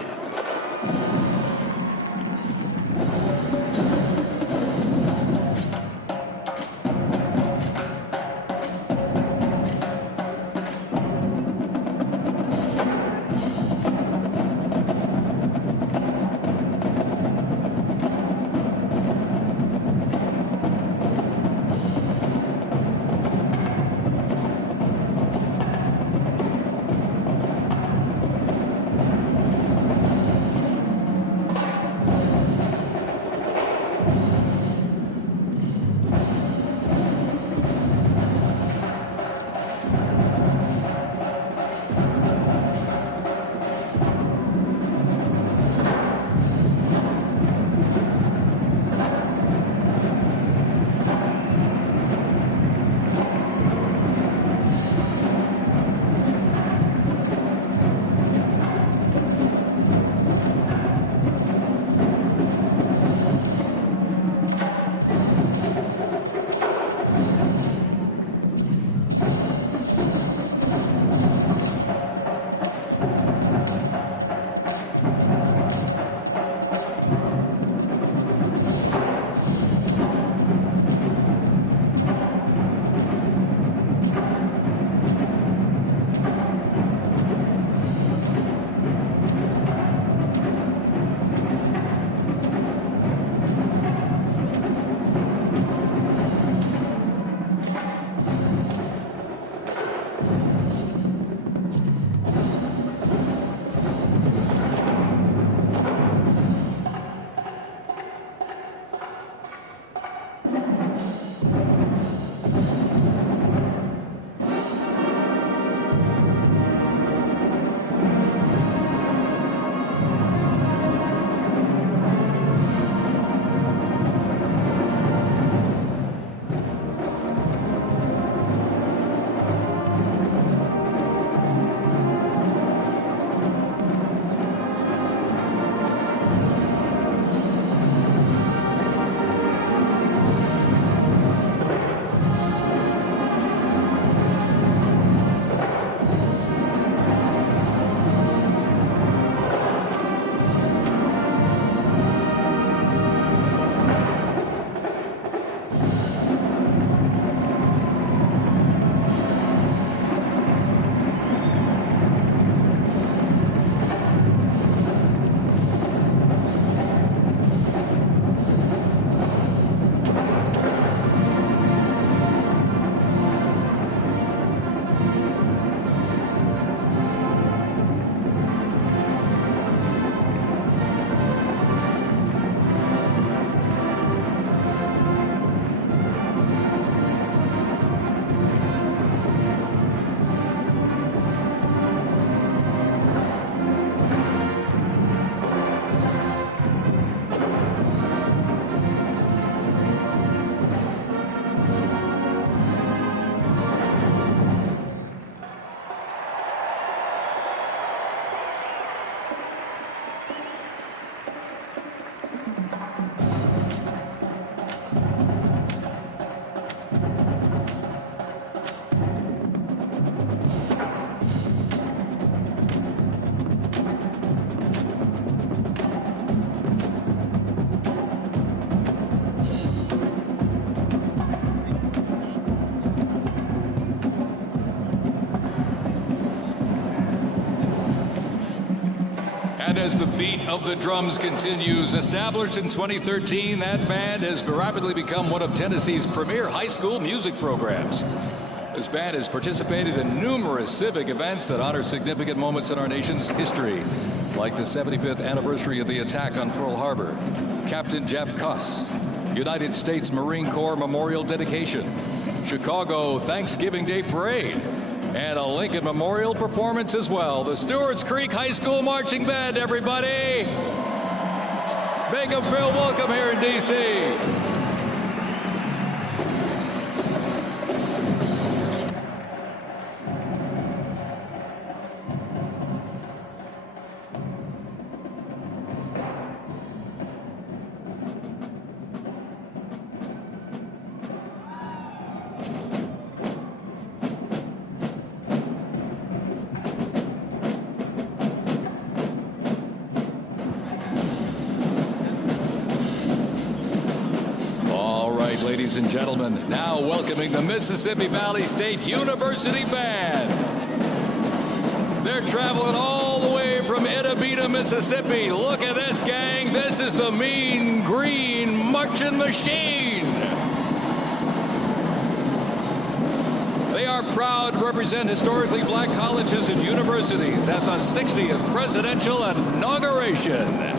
And as the beat of the drums continues, established in 2013, that band has rapidly become one of Tennessee's premier high school music programs. This band has participated in numerous civic events that honor significant moments in our nation's history, like the 75th anniversary of the attack on Pearl Harbor, Captain Jeff Kuss, United States Marine Corps Memorial Dedication, Chicago Thanksgiving Day Parade, and a Lincoln Memorial performance as well. The Stewart's Creek High School Marching Band, everybody. Make them feel welcome here in D.C. Ladies and gentlemen, now welcoming the Mississippi Valley State University Band. They're traveling all the way from Itabita, Mississippi. Look at this, gang. This is the Mean Green Marching Machine. They are proud to represent historically black colleges and universities at the 60th presidential inauguration.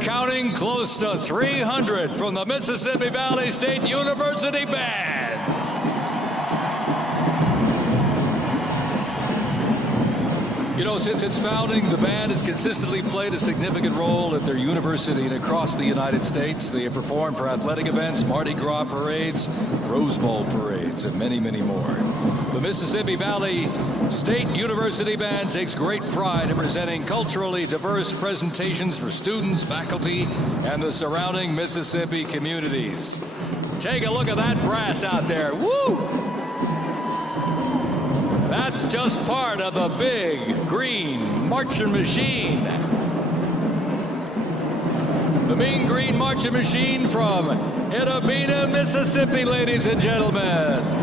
counting close to 300 from the Mississippi Valley State University Band. You know, since its founding, the band has consistently played a significant role at their university and across the United States. They have performed for athletic events, Mardi Gras parades, Rose Bowl parades, and many, many more. The Mississippi Valley State University Band takes great pride in presenting culturally diverse presentations for students, faculty, and the surrounding Mississippi communities. Take a look at that brass out there. Woo! That's just part of the big green marching machine. The Mean Green Marching Machine from Itabena, Mississippi, ladies and gentlemen.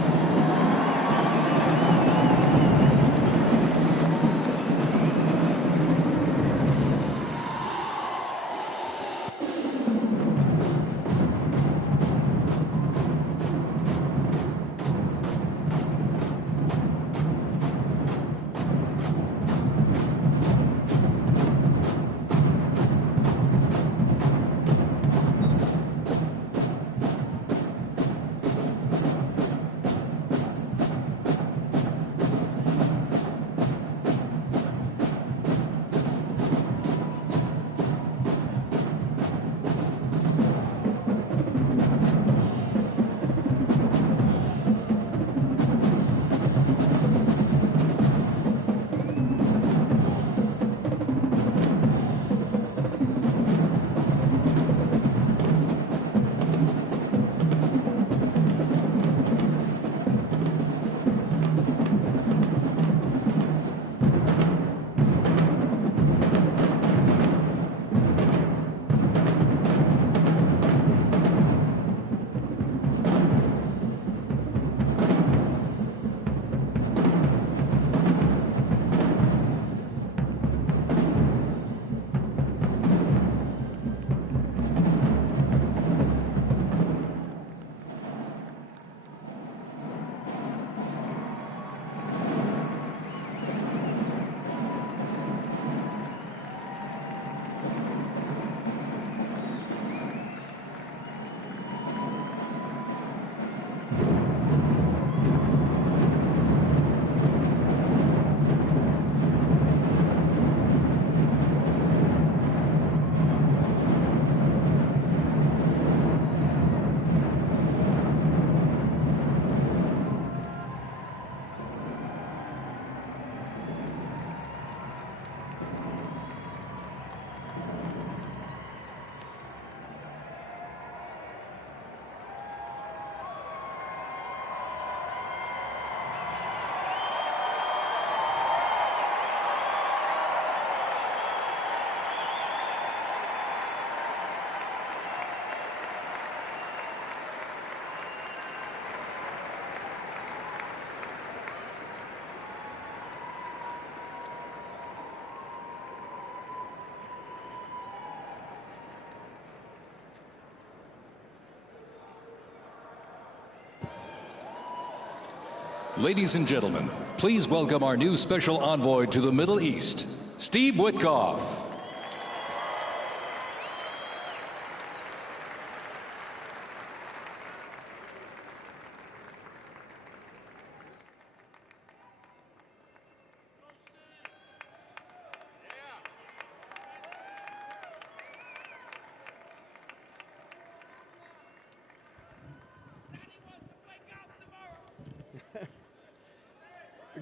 Ladies and gentlemen, please welcome our new special envoy to the Middle East, Steve Witkoff.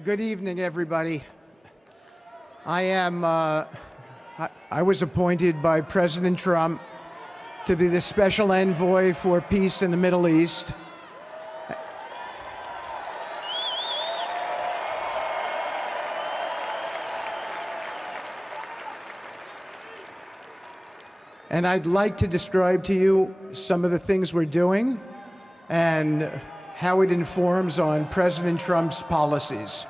Good evening, everybody. I was appointed by President Trump to be the special envoy for peace in the Middle East. And I'd like to describe to you some of the things we're doing and how it informs on President Trump's policies.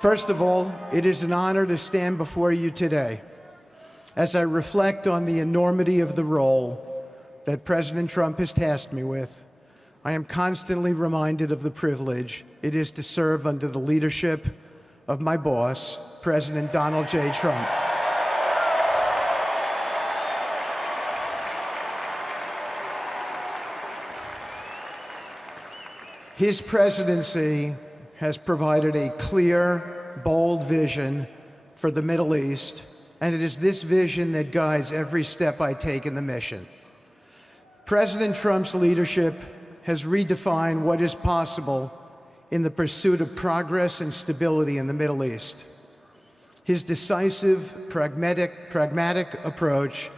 First of all, it is an honor to stand before you today as I reflect on the enormity of the role that President Trump has tasked me with. I am constantly reminded of the privilege it is to serve under the leadership of my boss, President Donald J. Trump. His presidency has provided a clear, bold vision for the Middle East, and it is this vision that guides every step I take in the mission. President Trump's leadership has redefined what is possible in the pursuit of progress and stability in the Middle East. His decisive, pragmatic approach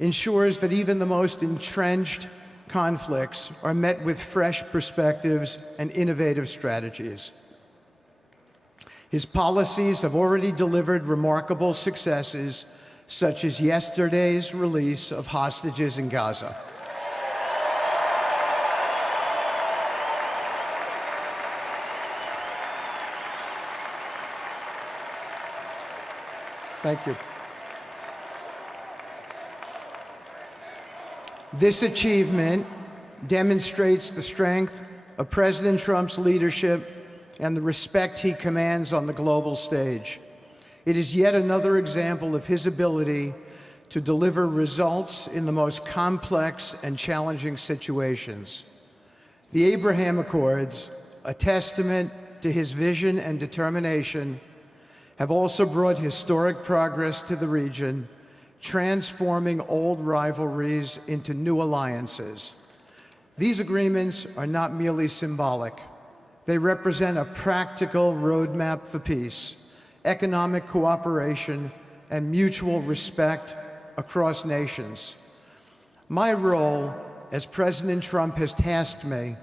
ensures that even the most entrenched conflicts are met with fresh perspectives and innovative strategies. His policies have already delivered remarkable successes, such as yesterday's release of hostages in Gaza. Thank you. This achievement demonstrates the strength of President Trump's leadership and the respect he commands on the global stage. It is yet another example of his ability to deliver results in the most complex and challenging situations. The Abraham Accords, a testament to his vision and determination, have also brought historic progress to the region, transforming old rivalries into new alliances. These agreements are not merely symbolic. They represent a practical roadmap for peace, economic cooperation, and mutual respect across nations. My role, as President Trump has tasked me,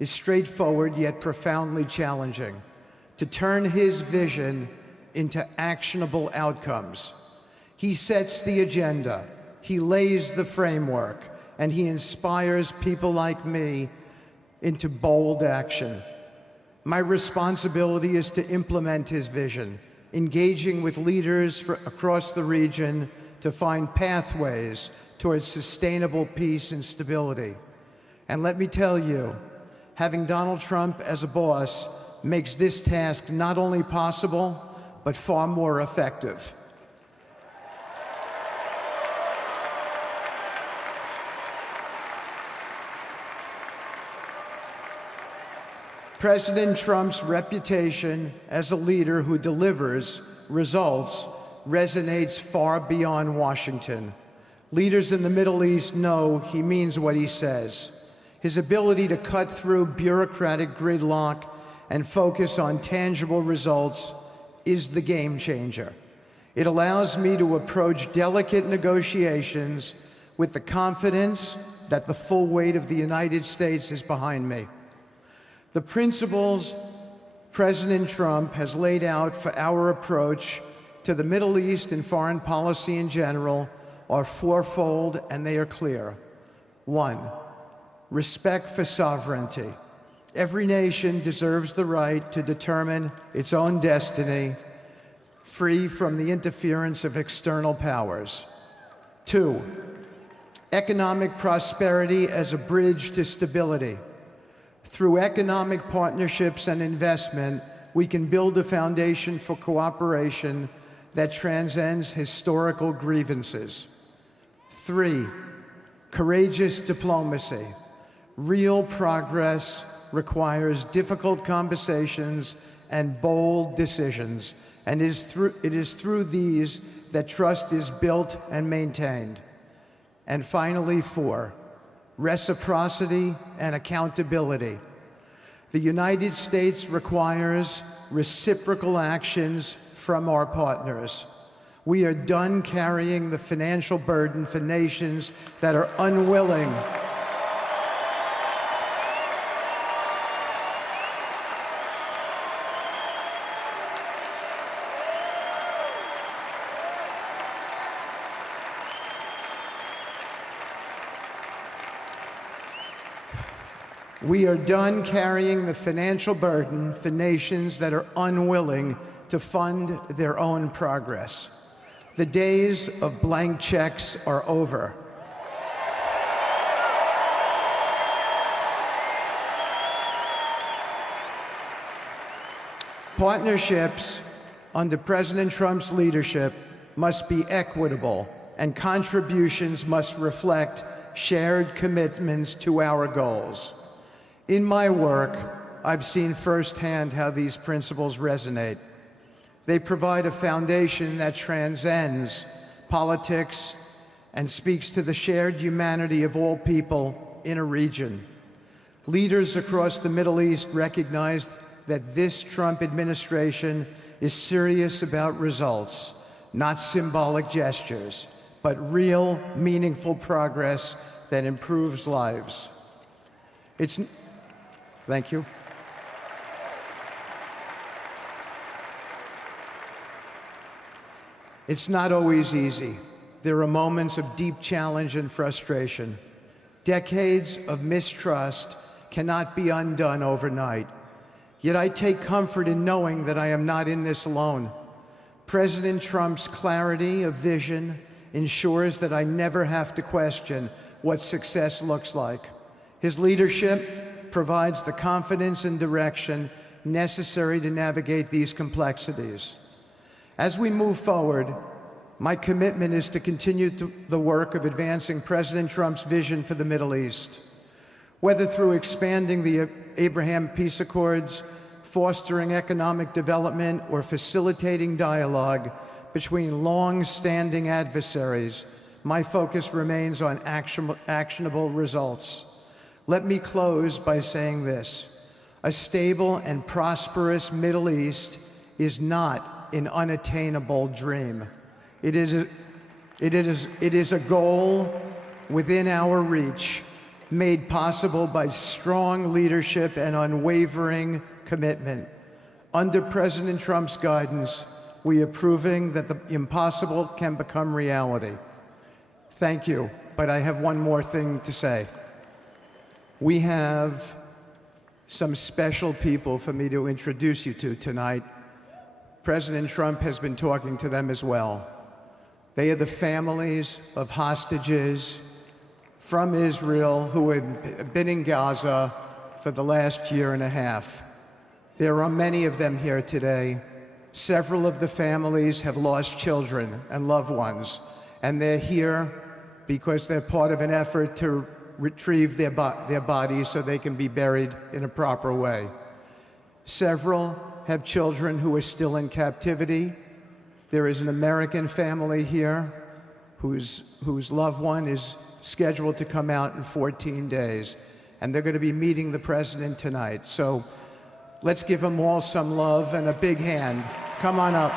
is straightforward yet profoundly challenging: to turn his vision into actionable outcomes. He sets the agenda, he lays the framework, and he inspires people like me into bold action. My responsibility is to implement his vision, engaging with leaders across the region to find pathways towards sustainable peace and stability. And let me tell you, having Donald Trump as a boss makes this task not only possible, but far more effective. President Trump's reputation as a leader who delivers results resonates far beyond Washington. Leaders in the Middle East know he means what he says. His ability to cut through bureaucratic gridlock and focus on tangible results is the game changer. It allows me to approach delicate negotiations with the confidence that the full weight of the United States is behind me. The principles President Trump has laid out for our approach to the Middle East and foreign policy in general are fourfold, and they are clear. 1, respect for sovereignty. Every nation deserves the right to determine its own destiny, free from the interference of external powers. 2, economic prosperity as a bridge to stability. Through economic partnerships and investment, we can build a foundation for cooperation that transcends historical grievances. 3, courageous diplomacy. Real progress requires difficult conversations and bold decisions, and it is through these that trust is built and maintained. And finally, 4, reciprocity and accountability. The United States requires reciprocal actions from our partners. We are done carrying the financial burden for nations that are unwilling We are done carrying the financial burden for nations that are unwilling to fund their own progress. The days of blank checks are over. Partnerships under President Trump's leadership must be equitable, and contributions must reflect shared commitments to our goals. In my work, I've seen firsthand how these principles resonate. They provide a foundation that transcends politics and speaks to the shared humanity of all people in a region. Leaders across the Middle East recognized that this Trump administration is serious about results, not symbolic gestures, but real, meaningful progress that improves lives. Thank you. It's not always easy. There are moments of deep challenge and frustration. Decades of mistrust cannot be undone overnight. Yet I take comfort in knowing that I am not in this alone. President Trump's clarity of vision ensures that I never have to question what success looks like. His leadership provides the confidence and direction necessary to navigate these complexities. As we move forward, my commitment is to continue the work of advancing President Trump's vision for the Middle East. Whether through expanding the Abraham Peace Accords, fostering economic development, or facilitating dialogue between long-standing adversaries, my focus remains on actionable results. Let me close by saying this: a stable and prosperous Middle East is not an unattainable dream. It is a goal within our reach, made possible by strong leadership and unwavering commitment. Under President Trump's guidance, we are proving that the impossible can become reality. Thank you, but I have one more thing to say. We have some special people for me to introduce you to tonight. President Trump has been talking to them as well. They are the families of hostages from Israel who have been in Gaza for the last year and a half. There are many of them here today. Several of the families have lost children and loved ones, and they're here because they're part of an effort to retrieve their bodies so they can be buried in a proper way. Several have children who are still in captivity. There is an American family here whose loved one is scheduled to come out in 14 days, and they're going to be meeting the president tonight. So let's give them all some love and a big hand. Come on up.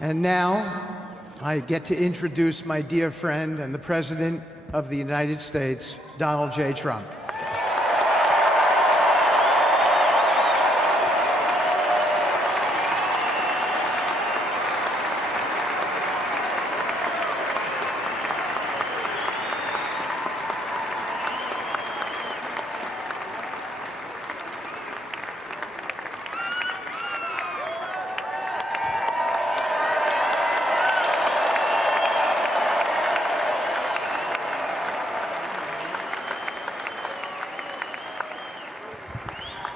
And now, I get to introduce my dear friend and the President of the United States, Donald J. Trump.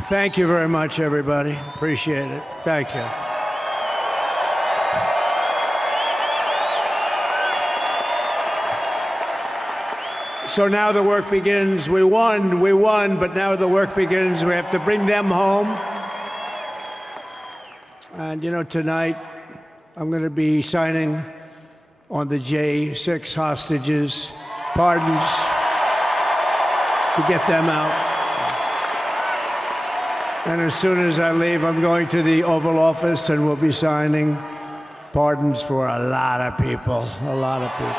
Thank you very much, everybody. Appreciate it. Thank you. So now the work begins. We won, but now the work begins. We have to bring them home. And you know, tonight I'm going to be signing on the J6 hostages, pardons, to get them out. And as soon as I leave, I'm going to the Oval Office and we'll be signing pardons for a lot of people, a lot of people.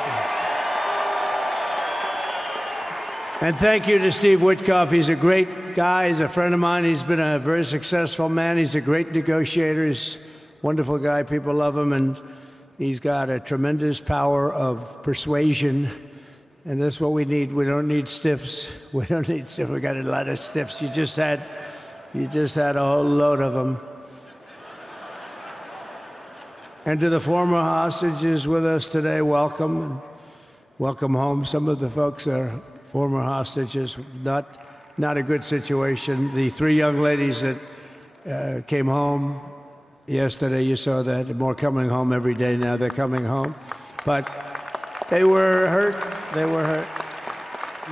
And thank you to Steve Witkoff. He's a great guy. He's a friend of mine. He's been a very successful man. He's a great negotiator. He's a wonderful guy. People love him. And he's got a tremendous power of persuasion. And that's what we need. We don't need stiffs. We don't need stiffs. We got a lot of stiffs. You just had a whole load of them. And to the former hostages with us today, welcome. And welcome home. Some of the folks are former hostages. Not a good situation. The 3 young ladies that came home yesterday, you saw that. More coming home every day now. They're coming home. But they were hurt. They were hurt.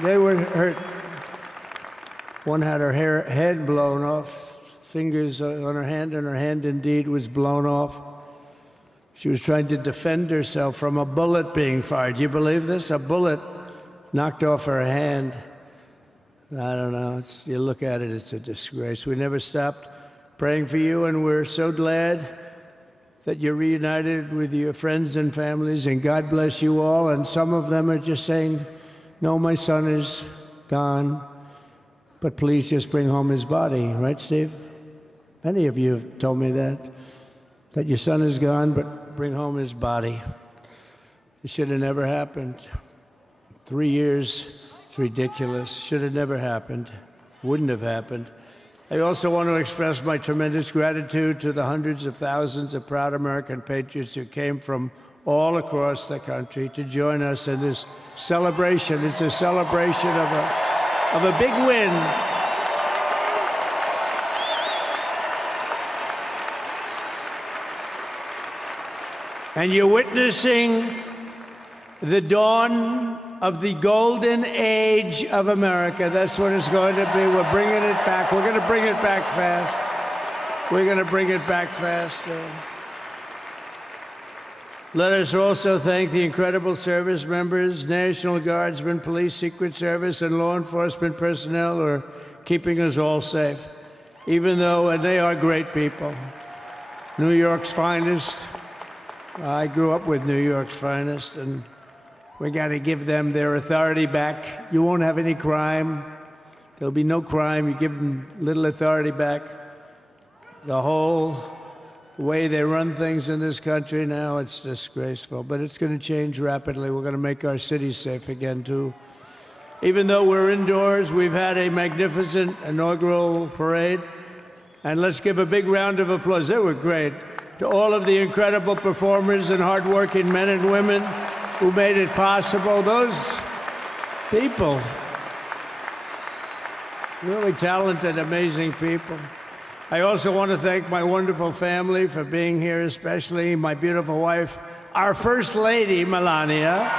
They were hurt. One had her head blown off, fingers on her hand, and her hand indeed was blown off. She was trying to defend herself from a bullet being fired. You believe this? A bullet knocked off her hand. I don't know. You look at it, it's a disgrace. We never stopped praying for you, and we're so glad that you're reunited with your friends and families, and God bless you all. And some of them are just saying, no, my son is gone. But please just bring home his body, right, Steve? Many of you have told me that your son is gone, but bring home his body. It should have never happened. 3 years, it's ridiculous. Should have never happened. Wouldn't have happened. I also want to express my tremendous gratitude to the hundreds of thousands of proud American patriots who came from all across the country to join us in this celebration. It's a celebration of a big win. And you're witnessing the dawn of the golden age of America. That's what it's going to be. We're bringing it back. We're going to bring it back fast. We're going to bring it back fast. Let us also thank the incredible service members, National Guardsmen, Police, Secret Service, and law enforcement personnel who are keeping us all safe, even though, and they are great people. New York's finest. I grew up with New York's finest, and we got to give them their authority back. You won't have any crime. There'll be no crime. You give them little authority back. The whole way they run things in this country now, it's disgraceful. But it's going to change rapidly. We're going to make our cities safe again, too. Even though we're indoors, we've had a magnificent inaugural parade. And let's give a big round of applause. They were great. To all of the incredible performers and hardworking men and women who made it possible. Those people, really talented, amazing people. I also want to thank my wonderful family for being here, especially my beautiful wife, our First Lady, Melania.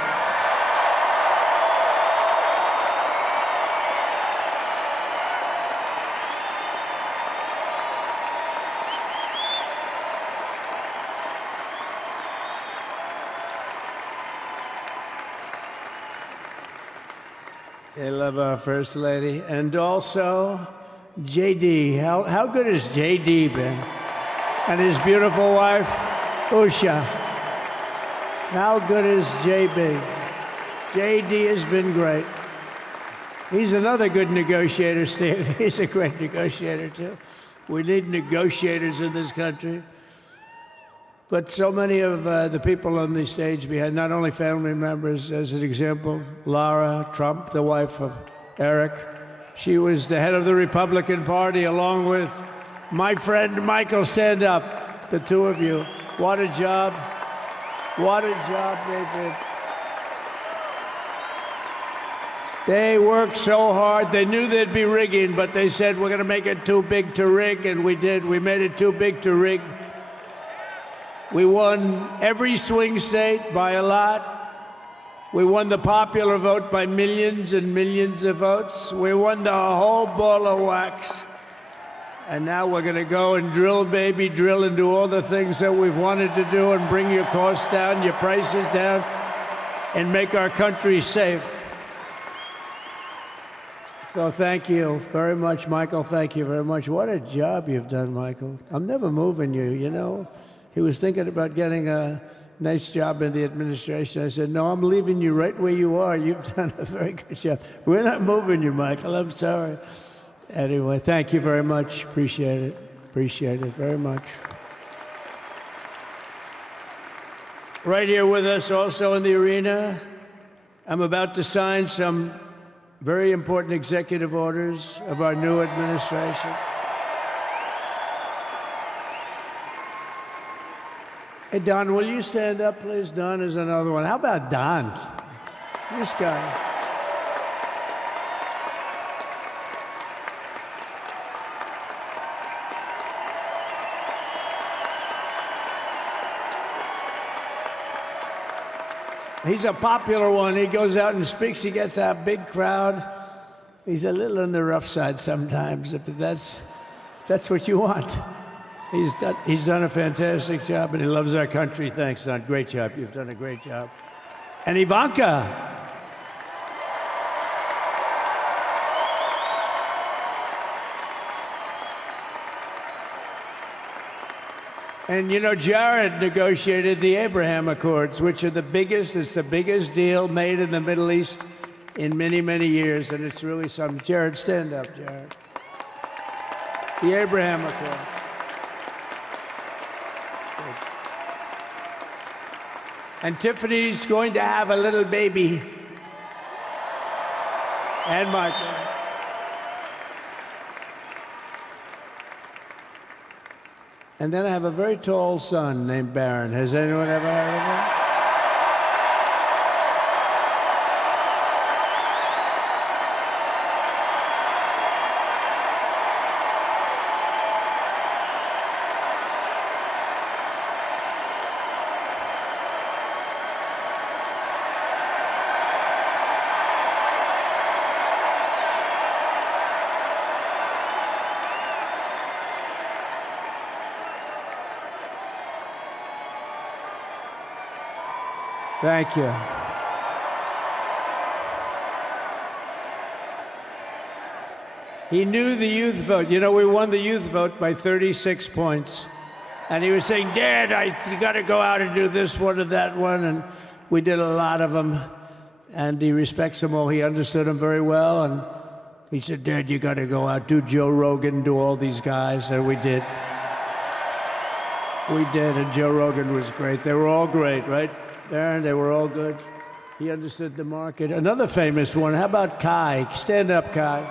They love our First Lady. And also, JD. How good has JD been? And his beautiful wife, Usha. How good is JB? JD has been great. He's another good negotiator, Steve. He's a great negotiator, too. We need negotiators in this country. But so many of the people on the stage behind, not only family members, as an example, Lara Trump, the wife of Eric. She was the head of the Republican Party, along with my friend Michael. Stand up, the two of you. What a job. What a job they did. They worked so hard. They knew there'd be rigging, but they said, we're going to make it too big to rig, and we did. We made it too big to rig. We won every swing state by a lot. We won the popular vote by millions and millions of votes. We won the whole ball of wax. And now we're going to go and drill, baby, drill, and do all the things that we've wanted to do and bring your costs down, your prices down, and make our country safe. So thank you very much, Michael. Thank you very much. What a job you've done, Michael. I'm never moving you, you know. He was thinking about getting a nice job in the administration. I said, no, I'm leaving you right where you are. You've done a very good job. We're not moving you, Michael. I'm sorry. Anyway, thank you very much. Appreciate it. Appreciate it very much. Right here with us also in the arena, I'm about to sign some very important executive orders of our new administration. Hey, Don, will you stand up, please? Don is another one. How about Don? This guy. He's a popular one. He goes out and speaks. He gets a big crowd. He's a little on the rough side sometimes, but that's what you want. He's done a fantastic job, and he loves our country. Thanks, Don. Great job. You've done a great job. And Ivanka. And you know, Jared negotiated the Abraham Accords, which are the biggest, it's the biggest deal made in the Middle East in many, many years, and it's really something. Jared, stand up, Jared. The Abraham Accords. And Tiffany's going to have a little baby. And Michael. And then I have a very tall son named Barron. Has anyone ever heard of him? Thank you. He knew the youth vote. You know, we won the youth vote by 36 points. And he was saying, Dad, you got to go out and do this one and that one. And we did a lot of them. And he respects them all. He understood them very well. And he said, Dad, you got to go out, do Joe Rogan, do all these guys. And we did. We did. And Joe Rogan was great. They were all great, right? Aaron, they were all good. He understood the market. Another famous one, how about Kai? Stand up, Kai.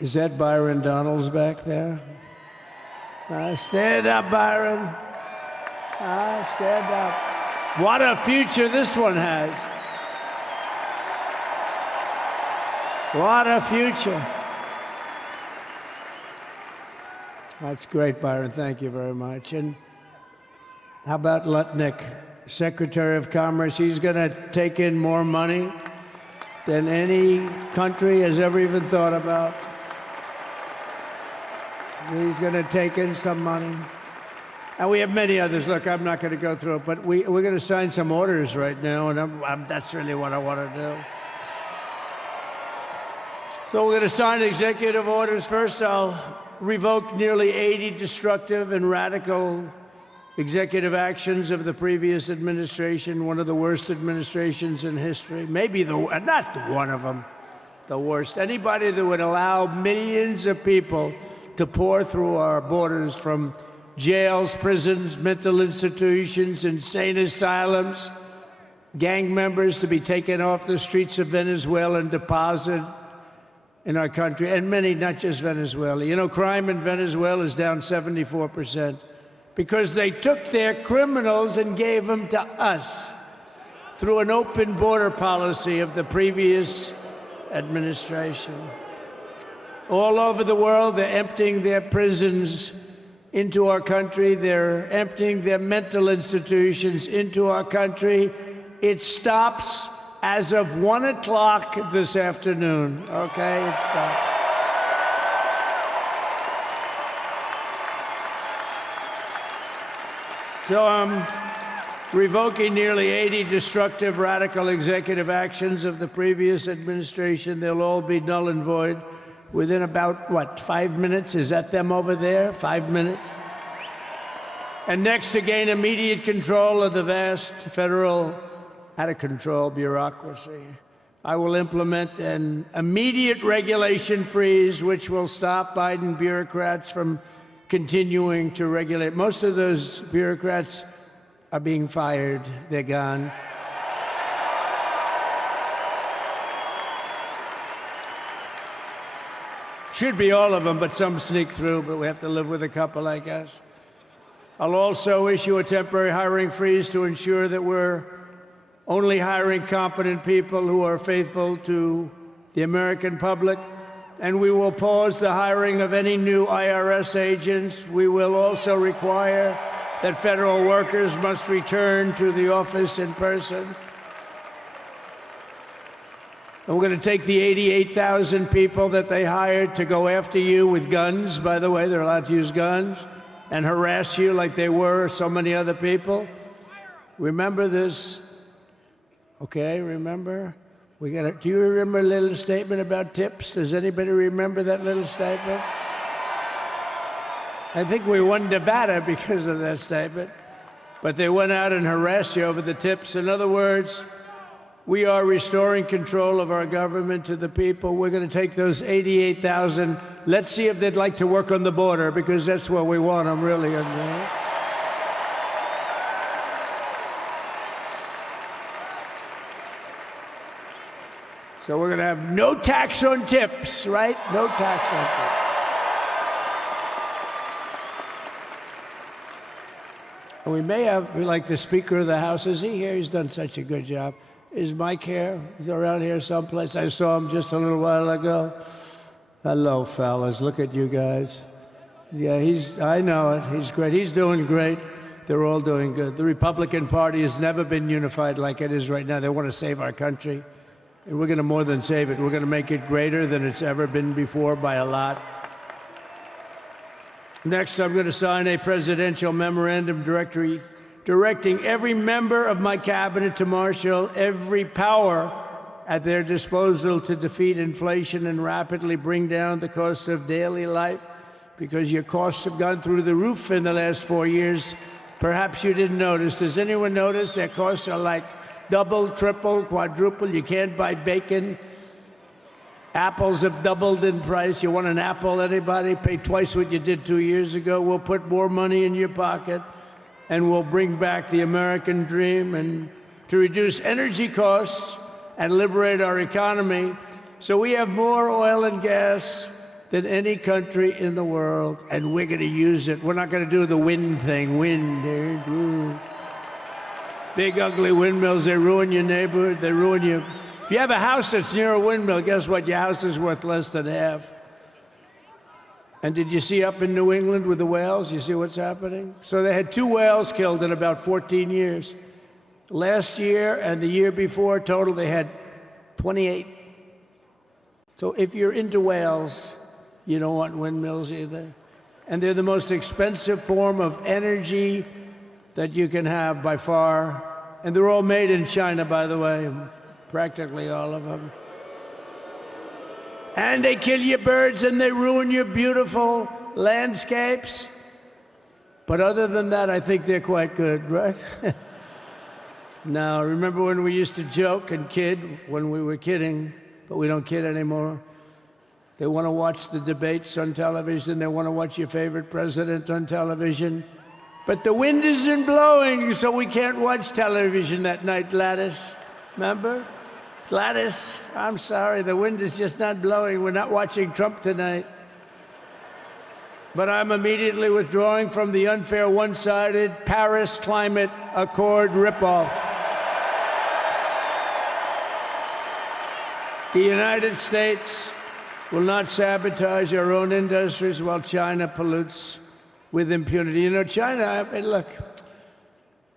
Is that Byron Donalds back there? Stand up, Byron. Stand up. What a future this one has. What a future. That's great, Byron. Thank you very much. And how about Lutnick, Secretary of Commerce? He's going to take in more money than any country has ever even thought about. He's going to take in some money. And we have many others. Look, I'm not going to go through it, but we're going to sign some orders right now, and that's really what I want to do. So we're going to sign executive orders. First, I'll revoke nearly 80 destructive and radical executive actions of the previous administration, one of the worst administrations in history. Maybe not one of them, the worst. Anybody that would allow millions of people to pour through our borders from jails, prisons, mental institutions, insane asylums, gang members to be taken off the streets of Venezuela and deposited in our country, and many, not just Venezuela. You know, crime in Venezuela is down 74% because they took their criminals and gave them to us through an open border policy of the previous administration. All over the world, they're emptying their prisons into our country. They're emptying their mental institutions into our country. It stops as of 1 o'clock this afternoon, okay? It stops. So I'm revoking nearly 80 destructive, radical executive actions of the previous administration. They'll all be null and void within about, what, 5 minutes? Is that them over there? 5 minutes? And next, to gain immediate control of the vast federal out-of-control bureaucracy, I will implement an immediate regulation freeze, which will stop Biden bureaucrats from continuing to regulate. Most of those bureaucrats are being fired. They're gone. Should be all of them, but some sneak through, but we have to live with a couple, I guess. I'll also issue a temporary hiring freeze to ensure that we're only hiring competent people who are faithful to the American public, and we will pause the hiring of any new IRS agents. We will also require that federal workers must return to the office in person. And we're going to take the 88,000 people that they hired to go after you with guns. By the way, they're allowed to use guns and harass you like they were so many other people. Remember this. Okay, remember? Do you remember a little statement about tips? Does anybody remember that little statement? I think we won Nevada because of that statement. But they went out and harassed you over the tips. In other words, we are restoring control of our government to the people. We're going to take those 88,000. Let's see if they'd like to work on the border, because that's where we want them, really. So we're going to have no tax on tips, right? No tax on tips. And we may have, like the Speaker of the House, is he here? He's done such a good job. Is Mike here? He's around here someplace. I saw him just a little while ago. Hello, fellas. Look at you guys. Yeah, I know it. He's great. He's doing great. They're all doing good. The Republican Party has never been unified like it is right now. They want to save our country. And we're going to more than save it. We're going to make it greater than it's ever been before by a lot. Next, I'm going to sign a presidential memorandum directing every member of my cabinet to marshal every power at their disposal to defeat inflation and rapidly bring down the cost of daily life, because your costs have gone through the roof in the last 4 years. Perhaps you didn't notice. Does anyone notice their costs are like double, triple, quadruple? You can't buy bacon. Apples have doubled in price. You want an apple, anybody? Pay twice what you did 2 years ago. We'll put more money in your pocket, and we'll bring back the American dream and to reduce energy costs and liberate our economy. So we have more oil and gas than any country in the world, and we're going to use it. We're not going to do the wind thing. Wind. Big, ugly windmills, they ruin your neighborhood. They ruin you. If you have a house that's near a windmill, guess what? Your house is worth less than half. And did you see up in New England with the whales? You see what's happening? So they had 2 whales killed in about 14 years. Last year and the year before, total, they had 28. So if you're into whales, you don't want windmills either. and they're the most expensive form of energy that you can have by far. And they're all made in China, by the way, practically all of them. And they kill your birds and they ruin your beautiful landscapes. But other than that, I think they're quite good, right? Now, remember when we used to joke and kid when we were kidding, but we don't kid anymore? They want to watch the debates on television. They want to watch your favorite president on television. But the wind isn't blowing, so we can't watch television that night, Gladys. Remember? Gladys, I'm sorry, the wind is just not blowing. We're not watching Trump tonight. But I'm immediately withdrawing from the unfair, one-sided Paris Climate Accord ripoff. The United States will not sabotage our own industries while China pollutes with impunity. You know, China, I mean, look,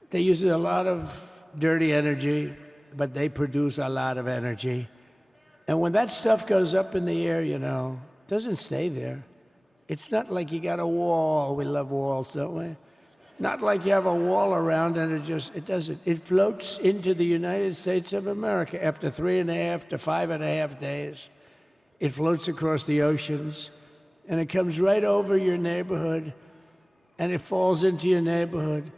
they use a lot of dirty energy, but they produce a lot of energy. And when that stuff goes up in the air, you know, it doesn't stay there. It's not like you got a wall. We love walls, don't we? Not like you have a wall around and it doesn't. It floats into the United States of America after 3.5 to 5.5 days. It floats across the oceans and it comes right over your neighborhood and it falls into your neighborhood.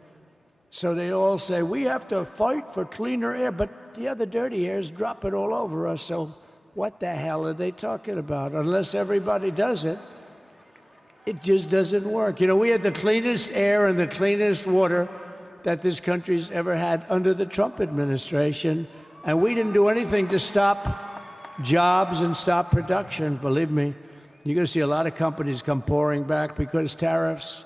So they all say, we have to fight for cleaner air, but the other dirty air is dropping all over us. So what the hell are they talking about? Unless everybody does it, it just doesn't work. You know, we had the cleanest air and the cleanest water that this country's ever had under the Trump administration, and we didn't do anything to stop jobs and stop production. Believe me, you're going to see a lot of companies come pouring back because tariffs.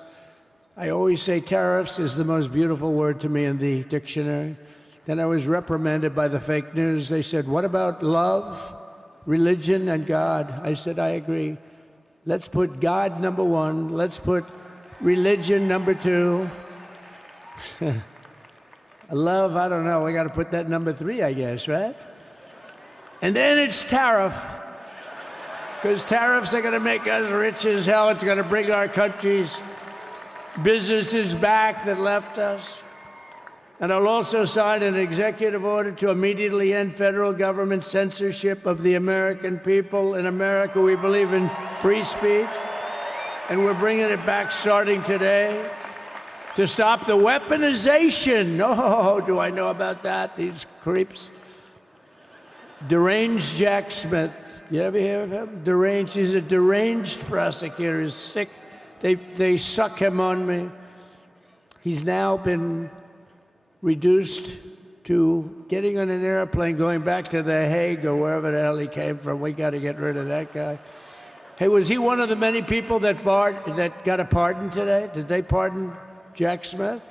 I always say tariffs is the most beautiful word to me in the dictionary. Then I was reprimanded by the fake news. They said, what about love, religion, and God? I said, I agree. Let's put God number one. Let's put religion number two. Love, I don't know. We got to put that number 3, I guess, right? And then it's tariff. Because tariffs are going to make us rich as hell. It's going to bring our country's businesses back that left us. And I'll also sign an executive order to immediately end federal government censorship of the American people. In America, we believe in free speech, and we're bringing it back starting today to stop the weaponization. Oh, do I know about that? These creeps. Deranged Jack Smith. You ever hear of him? Deranged. He's a deranged prosecutor. He's sick. They suck him on me. He's now been reduced to getting on an airplane, going back to The Hague or wherever the hell he came from. We got to get rid of that guy. Hey, was he one of the many people that got a pardon today? Did they pardon Jack Smith?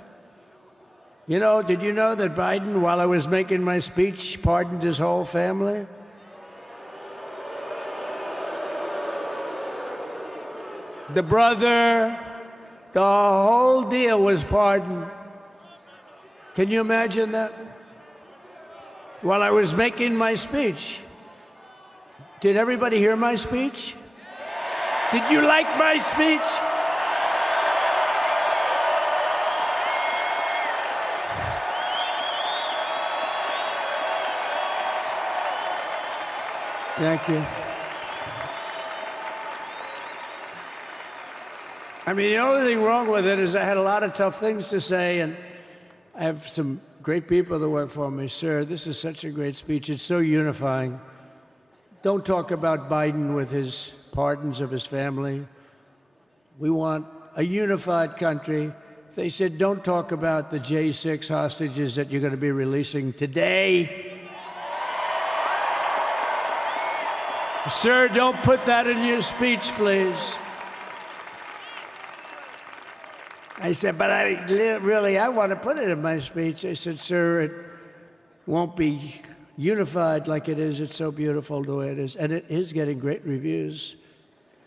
You know, did you know that Biden, while I was making my speech, pardoned his whole family? The brother, the whole deal was pardoned. Can you imagine that? While I was making my speech. Did everybody hear my speech? Did you like my speech? Thank you. I mean, the only thing wrong with it is I had a lot of tough things to say, and I have some great people that work for me. Sir, this is such a great speech. It's so unifying. Don't talk about Biden with his pardons of his family. We want a unified country. They said, don't talk about the J6 hostages that you're going to be releasing today. Sir, don't put that in your speech, please. I said, but I want to put it in my speech. I said, sir, it won't be unified like it is. It's so beautiful the way it is. And it is getting great reviews.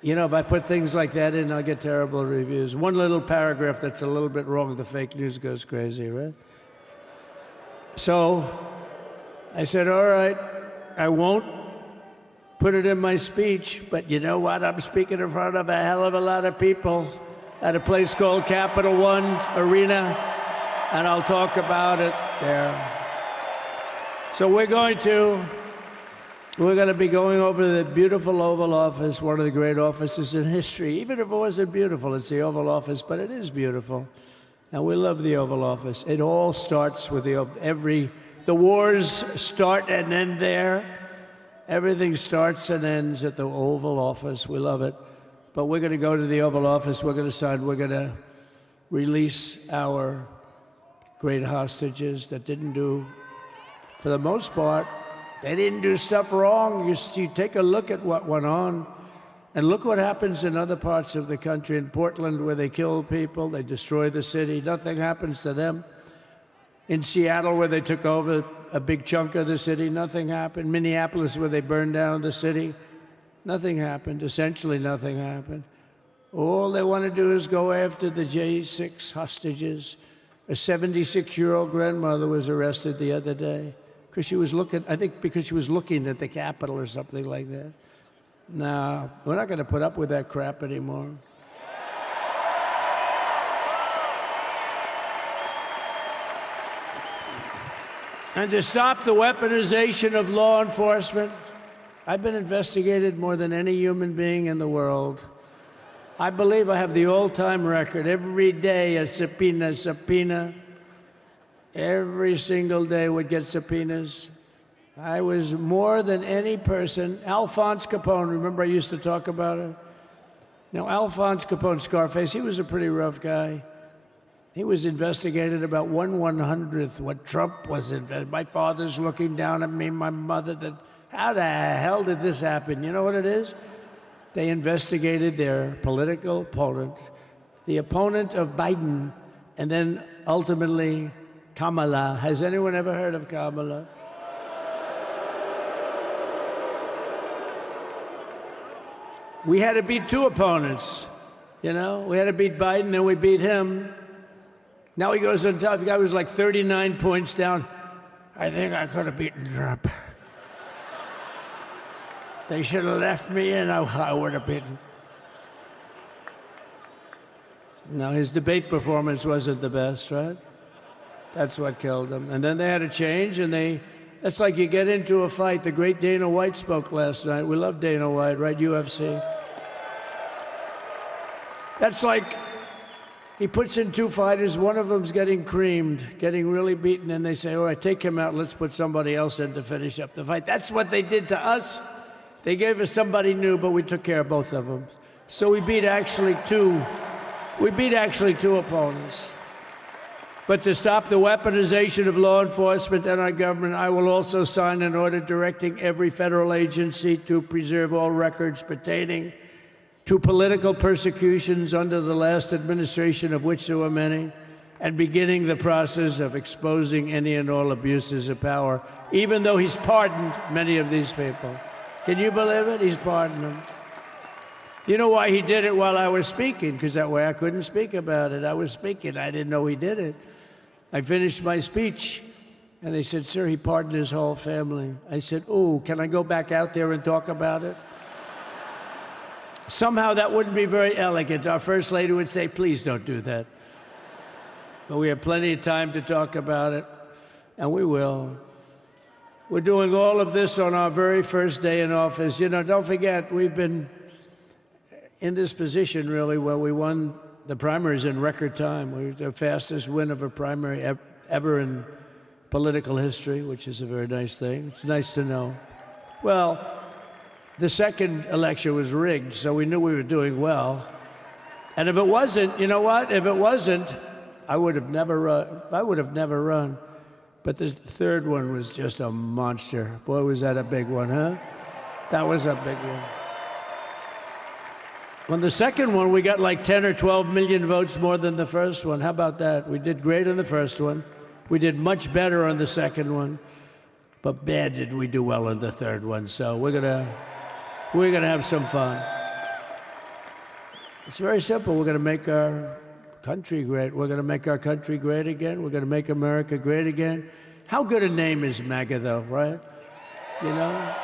You know, if I put things like that in, I'll get terrible reviews. One little paragraph that's a little bit wrong, the fake news goes crazy, right? So I said, all right, I won't put it in my speech, but you know what? I'm speaking in front of a hell of a lot of people. at a place called Capital One Arena, and I'll talk about it there. So we're going to be going over the beautiful Oval Office, one of the great offices in history. Even if it wasn't beautiful, it's the Oval Office, but it is beautiful. And we love the Oval Office. It all starts with the wars start and end there. Everything starts and ends at the Oval Office. We love it. But we're going to go to the Oval Office. We're going to release our great hostages that didn't do, for the most part, they didn't do stuff wrong. You take a look at what went on, and look what happens in other parts of the country. In Portland, where they kill people, they destroy the city, nothing happens to them. In Seattle, where they took over a big chunk of the city, nothing happened. Minneapolis, where they burned down the city, nothing happened. Essentially nothing happened. All they want to do is go after the J6 hostages. A 76-year-old grandmother was arrested the other day because she was looking, I think because she was looking at the Capitol or something like that. No, we're not going to put up with that crap anymore. And to stop the weaponization of law enforcement, I've been investigated more than any human being in the world. I believe I have the all-time record. Every day a subpoena. Every single day would get subpoenas. I was more than any person. Alphonse Capone, remember I used to talk about it? Now, Alphonse Capone, Scarface, he was a pretty rough guy. He was investigated about 1/100th what Trump was investigated. My father's looking down at me, my mother, how the hell did this happen? You know what it is? They investigated their political opponent, the opponent of Biden, and then ultimately Kamala. Has anyone ever heard of Kamala? We had to beat two opponents, you know? We had to beat Biden, then we beat him. Now he goes on top. The guy was like 39 points down. I think I could have beaten Trump. They should have left me in. I would have beaten. No, his debate performance wasn't the best, right? That's what killed him. And then they had to change, and that's like you get into a fight. The great Dana White spoke last night. We love Dana White, right? UFC. That's like he puts in two fighters. One of them's getting creamed, getting really beaten, and they say, all right, take him out. Let's put somebody else in to finish up the fight. That's what they did to us. They gave us somebody new, but we took care of both of them. So we beat actually two opponents. But to stop the weaponization of law enforcement and our government, I will also sign an order directing every federal agency to preserve all records pertaining to political persecutions under the last administration, of which there were many, and beginning the process of exposing any and all abuses of power, even though he's pardoned many of these people. Can you believe it? He's pardoned them. You know why he did it while I was speaking? Because that way I couldn't speak about it. I was speaking. I didn't know he did it. I finished my speech, and they said, sir, he pardoned his whole family. I said, oh, can I go back out there and talk about it? Somehow that wouldn't be very elegant. Our First Lady would say, please don't do that. But we have plenty of time to talk about it, and we will. We're doing all of this on our very first day in office. You know, don't forget, we've been in this position, really, where we won the primaries in record time. We were the fastest win of a primary ever in political history, which is a very nice thing. It's nice to know. Well, the second election was rigged, so we knew we were doing well. And if it wasn't, you know what? If it wasn't, I would have never run. But the third one was just a monster. Boy, was that a big one, huh? That was a big one. On the second one, we got like 10 or 12 million votes more than the first one. How about that? We did great on the first one. We did much better on the second one. But bad did we do well on the third one. So we're gonna have some fun. It's very simple. We're gonna make our country great. We're gonna make our country great again. We're gonna make America great again. How good a name is MAGA, though, right? You know?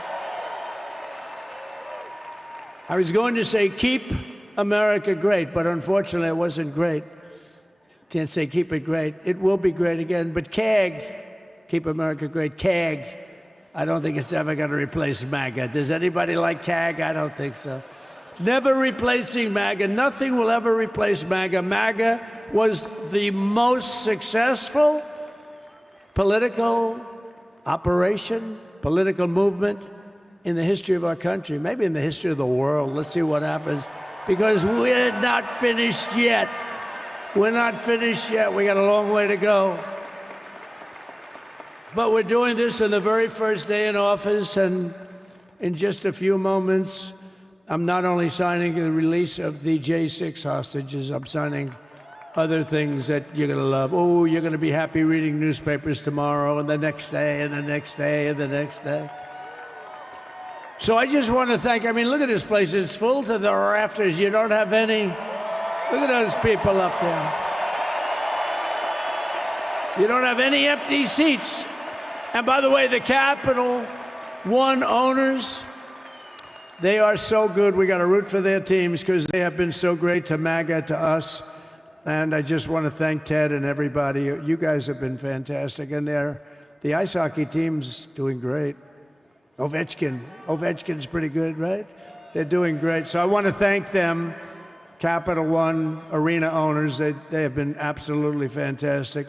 I was going to say keep America great, but unfortunately it wasn't great. Can't say keep it great. It will be great again, but CAG, keep America great, CAG, I don't think it's ever going to replace MAGA. Does anybody like CAG? I don't think so. It's never replacing MAGA. Nothing will ever replace MAGA. MAGA was the most successful political operation, political movement in the history of our country, maybe in the history of the world. Let's see what happens. Because we're not finished yet. We're not finished yet. We got a long way to go. But we're doing this on the very first day in office, and in just a few moments, I'm not only signing the release of the J6 hostages, I'm signing other things that you're going to love. Oh, you're going to be happy reading newspapers tomorrow, and the next day, and the next day, and the next day. So I just want to thank, I mean, look at this place. It's full to the rafters. You don't have any. Look at those people up there. You don't have any empty seats. And by the way, the Capital One owners, they are so good. We got to root for their teams because they have been so great to MAGA, to us. And I just want to thank Ted and everybody. You guys have been fantastic. And the ice hockey team's doing great. Ovechkin's pretty good, right? They're doing great. So I want to thank them, Capital One arena owners. They have been absolutely fantastic.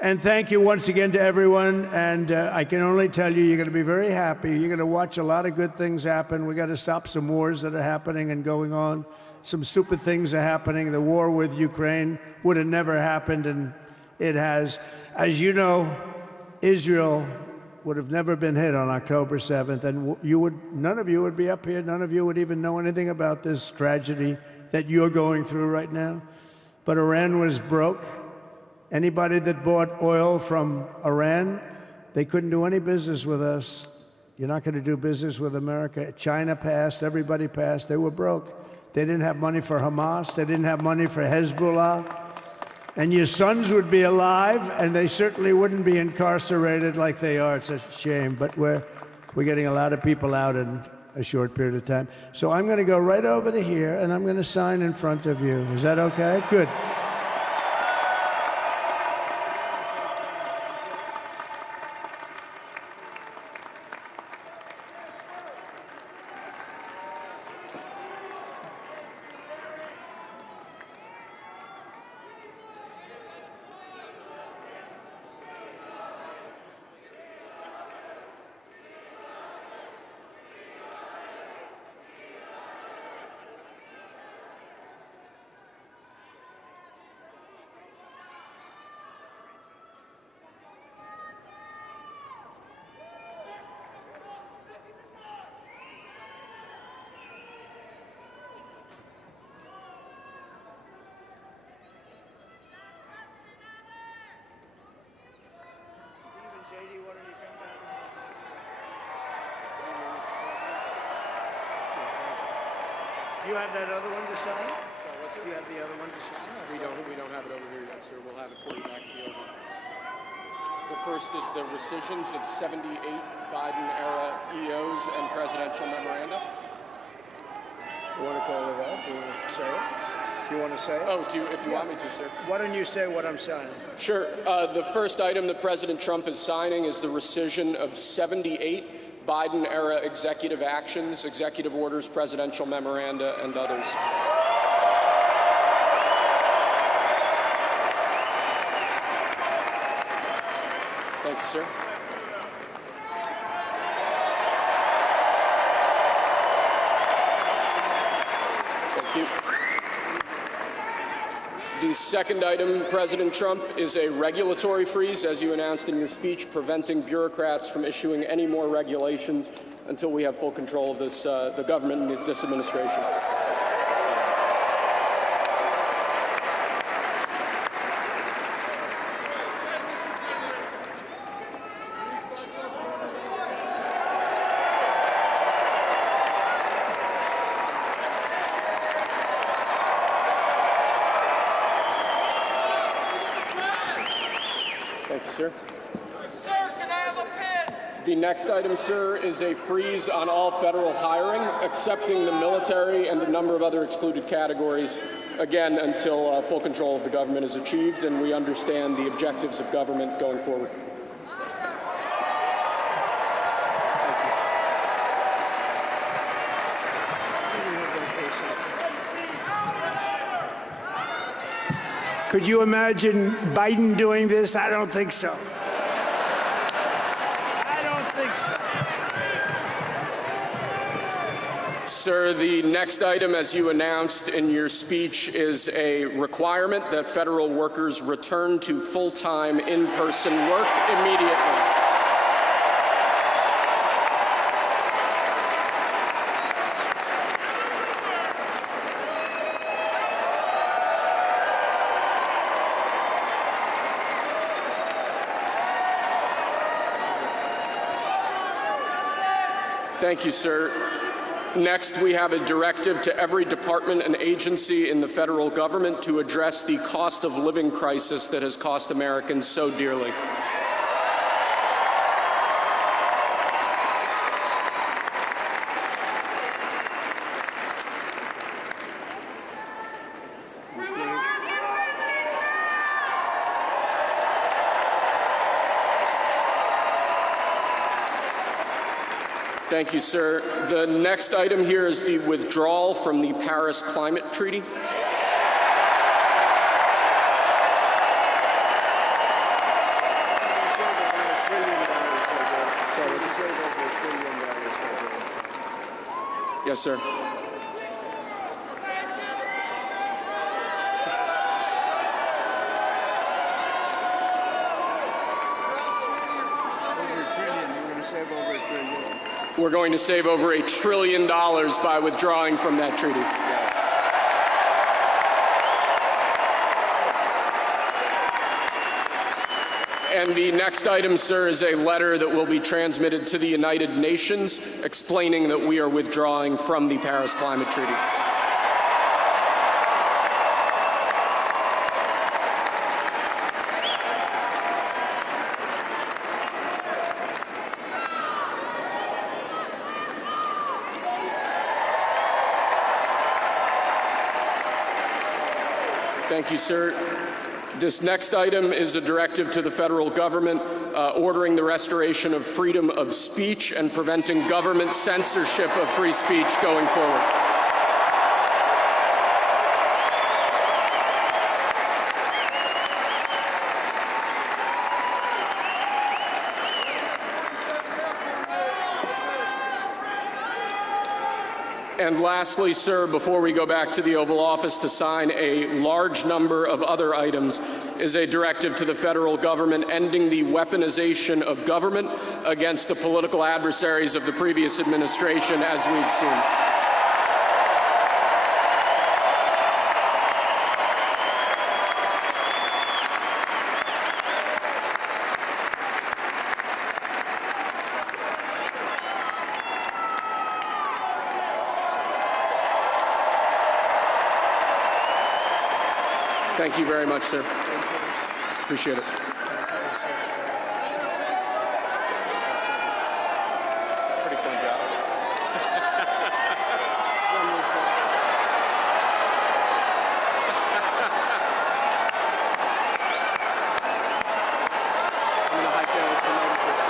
And thank you once again to everyone. And I can only tell you, you're going to be very happy. You're going to watch a lot of good things happen. We got to stop some wars that are happening and going on. Some stupid things are happening. The war with Ukraine would have never happened, and it has. As you know, Israel would have never been hit on October 7th, and none of you would be up here. None of you would even know anything about this tragedy that you're going through right now. But Iran was broke. Anybody that bought oil from Iran, they couldn't do any business with us. You're not going to do business with America. China passed. Everybody passed. They were broke. They didn't have money for Hamas. They didn't have money for Hezbollah. And your sons would be alive, and they certainly wouldn't be incarcerated like they are. It's a shame, but we're getting a lot of people out in a short period of time. So I'm going to go right over to here, and I'm going to sign in front of you. Is that okay? Good. You have that other one to sign? Sorry, what's it? You have the other one to sign? We don't have it over here yet, sir. We'll have it for you back at the oval. The first is the rescissions of 78 Biden-era EOs and presidential memoranda. You want to call it out? You want to say it? You want to say it? Oh, if you want me to, sir. Why don't you say what I'm signing? Sure. The first item that President Trump is signing is the rescission of 78 Biden-era executive actions, executive orders, presidential memoranda, and others. Thank you, sir. Thank you. The second item, President Trump, is a regulatory freeze, as you announced in your speech, preventing bureaucrats from issuing any more regulations until we have full control of this, the government and this administration. Thank you, sir. Sir, can I have a pen? The next item, sir, is a freeze on all federal hiring, excepting the military and a number of other excluded categories, again, until full control of the government is achieved and we understand the objectives of government going forward. Could you imagine Biden doing this? I don't think so. I don't think so. Sir, the next item, as you announced in your speech, is a requirement that federal workers return to full-time in-person work immediately. Thank you, sir. Next, we have a directive to every department and agency in the federal government to address the cost of living crisis that has cost Americans so dearly. Thank you, sir. The next item here is the withdrawal from the Paris Climate Treaty. Yes, sir. We're going to save over $1 trillion by withdrawing from that treaty. And the next item, sir, is a letter that will be transmitted to the United Nations explaining that we are withdrawing from the Paris Climate Treaty. Thank you, sir. This next item is a directive to the federal government ordering the restoration of freedom of speech and preventing government censorship of free speech going forward. And lastly, sir, before we go back to the Oval Office to sign a large number of other items, is a directive to the federal government ending the weaponization of government against the political adversaries of the previous administration, as we've seen. Thank you very much, sir. Appreciate it. Pretty fun job. I'm gonna hightail it from over here.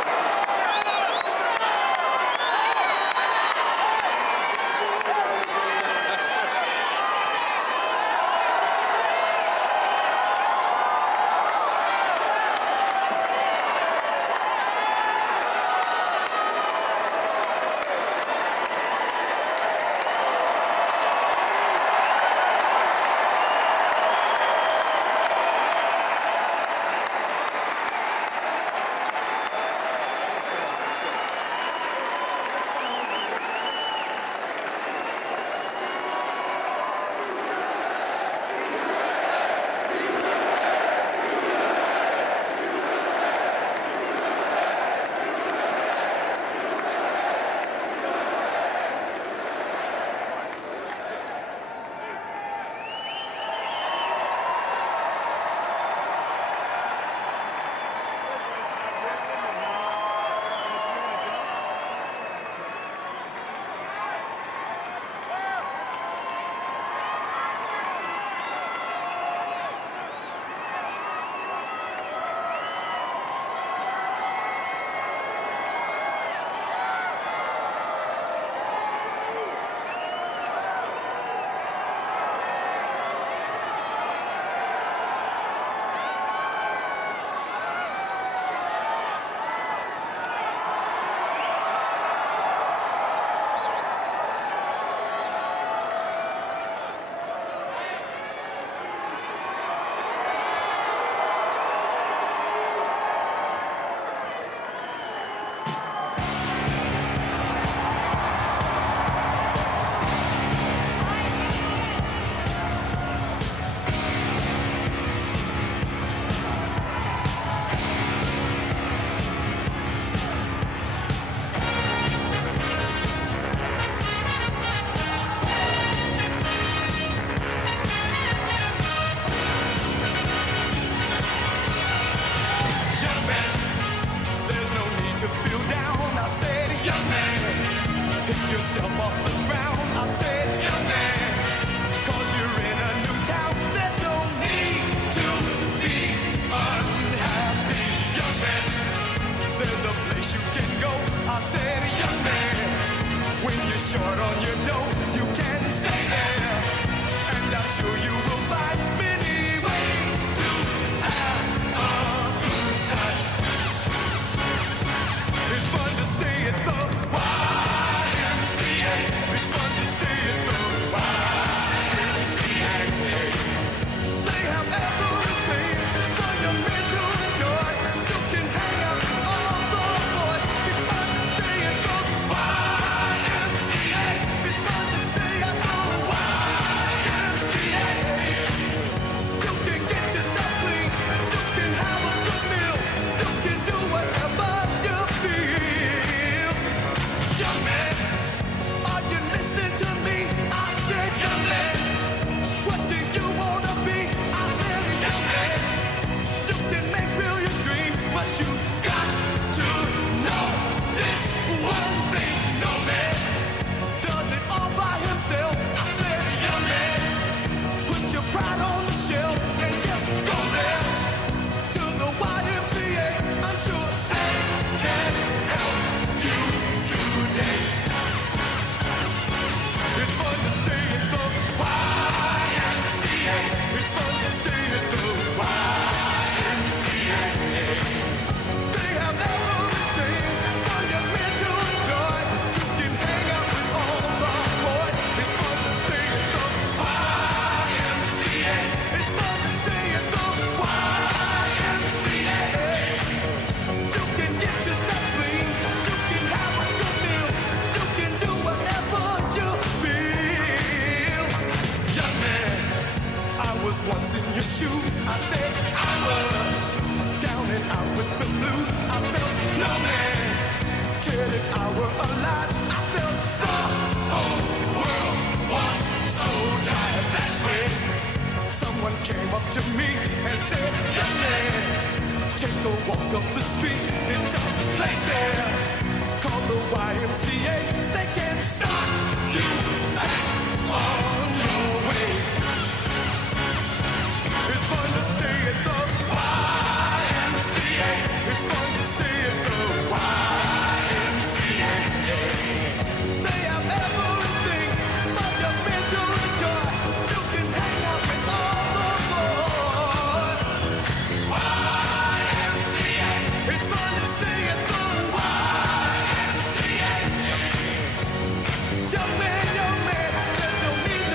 once in your shoes. I said I was down and out with the blues. I felt no man cared if I were alive. I felt the whole world was so tired. That's when someone came up to me and said, young man, take a walk up the street. It's a place there called the YMCA. They can start you back on your way. It's fun to stay at the YMCA. It's fun to stay at the YMCA. They have everything but your mental joy. You can hang out with all the boys. YMCA. It's fun to stay at the YMCA. Young man, there's no need to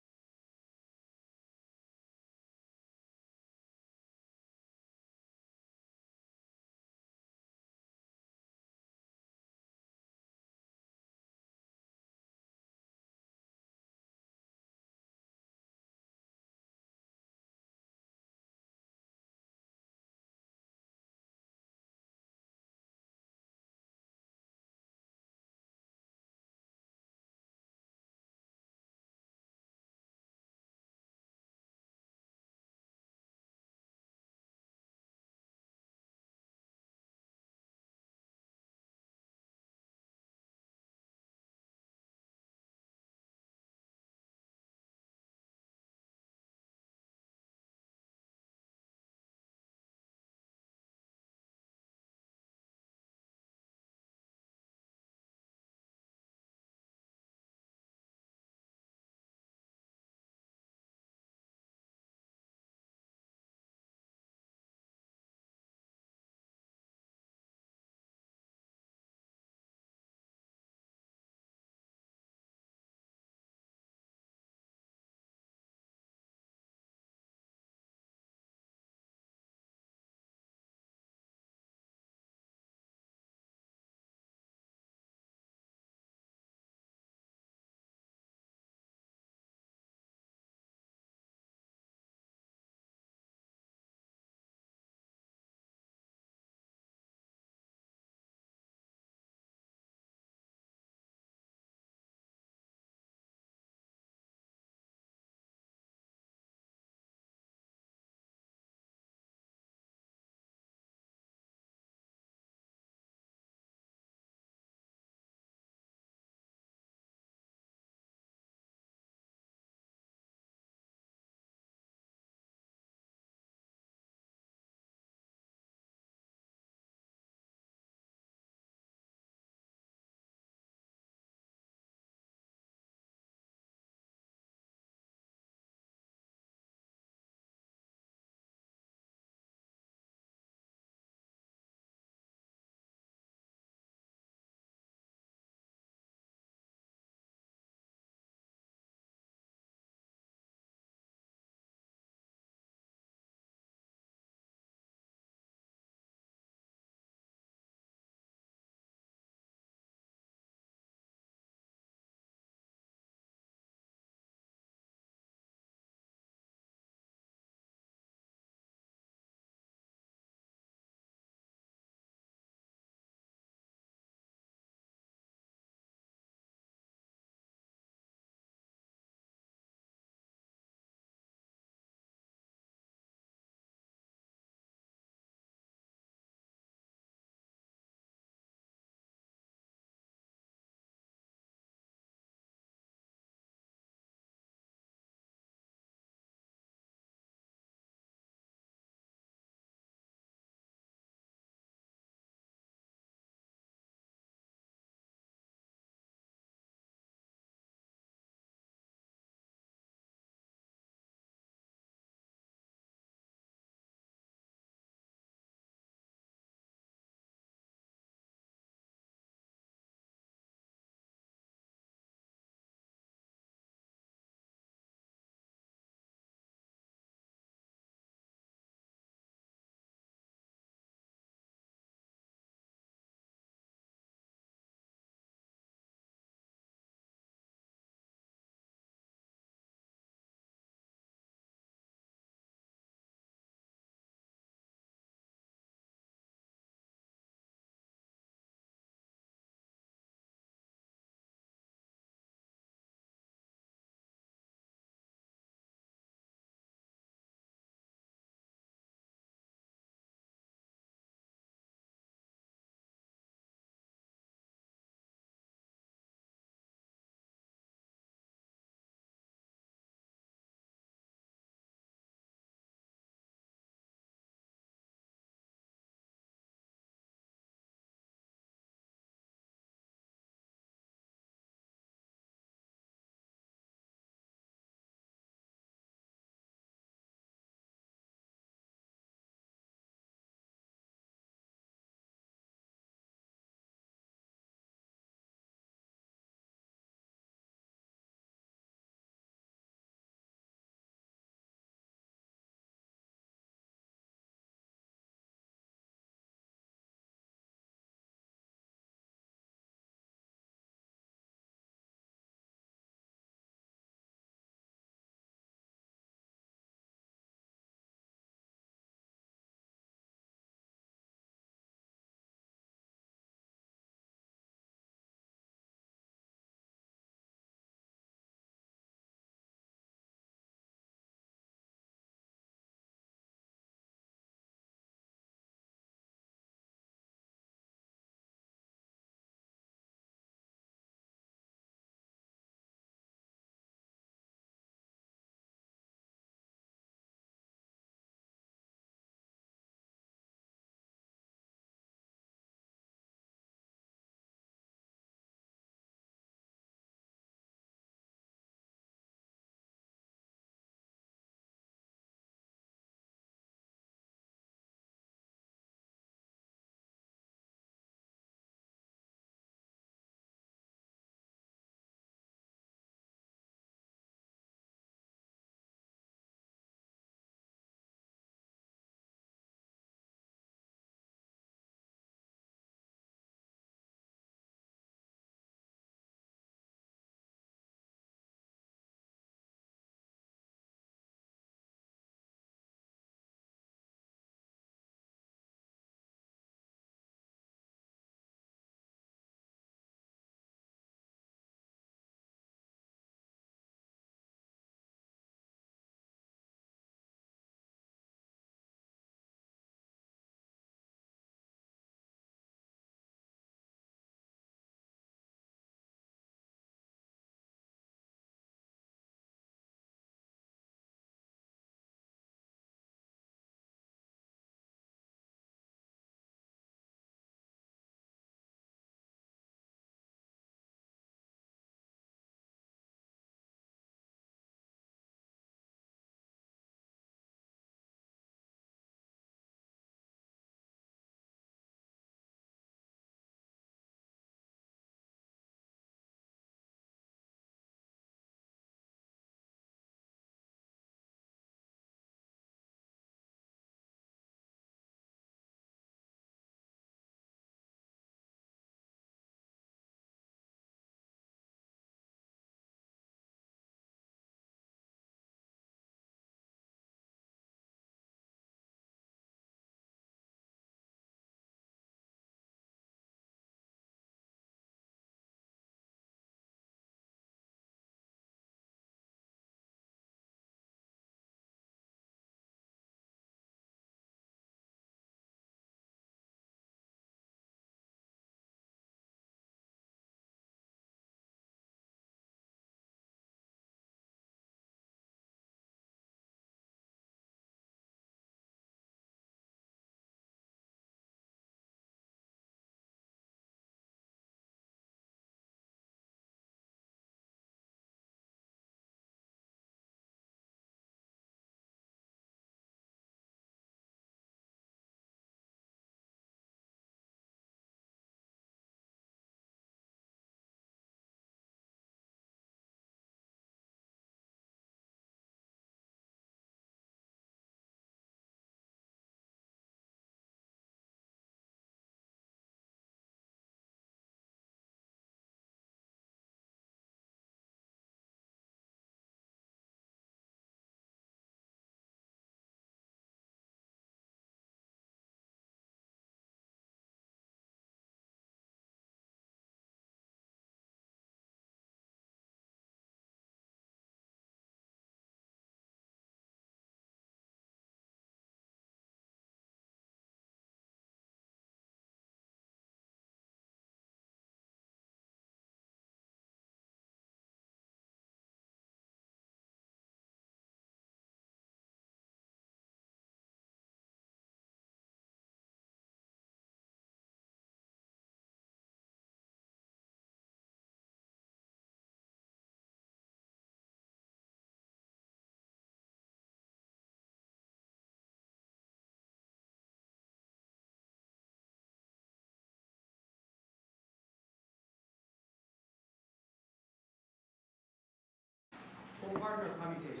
pardon or commutations?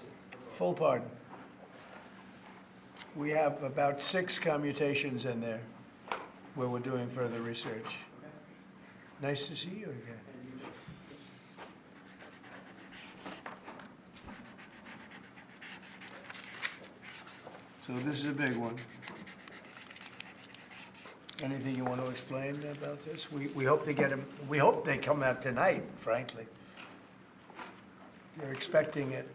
Full pardon. We have about 6 commutations in there where we're doing further research. Nice to see you again. So this is a big one. Anything you want to explain about this? We hope they get them. We hope they come out tonight, frankly. They're expecting it.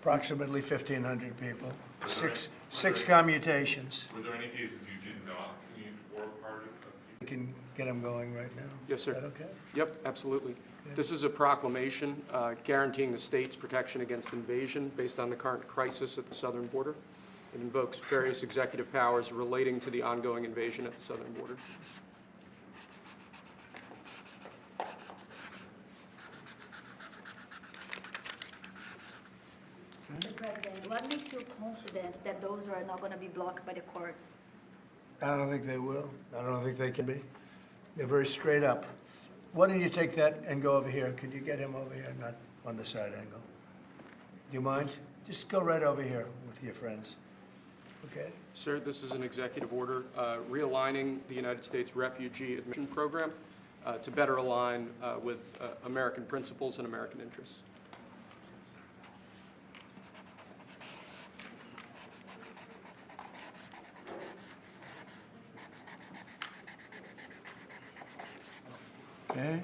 Approximately 1,500 people. Six commutations. Were there any cases you did not commute or pardon? We can get them going right now. Yes, sir. Is that okay? Yep, absolutely. This is a proclamation guaranteeing the state's protection against invasion based on the current crisis at the southern border. It invokes various executive powers relating to the ongoing invasion at the southern border. Mr. President, what makes you confident that those are not going to be blocked by the courts? I don't think they will. I don't think they can be. They're very straight up. Why don't you take that and go over here? Could you get him over here, not on the side angle? Do you mind? Just go right over here with your friends. Okay? Sir, this is an executive order realigning the United States refugee admission program to better align with American principles and American interests. Okay?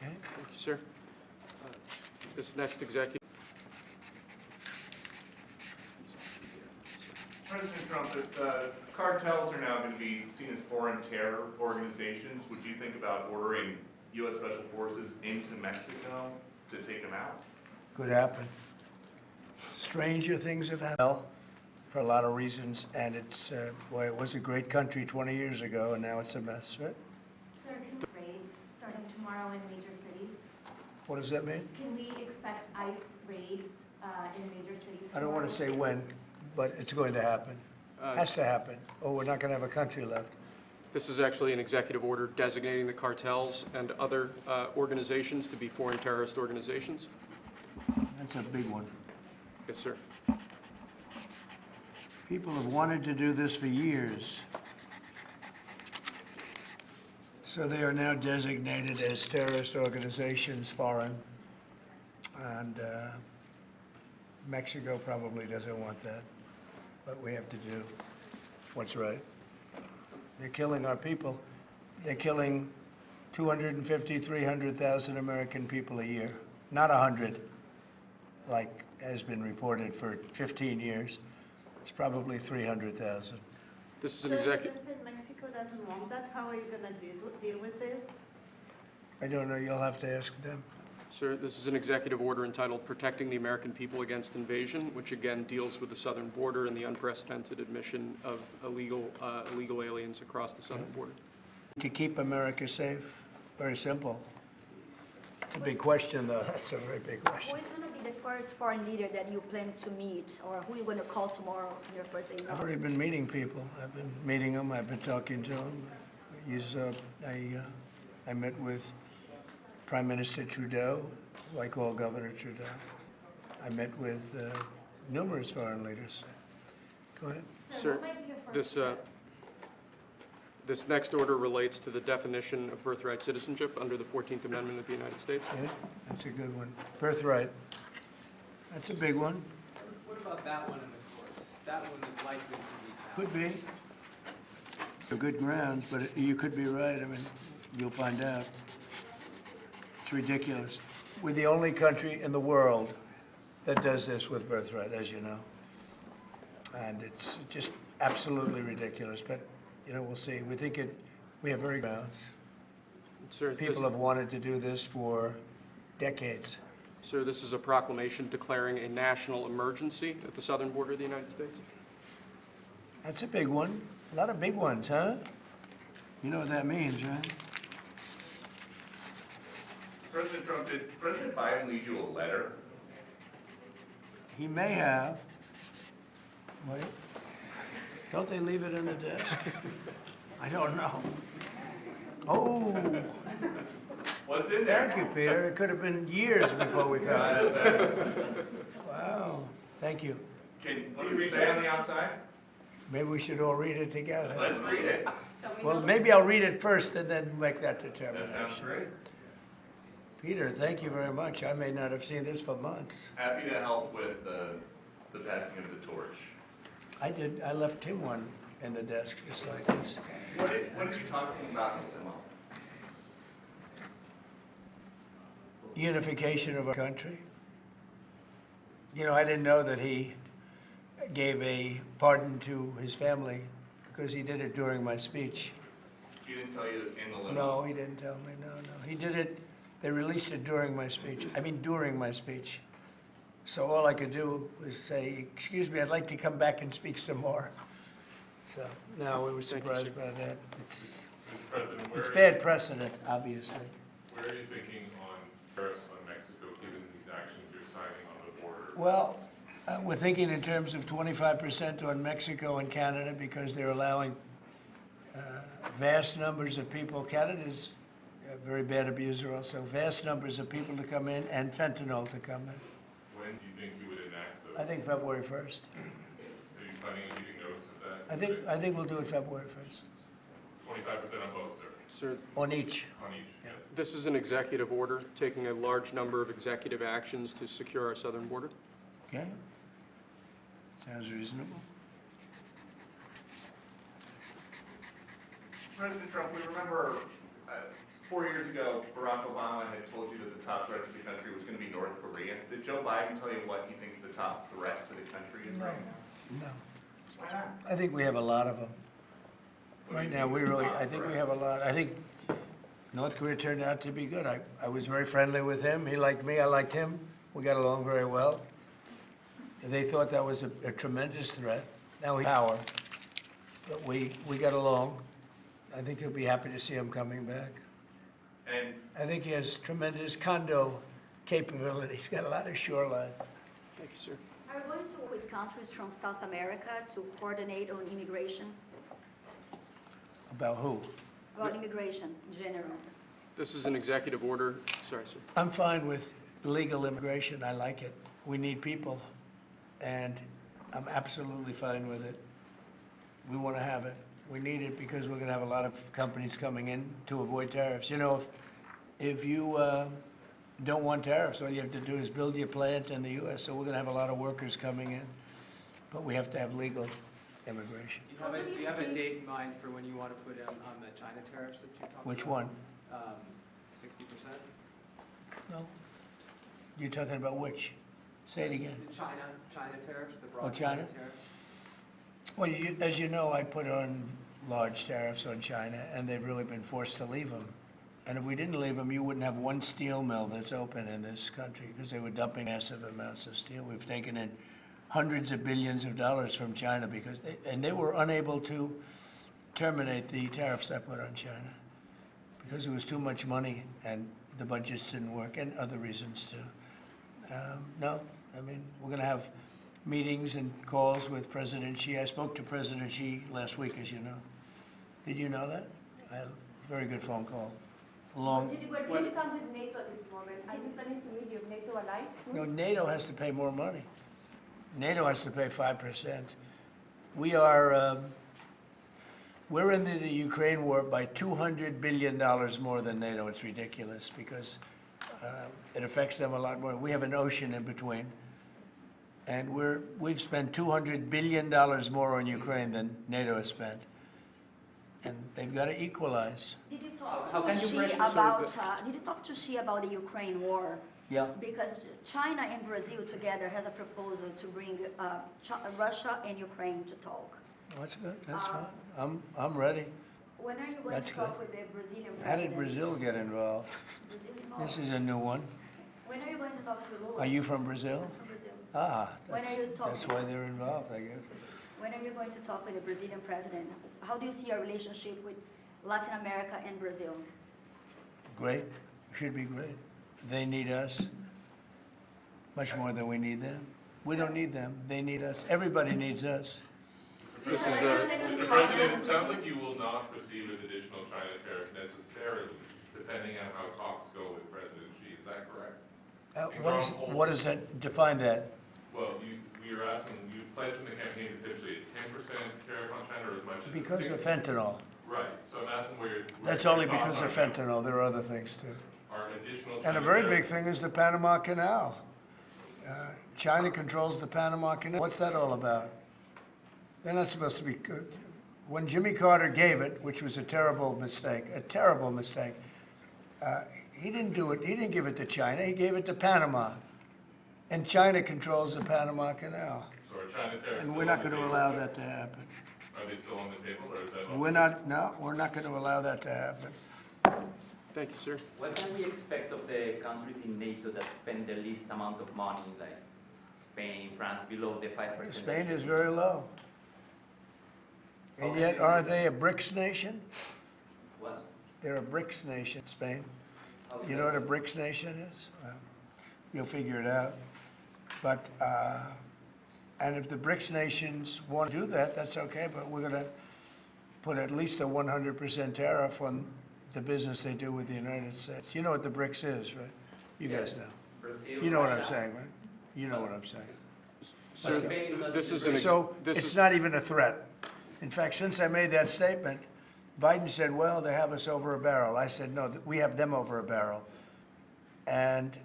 Thank you, sir. This next executive. President Trump, if cartels are now going to be seen as foreign terror organizations, would you think about ordering U.S. Special Forces into Mexico to take them out? Could happen. Stranger things have happened for a lot of reasons, and it's, boy, it was a great country 20 years ago, and now it's a mess, right? Sir, can we raids starting tomorrow in major cities? What does that mean? Can we expect ICE raids in major cities? I don't want to say when, but it's going to happen. Has to happen, or we're not going to have a country left. This is actually an executive order designating the cartels and other organizations to be foreign terrorist organizations. That's a big one. Yes, sir. People have wanted to do this for years. So they are now designated as terrorist organizations, foreign. And Mexico probably doesn't want that. But we have to do what's right. They're killing our people. They're killing 250, 300,000 American people a year. Not 100, like has been reported for 15 years. It's probably 300,000. This is an executive. So if Mexico doesn't want that, how are you going to deal with this? I don't know. You'll have to ask them. Sir, this is an executive order entitled Protecting the American People Against Invasion, which again deals with the southern border and the unprecedented admission of illegal aliens across the southern border. To keep America safe? Very simple. It's a big question, though. That's a very big question. Who is going to be the first foreign leader that you plan to meet, or who are you going to call tomorrow on your first day? I've already been meeting people. I've been meeting them. I've been talking to them. I met with Prime Minister Trudeau, who I call Governor Trudeau. I met with numerous foreign leaders. Go ahead. Sir, this next order relates to the definition of birthright citizenship under the 14th Amendment of the United States. Yeah, that's a good one. Birthright. That's a big one. What about that one in the courts? That one is likely to be Could be. For good grounds, but you could be right. I mean, you'll find out. It's ridiculous. We're the only country in the world that does this with birthright, as you know. And it's just absolutely ridiculous. But, you know, we'll see. We think we have very grounds. Sir, People have wanted to do this for decades. Sir, this is a proclamation declaring a national emergency at the southern border of the United States. That's a big one. A lot of big ones, huh? You know what that means, right? President Trump, did President Biden leave you a letter? He may have. Wait. Don't they leave it in the desk? I don't know. Oh, What's in there? thank you, Peter. It could have been years before we found it. Wow, thank you. What does it say on the outside? Maybe we should all read it together. Let's read it. Well, maybe I'll read it first and then make that That determination. sounds great. Peter, thank you very much. I may not have seen this for months. Happy to help with the passing of the torch. I did. I left him one in the desk just like this. What are you talking about, Emma? Unification of our country. You know, I didn't know that he gave a pardon to his family because he did it during my speech. He didn't tell you in the limo? No, he didn't tell me. No. He did it. They released it during my speech. I mean, during my speech. So all I could do was say, excuse me, I'd like to come back and speak some more. So, no, we were surprised by that. It's bad precedent, obviously. Where are you thinking on tariffs on Mexico, given these actions you're signing on the border? Well, we're thinking in terms of 25% on Mexico and Canada because they're allowing vast numbers of people. Canada's a very bad abuser also. Vast numbers of people to come in and fentanyl to come in. When do you think you would enact those? I think February 1st. Are you planning on giving notice of that? I think we'll do it February 1st. 25% on both, sir? Sir, On each. On each, yes. this is an executive order taking a large number of executive actions to secure our southern border. Okay. Sounds reasonable. President Trump, we remember 4 years ago, Barack Obama had told you that the top threat to the country was going to be North Korea. Did Joe Biden tell you what he thinks the top threat to the country is right now? No. Why not? I think we have a lot of them. Right now, I think we have a lot. I think North Korea turned out to be good. I was very friendly with him. He liked me. I liked him. We got along very well. They thought that was a tremendous threat. Now we power, but we got along. I think he'll be happy to see him coming back. And I think he has tremendous condo capability. He's got a lot of shoreline. Thank you, sir. Are you going to work with countries from South America to coordinate on immigration? About who? About immigration in general? This is an executive order. Sorry, sir. I'm fine with legal immigration. I like it. We need people, and I'm absolutely fine with it. We want to have it. We need it because we're going to have a lot of companies coming in to avoid tariffs. You know, if you don't want tariffs, all you have to do is build your plant in the U.S., so we're going to have a lot of workers coming in. But we have to have legal immigration. Do you have a date in mind for when you want to put in on the China tariffs that you talked about? Which one? 60%? No. You're talking about which? Say it again. The China tariffs, the broad Oh, China? tariffs? Well, as you know, I put on large tariffs on China, and they've really been forced to leave them. And if we didn't leave them, you wouldn't have one steel mill that's open in this country because they were dumping massive amounts of steel. We've taken in hundreds of billions of dollars from China because they were unable to terminate the tariffs I put on China because there was too much money and the budgets didn't work, and other reasons too. No, I mean, we're going to have meetings and calls with President Xi. I spoke to President Xi last week, as you know. Did you know that? I had a very good phone call. Where do you stand with NATO at this moment? Are you planning to meet your NATO allies? No, NATO has to pay more money. NATO has to pay 5%. We are, we're in the Ukraine war by $200 billion more than NATO. It's ridiculous because it affects them a lot more. We have an ocean in between. And we've spent $200 billion more on Ukraine than NATO has spent. And they've got to equalize. Did you talk to Xi about the Ukraine war? Yeah. Because China and Brazil together has a proposal to bring Russia and Ukraine to talk. That's good. That's fine. I'm ready. When are you going to talk with the Brazilian president? How did Brazil get involved? This is a new one. When are you going to talk to Lula? Are you from Brazil? I'm from Brazil. Ah, When are you talking? that's why they're involved, I guess. When are you going to talk with the Brazilian president? How do you see your relationship with Latin America and Brazil? Great. Should be great. They need us much more than we need them. We don't need them. They need us. Everybody needs us. This is Mr. President, it sounds like you will not receive an additional China tariff necessarily, depending on how talks go with President Xi. Is that correct? What does that define that? Well, we are asking, you pledged in the campaign potentially a 10% tariff on China or as much as Because of 60%. fentanyl. Right, so I'm asking where you're. That's only because of fentanyl. There are other things too. Are additional. And a China very tariffs- big thing is the Panama Canal. China controls the Panama Canal. What's that all about? They're not supposed to be good. When Jimmy Carter gave it, which was a terrible mistake, he didn't do it. He didn't give it to China. He gave it to Panama. And China controls the Panama Canal. So are China tariffs And still we're on not the going to table? allow that to happen. Are they still on the table or is that? We're not going to allow that to happen. Thank you, sir. What can we expect of the countries in NATO that spend the least amount of money, like Spain, France, below the 5%? Spain is very low. And yet, are they a BRICS nation? What? They're a BRICS nation, Spain. You know what a BRICS nation is? Well, you'll figure it out. But, and if the BRICS nations want to do that, that's okay, but we're going to put at least a 100% tariff on the business they do with the United States. You know what the BRICS is, right? You guys know. Brazil, You know what I'm Russia. saying, right? You know what I'm saying. Sir, Spain is not this in is the an. So this it's is- not even a threat. In fact, since I made that statement, Biden said, well, they have us over a barrel. I said, no, we have them over a barrel. And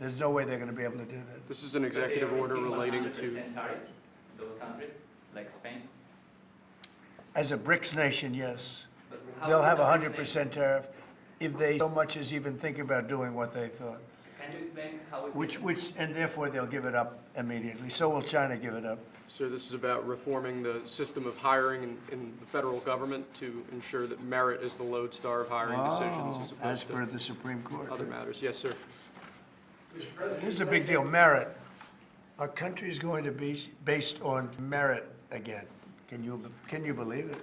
there's no way they're going to be able to do that. This is an executive order relating to. 100% tariffs, those countries, like Spain? As a BRICS nation, yes. But how They'll is have a the BRICS 100% nation? tariff if they so much as even think about doing what they thought. Can you explain how is it? And therefore they'll give it up immediately. So will China give it up. Sir, this is about reforming the system of hiring in the federal government to ensure that merit is the lodestar of hiring decisions as As opposed per to the Supreme Court. other matters. Yes, sir. This is a big deal, merit. Our country is going to be based on merit again. Can you believe it?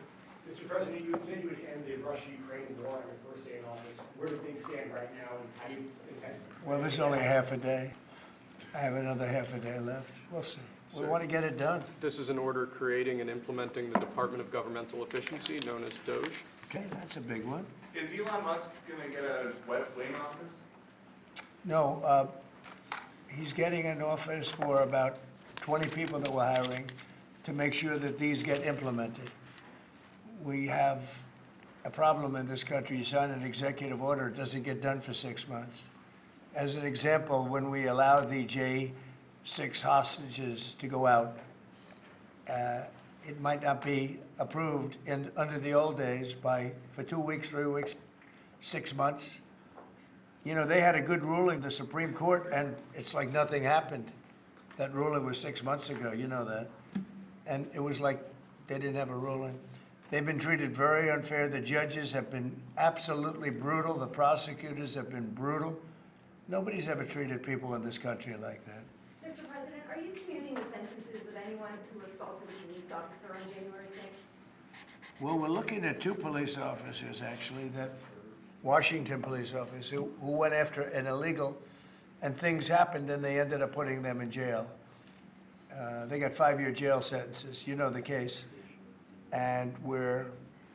Mr. President, you had said you would end the Russia-Ukraine war on your first day in office. Where do things stand right now, and how do you intend? Well, this is only half a day. I have another half a day left. We'll see. We Sir. want to get it done. This is an order creating and implementing the Department of Governmental Efficiency, known as DOGE. Okay, that's a big one. Is Elon Musk gonna get a West Wing office? No, he's getting an office for about 20 people that we're hiring to make sure that these get implemented. We have a problem in this country. You sign an executive order, it doesn't get done for 6 months. As an example, when we allow the J6 hostages to go out, it might not be approved under the old days for 2 weeks, 3 weeks, 6 months. You know, they had a good ruling, the Supreme Court, and it's like nothing happened. That ruling was 6 months ago, you know that. And it was like they didn't have a ruling. They've been treated very unfair. The judges have been absolutely brutal. The prosecutors have been brutal. Nobody's ever treated people in this country like that. Mr. President, are you commuting the sentences of anyone who assaulted a police officer on January 6th? Well, we're looking at 2 police officers, actually, that Washington police officers who went after an illegal, and things happened, and they ended up putting them in jail. They got 5-year jail sentences. You know the case. And we're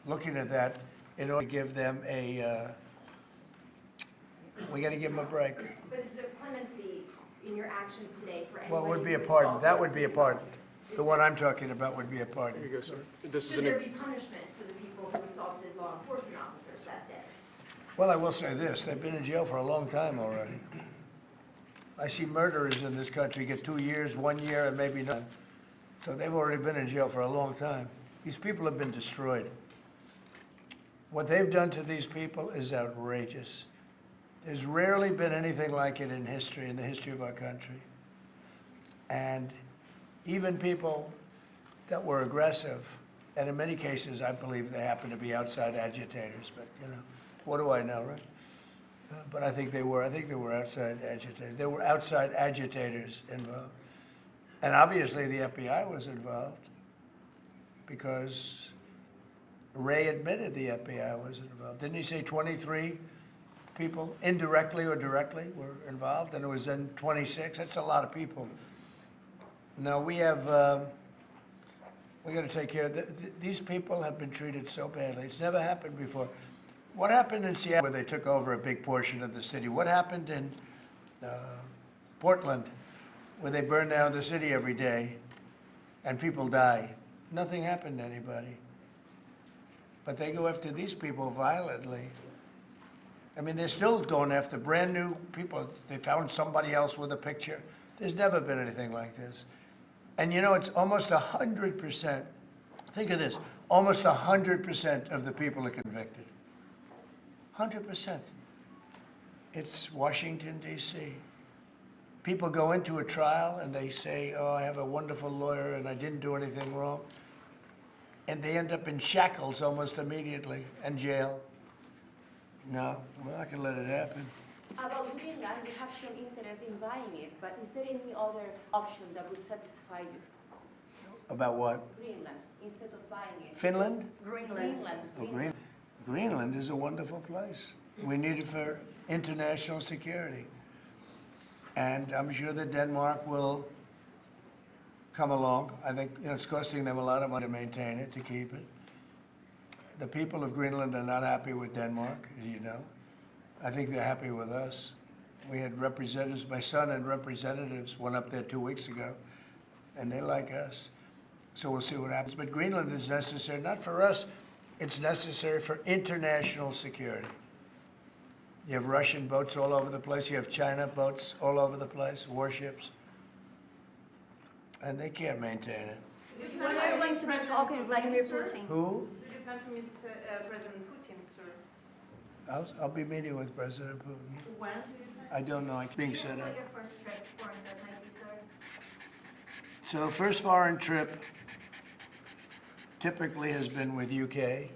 looking at that in order to give them we got to give them a break. But is there clemency in your actions today for anyone? Well, it would be a who pardon. assaulted That a would be a police pardon. officer? The one I'm talking about would be a pardon. Here you go, sir. This is Should there an. be punishment for the people who assaulted law enforcement officers that day? Well, I will say this, they've been in jail for a long time already. I see murderers in this country get 2 years, 1 year, and maybe none. So they've already been in jail for a long time. These people have been destroyed. What they've done to these people is outrageous. There's rarely been anything like it in the history of our country. And even people that were aggressive, and in many cases, I believe they happen to be outside agitators, but, you know, what do I know, right? But I think they were outside agitators. There were outside agitators involved. And obviously the FBI was involved because Ray admitted the FBI was involved. Didn't he say 23 people, indirectly or directly, were involved? And it was then 26. That's a lot of people. Now we have We got to take care of these people have been treated so badly. It's never happened before. What happened in Seattle where they took over a big portion of the city? What happened in Portland where they burn down the city every day and people die? Nothing happened to anybody. But they go after these people violently. I mean, they're still going after brand new people. They found somebody else with a picture. There's never been anything like this. And you know, it's almost 100%. Think of this, almost 100% of the people are convicted. 100%. It's Washington, D.C. People go into a trial and they say, oh, I have a wonderful lawyer and I didn't do anything wrong. And they end up in shackles almost immediately and jail. No, we're not going to let it happen. About doing that, you have some interest in buying it, but is there any other option that would satisfy you? About what? Greenland, instead of buying it. Finland? Greenland. Oh, Greenland is a wonderful place. We need it for international security. And I'm sure that Denmark will come along. I think it's costing them a lot of money to maintain it, to keep it. The people of Greenland are not happy with Denmark, as you know. I think they're happy with us. We had representatives, my son and representatives went up there 2 weeks ago, and they like us. So we'll see what happens. But Greenland is necessary, not for us, it's necessary for international security. You have Russian boats all over the place. You have China boats all over the place, warships. And they can't maintain it. When are you going to be talking to Vladimir Putin? Who? Do you plan to meet President Putin, sir? I'll be meeting with President Putin. When do you plan? I don't know. It's being set up. Your first trip for that might be, sir? So the first foreign trip typically has been with UK.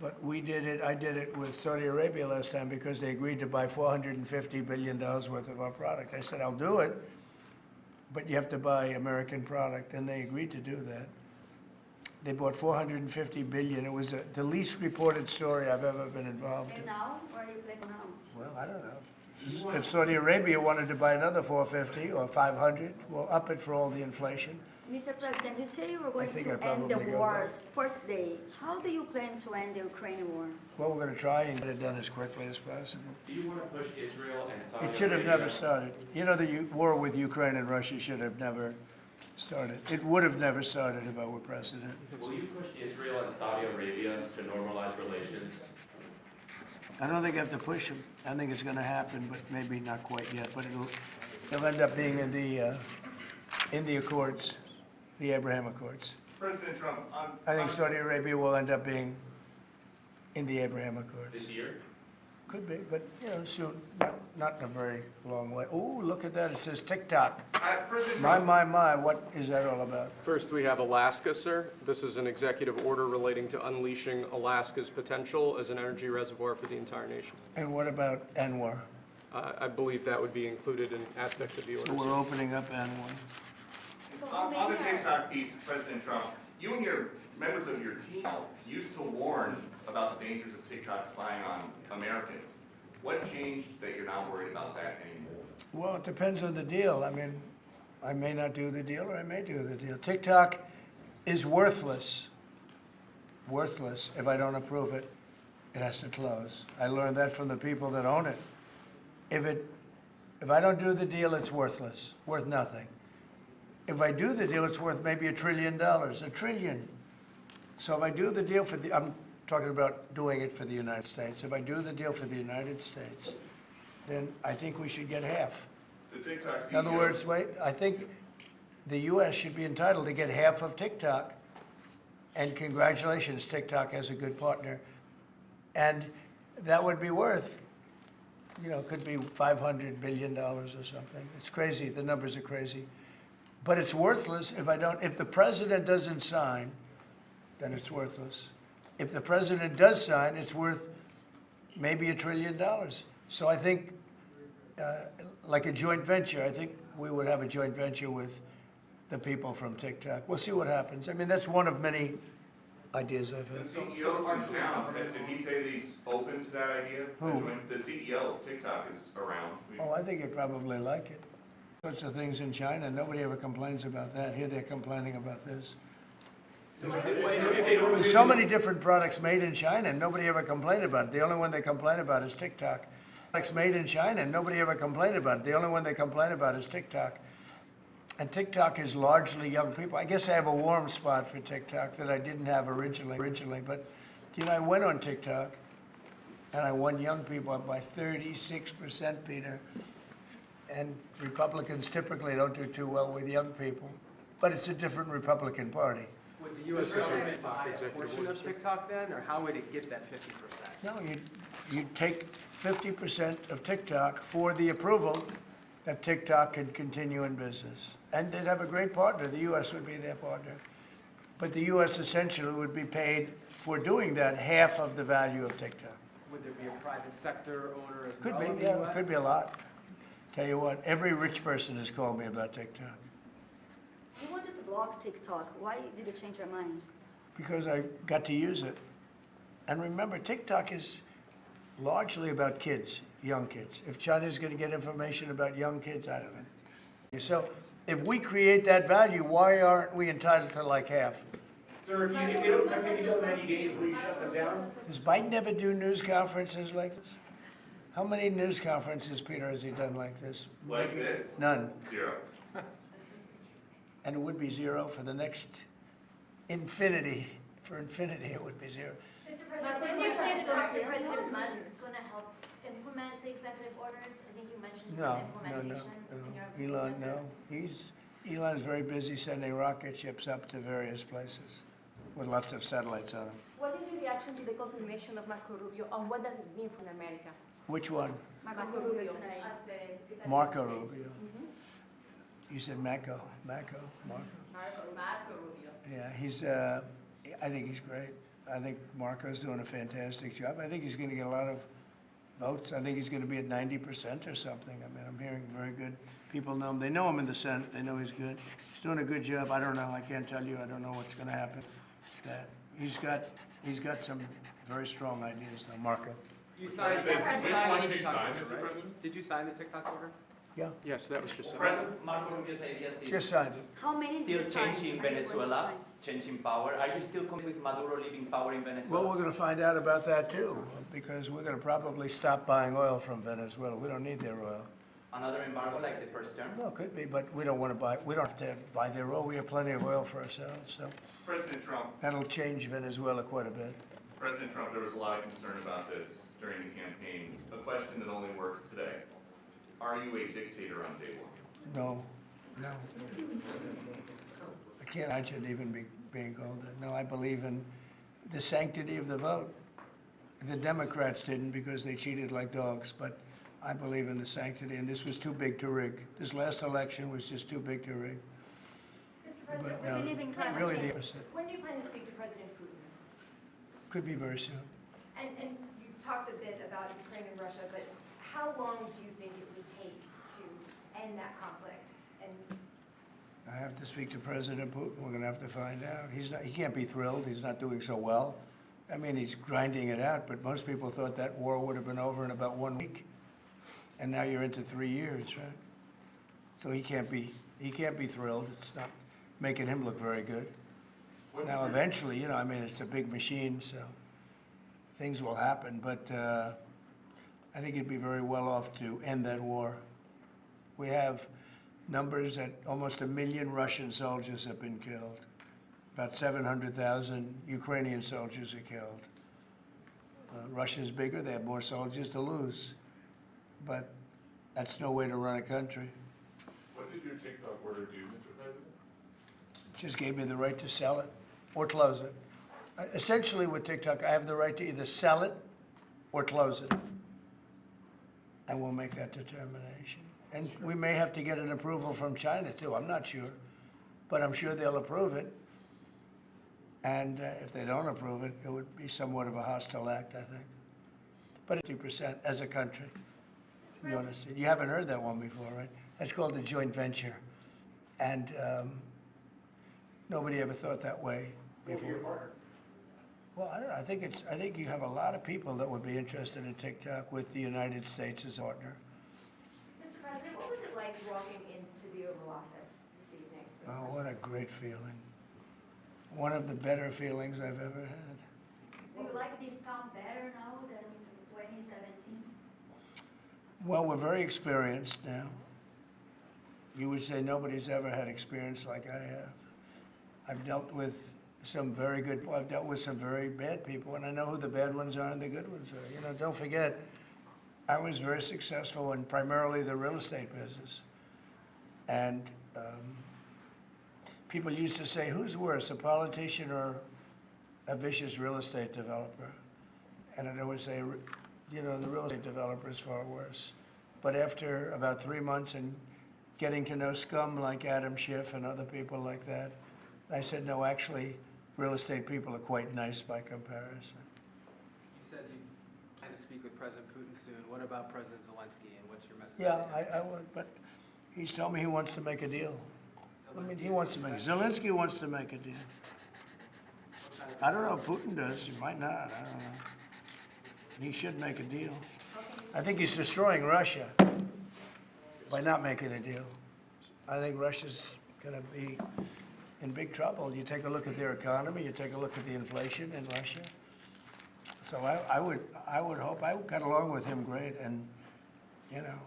But I did it with Saudi Arabia last time because they agreed to buy $450 billion worth of our product. I said, I'll do it, but you have to buy American product, and they agreed to do that. They bought $450 billion. It was the least reported story I've ever been involved in. And now, where are you playing now? Well, I don't know. If Saudi Arabia wanted to buy another 450 or 500, we'll up it for all the inflation. Mr. President, you say you were going think to I'd end the probably go war's first day. How do you plan to end the Ukraine war? Well, we're going to try and get it done as quickly as possible. Do you want to push Israel and Saudi It should have Arabia? never started. You know, the war with Ukraine and Russia should have never started. It would have never started if I were president. Will you push Israel and Saudi Arabia to normalize relations? I don't think I have to push them. I think it's going to happen, but maybe not quite yet. But it'll end up being in the Accords, the Abraham Accords. President Trump, I think Saudi Arabia will end up being in the Abraham Accords. This year? Could be, but soon. Not in a very long way. Oh, look at that! It says TikTok. My! What is that all about? First, we have Alaska, sir. This is an executive order relating to unleashing Alaska's potential as an energy reservoir for the entire nation. And what about Anwar? I believe that would be included in aspects of the order. So we're opening up Anwar. On the TikTok piece, President Trump, you and your members of your team used to warn about the dangers of TikTok spying on Americans. What changed that you're not worried about that anymore? Well, it depends on the deal. I mean, I may not do the deal or I may do the deal. TikTok is worthless. Worthless. If I don't approve it, it has to close. I learned that from the people that own it. If I don't do the deal, it's worthless. Worth nothing. If I do the deal, it's worth maybe $1 trillion. $1 trillion. So if I do the deal I'm talking about doing it for the United States. If I do the deal for the United States, then I think we should get half. The TikTok CEO. In other words, I think the U.S. should be entitled to get half of TikTok. And congratulations, TikTok has a good partner. And that would be worth, could be $500 billion or something. It's crazy. The numbers are crazy. But it's worthless if the president doesn't sign, then it's worthless. If the president does sign, it's worth maybe $1 trillion. So I think, like a joint venture, I think we would have a joint venture with the people from TikTok. We'll see what happens. I mean, that's one of many ideas I've had. The CEO is around. Did he say that he's open to that idea? Who? The CEO of TikTok is around. Oh, I think he'd probably like it. Sorts of things in China, nobody ever complains about that. Here they're complaining about this. There's so many different products made in China, and nobody ever complained about it. The only one they complain about is TikTok. Products made in China, and nobody ever complained about it. The only one they complain about is TikTok. And TikTok is largely young people. I guess I have a warm spot for TikTok that I didn't have originally. But, you know, I went on TikTok, and I won young people up by 36%, Peter. And Republicans typically don't do too well with young people. But it's a different Republican Party. Would the U.S. government buy a portion of TikTok then, or how would it get that 50%? No, you'd take 50% of TikTok for the approval that TikTok could continue in business. And they'd have a great partner. The U.S. would be their partner. But the U.S. essentially would be paid for doing that half of the value of TikTok. Would there be a private sector owner as Could well in be, the yeah, US? could be a lot. Tell you what, every rich person has called me about TikTok You wanted to block TikTok. Why did you change your mind? because I got to use it. And remember, TikTok is largely about kids, young kids. If China's going to get information about young kids, I don't know. So if we create that value, why aren't we entitled to like half? Sir, if they don't come to you in 90 days, will you shut them down? Does Biden ever do news conferences like this? How many news conferences, Peter, has he done like this? Like this? None. 0. And it would be 0 for the next infinity. For infinity, it would be 0. Mr. President, when you plan to talk to President Musk, going to help implement the executive orders? I think you mentioned No. implementation in your Elon, no. Elon's very busy sending rocket ships up to various places with lots of satellites on them. What is your reaction to the confirmation of Marco Rubio, and what does it mean for America? Which one? Marco Rubio. Marco Rubio. You said Marco. Marco. Rubio. Yeah, I think he's great. I think Marco's doing a fantastic job. I think he's going to get a lot of votes. I think he's going to be at 90% or something. I mean, I'm hearing very good. People know him. They know him in the Senate. They know he's good. He's doing a good job. I don't know. I can't tell you. I don't know what's going to happen. He's got some very strong ideas, though, Marco. You signed the TikTok order, right? President? Did you sign the TikTok order? Yeah. Yes, that was just signed. President Marco Rubio's ideas is Just signed it. How many did still you sign? changing Are you going to Venezuela, sign? changing power. Are you still coming with Maduro leaving power in Venezuela? Well, we're going to find out about that, too, because we're going to probably stop buying oil from Venezuela. We don't need their oil. Another embargo like the first term? Well, it could be, but we don't want to buy, we don't have to buy their oil. We have plenty of oil for ourselves, so President Trump, that'll change Venezuela quite a bit. President Trump, there was a lot of concern about this during the campaign. A question that only works today. Are you a dictator on day one? No. I can't imagine even being called that. No, I believe in the sanctity of the vote. The Democrats didn't because they cheated like dogs, but I believe in the sanctity, and this was too big to rig. This last election was just too big to rig. Mr. President, But no, really the opposite. when do you plan to speak to President Putin? Could be very soon. And you talked a bit about Ukraine and Russia, but how long do you think it would take to end that conflict? And I have to speak to President Putin. We're going to have to find out. He can't be thrilled. He's not doing so well. I mean, he's grinding it out, but most people thought that war would have been over in about 1 week. And now you're into 3 years, right? So he can't be thrilled. It's not making him look very good. Now, eventually, you know, I mean, it's a big machine, so things will happen. But I think he'd be very well off to end that war. We have numbers that almost 1 million Russian soldiers have been killed. About 700,000 Ukrainian soldiers are killed. Russia's bigger. They have more soldiers to lose. But that's no way to run a country. What did your TikTok order do, Mr. President? It just gave me the right to sell it or close it. Essentially with TikTok, I have the right to either sell it or close it. And we'll make that determination. And we may have to get an approval from China too, I'm not sure. But I'm sure they'll approve it. And if they don't approve it, it would be somewhat of a hostile act, I think. But 50% as a country. You understand? You haven't heard that one before, right? That's called a joint venture. And nobody ever thought that way before. Well, I don't know. I think you have a lot of people that would be interested in TikTok with the United States as a partner. Mr. President, what was it like walking into the Oval Office this evening? Oh, what a great feeling. one of the better feelings I've ever had. Do you like this calm better now than in 2017? Well, we're very experienced now. You would say nobody's ever had experience like I have. I've dealt with some very good, I've dealt with some very bad people, and I know who the bad ones are and the good ones are. You know, don't forget, I was very successful in primarily the real estate business. And people used to say, who's worse, a politician or a vicious real estate developer? And I'd always say, you know, the real estate developer is far worse. But after about 3 months and getting to know scum like Adam Schiff and other people like that, I said, no, actually, real estate people are quite nice by comparison. You said you plan to speak with President Putin soon. What about President Zelensky, and what's your message? Yeah, I would, but he's told me he wants to make a deal. I mean, Zelensky wants to make a deal. I don't know if Putin does, he might not, I don't know. He should make a deal. I think he's destroying Russia by not making a deal. I think Russia's gonna be in big trouble. You take a look at their economy, you take a look at the inflation in Russia. So I would hope, I got along with him great, and, you know,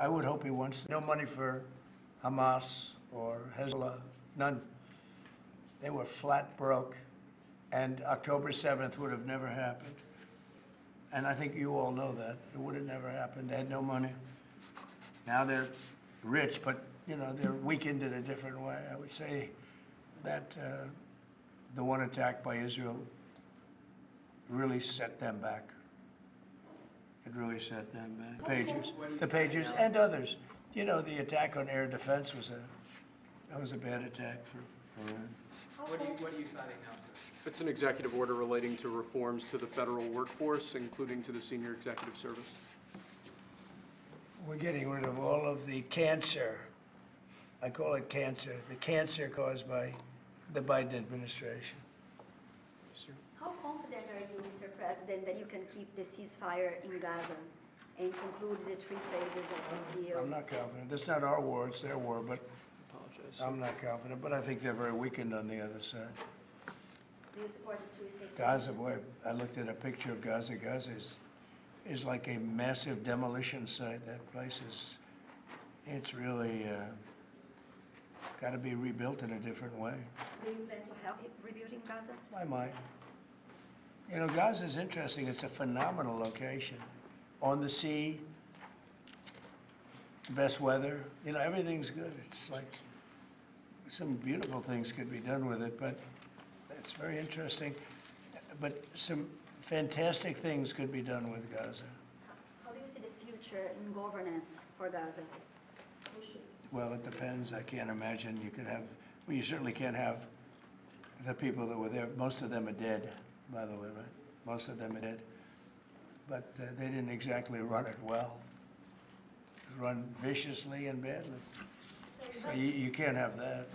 I would hope he wants no money for Hamas or Hezbollah, none. They were flat broke, and October 7th would have never happened. And I think you all know that. It would have never happened. They had no money. Now they're rich, but, you know, they're weakened in a different way. I would say that the one attack by Israel really set them back. It really set them back. The Pagers, and others. You know, the attack on air defense was a bad attack for Iran. What are you signing now, sir? It's an executive order relating to reforms to the federal workforce, including to the senior executive service. We're getting rid of all of the cancer. I call it cancer. The cancer caused by the Biden administration. How confident are you, Mr. President, that you can keep the ceasefire in Gaza and conclude the 3 phases of this deal? I'm not confident. That's not our war, it's their war, but I'm not confident. But I think they're very weakened on the other side. Do you support the 2-state Gaza, boy, I looked at a picture of Gaza. Gaza is like a massive demolition site. That place it's really got to be rebuilt in a different way. Do you plan to help rebuilding Gaza? I might. You know, Gaza is interesting. It's a phenomenal location. On the sea, best weather. You know, everything's good. It's like some beautiful things could be done with it, but it's very interesting. But some fantastic things could be done with Gaza. How do you see the future in governance for Gaza? Well, it depends. I can't imagine you could have, well, you certainly can't have the people that were there. Most of them are dead, by the way, right? Most of them are dead. But they didn't exactly run it well. Run viciously and badly. So you can't have that.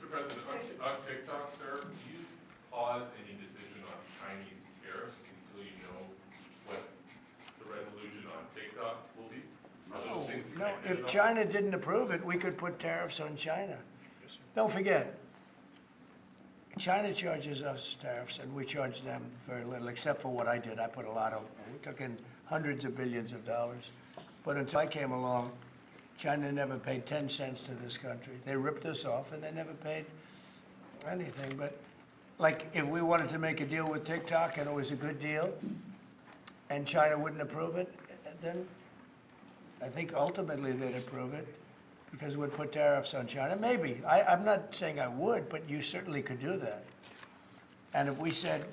Mr. President, on TikTok, sir, do you pause any decision on Chinese tariffs until you know what the resolution on TikTok will be? Are those things No, connected if at all? China didn't approve it, we could put tariffs on China. Don't forget, China charges us tariffs, and we charge them very little, except for what I did. I put a lot of, we took in hundreds of billions of dollars. But until I came along, China never paid 10 cents to this country. They ripped us off, and they never paid anything. But like, if we wanted to make a deal with TikTok, and it was a good deal, and China wouldn't approve it, then I think ultimately they'd approve it, because we'd put tariffs on China. Maybe. I'm not saying I would, but you certainly could do that. And if we said,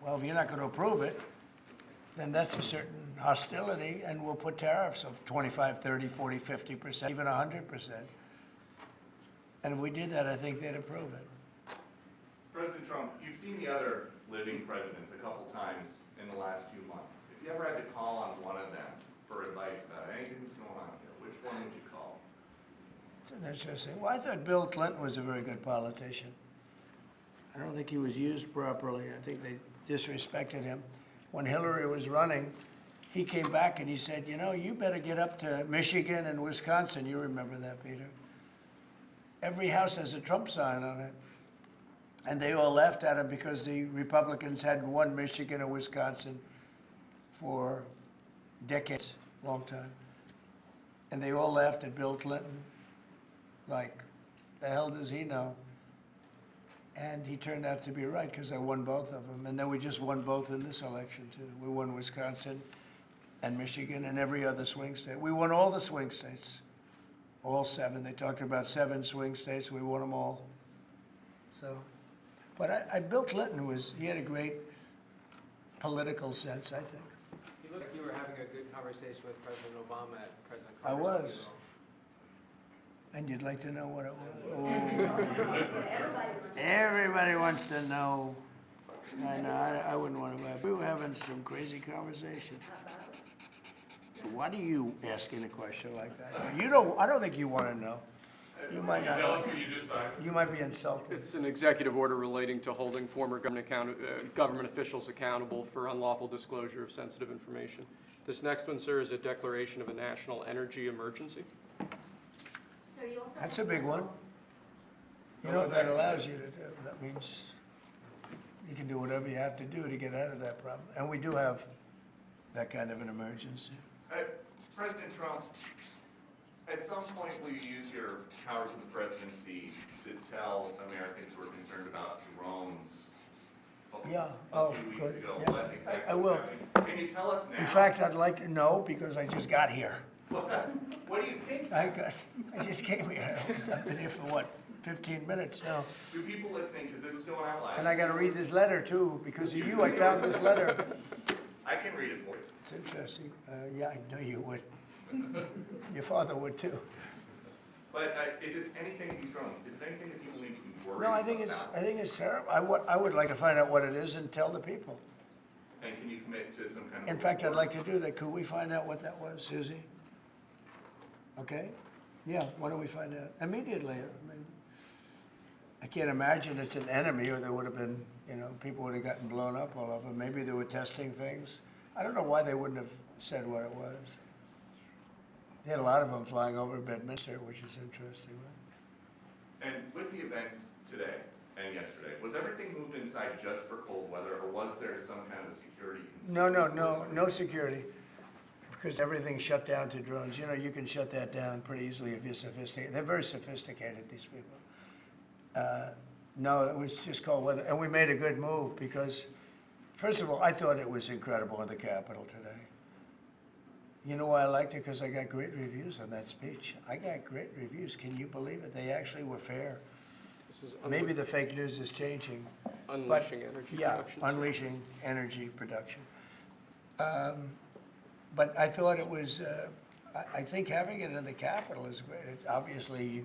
well, if you're not going to approve it, then that's a certain hostility, and we'll put tariffs of 25, 30, 40, 50%, even 100%. And if we did that, I think they'd approve it. President Trump, you've seen the other living presidents a couple times in the last few months. If you ever had to call on one of them for advice about anything that's going on here, which one would you call? It's an interesting. Well, I thought Bill Clinton was a very good politician. I don't think he was used properly. I think they disrespected him. When Hillary was running, he came back and he said, you know, you better get up to Michigan and Wisconsin. You remember that, Peter. Every house has a Trump sign on it. And they all laughed at him because the Republicans hadn't won Michigan or Wisconsin for decades, long time. And they all laughed at Bill Clinton, like, the hell does he know? And he turned out to be right, because I won both of them. And then we just won both in this election, too. We won Wisconsin and Michigan and every other swing state. We won all the swing states, all 7. They talked about 7 swing states. We won them all. So, but Bill Clinton he had a great political sense, I think. You looked like you were having a good conversation with President Obama at President I Carter's was. funeral. And you'd like to know what it was? Everybody wants to know. I know, I wouldn't want to laugh. We were having some crazy conversation. Why do you asking a question like that? I don't think you want to know. You might not. Tell us what you just signed. You might be insulted. It's an executive order relating to holding former government officials accountable for unlawful disclosure of sensitive information. This next one, sir, is a declaration of a national energy emergency. So you also That's a big one. You know what that allows you to do? That means you can do whatever you have to do to get out of that problem. And we do have that kind of an emergency. President Trump, at some point will you use your powers of the presidency to tell Americans who are concerned about drones? Yeah, A few weeks good. ago, Yeah. what exactly I will. was happening? Can you tell us now? In fact, I'd like to know because I just got here. What do you think? I just came here. I've been here for what, 15 minutes now. Do people listening, because this is going out live. And I got to read this letter too. Because of you, I found this letter. I can read it for you. It's interesting. Yeah, I know you would. Your father would too. But is it anything these drones? Is it anything that people need to be worried No, about? I think it's terrible. I would like to find out what it is and tell the people. And can you commit to some kind of... In fact, I'd like to do that. Could we find out what that was, Susie? Okay? Yeah, why don't we find out? Immediately. I mean, I can't imagine it's an enemy or there would have been, people would have gotten blown up all over. Maybe they were testing things. I don't know why they wouldn't have said what it was. They had a lot of them flying over Bedminster, which is interesting, right? And with the events today and yesterday, was everything moved inside just for cold weather, or was there some kind of security concern? No security, because everything's shut down to drones. You can shut that down pretty easily if you're sophisticated. They're very sophisticated, these people. No, it was just cold weather, and we made a good move because, first of all, I thought it was incredible in the Capitol today. You know why I liked it? Because I got great reviews on that speech. I got great reviews. Can you believe it? They actually were fair. This is Maybe the fake news is changing. Unleashing energy production. Yeah, unleashing energy production. But I thought it was, I think having it in the Capitol is great. Obviously,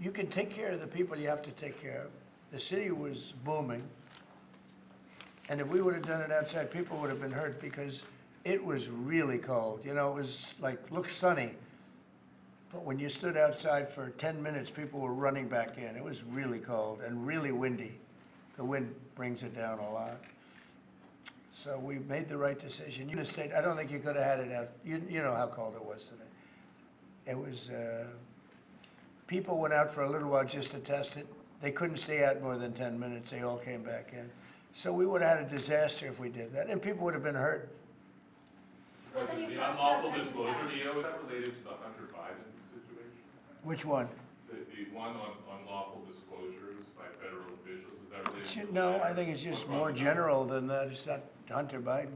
you can take care of the people you have to take care of. The city was booming. And if we would have done it outside, people would have been hurt because it was really cold. It was like, looked sunny. But when you stood outside for 10 minutes, people were running back in. It was really cold and really windy. The wind brings it down a lot. So we made the right decision. State, I don't think you could have had it out. You know how cold it was today. It was, people went out for a little while just to test it. They couldn't stay out more than 10 minutes. They all came back in. So we would have had a disaster if we did that, and people would have been hurt. The unlawful disclosure, is that related to the Hunter Biden situation? Which one? The one on unlawful disclosures by federal officials, is that related to No, I think it's just more general than that. It's not Hunter Biden.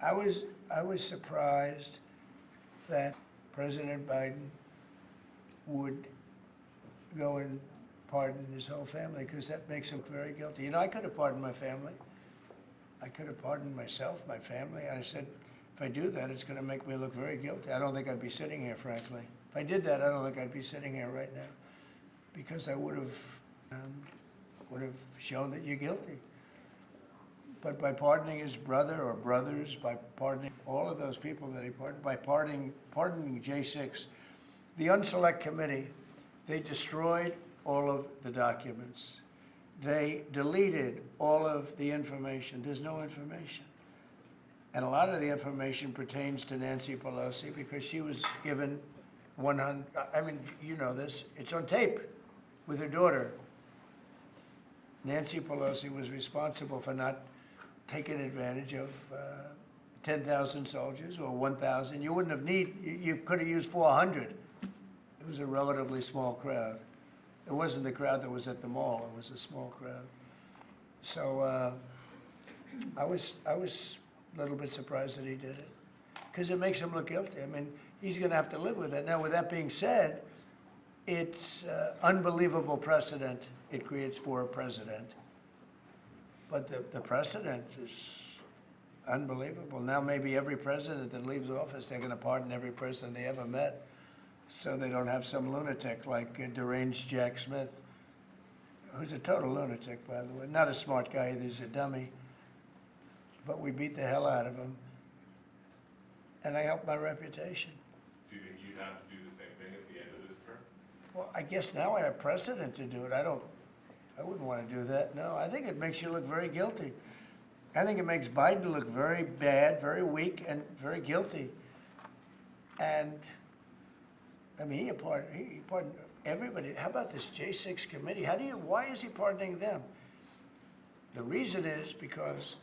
I was surprised that President Biden would go and pardon his whole family, because that makes him very guilty. I could have pardoned my family. I could have pardoned myself, my family. I said, if I do that, it's going to make me look very guilty. I don't think I'd be sitting here, frankly. If I did that, I don't think I'd be sitting here right now, because I would have shown that you're guilty. But by pardoning his brother or brothers, by pardoning all of those people that he pardoned, by pardoning J6, the Unselect Committee, they destroyed all of the documents. They deleted all of the information. There's no information. And a lot of the information pertains to Nancy Pelosi because she was given 100, I mean, you know this, it's on tape. with her daughter. Nancy Pelosi was responsible for not taking advantage of 10,000 soldiers or 1,000. You wouldn't have you could have used 400. It was a relatively small crowd. It wasn't the crowd that was at the mall. It was a small crowd. So I was a little bit surprised that he did it, because it makes him look guilty. I mean, he's going to have to live with it. Now, with that being said, it's unbelievable precedent it creates for a president. But the precedent is unbelievable. Now maybe every president that leaves office, they're going to pardon every person they ever met, so they don't have some lunatic like deranged Jack Smith, who's a total lunatic, by the way. Not a smart guy either, he's a dummy. But we beat the hell out of him. And I helped my reputation. Do you think you'd have to do the same thing at the end of this term? Well, I guess now I have precedent to do it. I wouldn't want to do that, no. I think it makes you look very guilty. I think it makes Biden look very bad, very weak, and very guilty. And, I mean, he pardoned everybody. How about this J6 committee? Why is he pardoning them? The reason is because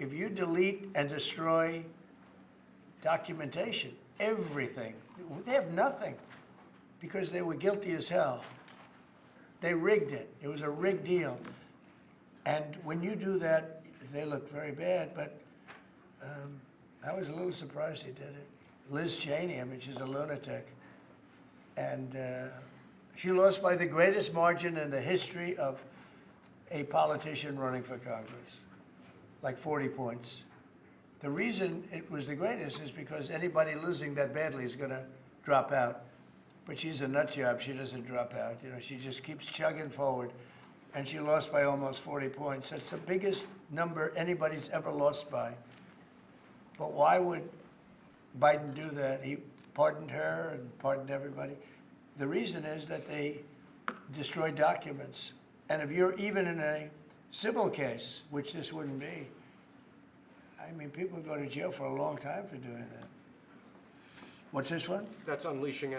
if you delete and destroy documentation, everything, they have nothing, because they were guilty as hell. They rigged it. It was a rigged deal. And when you do that, they look very bad, but I was a little surprised he did it. Liz Cheney, I mean, she's a lunatic. And she lost by the greatest margin in the history of a politician running for Congress, like 40 points. The reason it was the greatest is because anybody losing that badly is going to drop out. But she's a nut job. She doesn't drop out. You know, she just keeps chugging forward. And she lost by almost 40 points. That's the biggest number anybody's ever lost by. But why would Biden do that? He pardoned her and pardoned everybody. The reason is that they destroyed documents. And if you're even in a civil case, which this wouldn't be, I mean, people go to jail for a long time for doing that. What's this one? That's unleashing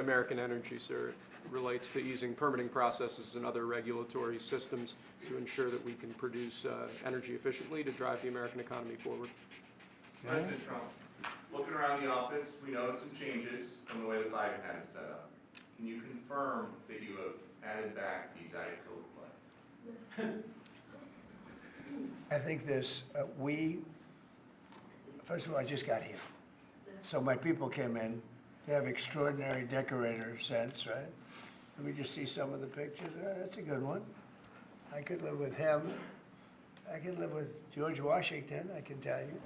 American energy, sir. It relates to easing permitting processes and other regulatory systems to ensure that we can produce energy efficiently to drive the American economy forward. President Trump, looking around the office, we noticed some changes from the way that Biden had it set up. Can you confirm that you have added back the Diet Coke play? I think this, first of all, I just got here. So my people came in. They have extraordinary decorator sense, right? Let me just see some of the pictures. That's a good one. I could live with him. I could live with George Washington, I can tell you.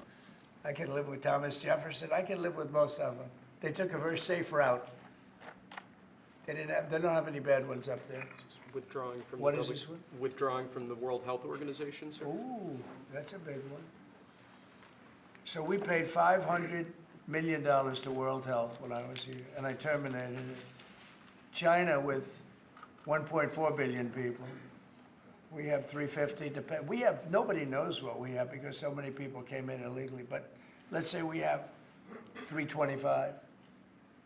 I could live with Thomas Jefferson. I could live with most of them. They took a very safe route. They don't have any bad ones up there. Withdrawing from What is this one? Withdrawing from the World Health Organization, sir. Ooh, that's a big one. So we paid $500 million to World Health when I was here, and I terminated it. China, with 1.4 billion people, we have 350 to pay. Nobody knows what we have because so many people came in illegally, but let's say we have 325.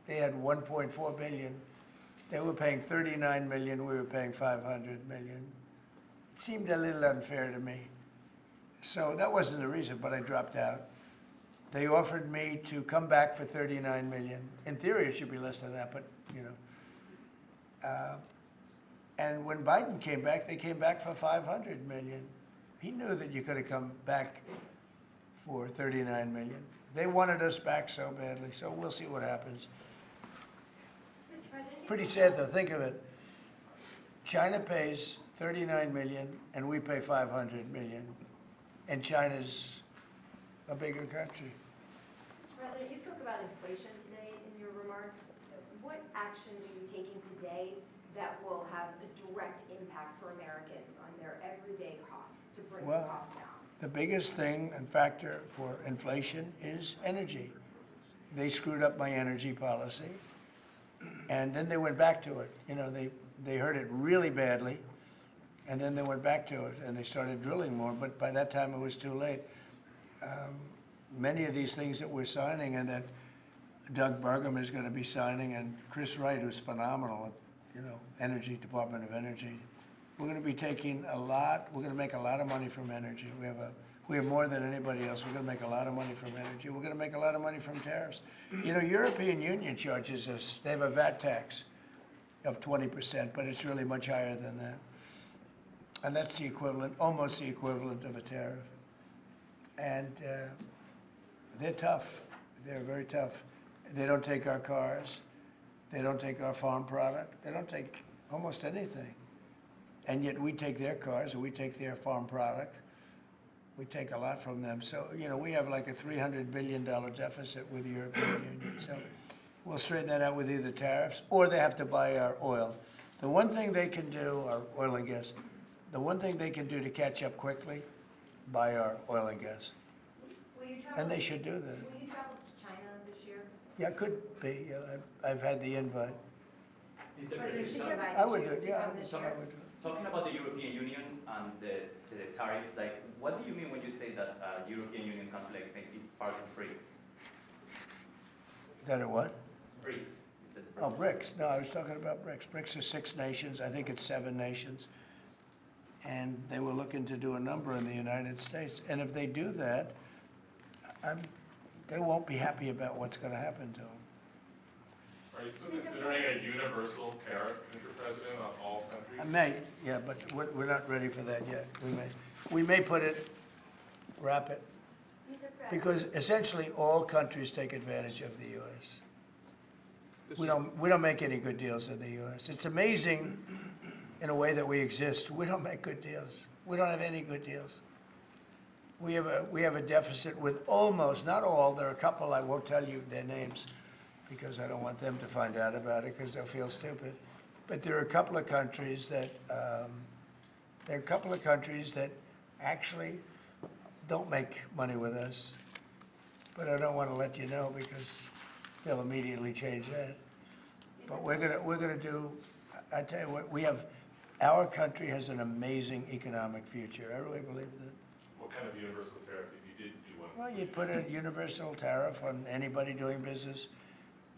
They had 1.4 billion. They were paying 39 million, we were paying 500 million. It seemed a little unfair to me. So that wasn't the reason, but I dropped out. They offered me to come back for 39 million. In theory, it should be less than that, but you know. And when Biden came back, they came back for 500 million. He knew that you could have come back for 39 million. They wanted us back so badly, so we'll see what happens. Pretty sad though, think of it. China pays 39 million and we pay 500 million. And China's a bigger country. Mr. President, you spoke about inflation today in your remarks. What actions are you taking today that will have a direct impact for Americans on their everyday costs to bring the costs down? The biggest thing and factor for inflation is energy. They screwed up my energy policy. And then they went back to it. You know, they heard it really badly, and then they went back to it, and they started drilling more, but by that time it was too late. Many of these things that we're signing and that Doug Burgum is going to be signing, and Chris Wright, who's phenomenal, energy, Department of Energy. We're going to be taking a lot, we're going to make a lot of money from energy. We have more than anybody else. We're going to make a lot of money from energy. We're going to make a lot of money from tariffs. European Union charges us, they have a VAT tax of 20%, but it's really much higher than that. And that's the equivalent, almost the equivalent of a tariff. And they're tough. They're very tough. They don't take our cars. They don't take our farm product. They don't take almost anything. And yet we take their cars and we take their farm product. We take a lot from them. So, we have like a $300 billion deficit with the European Union. So we'll straighten that out with either tariffs or they have to buy our oil. The one thing they can do, our oil and gas, the one thing they can do to catch up quickly, buy our oil and gas. Will you travel? And they should do that. Will you travel to China this year? Yeah, it could be. I've had the invite. Mr. President, she's President, invited I would you do it, to yeah. come this year. I would do it. talking about the European Union and the tariffs, like, what do you mean when you say that European Union country like Spain is part of BRICS? That are what? BRICS. Oh, BRICS. No, I was talking about BRICS. BRICS is 6 nations. I think it's 7 nations. And they were looking to do a number in the United States. And if they do that, they won't be happy about what's going to happen to them. Are you still considering a universal tariff, Mr. President, on all countries? I may, yeah, but we're not ready for that yet. We may put it, wrap it, because essentially all countries take advantage of the U.S. We don't make any good deals in the U.S. It's amazing in a way that we exist. We don't make good deals. We don't have any good deals. We have a deficit with almost, not all, there are a couple, I won't tell you their names because I don't want them to find out about it because they'll feel stupid. But there are a couple of countries that actually don't make money with us. But I don't want to let you know because they'll immediately change that. But we're gonna do, I tell you what, our country has an amazing economic future. I really believe that. What kind of universal tariff if you did do one? Well, you'd put a universal tariff on anybody doing business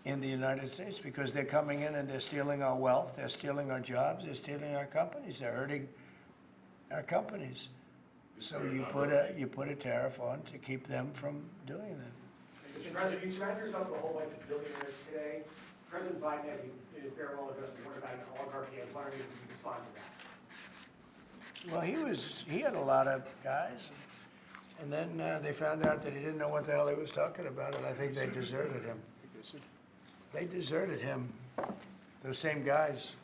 in the United States because they're coming in and they're stealing our wealth, they're stealing our jobs, they're stealing our companies, they're hurting our companies. So you put a tariff on to keep them from doing that. Mr. President, you surround yourself with a whole bunch of billionaires today. President Biden has in his farewell address warned about an oligarchy. I was wondering if you could respond to that. Well, he had a lot of guys, and then they found out that he didn't know what the hell he was talking about, and I think they deserted him. They deserted him, those same guys.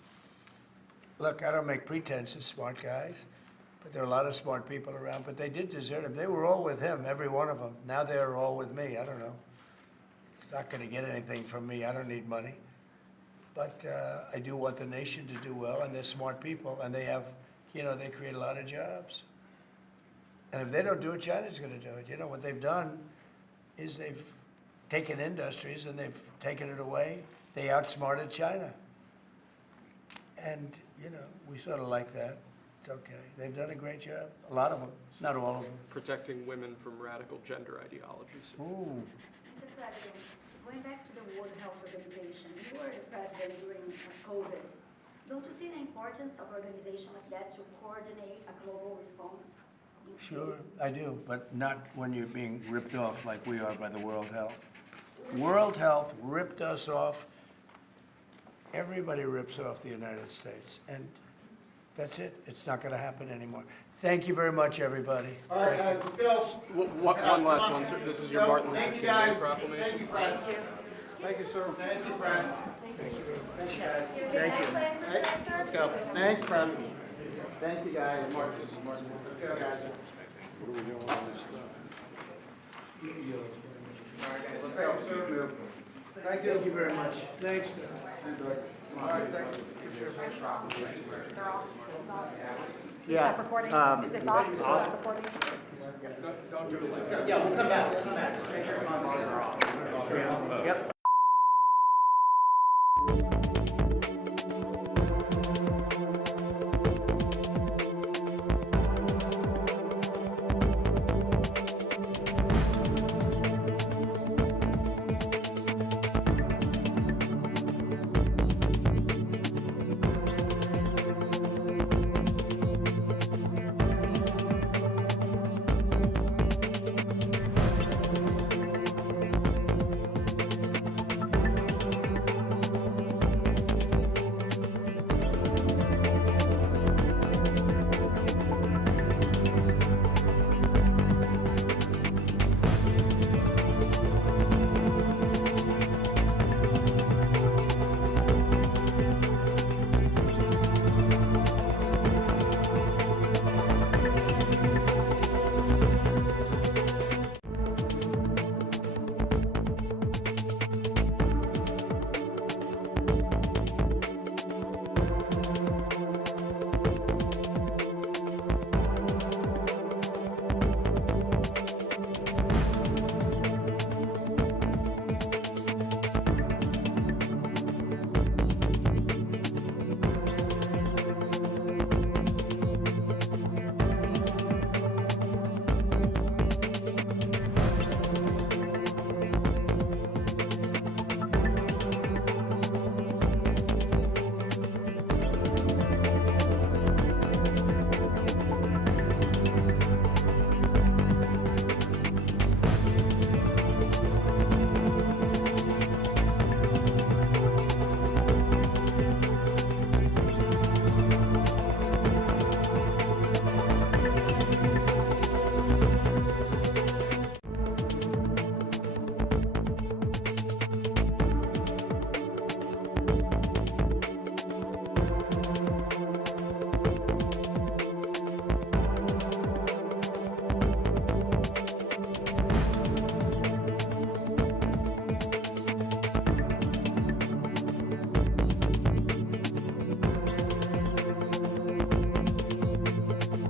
Look, I don't make pretenses, smart guys, but there are a lot of smart people around, but they did desert him. They were all with him, every one of them. Now they're all with me, I don't know. It's not gonna get anything from me, I don't need money. But I do want the nation to do well, and they're smart people, and they have, they create a lot of jobs. And if they don't do it, China's gonna do it. What they've done is they've taken industries and they've taken it away. They outsmarted China. And, we sort of like that. It's okay. They've done a great job. A lot of them, not all of them. Protecting women from radical gender ideologies. Ooh. Mr. President, going back to the World Health Organization, you were the president during COVID. Don't you see the importance of an organization like that to coordinate a global response? Sure, I do, but not when you're being ripped off like we are by the World Health. World Health ripped us off. Everybody rips off the United States, and that's it. It's not going to happen anymore. Thank you very much, everybody. All right, guys, let's go. One last one, sir. This is your Martin Luther King Day proclamation. Thank you, Press. Thank you, sir. Thank you, Press. Thank you very much. Thank you. Let's go. Thanks, Press. Thank you, guys. This is Martin. Let's go, guys. What are we doing on this stuff? All right, guys, let's go. Thank you. Thank you very much. Thanks. All right, thank you. Yeah. Is this off? Recording? Don't do it. Let's go. Yeah, we'll come back. Let's come back. Just make sure it's on. Yep.